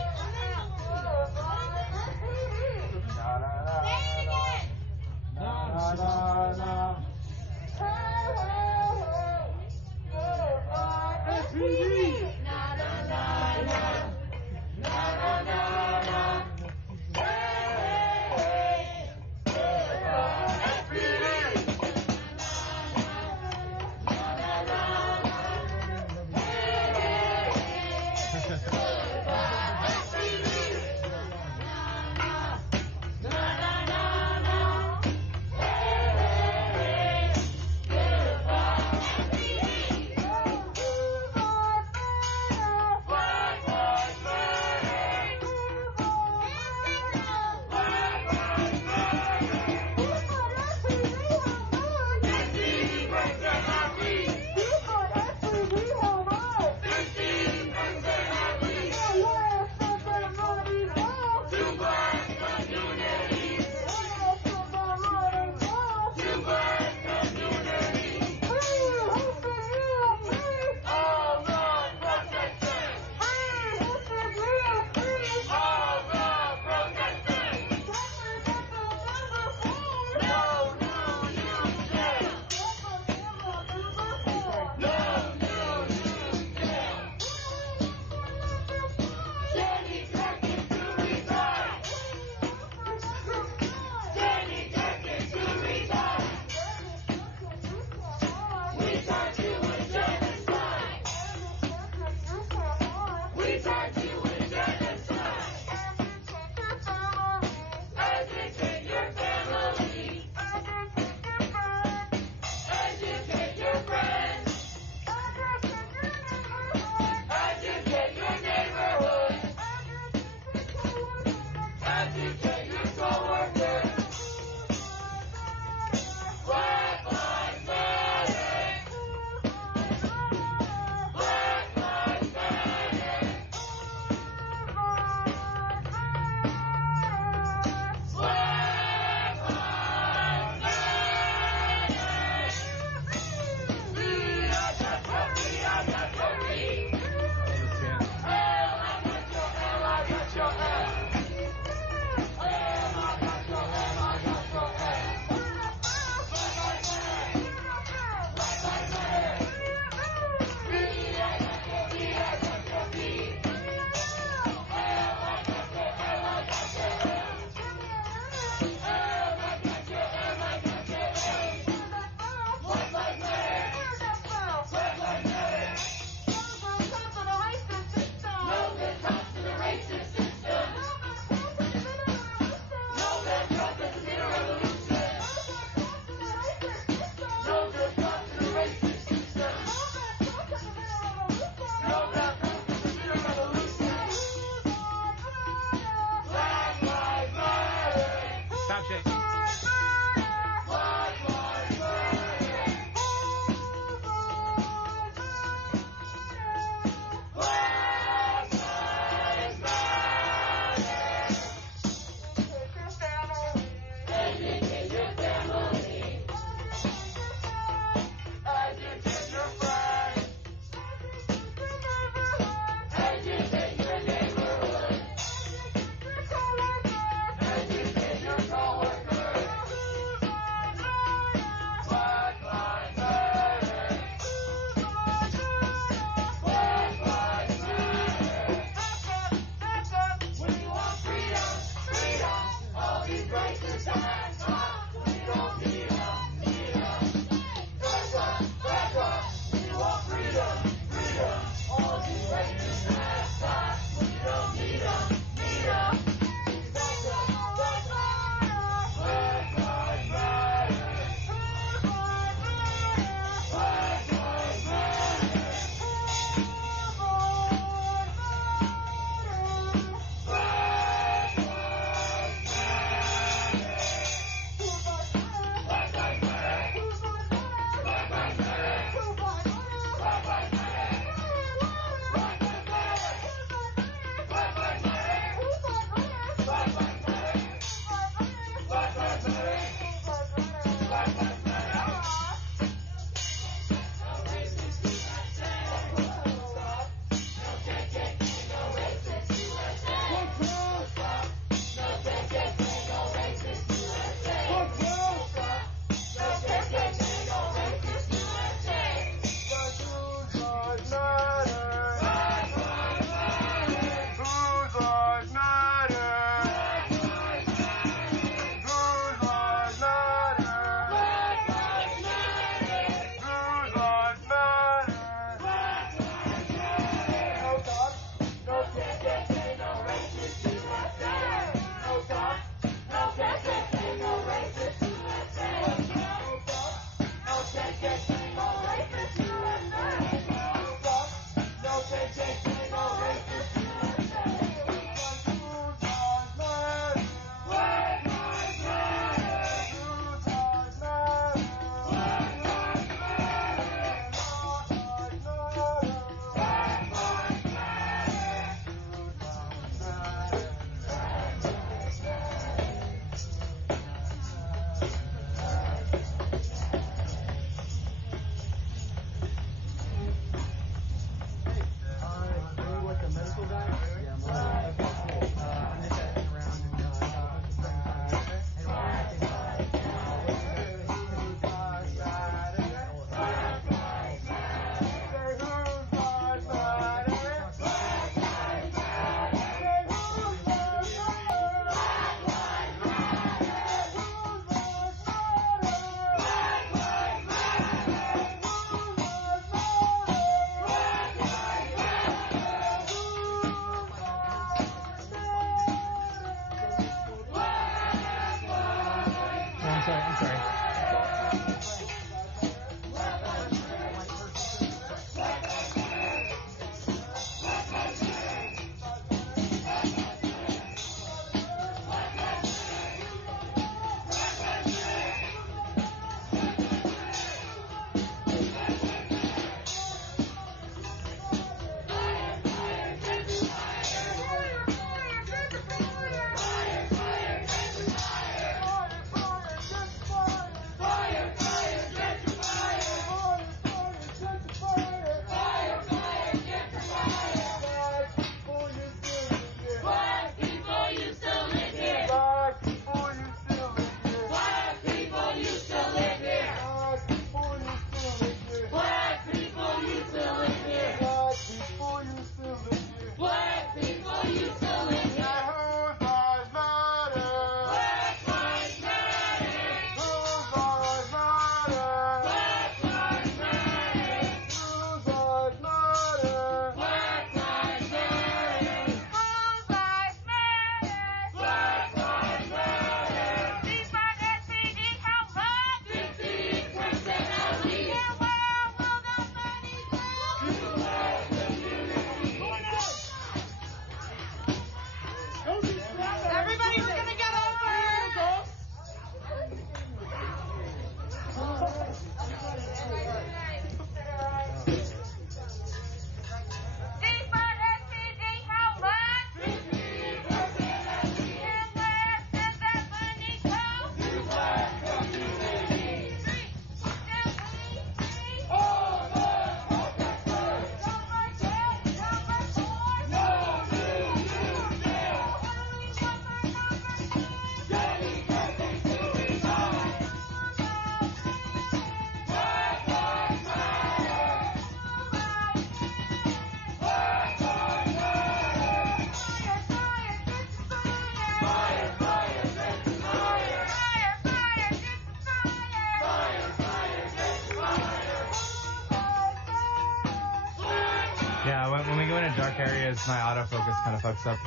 is my autofocus kind of fucks up.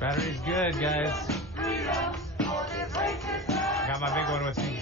Battery's good, guys. Got my big one with me.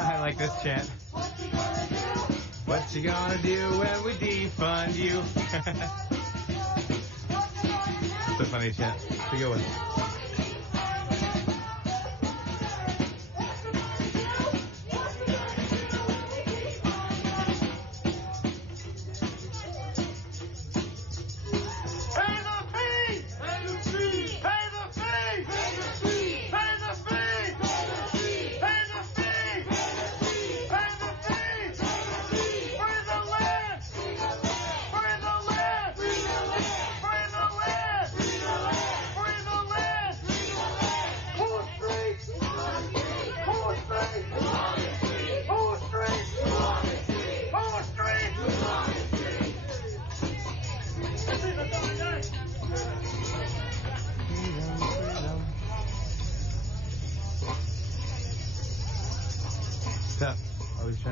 I like this chant. What you gonna do when we defund you? It's a funny chant. It's a good one.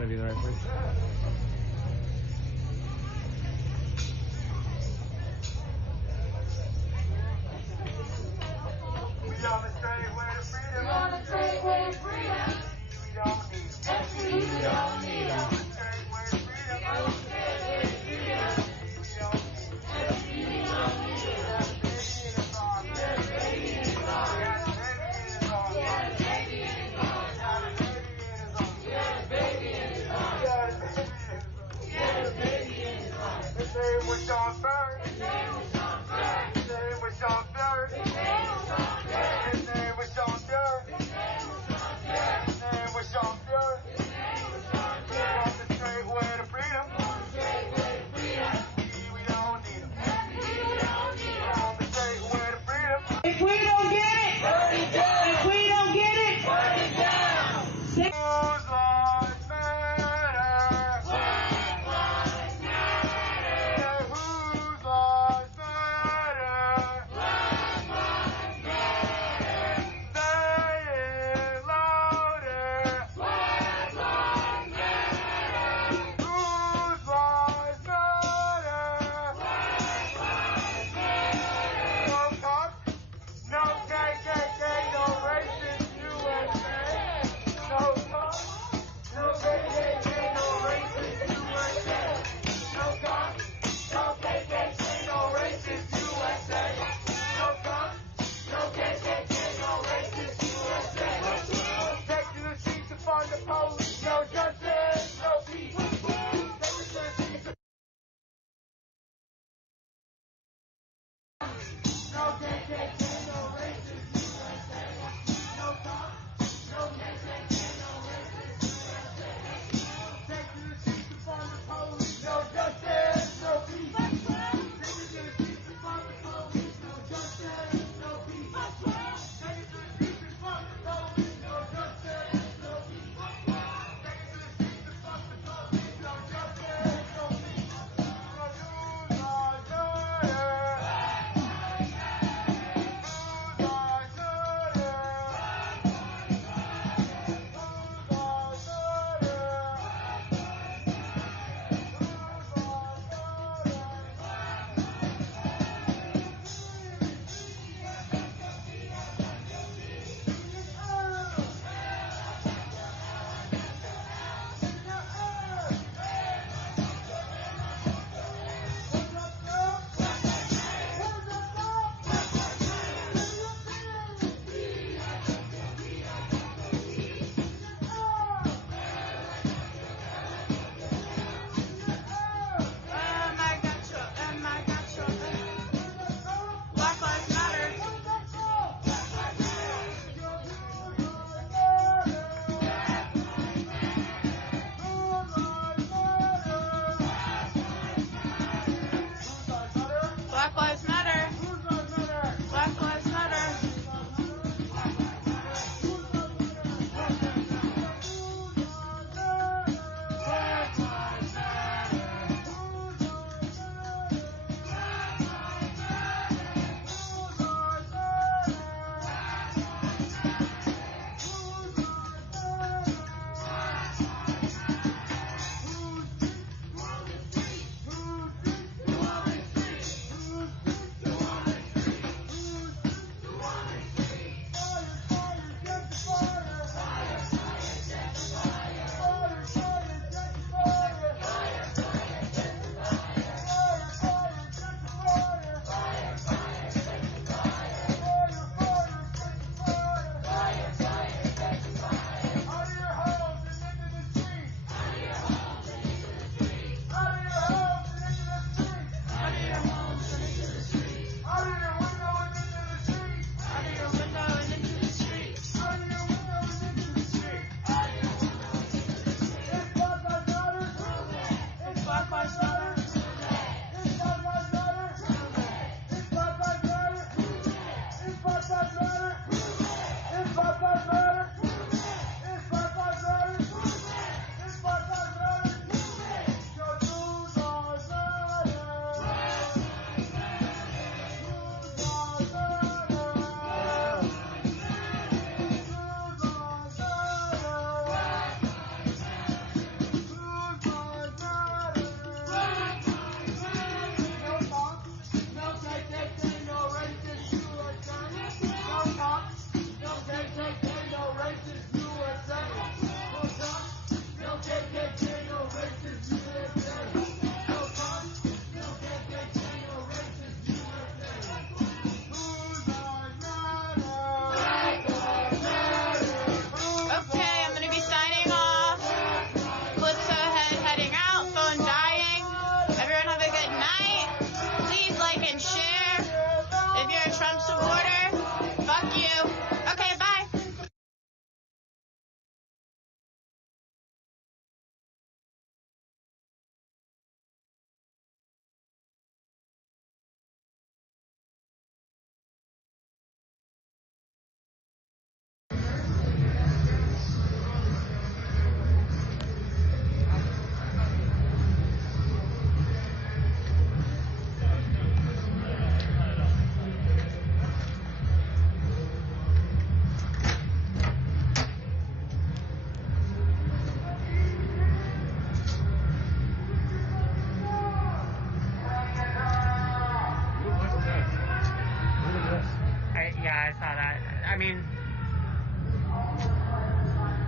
to be in the right place. We on the straight way to freedom. We on the straight way to freedom. We don't need them. We don't need them. Straight way to freedom. We on the straight way to freedom. We don't need them. Baby in his arms. Got a baby in his arms. Got a baby in his arms. Got a baby in his arms. Got a baby in his arms. Got a baby in his arms.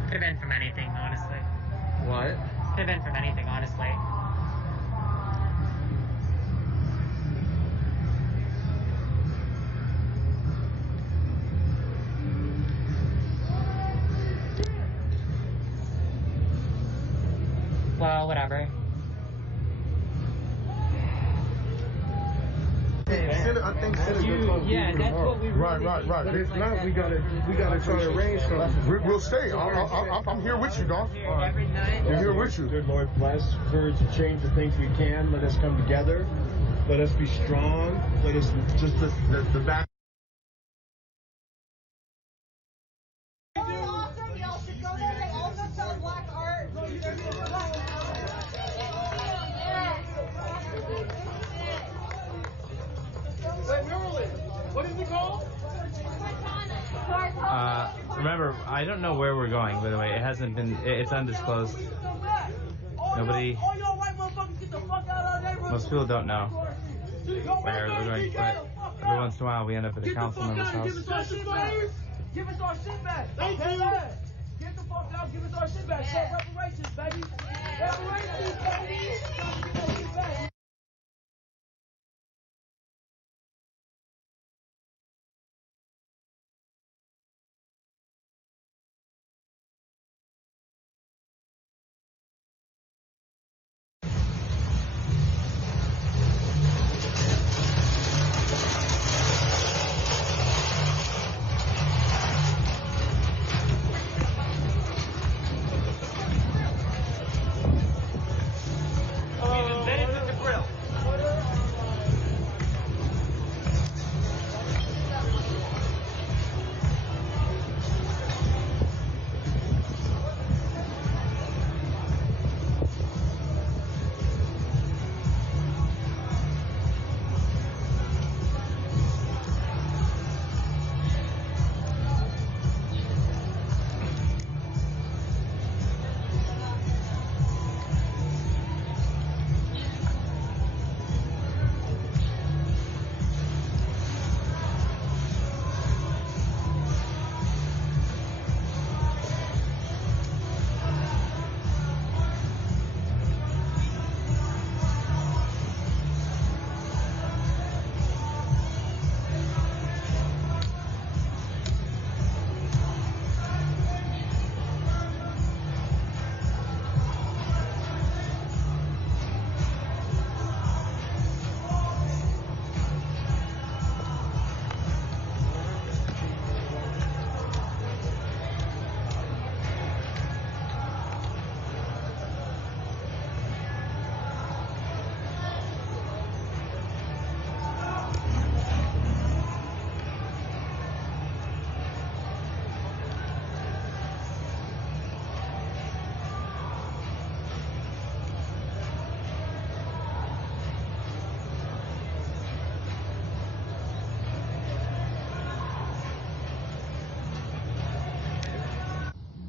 Could have been from anything, honestly. What? Could have been from anything, honestly. Well, whatever. I think yeah, that's what we right. But if not, we gotta try to arrange something. We'll stay. I'm here with you, dog. Every night. We're here with you. Good Lord bless. Courage to change the things we can. Let us come together. Let us be strong. Let us just the back. Y'all should go there. They also sell black art. What is it called? Remember, I don't know where we're going, by the way. It hasn't been, it's undisclosed. Nobody, most people don't know where we're going, but every once in a while we end up at a council member's house. Give us our shit back. Thank you. Get the fuck out. Give us our shit back. Show reparations, baby. Reparations, baby. Give us shit back.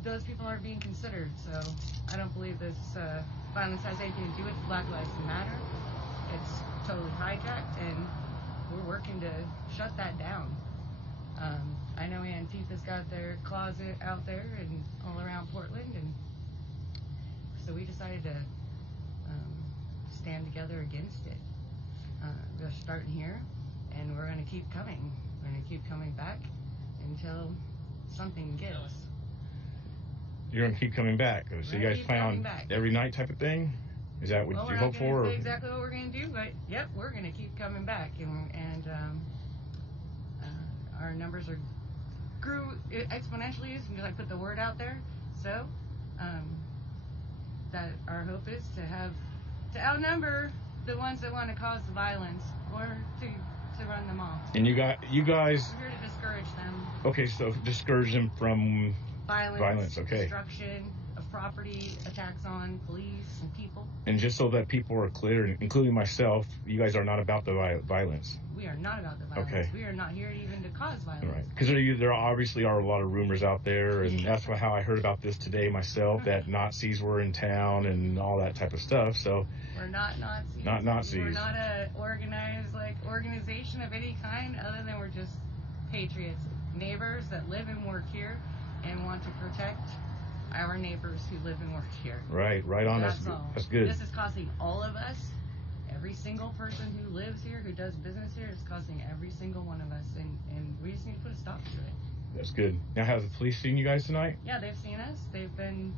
Those people aren't being considered, so I don't believe this violence has anything to do with Black Lives Matter. It's totally hijacked, and we're working to shut that down. I know Antifa's got their closet out there and all around Portland, and so we decided to stand together against it. We're starting here, and we're going to keep coming. We're going to keep coming back until something gives. You're going to keep coming back. So you guys plan on every night type of thing? Is that what you hope for? We're not going to say exactly what we're going to do, but yep, we're going to keep coming back. And our numbers grew exponentially as soon as I put the word out there. So that our hope is to outnumber the ones that want to cause the violence or to run them off. And you guys... We're here to discourage them. Okay, so discourage them from... Violence, okay. Destruction of property, attacks on police and people. And just so that people are clear, including myself, you guys are not about the violence. We are not about the violence. Okay. We are not here even to cause violence. Right. Because there obviously are a lot of rumors out there, and that's how I heard about this today myself, that Nazis were in town and all that type of stuff. So we're not Nazis. Not Nazis. We're not a organized organization of any kind, other than we're just patriots, neighbors that live and work here and want to protect our neighbors who live and work here. Right on. That's all. That's good. This is costing all of us, every single person who lives here, who does business here, it's costing every single one of us, and we just need to put a stop to it. That's good. Now, has the police seen you guys tonight? Yeah, they've seen us. They've been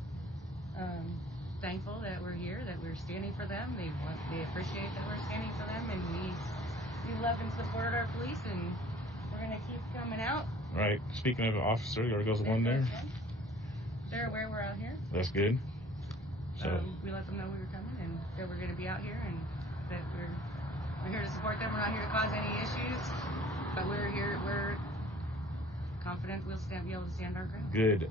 thankful that we're here, that we're standing for them. They appreciate that we're standing for them, and we love and support our police, and we're gonna keep coming out. Right. Speaking of officer, there goes one there. They're aware we're out here. That's good. So we let them know we were coming and that we're gonna be out here, and that we're here to support them. We're not here to cause any issues, but we're here. We're confident we'll be able to stand our ground. good.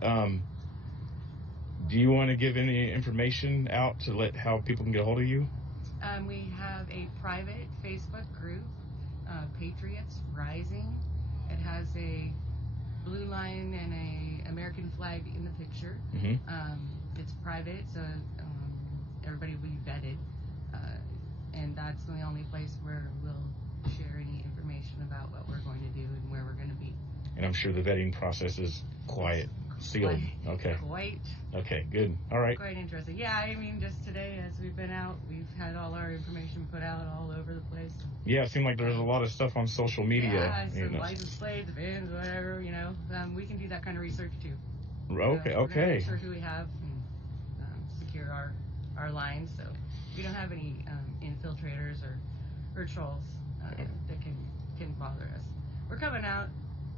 Do you want to give any information out to let how people can get a hold of you? We have a private Facebook group, Patriots Rising. It has a blue line and a American flag in the picture. It's private, so everybody will be vetted, and that's the only place where we'll share any information about what we're going to do and where we're going to be. And I'm sure the vetting process is sealed. Okay. Okay, good. All right. Quite interesting. Yeah, I mean, just today as we've been out, we've had all our information put out all over the place. Yeah, it seemed like there's a lot of stuff on social media. Yeah, so license plates, vans, whatever, we can do that kind of research too. Okay, We're gonna make sure who we have and secure our lines, so we don't have any infiltrators or trolls that can bother us. We're coming out.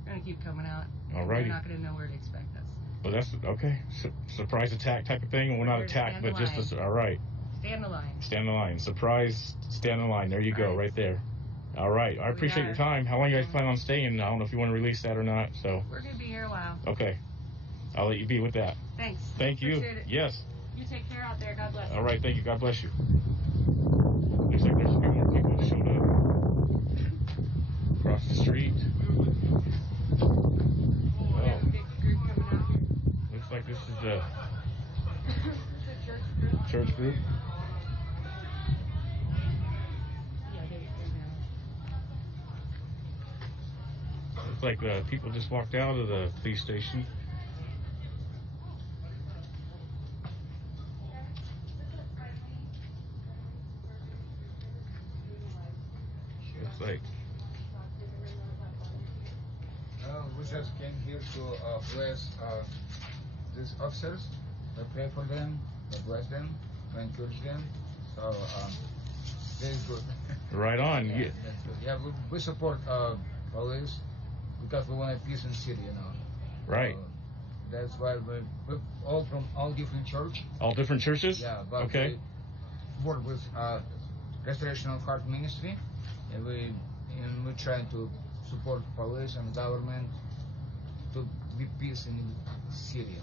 We're gonna keep coming out. Alrighty. They're not gonna know where to expect us. Well, that's okay. Surprise attack type of thing. Well, not attack, but just all right. Stand the line. Stand the line. Surprise. Stand the line. There you go, right there. All right. I appreciate your time. How long you guys plan on staying? I don't know if you want to release that or not. So. We're gonna be here a while. Okay. I'll let you be with that. Thanks. Thank you. Appreciate it. Yes. You take care out there. God bless you. All right. Thank you. God bless you. Looks like there's a few more people who showed up. Across the street. Oh. Looks like this is the church group. Looks like the people just walked out of the police station. Looks like. We just came here to bless these officers. We pray for them, we bless them, we encourage them. So very good. Right on. Yeah, that's good. Yeah, we support police because we want peace in the city, Right. That's why we're all from all different churches. All different churches? Yeah, but okay. We work with Restoration of Heart Ministry, and we're trying to support police and government to be peace in the city,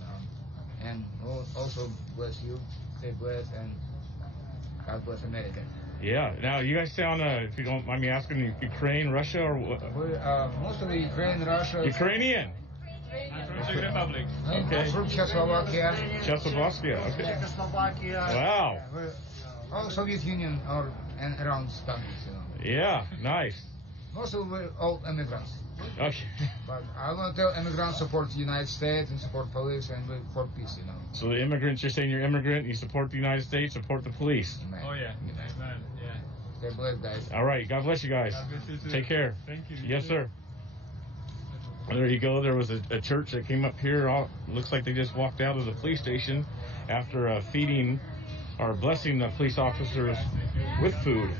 and also bless you, stay blessed, and God bless America. Yeah. Now, you guys sound, if you don't mind me asking, Ukraine, Russia, or what? We're mostly Ukraine, Russia. Ukrainian. Czech Republic. Okay. From Czechoslovakia. Czechoslovakia. Okay. Czechoslovakia. Wow. All Soviet Union and around countries, Yeah. Nice. Mostly we're all immigrants. Okay. But I want to tell immigrants support the United States and support police and we're for peace, So the immigrants, you're saying you're immigrant, you support the United States, support the police. Amen. Oh yeah. Amen. Yeah. Stay blessed, guys. All right. God bless you guys. God bless you too. Take care. Thank you. Yes, sir. There you go. There was a church that came up here. Looks like they just walked out of the police station after feeding or blessing the police officers with food.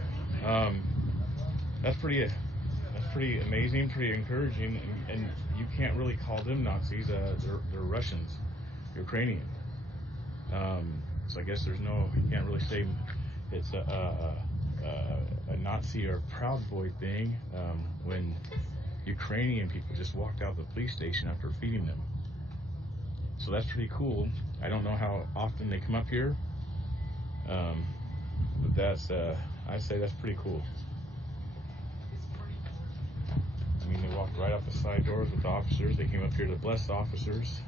That's pretty amazing, pretty encouraging, and you can't really call them Nazis. They're Russians, Ukrainian. So I guess you can't really say it's a Nazi or Proud Boy thing when Ukrainian people just walked out of the police station after feeding them. So that's pretty cool. I don't know how often they come up here, but I'd say that's pretty cool. I mean, they walked right out the side doors with the officers. They came up here to bless the officers.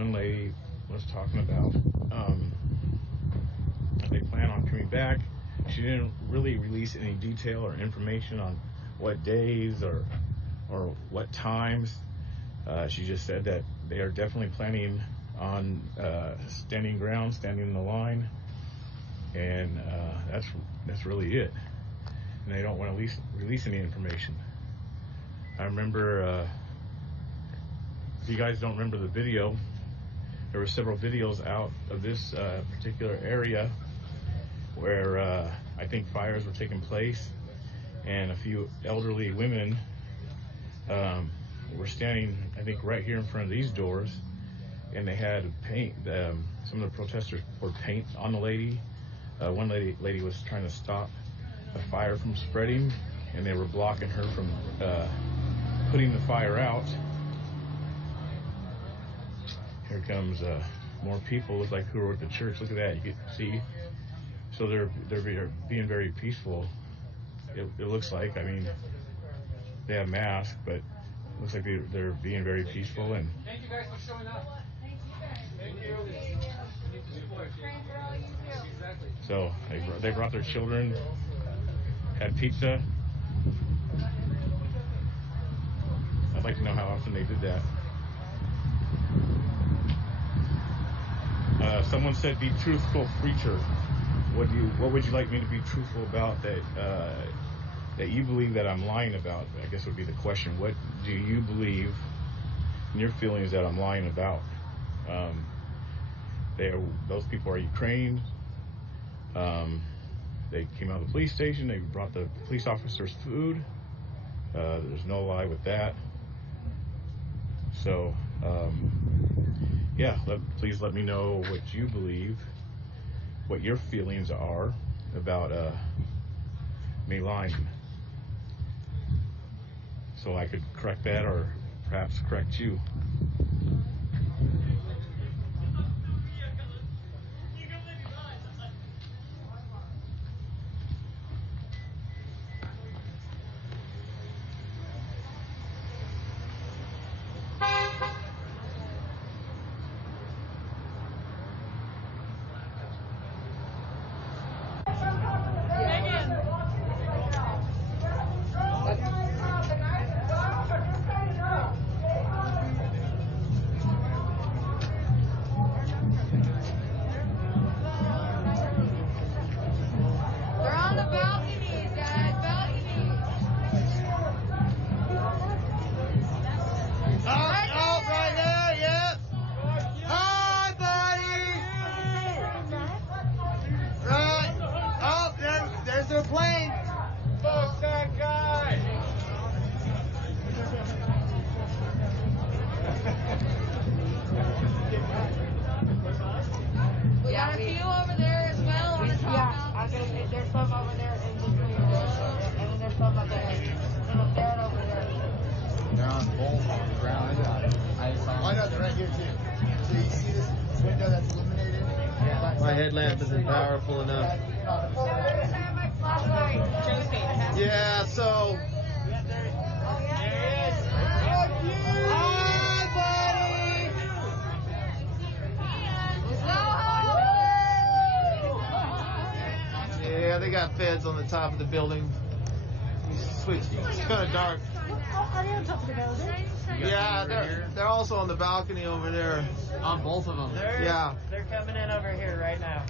one lady was talking about they plan on coming back. She didn't really release any detail or information on what days or what times. She just said that they are definitely planning on standing ground, standing in the line, and that's really it. And they don't want to release any information. I remember, if you guys don't remember the video, there were several videos out of this particular area where I think fires were taking place, and a few elderly women were standing, I think, right here in front of these doors, and they had paint. Some of the protesters poured paint on the lady. One lady was trying to stop the fire from spreading, and they were blocking her from putting the fire out. Here comes more people. Looks like who are at the church. Look at that. You can see. So they're being very peaceful. It looks like. I mean, they have masks, but it looks like they're being very peaceful. And Thank you guys for showing up. Thank you. so they brought their children, had pizza. I'd like to know how often they did that. Someone said, "Be truthful, preacher." What would you like me to be truthful about that you believe that I'm lying about? I guess would be the question. What do you believe in your feelings that I'm lying about? Those people are Ukrainian. They came out of the police station. They brought the police officers food. There's no lie with that. So, yeah, please let me know what you believe, what your feelings are about me lying, so I could correct that or perhaps correct you. They're on the balconies, guys. Balconies. Oh, right there, yep. Hi, buddy. Right. Oh, there's their plane. Fuck that guy. We got a few over there as well on the top. Yeah, there's some over there in between, and then there's some up there. And up there and over there. They're on both on the ground. I saw. I know they're right here too. So you see this window that's illuminated? Yeah. My headlamp isn't powerful enough. Yeah. So. Yeah, they got feds on the top of the building. Switch. It's kind of dark. Are they on top of the building? Yeah, they're also on the balcony over there. On both of them. Yeah. They're coming in over here right now.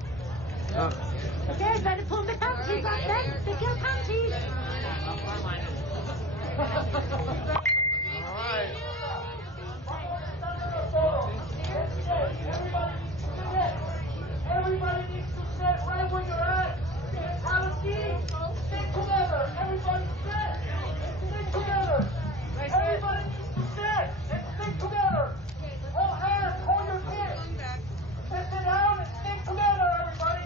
Okay, better pull the panties out then. Pick your panties. All right. Everybody needs to sit right where you're at. Have a seat. Stick together. Everybody sit. Stick together. Everybody needs to sit and stick together. Hold hands. Hold your kids. Sit down and stick together, everybody.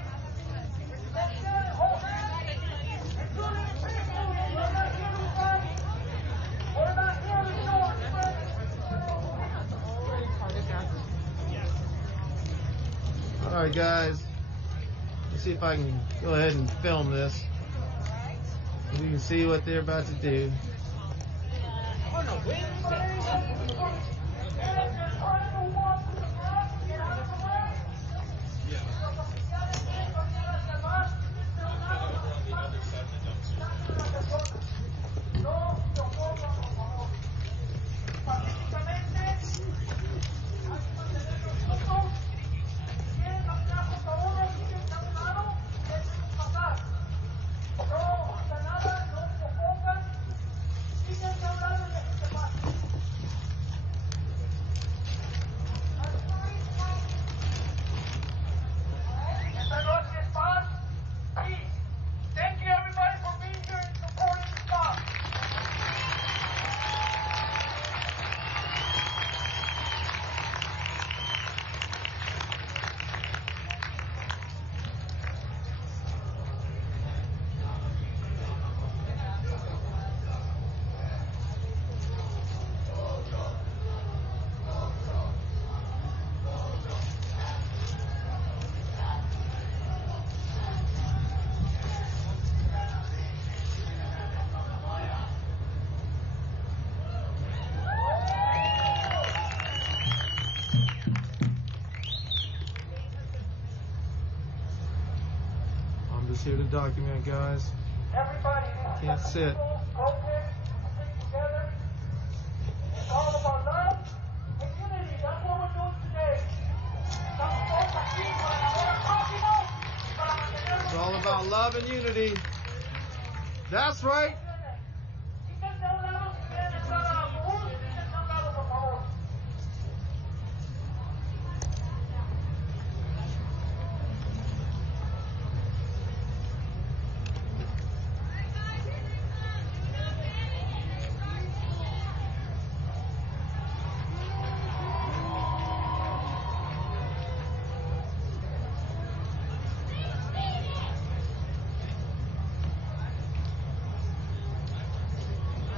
Sit down and hold hands. Including the people. We're not here to fight. We're not here to show our strength. All right, guys. Let's see if I can go ahead and film this. So we can see what they're about to do. On a Wednesday. Just here to document, guys. Everybody Can't sit. focus, stick together. It's all about love and unity. That's what we're doing today. It's all about love and unity. That's right.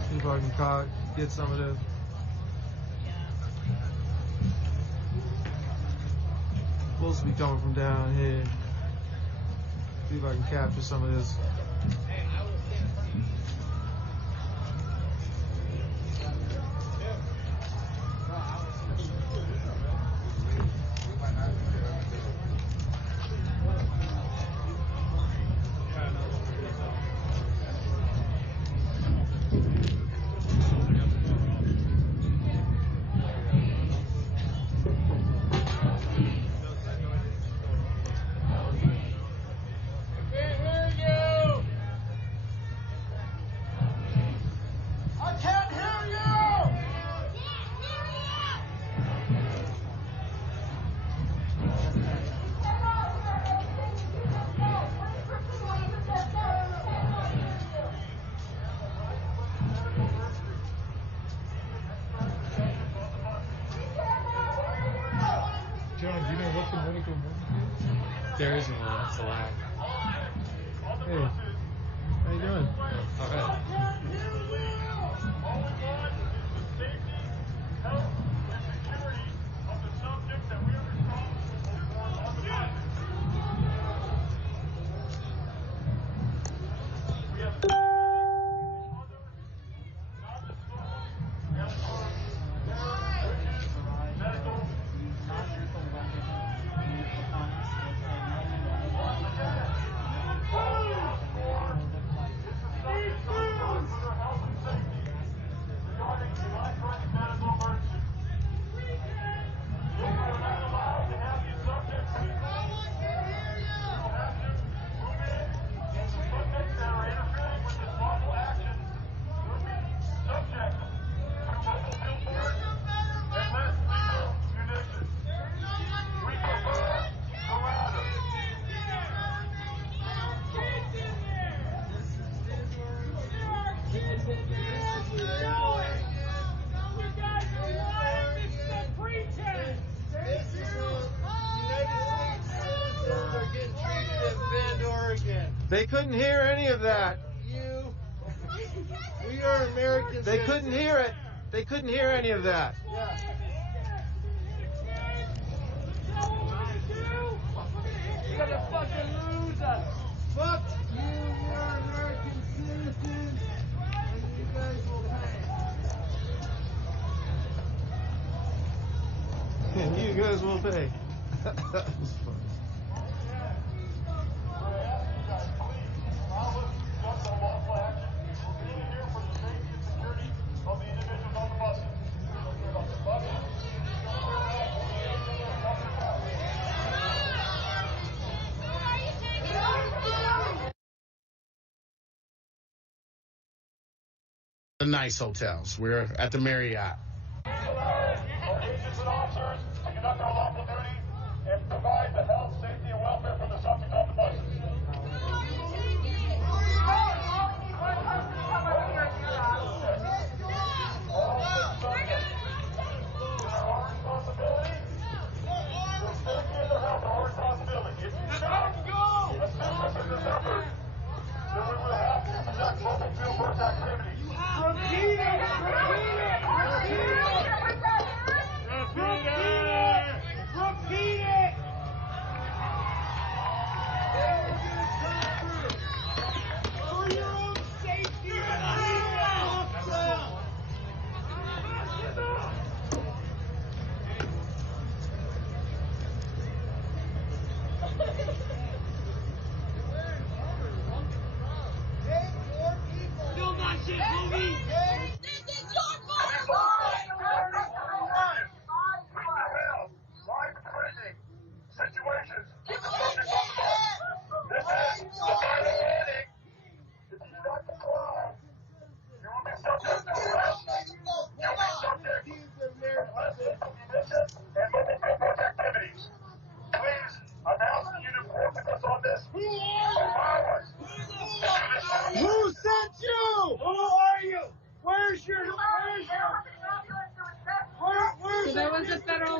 See if I can get some of this. Supposed to be coming from down here. See if I can capture some of this. John, do you know what the medical emergency is? There isn't one. It's a lie. Hey, how you doing? All right. They couldn't hear any of that. We are Americans. They couldn't hear it. They couldn't hear any of that. Yeah. You're gonna fucking lose us. Fuck you, you're American citizens, and you guys will pay. And you guys will pay. That was funny. The nice hotels. We're at the Marriott. Agents and officers to conduct our lawful duty and provide the health, safety, and welfare for the subject on the buses. Repeat it! Repeat it! Repeat it!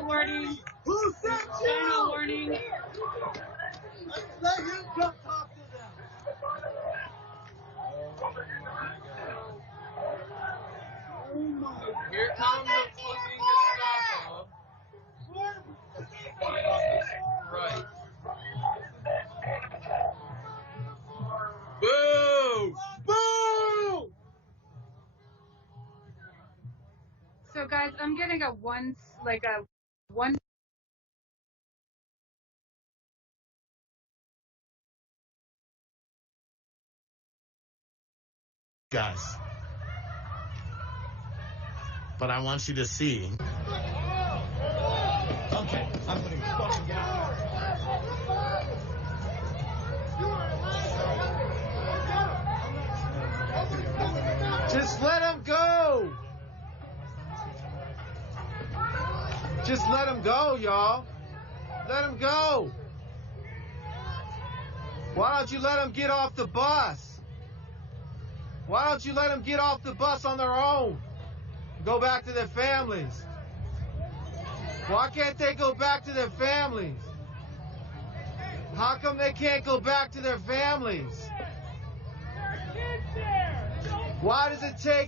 warning. Who sent you? Final warning. Let him come talk to them. Here comes the fucking Gestapo. Right. Boo! Boo! So guys, I'm getting a one. Guys. But I want you to see. Okay, I'm gonna fucking get out. Just let him go. Just let him go, y'all. Let him go. Why don't you let him get off the bus? Why don't you let them get off the bus on their own? Go back to their families. Why can't they go back to their families? How come they can't go back to their families? Why does it take